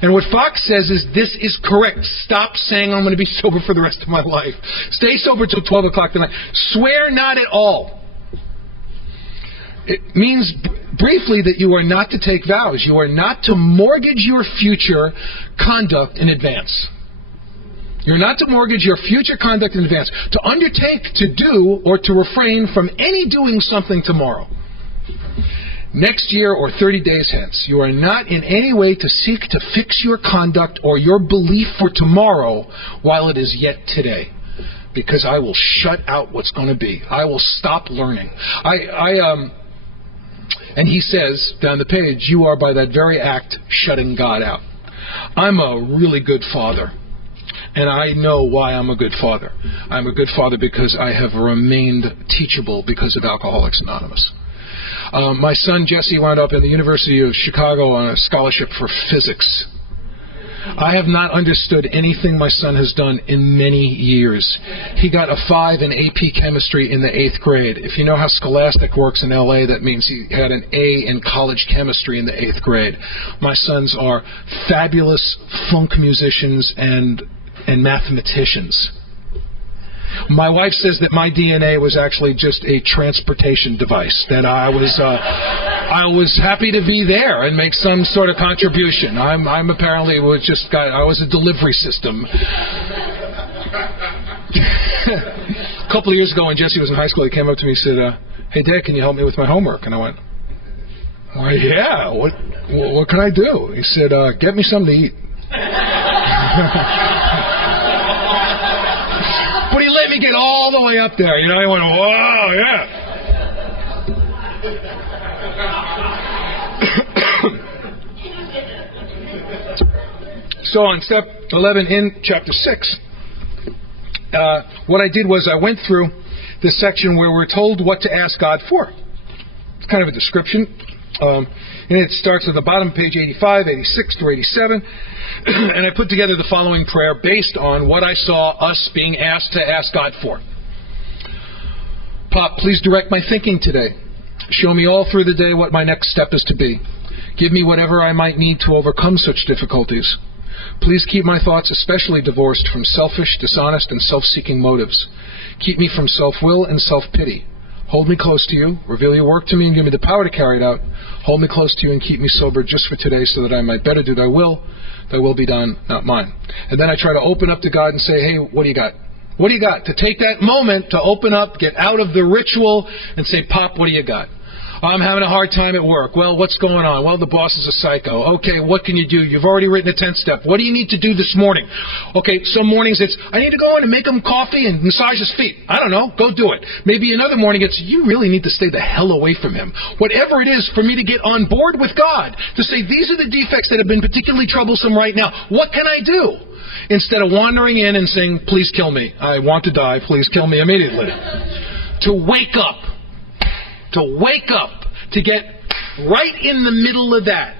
And what Fox says is, this is correct. Stop saying I'm going to be sober for the rest of my life. Stay sober till 12 o'clock tonight. Swear not at all. It means briefly that you are not to take vows. You are not to mortgage your future conduct in advance. You're not to mortgage your future conduct in advance. To undertake to do or to refrain from any doing something tomorrow, next year, or 30 days hence. You are not in any way to seek to fix your conduct or your belief for tomorrow while it is yet today. Because I will shut out what's going to be. I will stop learning. And he says, down the page, you are by that very act shutting God out. I'm a really good father. And I know why I'm a good father. I'm a good father because I have remained teachable because of Alcoholics Anonymous. My son Jesse wound up in the University of Chicago on a scholarship for physics. I have not understood anything my son has done in many years. He got a 5 in AP chemistry in the 8th grade. If you know how Scholastic works in LA, that means he had an A in college chemistry in the 8th grade. My sons are fabulous funk musicians and mathematicians. My wife says that my DNA was actually just a transportation device, that I was happy to be there and make some sort of contribution. I'm apparently I was a delivery system. A couple of years ago when Jesse was in high school, he came up to me and said, hey, Dad, can you help me with my homework? And I went, well, yeah, what can I do? He said, get me something to eat. But he let me get all the way up there. I went, whoa, yeah. So on step 11 in chapter 6, what I did was I went through the section where we're told what to ask God for. It's kind of a description. And it starts at the bottom, page 85, 86 through 87. And I put together the following prayer based on what I saw us being asked to ask God for. Pop, please direct my thinking today. Show me all through the day what my next step is to be. Give me whatever I might need to overcome such difficulties. Please keep my thoughts especially divorced from selfish, dishonest, and self-seeking motives. Keep me from self-will and self-pity. Hold me close to you, reveal your work to me, and give me the power to carry it out. Hold me close to you and keep me sober just for today so that I might better do thy will be done, not mine. And then I try to open up to God and say, hey, what do you got? What do you got? To take that moment to open up, get out of the ritual, and say, Pop, what do you got? I'm having a hard time at work. Well, what's going on? Well, the boss is a psycho. Okay, what can you do? You've already written a 10th step. What do you need to do this morning? Okay, some mornings it's, I need to go in and make him coffee and massage his feet. I don't know. Go do it. Maybe another morning it's, you really need to stay the hell away from him. Whatever it is for me to get on board with God, to say, these are the defects that have been particularly troublesome right now. What can I do? Instead of wandering in and saying, please kill me. I want to die. Please kill me immediately. To wake up. To get right in the middle of that.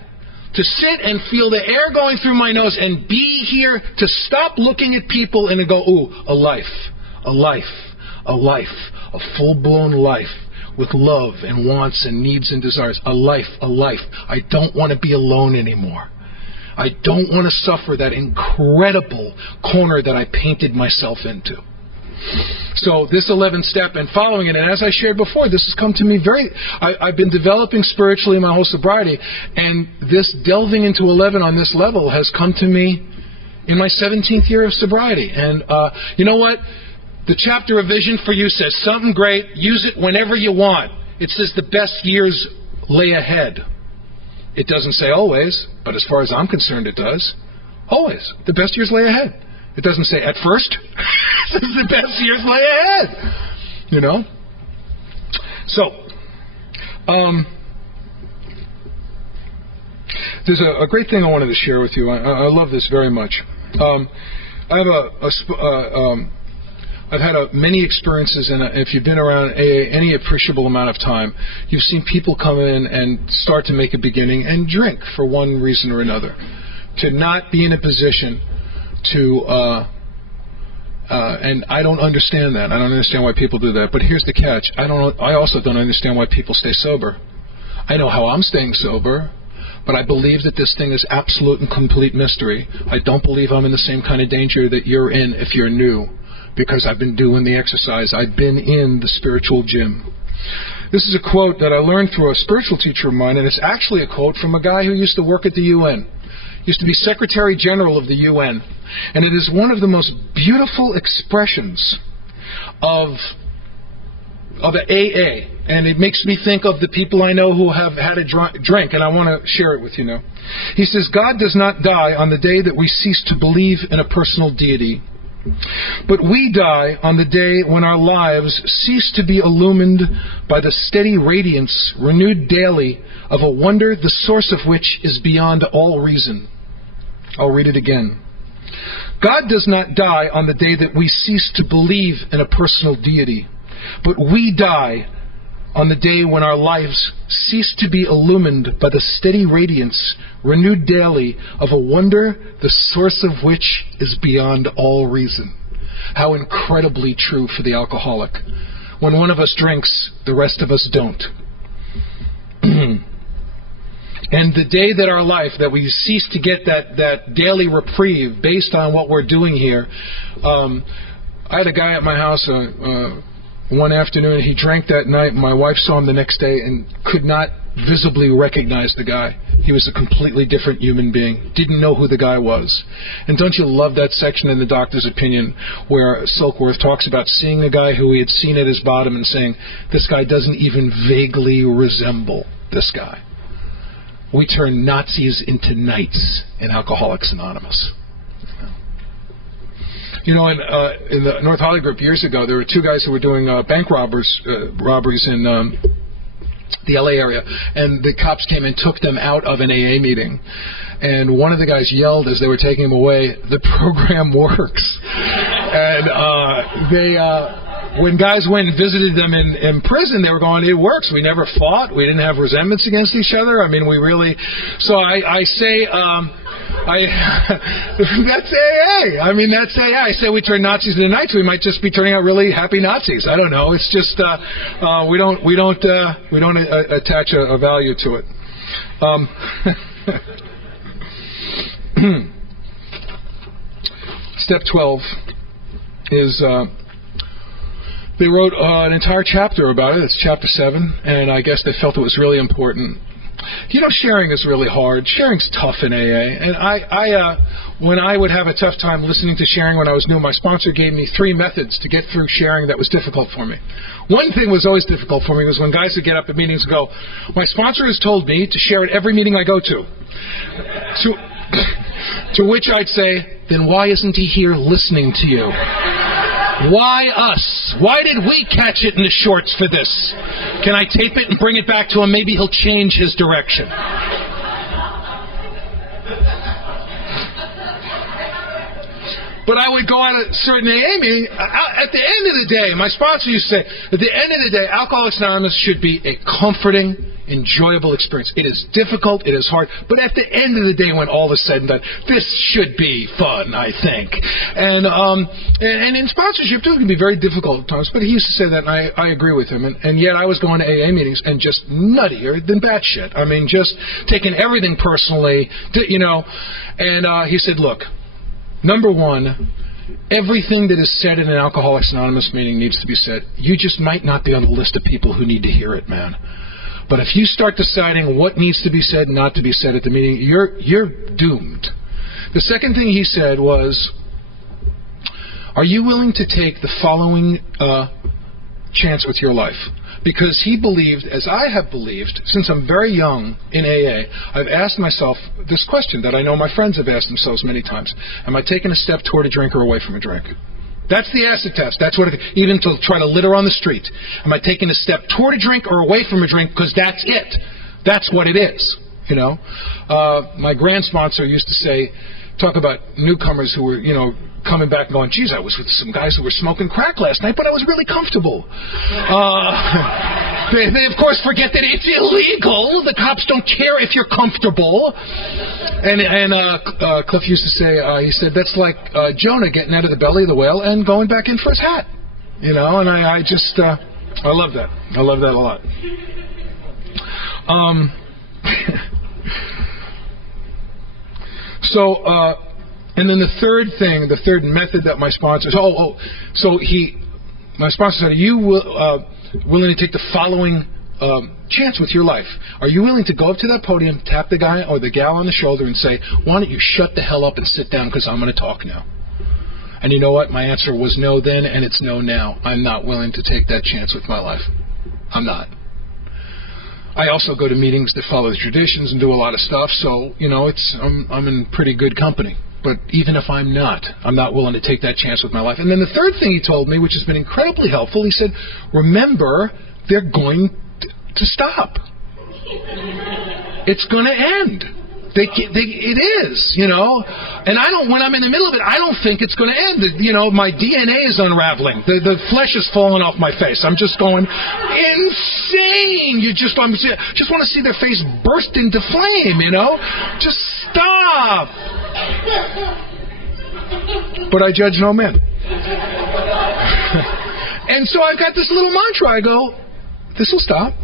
To sit and feel the air going through my nose and be here, to stop looking at people and to go, ooh, a life, a full-blown life with love and wants and needs and desires. A life. I don't want to be alone anymore. I don't want to suffer that incredible corner that I painted myself into. So this 11th step and following it, and as I shared before, this has come to me I've been developing spiritually my whole sobriety, and this delving into 11 on this level has come to me in my 17th year of sobriety. And you know what? The chapter of Vision for You says something great, use it whenever you want. It says the best years lay ahead. It doesn't say always, but as far as I'm concerned, it does. Always. The best years lay ahead. It doesn't say at first. It says the best years lay ahead. You know? So, there's a great thing I wanted to share with you. I love this very much. I've had many experiences, and if you've been around AA any appreciable amount of time, you've seen people come in and start to make a beginning and drink for one reason or another. To not be in a position to, and I don't understand that. I don't understand why people do that. But here's the catch. I also don't understand why people stay sober. I know how I'm staying sober, but I believe that this thing is absolute and complete mystery. I don't believe I'm in the same kind of danger that you're in if you're new, because I've been doing the exercise. I've been in the spiritual gym. This is a quote that I learned through a spiritual teacher of mine, and it's actually a quote from a guy who used to work at the UN. Used to be Secretary General of the UN. And it is one of the most beautiful expressions of the AA. And it makes me think of the people I know who have had a drink, and I want to share it with you now. He says, God does not die on the day that we cease to believe in a personal deity, but we die on the day when our lives cease to be illumined by the steady radiance, renewed daily, of a wonder the source of which is beyond all reason. I'll read it again. God does not die on the day that we cease to believe in a personal deity, but we die on the day when our lives cease to be illumined by the steady radiance, renewed daily, of a wonder the source of which is beyond all reason. How incredibly true for the alcoholic. When one of us drinks, the rest of us don't. And the day that our life, that we cease to get that daily reprieve based on what we're doing here. I had a guy at my house one afternoon. He drank that night. My wife saw him the next day and could not visibly recognize the guy. He was a completely different human being. Didn't know who the guy was. And don't you love that section in the doctor's opinion where Silkworth talks about seeing the guy who he had seen at his bottom and saying, this guy doesn't even vaguely resemble this guy. We turn Nazis into knights in Alcoholics Anonymous. You know, in the North Hollywood group years ago, there were two guys who were doing bank robberies in the LA area, and the cops came and took them out of an AA meeting. And one of the guys yelled as they were taking him away, "The program works." And when guys went and visited them in prison, they were going, it works. We never fought. We didn't have resentments against each other. I mean, we really... So I say... that's AA. I mean, that's AA. I say we turn Nazis into knights. We might just be turning out really happy Nazis. I don't know. It's just we don't attach a value to it. Step 12 is they wrote an entire chapter about it. It's chapter 7, and I guess they felt it was really important. You know, sharing is really hard. Sharing's tough in AA. And I when I would have a tough time listening to sharing when I was new, my sponsor gave me 3 methods to get through sharing that was difficult for me. One thing was always difficult for me was when guys would get up at meetings and go, my sponsor has told me to share at every meeting I go to. To which I'd say, then why isn't he here listening to you? Why us? Why did we catch it in the shorts for this? Can I tape it and bring it back to him? Maybe he'll change his direction. But I would go out at a certain AA meeting. At the end of the day, my sponsor used to say, at the end of the day, Alcoholics Anonymous should be a comforting, enjoyable experience. It is difficult, it is hard, but at the end of the day, when all is said and done, this should be fun, I think. And in sponsorship, too, it can be very difficult at times, but he used to say that, and I agree with him. And yet I was going to AA meetings and just nuttier than batshit. I mean, just taking everything personally, you know. And he said, look, number one, everything that is said in an Alcoholics Anonymous meeting needs to be said. You just might not be on the list of people who need to hear it, man. But if you start deciding what needs to be said and not to be said at the meeting, you're doomed. The second thing he said was, are you willing to take the following chance with your life. Because he believed, as I have believed, since I'm very young in AA, I've asked myself this question that I know my friends have asked themselves many times. Am I taking a step toward a drink or away from a drink? That's the acid test. That's what even to try to litter on the street. Am I taking a step toward a drink or away from a drink? Because that's it. That's what it is. You know? My grand sponsor used to say, talk about newcomers who were, coming back and going, geez, I was with some guys who were smoking crack last night, but I was really comfortable. They of course forget that it's illegal. The cops don't care if you're comfortable. And Cliff used to say, he said, that's like Jonah getting out of the belly of the whale and going back in for his hat. And I just, I love that. I love that a lot. And then the third method that my sponsor, my sponsor said, are you willing to take the following chance with your life? Are you willing to go up to that podium, tap the guy or the gal on the shoulder and say, why don't you shut the hell up and sit down because I'm going to talk now? And you know what? My answer was no then, and it's no now. I'm not willing to take that chance with my life. I'm not. I also go to meetings that follow the traditions and do a lot of stuff, so, I'm in pretty good company. But even if I'm not willing to take that chance with my life. And then the third thing he told me, which has been incredibly helpful, he said, remember, they're going to stop. It's going to end. It is, And when I'm in the middle of it, I don't think it's going to end. My DNA is unraveling. The flesh is falling off my face. I'm just going insane. I just want to see their face burst into flame, Just stop. But I judge no man. And so I've got this little mantra. I go, this will stop.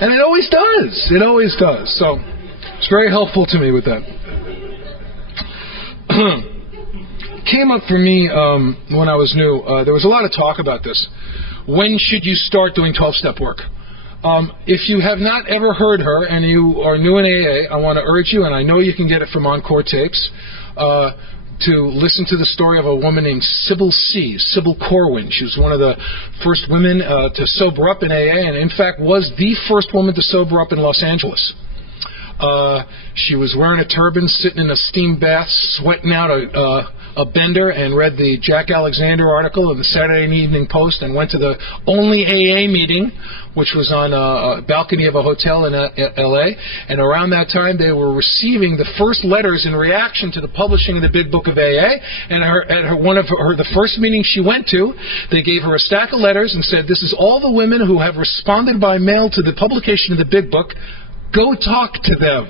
And it always does. It always does. So it's very helpful to me with that. Came up for me when I was new. There was a lot of talk about this. When should you start doing 12-step work? If you have not ever heard her and you are new in AA, I want to urge you, and I know you can get it from Encore Tapes, to listen to the story of a woman named Sybil Corwin. She was one of the first women to sober up in AA, and in fact was the first woman to sober up in Los Angeles. She was wearing a turban, sitting in a steam bath, sweating out a bender, and read the Jack Alexander article in the Saturday Evening Post, and went to the only AA meeting, which was on a balcony of a hotel in L.A. And around that time, they were receiving the first letters in reaction to the publishing of the Big Book of AA. And the first meeting she went to, they gave her a stack of letters and said, "This is all the women who have responded by mail to the publication of the Big Book. Go talk to them."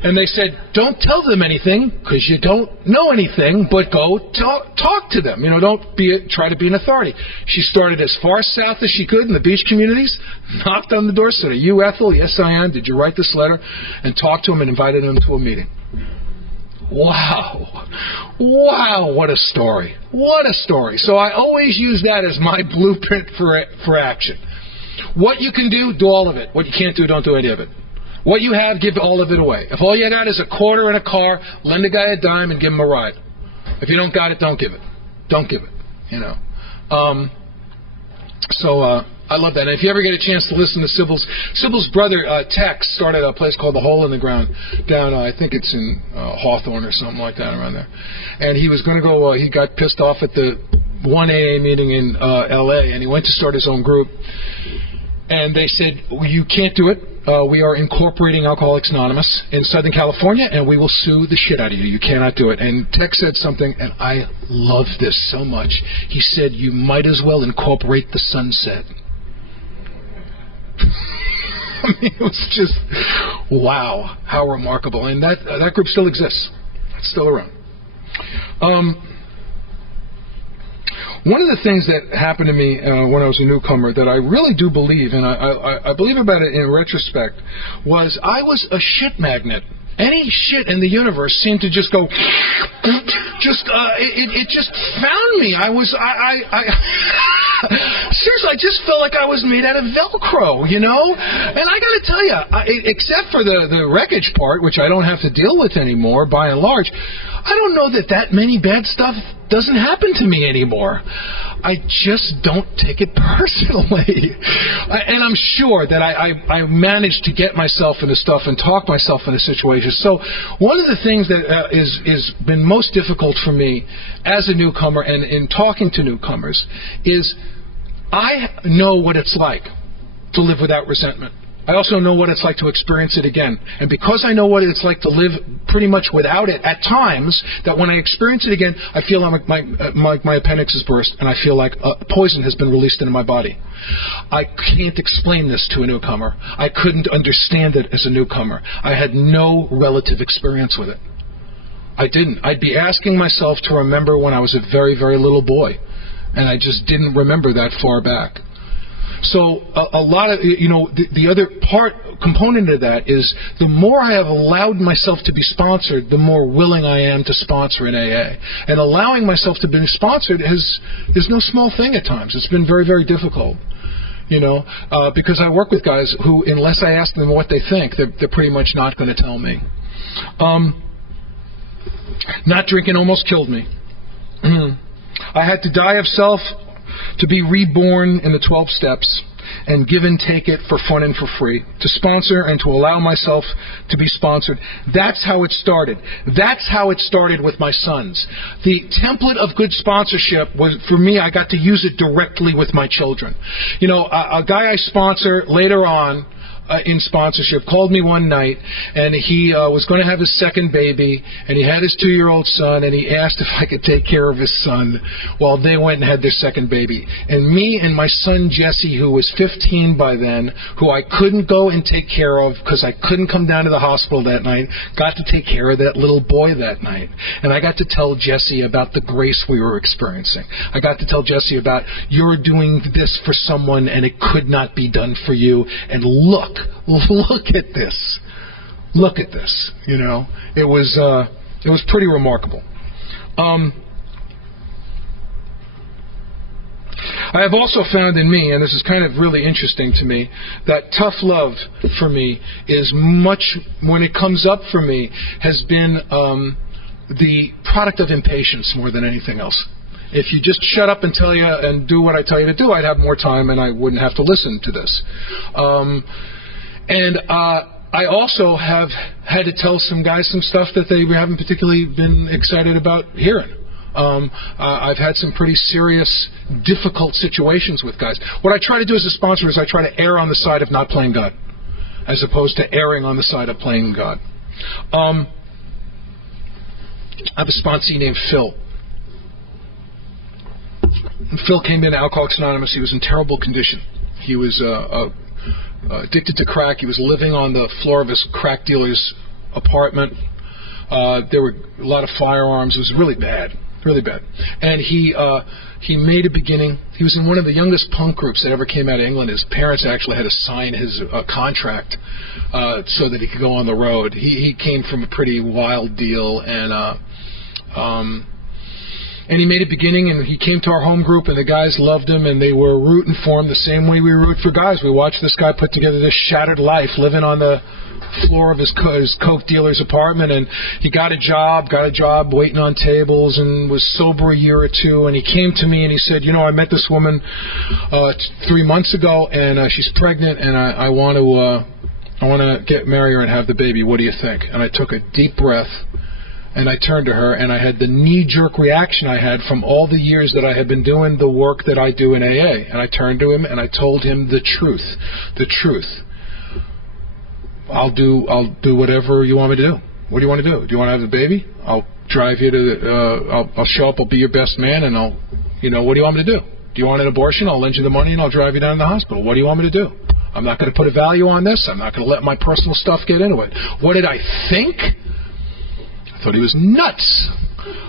And they said, don't tell them anything because you don't know anything, but go talk to them. Don't try to be an authority. She started as far south as she could in the beach communities, knocked on the door, said, "Are you Ethel?" "Yes, I am." "Did you write this letter?" And talked to him and invited him to a meeting. Wow, what a story. What a story. So I always use that as my blueprint for action. What you can do all of it. What you can't do, don't do any of it. What you have, give all of it away. If all you got is a quarter in a car, lend a guy a dime and give him a ride. If you don't got it, don't give it. Don't give it. I love that. And if you ever get a chance to listen to Sybil's brother, Tex, started a place called The Hole in the Ground down, I think it's in Hawthorne or something like that around there. And he was going to go, he got pissed off at the one AA meeting in L.A., and he went to start his own group. And they said, you can't do it. We are incorporating Alcoholics Anonymous in Southern California, and we will sue the shit out of you. You cannot do it. And Tex said something, and I love this so much. He said, you might as well incorporate the sunset. I mean, it was just, wow, how remarkable. And that group still exists. It's still around. One of the things that happened to me when I was a newcomer that I really do believe, and I believe about it in retrospect, was I was a shit magnet. Any shit in the universe seemed to just go, it just found me. Seriously, I just felt like I was made out of Velcro, And I got to tell you, except for the wreckage part, which I don't have to deal with anymore, by and large, I don't know that many bad stuff doesn't happen to me anymore. I just don't take it personally. And I'm sure that I managed to get myself into stuff and talk myself into situations. So one of the things that is been most difficult for me as a newcomer and in talking to newcomers is I know what it's like to live without resentment. I also know what it's like to experience it again. And because I know what it's like to live pretty much without it at times, that when I experience it again, I feel like my appendix is burst and I feel like poison has been released into my body. I can't explain this to a newcomer. I couldn't understand it as a newcomer. I had no relative experience with it. I didn't. I'd be asking myself to remember when I was a very, very little boy. And I just didn't remember that far back. So a lot of, the other component of that is the more I have allowed myself to be sponsored, the more willing I am to sponsor in AA. And allowing myself to be sponsored is no small thing at times. It's been very, very difficult, because I work with guys who, unless I ask them what they think, they're pretty much not going to tell me. Not drinking almost killed me. I had to die of self to be reborn in the 12 steps and give and take it for fun and for free, to sponsor and to allow myself to be sponsored. That's how it started. That's how it started with my sons. The template of good sponsorship was, for me, I got to use it directly with my children. A guy I sponsor later on in sponsorship called me one night, and he was going to have his second baby, and he had his 2-year-old son, and he asked if I could take care of his son while they went and had their second baby. And me and my son Jesse, who was 15 by then, who I couldn't go and take care of because I couldn't come down to the hospital that night, got to take care of that little boy that night. And I got to tell Jesse about the grace we were experiencing. I got to tell Jesse about, you're doing this for someone and it could not be done for you, and look at this. Look at this. It was pretty remarkable. I have also found in me, and this is kind of really interesting to me, that tough love for me is much, when it comes up for me, has been the product of impatience more than anything else. If you just shut up and tell you and do what I tell you to do, I'd have more time and I wouldn't have to listen to this. And I also have had to tell some guys some stuff that they haven't particularly been excited about hearing. I've had some pretty serious, difficult situations with guys. What I try to do as a sponsor is I try to err on the side of not playing God, as opposed to erring on the side of playing God. I have a sponsee named Phil. Phil came into Alcoholics Anonymous. He was in terrible condition. He was addicted to crack. He was living on the floor of his crack dealer's apartment. There were a lot of firearms. It was really bad, really bad. And he made a beginning. He was in one of the youngest punk groups that ever came out of England. His parents actually had to sign his contract so that he could go on the road. He came from a pretty wild deal, and he made a beginning, and he came to our home group, and the guys loved him, and they were rooting for him the same way we root for guys. We watched this guy put together this shattered life, living on the floor of his coke dealer's apartment, and he got a job waiting on tables, and was sober a year or two, and he came to me, and he said, I met this woman 3 months ago, and she's pregnant, and I want to marry her and have the baby. What do you think? And I took a deep breath, and I turned to her, and I had the knee-jerk reaction I had from all the years that I had been doing the work that I do in AA. And I turned to him, and I told him the truth. The truth. I'll do whatever you want me to do. What do you want to do? Do you want to have the baby? I'll drive you to I'll show up, I'll be your best man, and I'll, what do you want me to do? Do you want an abortion? I'll lend you the money, and I'll drive you down to the hospital. What do you want me to do? I'm not going to put a value on this. I'm not going to let my personal stuff get into it. What did I think? I thought he was nuts.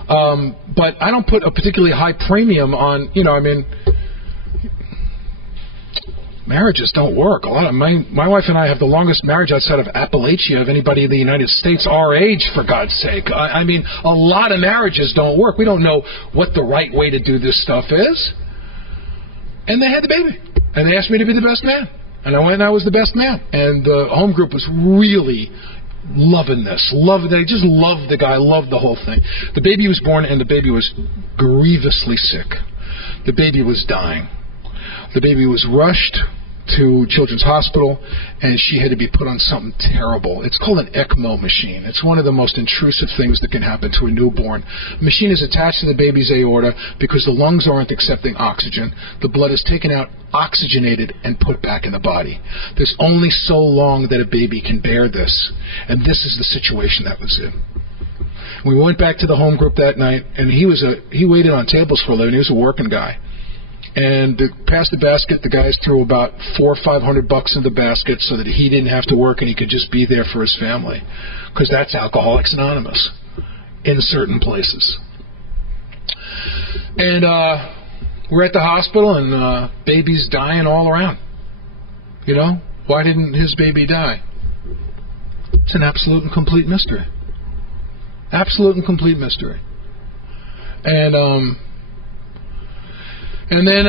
But I don't put a particularly high premium on, marriages don't work. A lot of my wife and I have the longest marriage outside of Appalachia of anybody in the United States our age, for God's sake. A lot of marriages don't work. We don't know what the right way to do this stuff is. And they had the baby. And they asked me to be the best man. And I went and I was the best man. And the home group was really loving this. They just loved the guy, loved the whole thing. The baby was born, and the baby was grievously sick. The baby was dying. The baby was rushed to Children's Hospital, and she had to be put on something terrible. It's called an ECMO machine. It's one of the most intrusive things that can happen to a newborn. The machine is attached to the baby's aorta because the lungs aren't accepting oxygen. The blood is taken out, oxygenated, and put back in the body. There's only so long that a baby can bear this, and this is the situation that was in. We went back to the home group that night, and he waited on tables for a living. He was a working guy. And past the basket, the guys threw about $400 or $500 in the basket so that he didn't have to work and he could just be there for his family. Because that's Alcoholics Anonymous in certain places. And we're at the hospital, and babies dying all around. You know, why didn't his baby die? It's an absolute and complete mystery. Absolute and complete mystery. And then,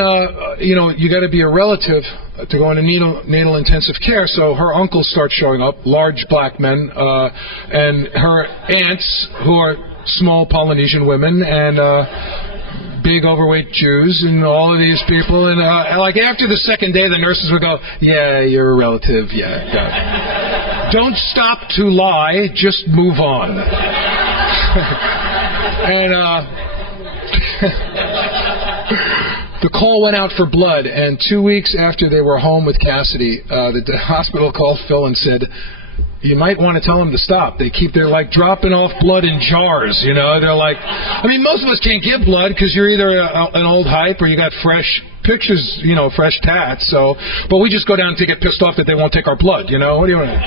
you got to be a relative to go into natal intensive care. So her uncles start showing up, large black men, and her aunts, who are small Polynesian women, and big overweight Jews, and all of these people. And like after the second day, the nurses would go, "Yeah, you're a relative. Yeah. Don't stop to lie. Just move on." The call went out for blood, and 2 weeks after they were home with Cassidy, the hospital called Phil and said, "You might want to tell them to stop. They're like dropping off blood in jars, you know. They're like, I mean, most of us can't give blood because you're either an old hype or you got fresh pictures, you know, fresh tats. So, but we just go down to get pissed off that they won't take our blood, you know. What do you want?"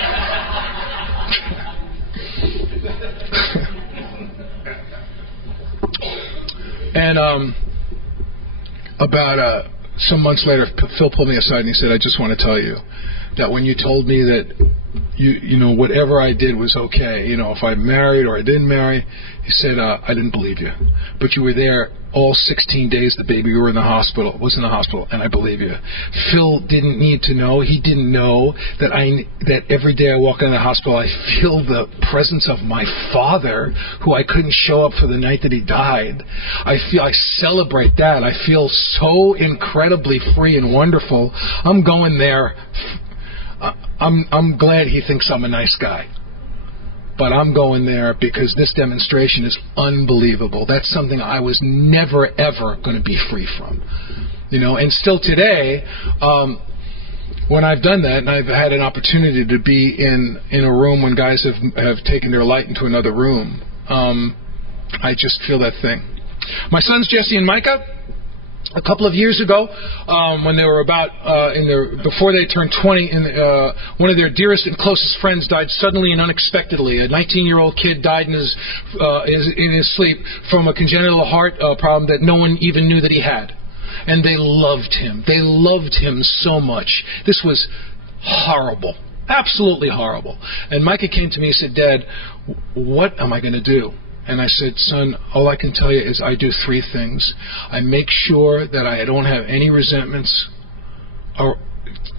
And about some months later, Phil pulled me aside and he said, "I just want to tell you that when you told me that you know, whatever I did was okay, you know, if I married or I didn't marry," he said, "I didn't believe you. But you were there all 16 days the baby was in the hospital, and I believe you." Phil didn't need to know. He didn't know that every day I walk into the hospital, I feel the presence of my father, who I couldn't show up for the night that he died. I celebrate that. I feel so incredibly free and wonderful. I'm going there. I'm glad he thinks I'm a nice guy. But I'm going there because this demonstration is unbelievable. That's something I was never, ever going to be free from. You know, and still today, when I've done that, and I've had an opportunity to be in a room when guys have taken their light into another room, I just feel that thing. My sons, Jesse and Micah, a couple of years ago, when they were about before they turned 20, one of their dearest and closest friends died suddenly and unexpectedly. A 19-year-old kid died in his sleep from a congenital heart problem that no one even knew that he had. And they loved him. They loved him so much. This was horrible, absolutely horrible. And Micah came to me and said, "Dad, what am I going to do?" And I said, "Son, all I can tell you is I do three things. I make sure that I don't have any resentments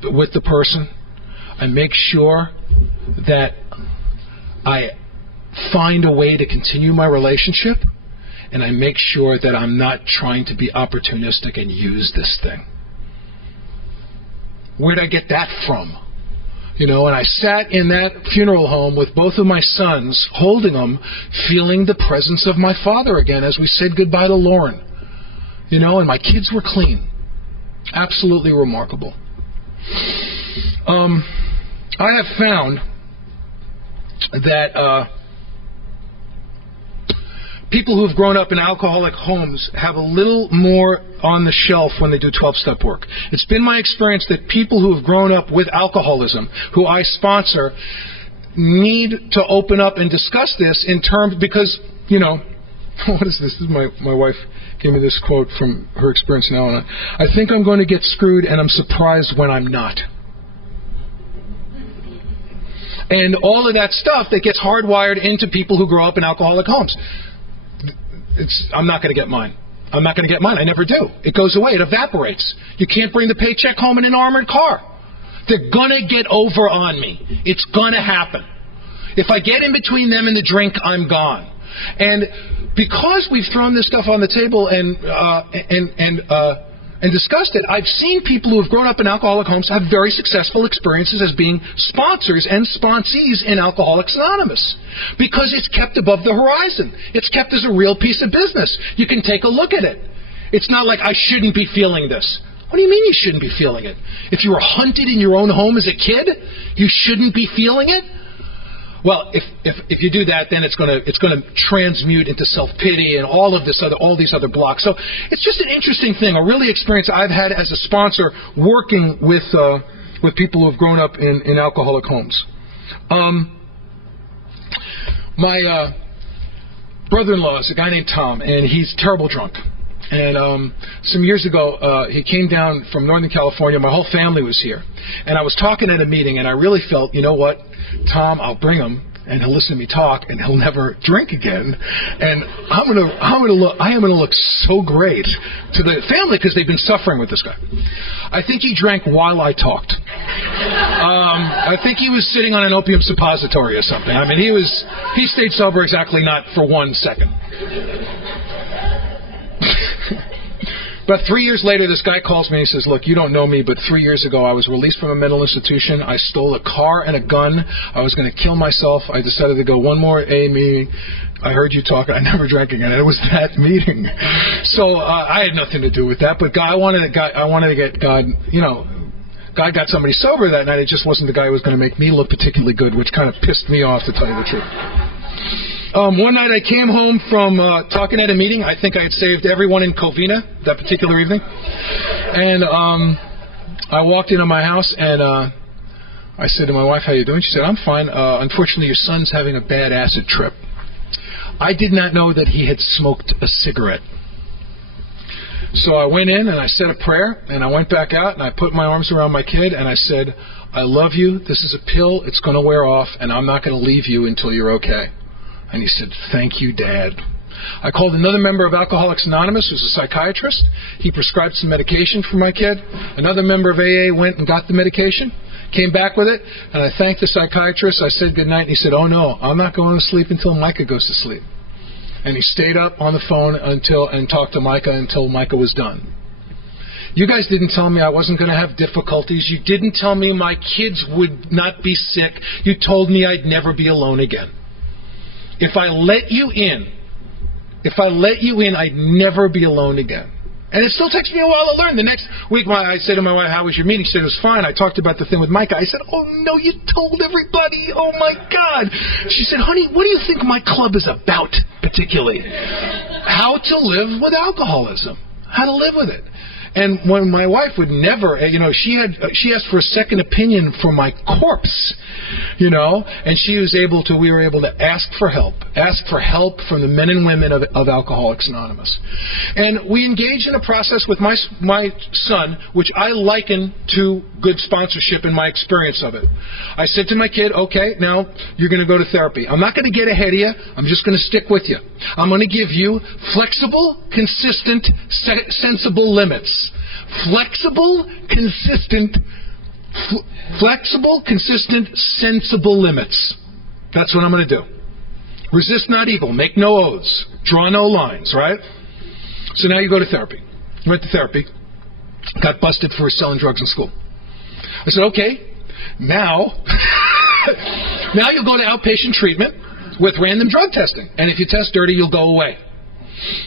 with the person. I make sure that I find a way to continue my relationship. And I make sure that I'm not trying to be opportunistic and use this thing." Where'd I get that from? You know, and I sat in that funeral home with both of my sons, holding them, feeling the presence of my father again as we said goodbye to Lauren. You know, and my kids were clean. Absolutely remarkable. I have found that people who have grown up in alcoholic homes have a little more on the shelf when they do 12-step work. It's been my experience that people who have grown up with alcoholism, who I sponsor, need to open up and discuss this in terms, because, you know, what is this? This is my wife gave me this quote from her experience now. And I think I'm going to get screwed, and I'm surprised when I'm not. And all of that stuff that gets hardwired into people who grow up in alcoholic homes. I'm not going to get mine. I'm not going to get mine. I never do. It goes away. It evaporates. You can't bring the paycheck home in an armored car. They're going to get over on me. It's going to happen. If I get in between them and the drink, I'm gone. And because we've thrown this stuff on the table and discussed it, I've seen people who have grown up in alcoholic homes have very successful experiences as being sponsors and sponsees in Alcoholics Anonymous, because it's kept above the horizon. It's kept as a real piece of business. You can take a look at it. It's not like I shouldn't be feeling this. What do you mean you shouldn't be feeling it? If you were hunted in your own home as a kid, you shouldn't be feeling it? Well, if you do that, then it's going to transmute into self-pity and all these other blocks. So it's just an interesting thing, a really experience I've had as a sponsor working with people who have grown up in alcoholic homes. My brother-in-law is a guy named Tom, and he's terrible drunk. And some years ago, he came down from Northern California. My whole family was here. And I was talking at a meeting, and I really felt, you know what, Tom, I'll bring him, and he'll listen to me talk, and he'll never drink again. And I am gonna look so great to the family because they've been suffering with this guy. I think he drank while I talked. I think he was sitting on an opium suppository or something. I mean, he stayed sober exactly not for 1 second. But 3 years later, this guy calls me and he says, look, you don't know me, but 3 years ago I was released from a mental institution. I stole a car and a gun. I was going to kill myself. I decided to go one more AA meeting. I heard you talk. I never drank again. It was that meeting. So I had nothing to do with that. But I wanted to get God, God got somebody sober that night. It just wasn't the guy who was going to make me look particularly good, which kind of pissed me off, to tell you the truth. One night I came home from talking at a meeting. I think I had saved everyone in Covina that particular evening. And I walked into my house and I said to my wife, how you doing? She said, I'm fine. Unfortunately, your son's having a bad acid trip. I did not know that he had smoked a cigarette. So I went in and I said a prayer and I went back out and I put my arms around my kid and I said, I love you. This is a pill. It's going to wear off and I'm not going to leave you until you're okay. And he said, thank you, Dad. I called another member of Alcoholics Anonymous, who's a psychiatrist. He prescribed some medication for my kid. Another member of AA went and got the medication, came back with it, and I thanked the psychiatrist. I said goodnight, and he said, oh, no, I'm not going to sleep until Micah goes to sleep. And he stayed up on the phone and talked to Micah until Micah was done. You guys didn't tell me I wasn't going to have difficulties. You didn't tell me my kids would not be sick. You told me I'd never be alone again. If I let you in, I'd never be alone again. And it still takes me a while to learn. The next week, I said to my wife, how was your meeting? She said, it was fine. I talked about the thing with Micah. I said, oh, no, you told everybody. Oh, my God. She said, honey, what do you think my club is about, particularly? How to live with alcoholism. How to live with it. And when my wife would never, she asked for a second opinion for my corpse, and we were able to ask for help from the men and women of Alcoholics Anonymous. And we engaged in a process with my son, which I liken to good sponsorship in my experience of it. I said to my kid, okay, now you're going to go to therapy. I'm not going to get ahead of you. I'm just going to stick with you. I'm going to give you flexible, consistent, sensible limits. Flexible, consistent, sensible limits. That's what I'm going to do. Resist not evil. Make no oaths. Draw no lines, right? So now you go to therapy. Went to therapy. Got busted for selling drugs in school. I said, okay, now you'll go to outpatient treatment with random drug testing. And if you test dirty, you'll go away.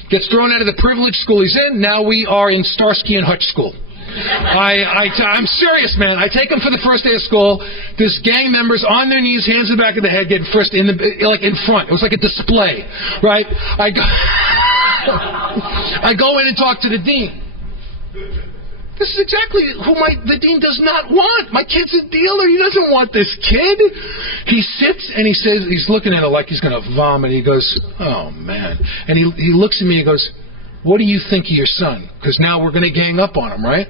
Gets thrown out of the privileged school he's in. Now we are in Starsky and Hutch school. I'm serious, man. I take him for the first day of school. There's gang members on their knees, hands in the back of the head, getting frisked in front. It was like a display, right? I go in and talk to the dean. This is exactly who the dean does not want. My kid's a dealer. He doesn't want this kid. He sits and he says, he's looking at it like he's going to vomit. He goes, oh, man. And he looks at me and goes, what do you think of your son? Because now we're going to gang up on him, right?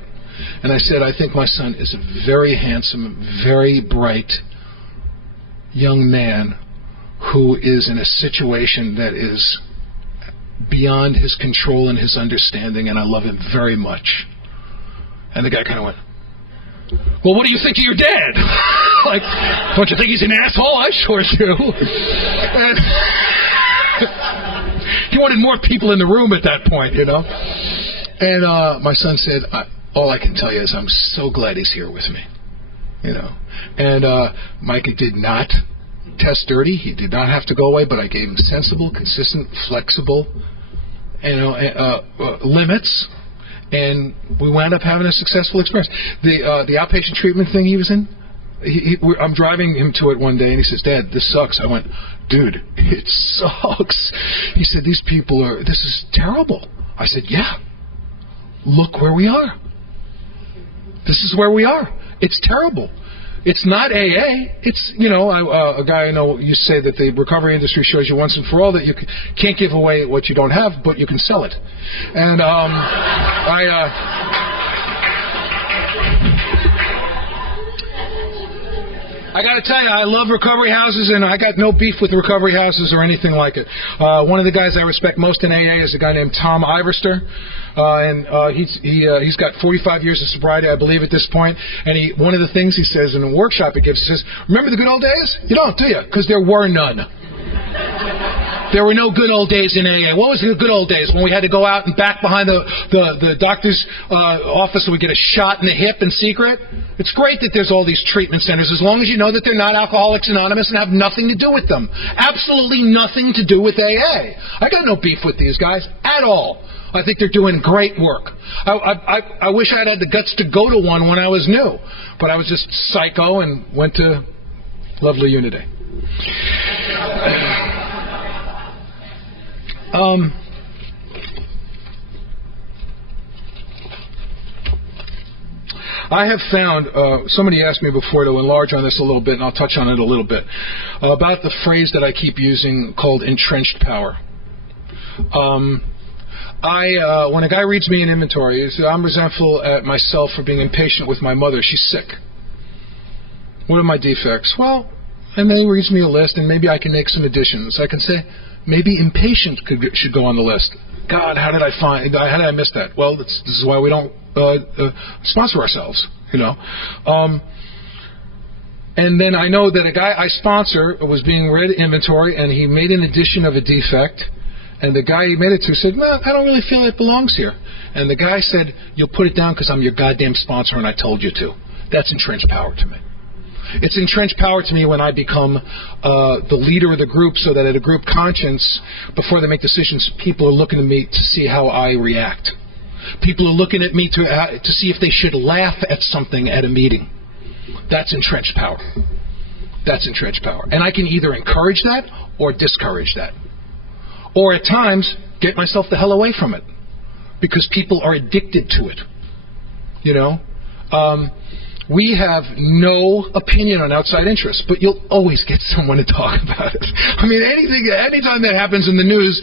And I said, I think my son is a very handsome, very bright young man who is in a situation that is beyond his control and his understanding, and I love him very much. And the guy kind of went, well, what do you think of your dad? Like, don't you think he's an asshole? I sure do. And he wanted more people in the room at that point, you know. And my son said, all I can tell you is I'm so glad he's here with me, you know. And Micah did not test dirty. He did not have to go away, but I gave him sensible, consistent, flexible, you know, limits. And we wound up having a successful experience. The outpatient treatment thing he was in, I'm driving him to it one day, and he says, Dad, this sucks. I went, dude, it sucks. He said, this is terrible. I said, yeah, look where we are. This is where we are. It's terrible. It's not AA. It's, you know, a guy I know used to say that the recovery industry shows you once and for all that you can't give away what you don't have, but you can sell it. And I got to tell you, I love recovery houses, and I got no beef with recovery houses or anything like it. One of the guys I respect most in AA is a guy named Tom Iverster, and he's got 45 years of sobriety, I believe, at this point. And one of the things he says in a workshop he gives, he says, "Remember the good old days? You don't, do you? Because there were none." There were no good old days in AA. What was the good old days? When we had to go out and back behind the doctor's office and we get a shot in the hip in secret? It's great that there's all these treatment centers as long as you know that they're not Alcoholics Anonymous and have nothing to do with them. Absolutely nothing to do with AA. I got no beef with these guys at all. I think they're doing great work. I wish I had the guts to go to one when I was new, but I was just psycho and went to lovely Unity. I have found, somebody asked me before to enlarge on this a little bit, and I'll touch on it a little bit, about the phrase that I keep using called entrenched power. When a guy reads me an inventory, he says, I'm resentful at myself for being impatient with my mother. She's sick. What are my defects? Well, and then he reads me a list, and maybe I can make some additions. I can say, maybe impatient should go on the list. God, how did I miss that? Well, this is why we don't sponsor ourselves, you know. And then I know that a guy I sponsor was being read inventory, and he made an addition of a defect, and the guy he made it to said, no, I don't really feel it belongs here. And the guy said, you'll put it down because I'm your goddamn sponsor and I told you to. That's entrenched power to me. It's entrenched power to me when I become the leader of the group, so that at a group conscience, before they make decisions, people are looking at me to see how I react. People are looking at me to see if they should laugh at something at a meeting. That's entrenched power. That's entrenched power. And I can either encourage that or discourage that. Or at times, get myself the hell away from it. Because people are addicted to it. You know? We have no opinion on outside interests, but you'll always get someone to talk about it. I mean, anytime that happens in the news,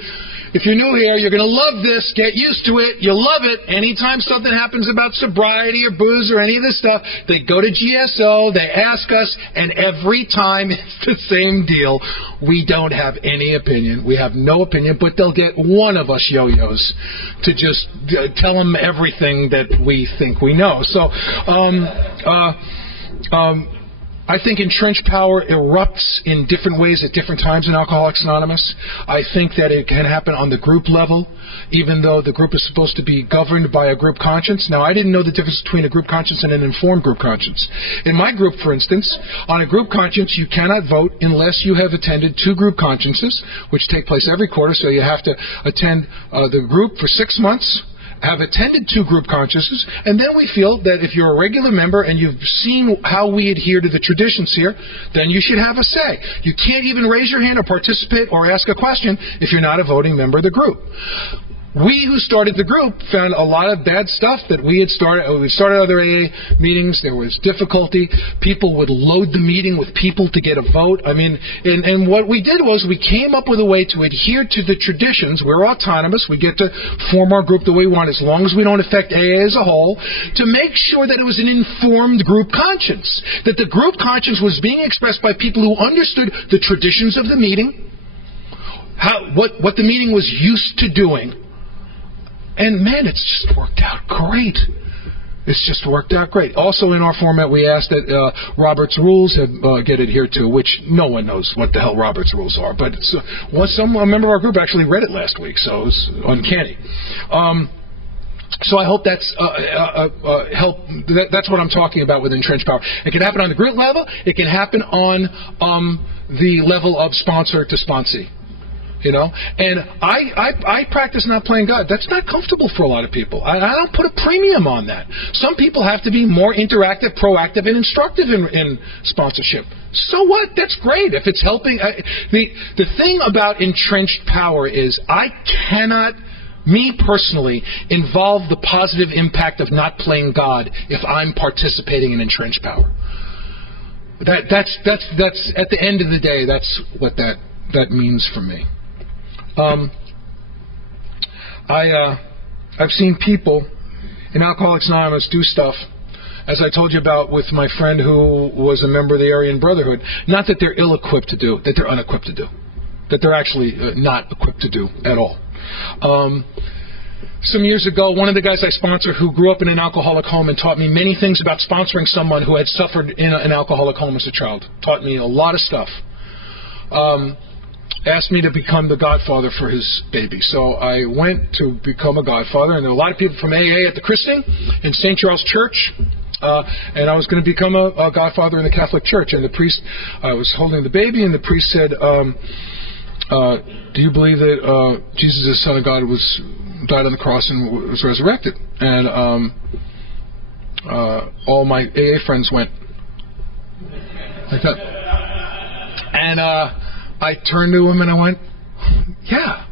if you're new here, you're going to love this. Get used to it. You'll love it. Anytime something happens about sobriety or booze or any of this stuff, they go to GSO, they ask us, and every time it's the same deal. We don't have any opinion. We have no opinion, but they'll get one of us yo-yos to just tell them everything that we think we know. So, I think entrenched power erupts in different ways at different times in Alcoholics Anonymous. I think that it can happen on the group level, even though the group is supposed to be governed by a group conscience. Now, I didn't know the difference between a group conscience and an informed group conscience. In my group, for instance, on a group conscience, you cannot vote unless you have attended 2 group consciences, which take place every quarter, so you have to attend the group for 6 months, have attended 2 group consciences, and then we feel that if you're a regular member and you've seen how we adhere to the traditions here, then you should have a say. You can't even raise your hand or participate or ask a question if you're not a voting member of the group. We who started the group found a lot of bad stuff that we had started. We started other AA meetings. There was difficulty. People would load the meeting with people to get a vote. I mean, and what we did was we came up with a way to adhere to the traditions. We're autonomous. We get to form our group the way we want as long as we don't affect AA as a whole, to make sure that it was an informed group conscience, that the group conscience was being expressed by people who understood the traditions of the meeting, what the meeting was used to doing. And man, it's just worked out great. It's just worked out great. Also in our format, we asked that Robert's rules get adhered to, which no one knows what the hell Robert's rules are. But a member of our group actually read it last week, so it was uncanny. So I hope that's help. That's what I'm talking about with entrenched power. It can happen on the grit level. It can happen on the level of sponsor to sponsee. You know, and I practice not playing God. That's not comfortable for a lot of people. I don't put a premium on that. Some people have to be more interactive, proactive, and instructive in sponsorship. So what? That's great if it's helping. The thing about entrenched power is I cannot, me personally, involve the positive impact of not playing God if I'm participating in entrenched power. That's at the end of the day, that's what that means for me. I've seen people in Alcoholics Anonymous do stuff, as I told you about with my friend who was a member of the Aryan Brotherhood. Not that they're ill-equipped to do, that they're unequipped to do, that they're actually not equipped to do at all. Some years ago, one of the guys I sponsored who grew up in an alcoholic home and taught me many things about sponsoring someone who had suffered in an alcoholic home as a child. Taught me a lot of stuff. Asked me to become the godfather for his baby. So I went to become a godfather, and there were a lot of people from AA at the christening in St. Charles Church, and I was going to become a godfather in the Catholic Church. And the priest, I was holding the baby, and the priest said, do you believe that Jesus, the Son of God, died on the cross and was resurrected? And all my AA friends went like that. And I turned to him and I went, yeah,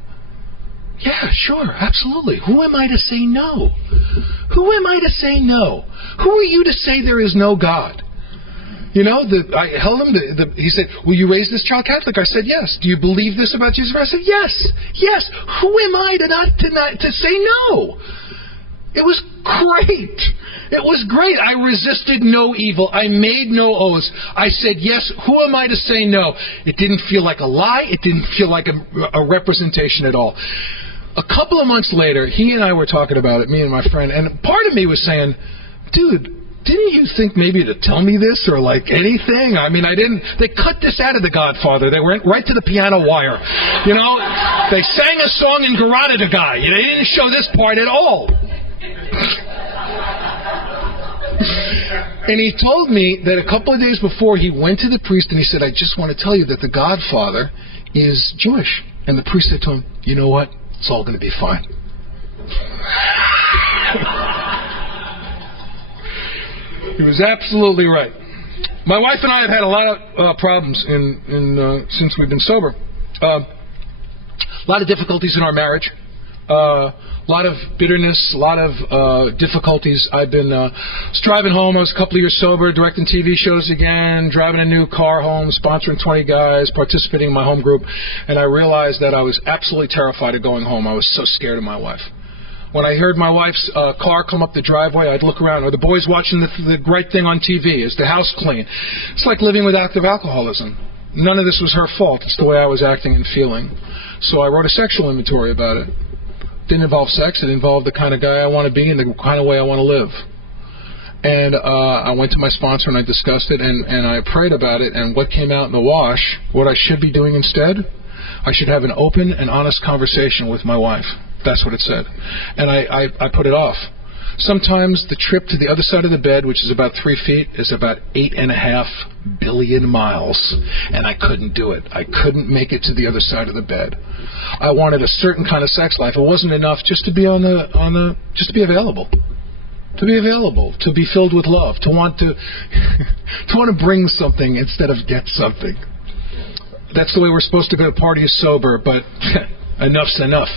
sure, absolutely. Who am I to say no? Who am I to say no? Who are you to say there is no God? You know, I held him. He said, will you raise this child Catholic? I said, yes. Do you believe this about Jesus? I said, yes. Who am I to say no? It was great. It was great. I resisted no evil. I made no oaths. I said yes. Who am I to say no? It didn't feel like a lie. It didn't feel like a representation at all. A couple of months later, he and I were talking about it, me and my friend, and part of me was saying, dude, didn't you think maybe to tell me this or like anything? I mean, I didn't. They cut this out of The Godfather. They went right to the piano wire. You know, they sang a song in Garada to Guy. They didn't show this part at all. And he told me that a couple of days before he went to the priest and he said, I just want to tell you that the Godfather is Jewish. And the priest said to him, you know what? It's all going to be fine. He was absolutely right. My wife and I have had a lot of problems since we've been sober. A lot of difficulties in our marriage. A lot of bitterness, a lot of difficulties. I've been driving home. I was a couple of years sober, directing TV shows again, driving a new car home, sponsoring 20 guys, participating in my home group, and I realized that I was absolutely terrified of going home. I was so scared of my wife. When I heard my wife's car come up the driveway, I'd look around. Or the boys watching the great thing on TV. Is the house clean? It's like living with active alcoholism. None of this was her fault. It's the way I was acting and feeling. So I wrote a sexual inventory about it. Didn't involve sex. It involved the kind of guy I want to be and the kind of way I want to live. And I went to my sponsor and I discussed it and I prayed about it. And what came out in the wash, what I should be doing instead, I should have an open and honest conversation with my wife. That's what it said. And I put it off. Sometimes the trip to the other side of the bed, which is about 3 feet, is about 8.5 billion miles. And I couldn't do it. I couldn't make it to the other side of the bed. I wanted a certain kind of sex life. It wasn't enough just to be just to be available. To be available, to be filled with love, to want to bring something instead of get something. That's the way we're supposed to go to parties sober, but enough's enough.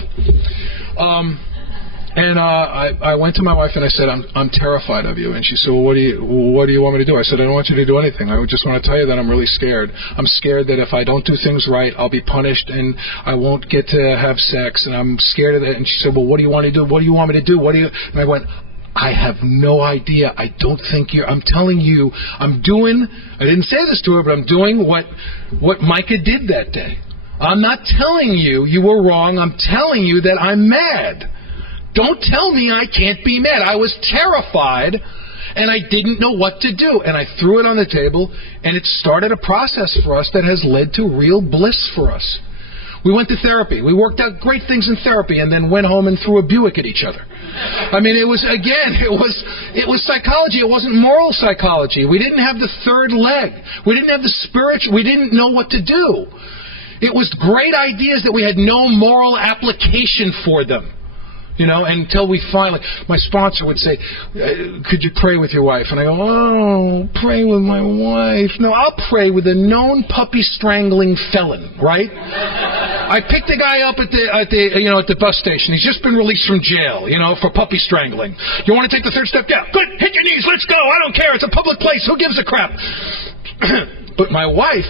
And I went to my wife and I said, I'm terrified of you. And she said, well, what do you want me to do? I said, I don't want you to do anything. I just want to tell you that I'm really scared. I'm scared that if I don't do things right, I'll be punished and I won't get to have sex. And I'm scared of that. And she said, well, what do you want to do? What do you want me to do? And I went, I have no idea. I don't think I'm telling you, I didn't say this to her, but I'm doing what Micah did that day. I'm not telling you you were wrong. I'm telling you that I'm mad. Don't tell me I can't be mad. I was terrified, and I didn't know what to do. And I threw it on the table, and it started a process for us that has led to real bliss for us. We went to therapy. We worked out great things in therapy and then went home and threw a Buick at each other. I mean, it was psychology. It wasn't moral psychology. We didn't have the third leg. We didn't have the spiritual. We didn't know what to do. It was great ideas that we had no moral application for them. You know, until we finally, my sponsor would say, could you pray with your wife? And I go, oh, pray with my wife. No, I'll pray with a known puppy strangling felon, right? I picked a guy up at the bus station. He's just been released from jail, for puppy strangling. You want to take the third step? Yeah, good. Hit your knees. Let's go. I don't care. It's a public place. Who gives a crap? But my wife,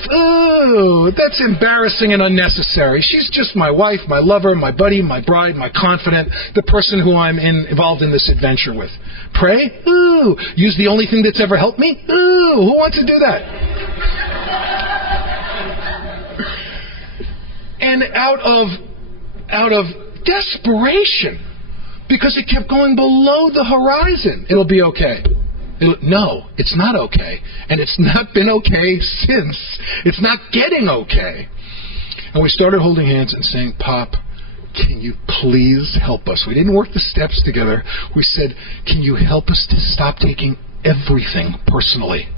that's embarrassing and unnecessary. She's just my wife, my lover, my buddy, my bride, my confidant, the person who I'm involved in this adventure with. Pray? Use the only thing that's ever helped me? Who wants to do that? And out of desperation, because it kept going below the horizon, it'll be okay. No, it's not okay. And it's not been okay since. It's not getting okay. And we started holding hands and saying, Pop, can you please help us? We didn't work the steps together. We said, can you help us to stop taking everything personally?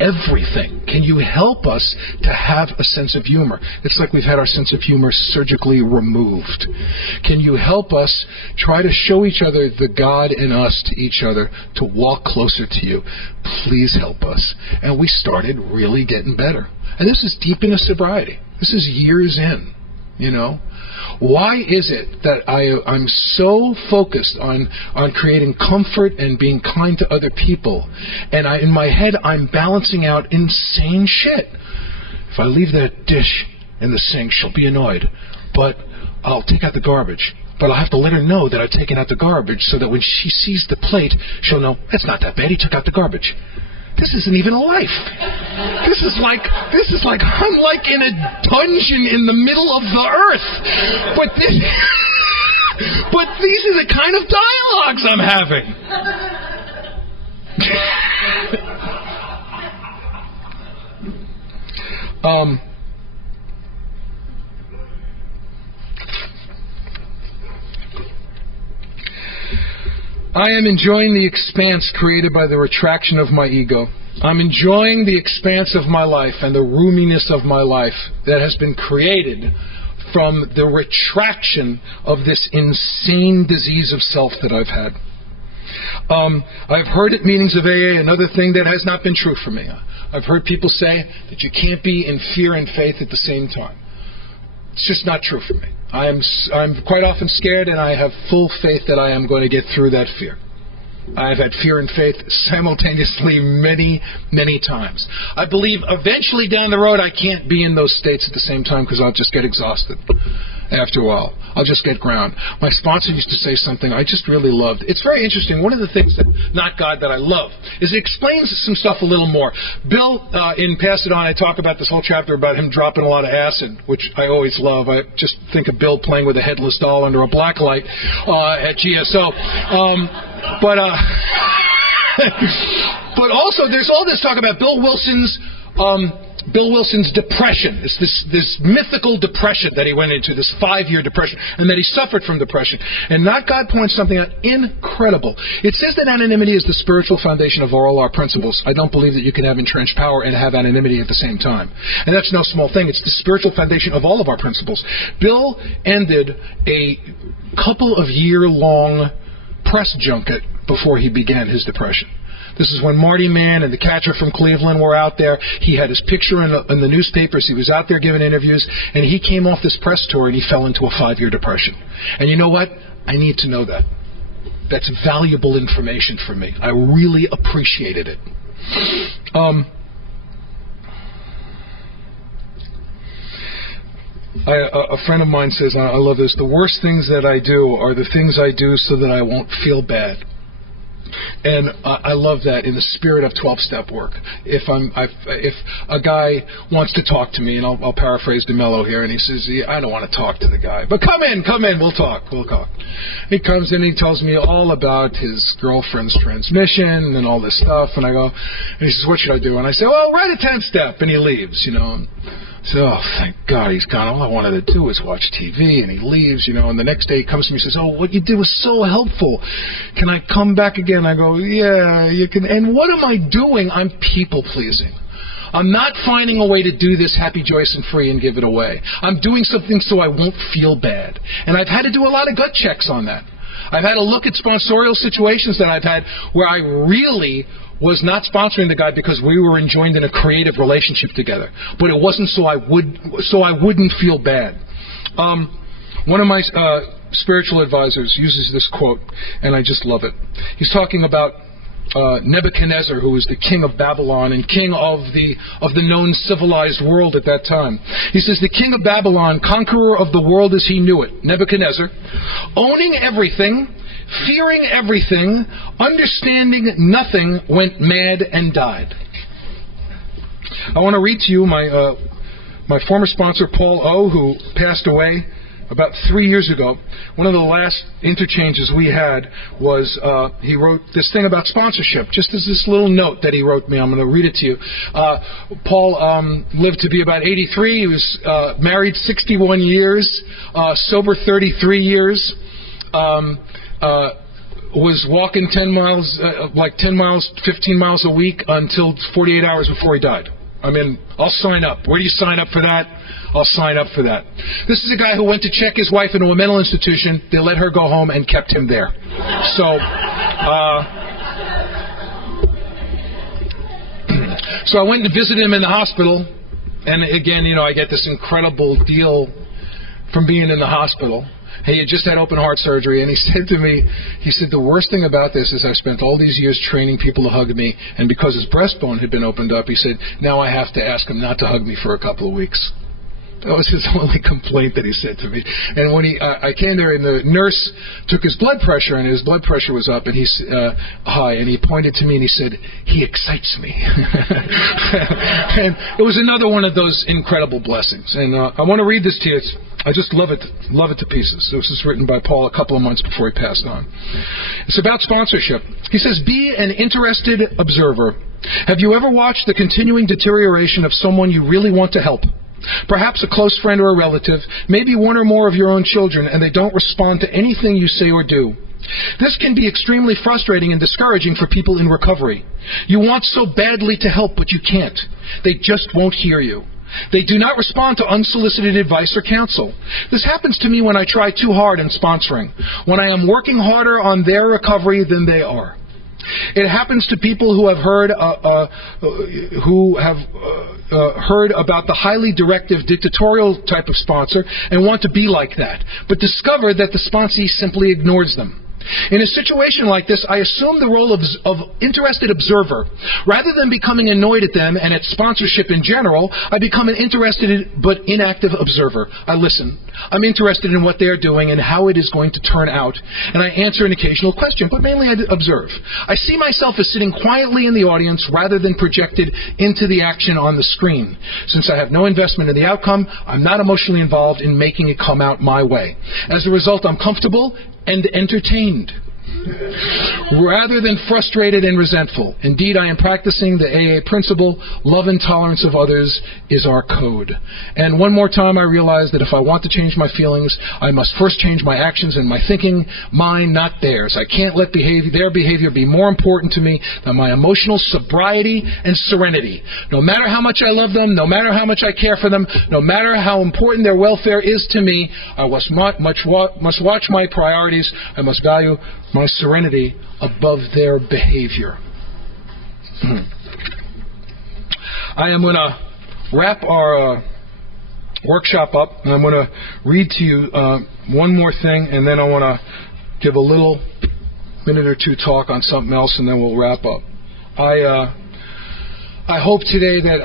Everything. Can you help us to have a sense of humor? It's like we've had our sense of humor surgically removed. Can you help us try to show each other the God in us to each other, to walk closer to you? Please help us. And we started really getting better. And this is deep into sobriety. This is years in, Why is it that I'm so focused on creating comfort and being kind to other people, and in my head I'm balancing out insane shit? If I leave that dish in the sink, she'll be annoyed, but I'll take out the garbage. But I'll have to let her know that I've taken out the garbage so that when she sees the plate, she'll know, it's not that bad, he took out the garbage. This isn't even a life. This is like I'm like in a dungeon in the middle of the earth. But these are the kind of dialogues I'm having. I am enjoying the expanse created by the retraction of my ego. I'm enjoying the expanse of my life and the roominess of my life that has been created from the retraction of this insane disease of self that I've had. I've heard at meetings of AA another thing that has not been true for me. I've heard people say that you can't be in fear and faith at the same time. It's just not true for me. I'm quite often scared, and I have full faith that I am going to get through that fear. I've had fear and faith simultaneously many, many times. I believe eventually down the road I can't be in those states at the same time because I'll just get exhausted after a while. I'll just get ground. My sponsor used to say something I just really loved. It's very interesting. One of the things that, not God, that I love is it explains some stuff a little more. Bill, in Pass It On, I talk about this whole chapter about him dropping a lot of acid, which I always love. I just think of Bill playing with a headless doll under a black light at GSO. But also there's all this talk about Bill Wilson's depression. It's this mythical depression that he went into, this 5-year depression, and that he suffered from depression. And Not God points something out incredible. It says that anonymity is the spiritual foundation of all our principles. I don't believe that you can have entrenched power and have anonymity at the same time. And that's no small thing. It's the spiritual foundation of all of our principles. Bill ended a couple of year-long press junket before he began his depression. This is when Marty Mann and the catcher from Cleveland were out there. He had his picture in the newspapers. He was out there giving interviews. And he came off this press tour and he fell into a 5-year depression. And you know what? I need to know that. That's valuable information for me. I really appreciated it. A friend of mine says, I love this, the worst things that I do are the things I do so that I won't feel bad. And I love that in the spirit of 12-step work. If a guy wants to talk to me, and I'll paraphrase DeMello here, and he says, I don't want to talk to the guy, but come in, we'll talk. He comes in, he tells me all about his girlfriend's transmission and all this stuff, and I go, and he says, what should I do? And I say, well, write a 10-step, and he leaves, So, oh, thank God he's gone. All I wanted to do was watch TV, and he leaves, and the next day he comes to me and says, oh, what you did was so helpful. Can I come back again? I go, yeah, you can. And what am I doing? I'm people-pleasing. I'm not finding a way to do this happy, joyous, and free and give it away. I'm doing something so I won't feel bad. And I've had to do a lot of gut checks on that. I've had to look at sponsorial situations that I've had where I really was not sponsoring the guy because we were enjoined in a creative relationship together, but it wasn't so I wouldn't feel bad. One of my spiritual advisors uses this quote, and I just love it. He's talking about Nebuchadnezzar, who was the king of Babylon and king of the known civilized world at that time. He says, the king of Babylon, conqueror of the world as he knew it, Nebuchadnezzar, owning everything, fearing everything, understanding nothing, went mad and died. I want to read to you my former sponsor, Paul O., who passed away about 3 years ago. One of the last interchanges we had was he wrote this thing about sponsorship, just as this little note that he wrote me. I'm going to read it to you. Paul lived to be about 83. He was married 61 years, sober 33 years. Was walking 10 miles, 15 miles a week until 48 hours before he died. I mean, I'll sign up. Where do you sign up for that? I'll sign up for that. This is a guy who went to check his wife into a mental institution. They let her go home and kept him there. So I went to visit him in the hospital. And again, I get this incredible deal from being in the hospital. He had just had open heart surgery, and he said to me, the worst thing about this is I've spent all these years training people to hug me, and because his breastbone had been opened up, he said, now I have to ask him not to hug me for a couple of weeks. That was his only complaint that he said to me. And when I came there, and the nurse took his blood pressure, and his blood pressure was up, and he's high, and he pointed to me and he said, he excites me. And it was another one of those incredible blessings. And I want to read this to you. I just love it to pieces. This was written by Paul a couple of months before he passed on. It's about sponsorship. He says, be an interested observer. Have you ever watched the continuing deterioration of someone you really want to help? Perhaps a close friend or a relative, maybe one or more of your own children, and they don't respond to anything you say or do. This can be extremely frustrating and discouraging for people in recovery. You want so badly to help, but you can't. They just won't hear you. They do not respond to unsolicited advice or counsel. This happens to me when I try too hard in sponsoring, when I am working harder on their recovery than they are. It happens to people who have heard about the highly directive, dictatorial type of sponsor and want to be like that, but discover that the sponsee simply ignores them. In a situation like this, I assume the role of interested observer. Rather than becoming annoyed at them and at sponsorship in general, I become an interested but inactive observer. I listen. I'm interested in what they're doing and how it is going to turn out, and I answer an occasional question, but mainly I observe. I see myself as sitting quietly in the audience rather than projected into the action on the screen. Since I have no investment in the outcome, I'm not emotionally involved in making it come out my way. As a result, I'm comfortable and entertained, rather than frustrated and resentful. Indeed, I am practicing the AA principle, love and tolerance of others is our code. And one more time, I realize that if I want to change my feelings, I must first change my actions and my thinking, mine, not theirs. I can't let their behavior be more important to me than my emotional sobriety and serenity. No matter how much I love them, no matter how much I care for them, no matter how important their welfare is to me, I must watch my priorities. I must value my serenity above their behavior. I am going to wrap our workshop up, and I'm going to read to you one more thing, and then I want to give a little minute or two talk on something else, and then we'll wrap up. I hope today that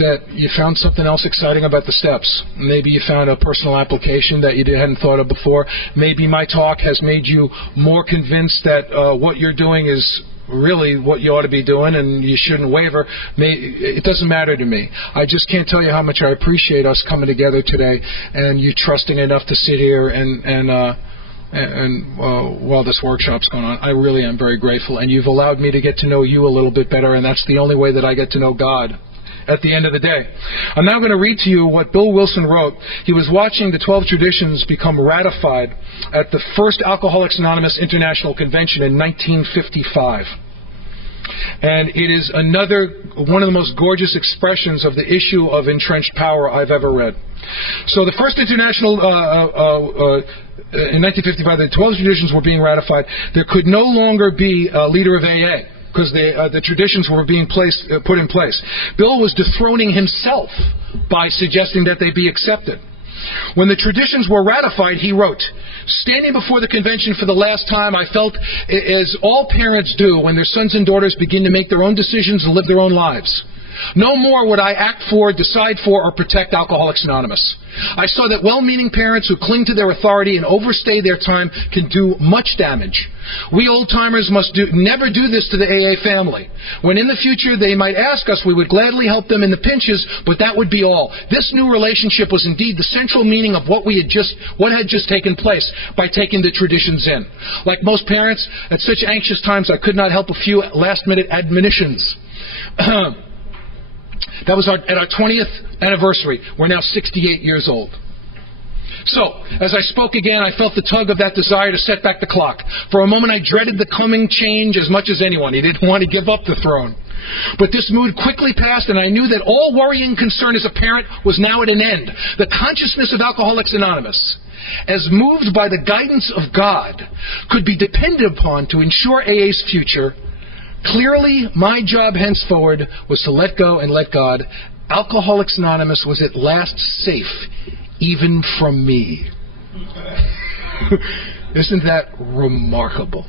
that you found something else exciting about the steps. Maybe you found a personal application that you hadn't thought of before. Maybe my talk has made you more convinced that what you're doing is really what you ought to be doing and you shouldn't waver. It doesn't matter to me. I just can't tell you how much I appreciate us coming together today and you trusting enough to sit here and while this workshop's going on. I really am very grateful, and you've allowed me to get to know you a little bit better, and that's the only way that I get to know God at the end of the day. I'm now going to read to you what Bill Wilson wrote. He was watching the 12 traditions become ratified at the first Alcoholics Anonymous International Convention in 1955. And it is one of the most gorgeous expressions of the issue of entrenched power I've ever read. So the first international, in 1955, the 12 traditions were being ratified. There could no longer be a leader of AA, because the traditions were being put in place. Bill was dethroning himself by suggesting that they be accepted. When the traditions were ratified, he wrote, "Standing before the convention for the last time, I felt as all parents do when their sons and daughters begin to make their own decisions and live their own lives. No more would I act for, decide for, or protect Alcoholics Anonymous. I saw that well-meaning parents who cling to their authority and overstay their time can do much damage. We old-timers must never do this to the AA family. When in the future they might ask us, we would gladly help them in the pinches, but that would be all. This new relationship was indeed the central meaning of what had just taken place by taking the traditions in. Like most parents, at such anxious times I could not help a few last-minute admonitions." That was at our 20th anniversary. We're now 68 years old. So, as I spoke again, I felt the tug of that desire to set back the clock. For a moment, I dreaded the coming change as much as anyone. He didn't want to give up the throne. But this mood quickly passed, and I knew that all worrying concern as a parent was now at an end. The consciousness of Alcoholics Anonymous, as moved by the guidance of God, could be depended upon to ensure AA's future. Clearly, my job henceforward was to let go and let God. Alcoholics Anonymous was at last safe, even from me. Isn't that remarkable?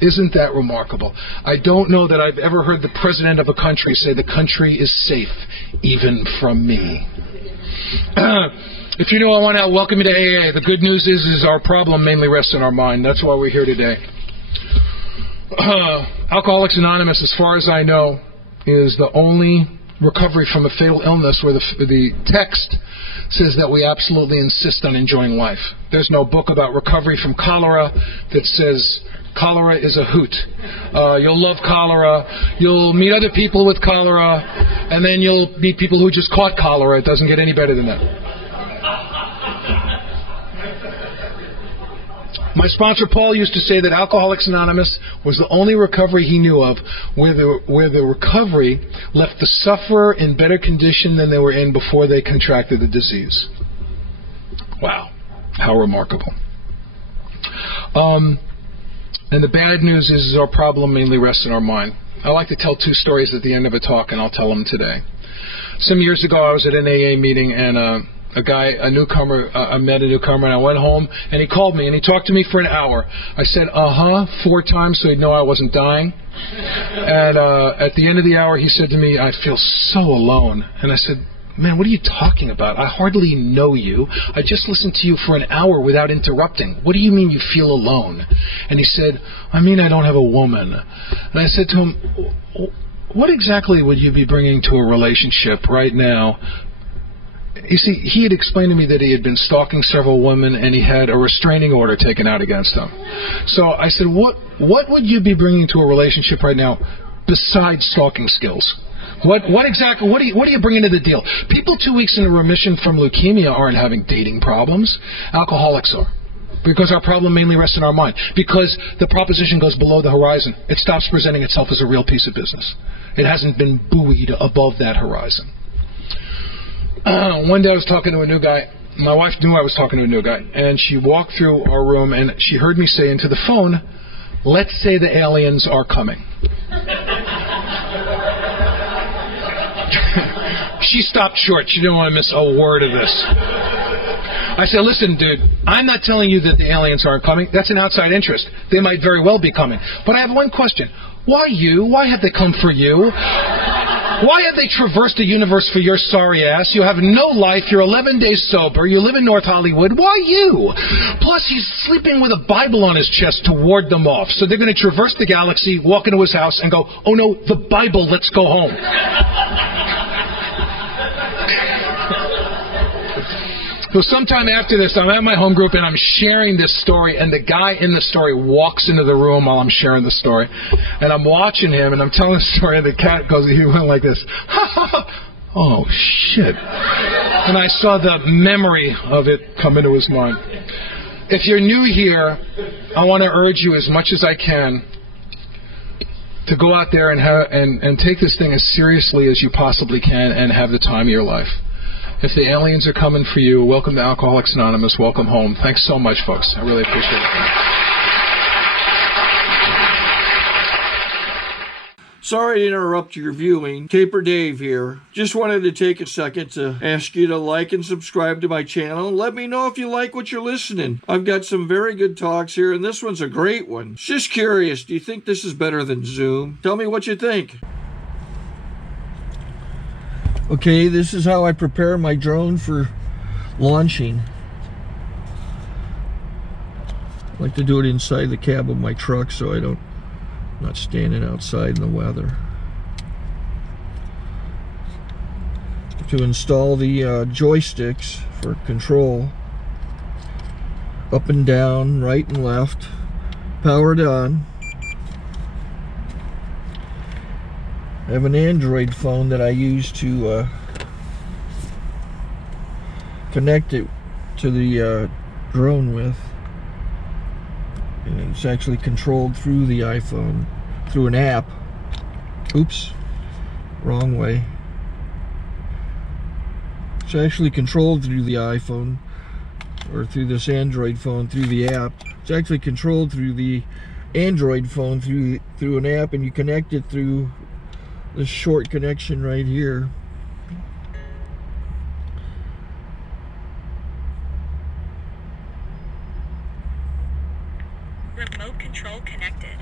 Isn't that remarkable? I don't know that I've ever heard the president of a country say the country is safe, even from me. If you're new, I want to welcome you to AA. The good news is our problem mainly rests in our mind. That's why we're here today. Alcoholics Anonymous, as far as I know, is the only recovery from a fatal illness where the text says that we absolutely insist on enjoying life. There's no book about recovery from cholera that says cholera is a hoot. You'll love cholera. You'll meet other people with cholera, and then you'll meet people who just caught cholera. It doesn't get any better than that. My sponsor, Paul, used to say that Alcoholics Anonymous was the only recovery he knew of where the recovery left the sufferer in better condition than they were in before they contracted the disease. Wow. How remarkable. And the bad news is our problem mainly rests in our mind. I like to tell two stories at the end of a talk, and I'll tell them today. Some years ago, I was at an AA meeting, and I met a newcomer, and I went home, and he called me, and he talked to me for an hour. I said, 4 times, so he'd know I wasn't dying. And at the end of the hour, he said to me, "I feel so alone." And I said, "Man, what are you talking about? I hardly know you. I just listened to you for an hour without interrupting. What do you mean you feel alone?" And he said, "I mean I don't have a woman." And I said to him, "What exactly would you be bringing to a relationship right now?" You see, he had explained to me that he had been stalking several women and he had a restraining order taken out against him. So I said, what would you be bringing to a relationship right now besides stalking skills? What are you bringing to the deal? People 2 weeks in remission from leukemia aren't having dating problems. Alcoholics are. Because our problem mainly rests in our mind. Because the proposition goes below the horizon. It stops presenting itself as a real piece of business. It hasn't been buoyed above that horizon. One day I was talking to a new guy. My wife knew I was talking to a new guy. And she walked through our room and she heard me say into the phone, "Let's say the aliens are coming." She stopped short. She didn't want to miss a word of this. I said, "Listen, dude, I'm not telling you that the aliens aren't coming. That's an outside interest. They might very well be coming. But I have one question. Why you? Why have they come for you?" Why have they traversed the universe for your sorry ass? You have no life. You're 11 days sober. You live in North Hollywood. Why you? Plus, he's sleeping with a Bible on his chest to ward them off. So they're going to traverse the galaxy, walk into his house, and go, oh no, the Bible, let's go home. So sometime after this, I'm at my home group and I'm sharing this story, and the guy in the story walks into the room while I'm sharing the story. And I'm watching him and I'm telling the story, and the cat goes, he went like this. Oh, shit. And I saw the memory of it come into his mind. If you're new here, I want to urge you as much as I can to go out there and take this thing as seriously as you possibly can and have the time of your life. If the aliens are coming for you, welcome to Alcoholics Anonymous. Welcome home. Thanks so much, folks. I really appreciate it. Sorry to interrupt your viewing. Taper Dave here. Just wanted to take a second to ask you to like and subscribe to my channel. Let me know if you like what you're listening. I've got some very good talks here, and this one's a great one. Just curious, do you think this is better than Zoom? Tell me what you think. Okay, this is how I prepare my drone for launching. I like to do it inside the cab of my truck so I'm not standing outside in the weather. To install the joysticks for control, up and down, right and left, powered on. I have an Android phone that I use to connect it to the drone with. And it's actually controlled through the iPhone, through an app. Oops, wrong way. It's actually controlled through the iPhone, or through this Android phone, through the app. It's actually controlled through the Android phone, through an app, and you connect it through this short connection right here. Remote control connected.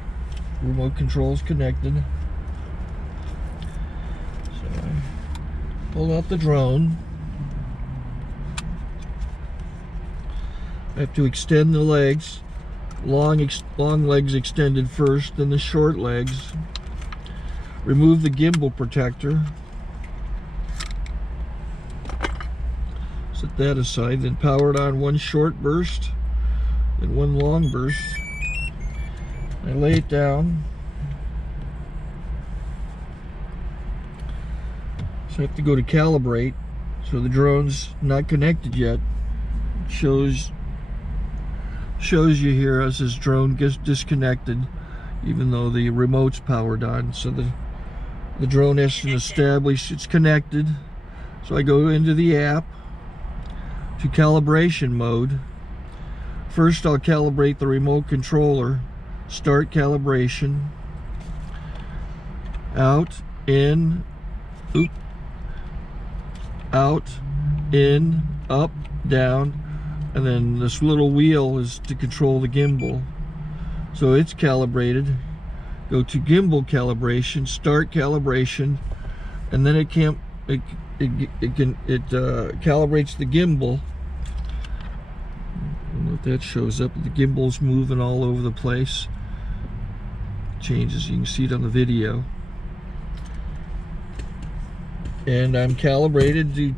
Remote control's connected. So I pull out the drone. I have to extend the legs. Long legs extended first, then the short legs. Remove the gimbal protector. Set that aside, then power it on one short burst, then one long burst. I lay it down. So I have to go to calibrate. So the drone's not connected yet. It shows you here as this drone gets disconnected, even though the remote's powered on. So the drone has to establish it's connected. So I go into the app to calibration mode. First I'll calibrate the remote controller. Start calibration. Out, in, oop, out, in, up, down, and then this little wheel is to control the gimbal. So it's calibrated. Go to gimbal calibration, start calibration, and then it calibrates the gimbal. I don't know if that shows up. The gimbal's moving all over the place. Changes, you can see it on the video. And I'm calibrated to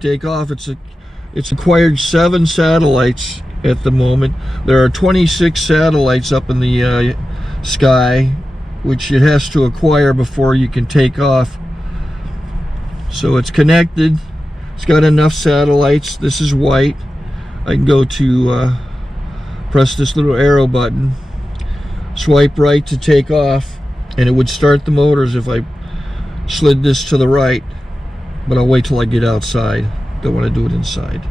take off. It's acquired 7 satellites at the moment. There are 26 satellites up in the sky, which it has to acquire before you can take off. So it's connected. It's got enough satellites. This is white. I can go to press this little arrow button, swipe right to take off, and it would start the motors if I slid this to the right. But I'll wait till I get outside. Don't want to do it inside.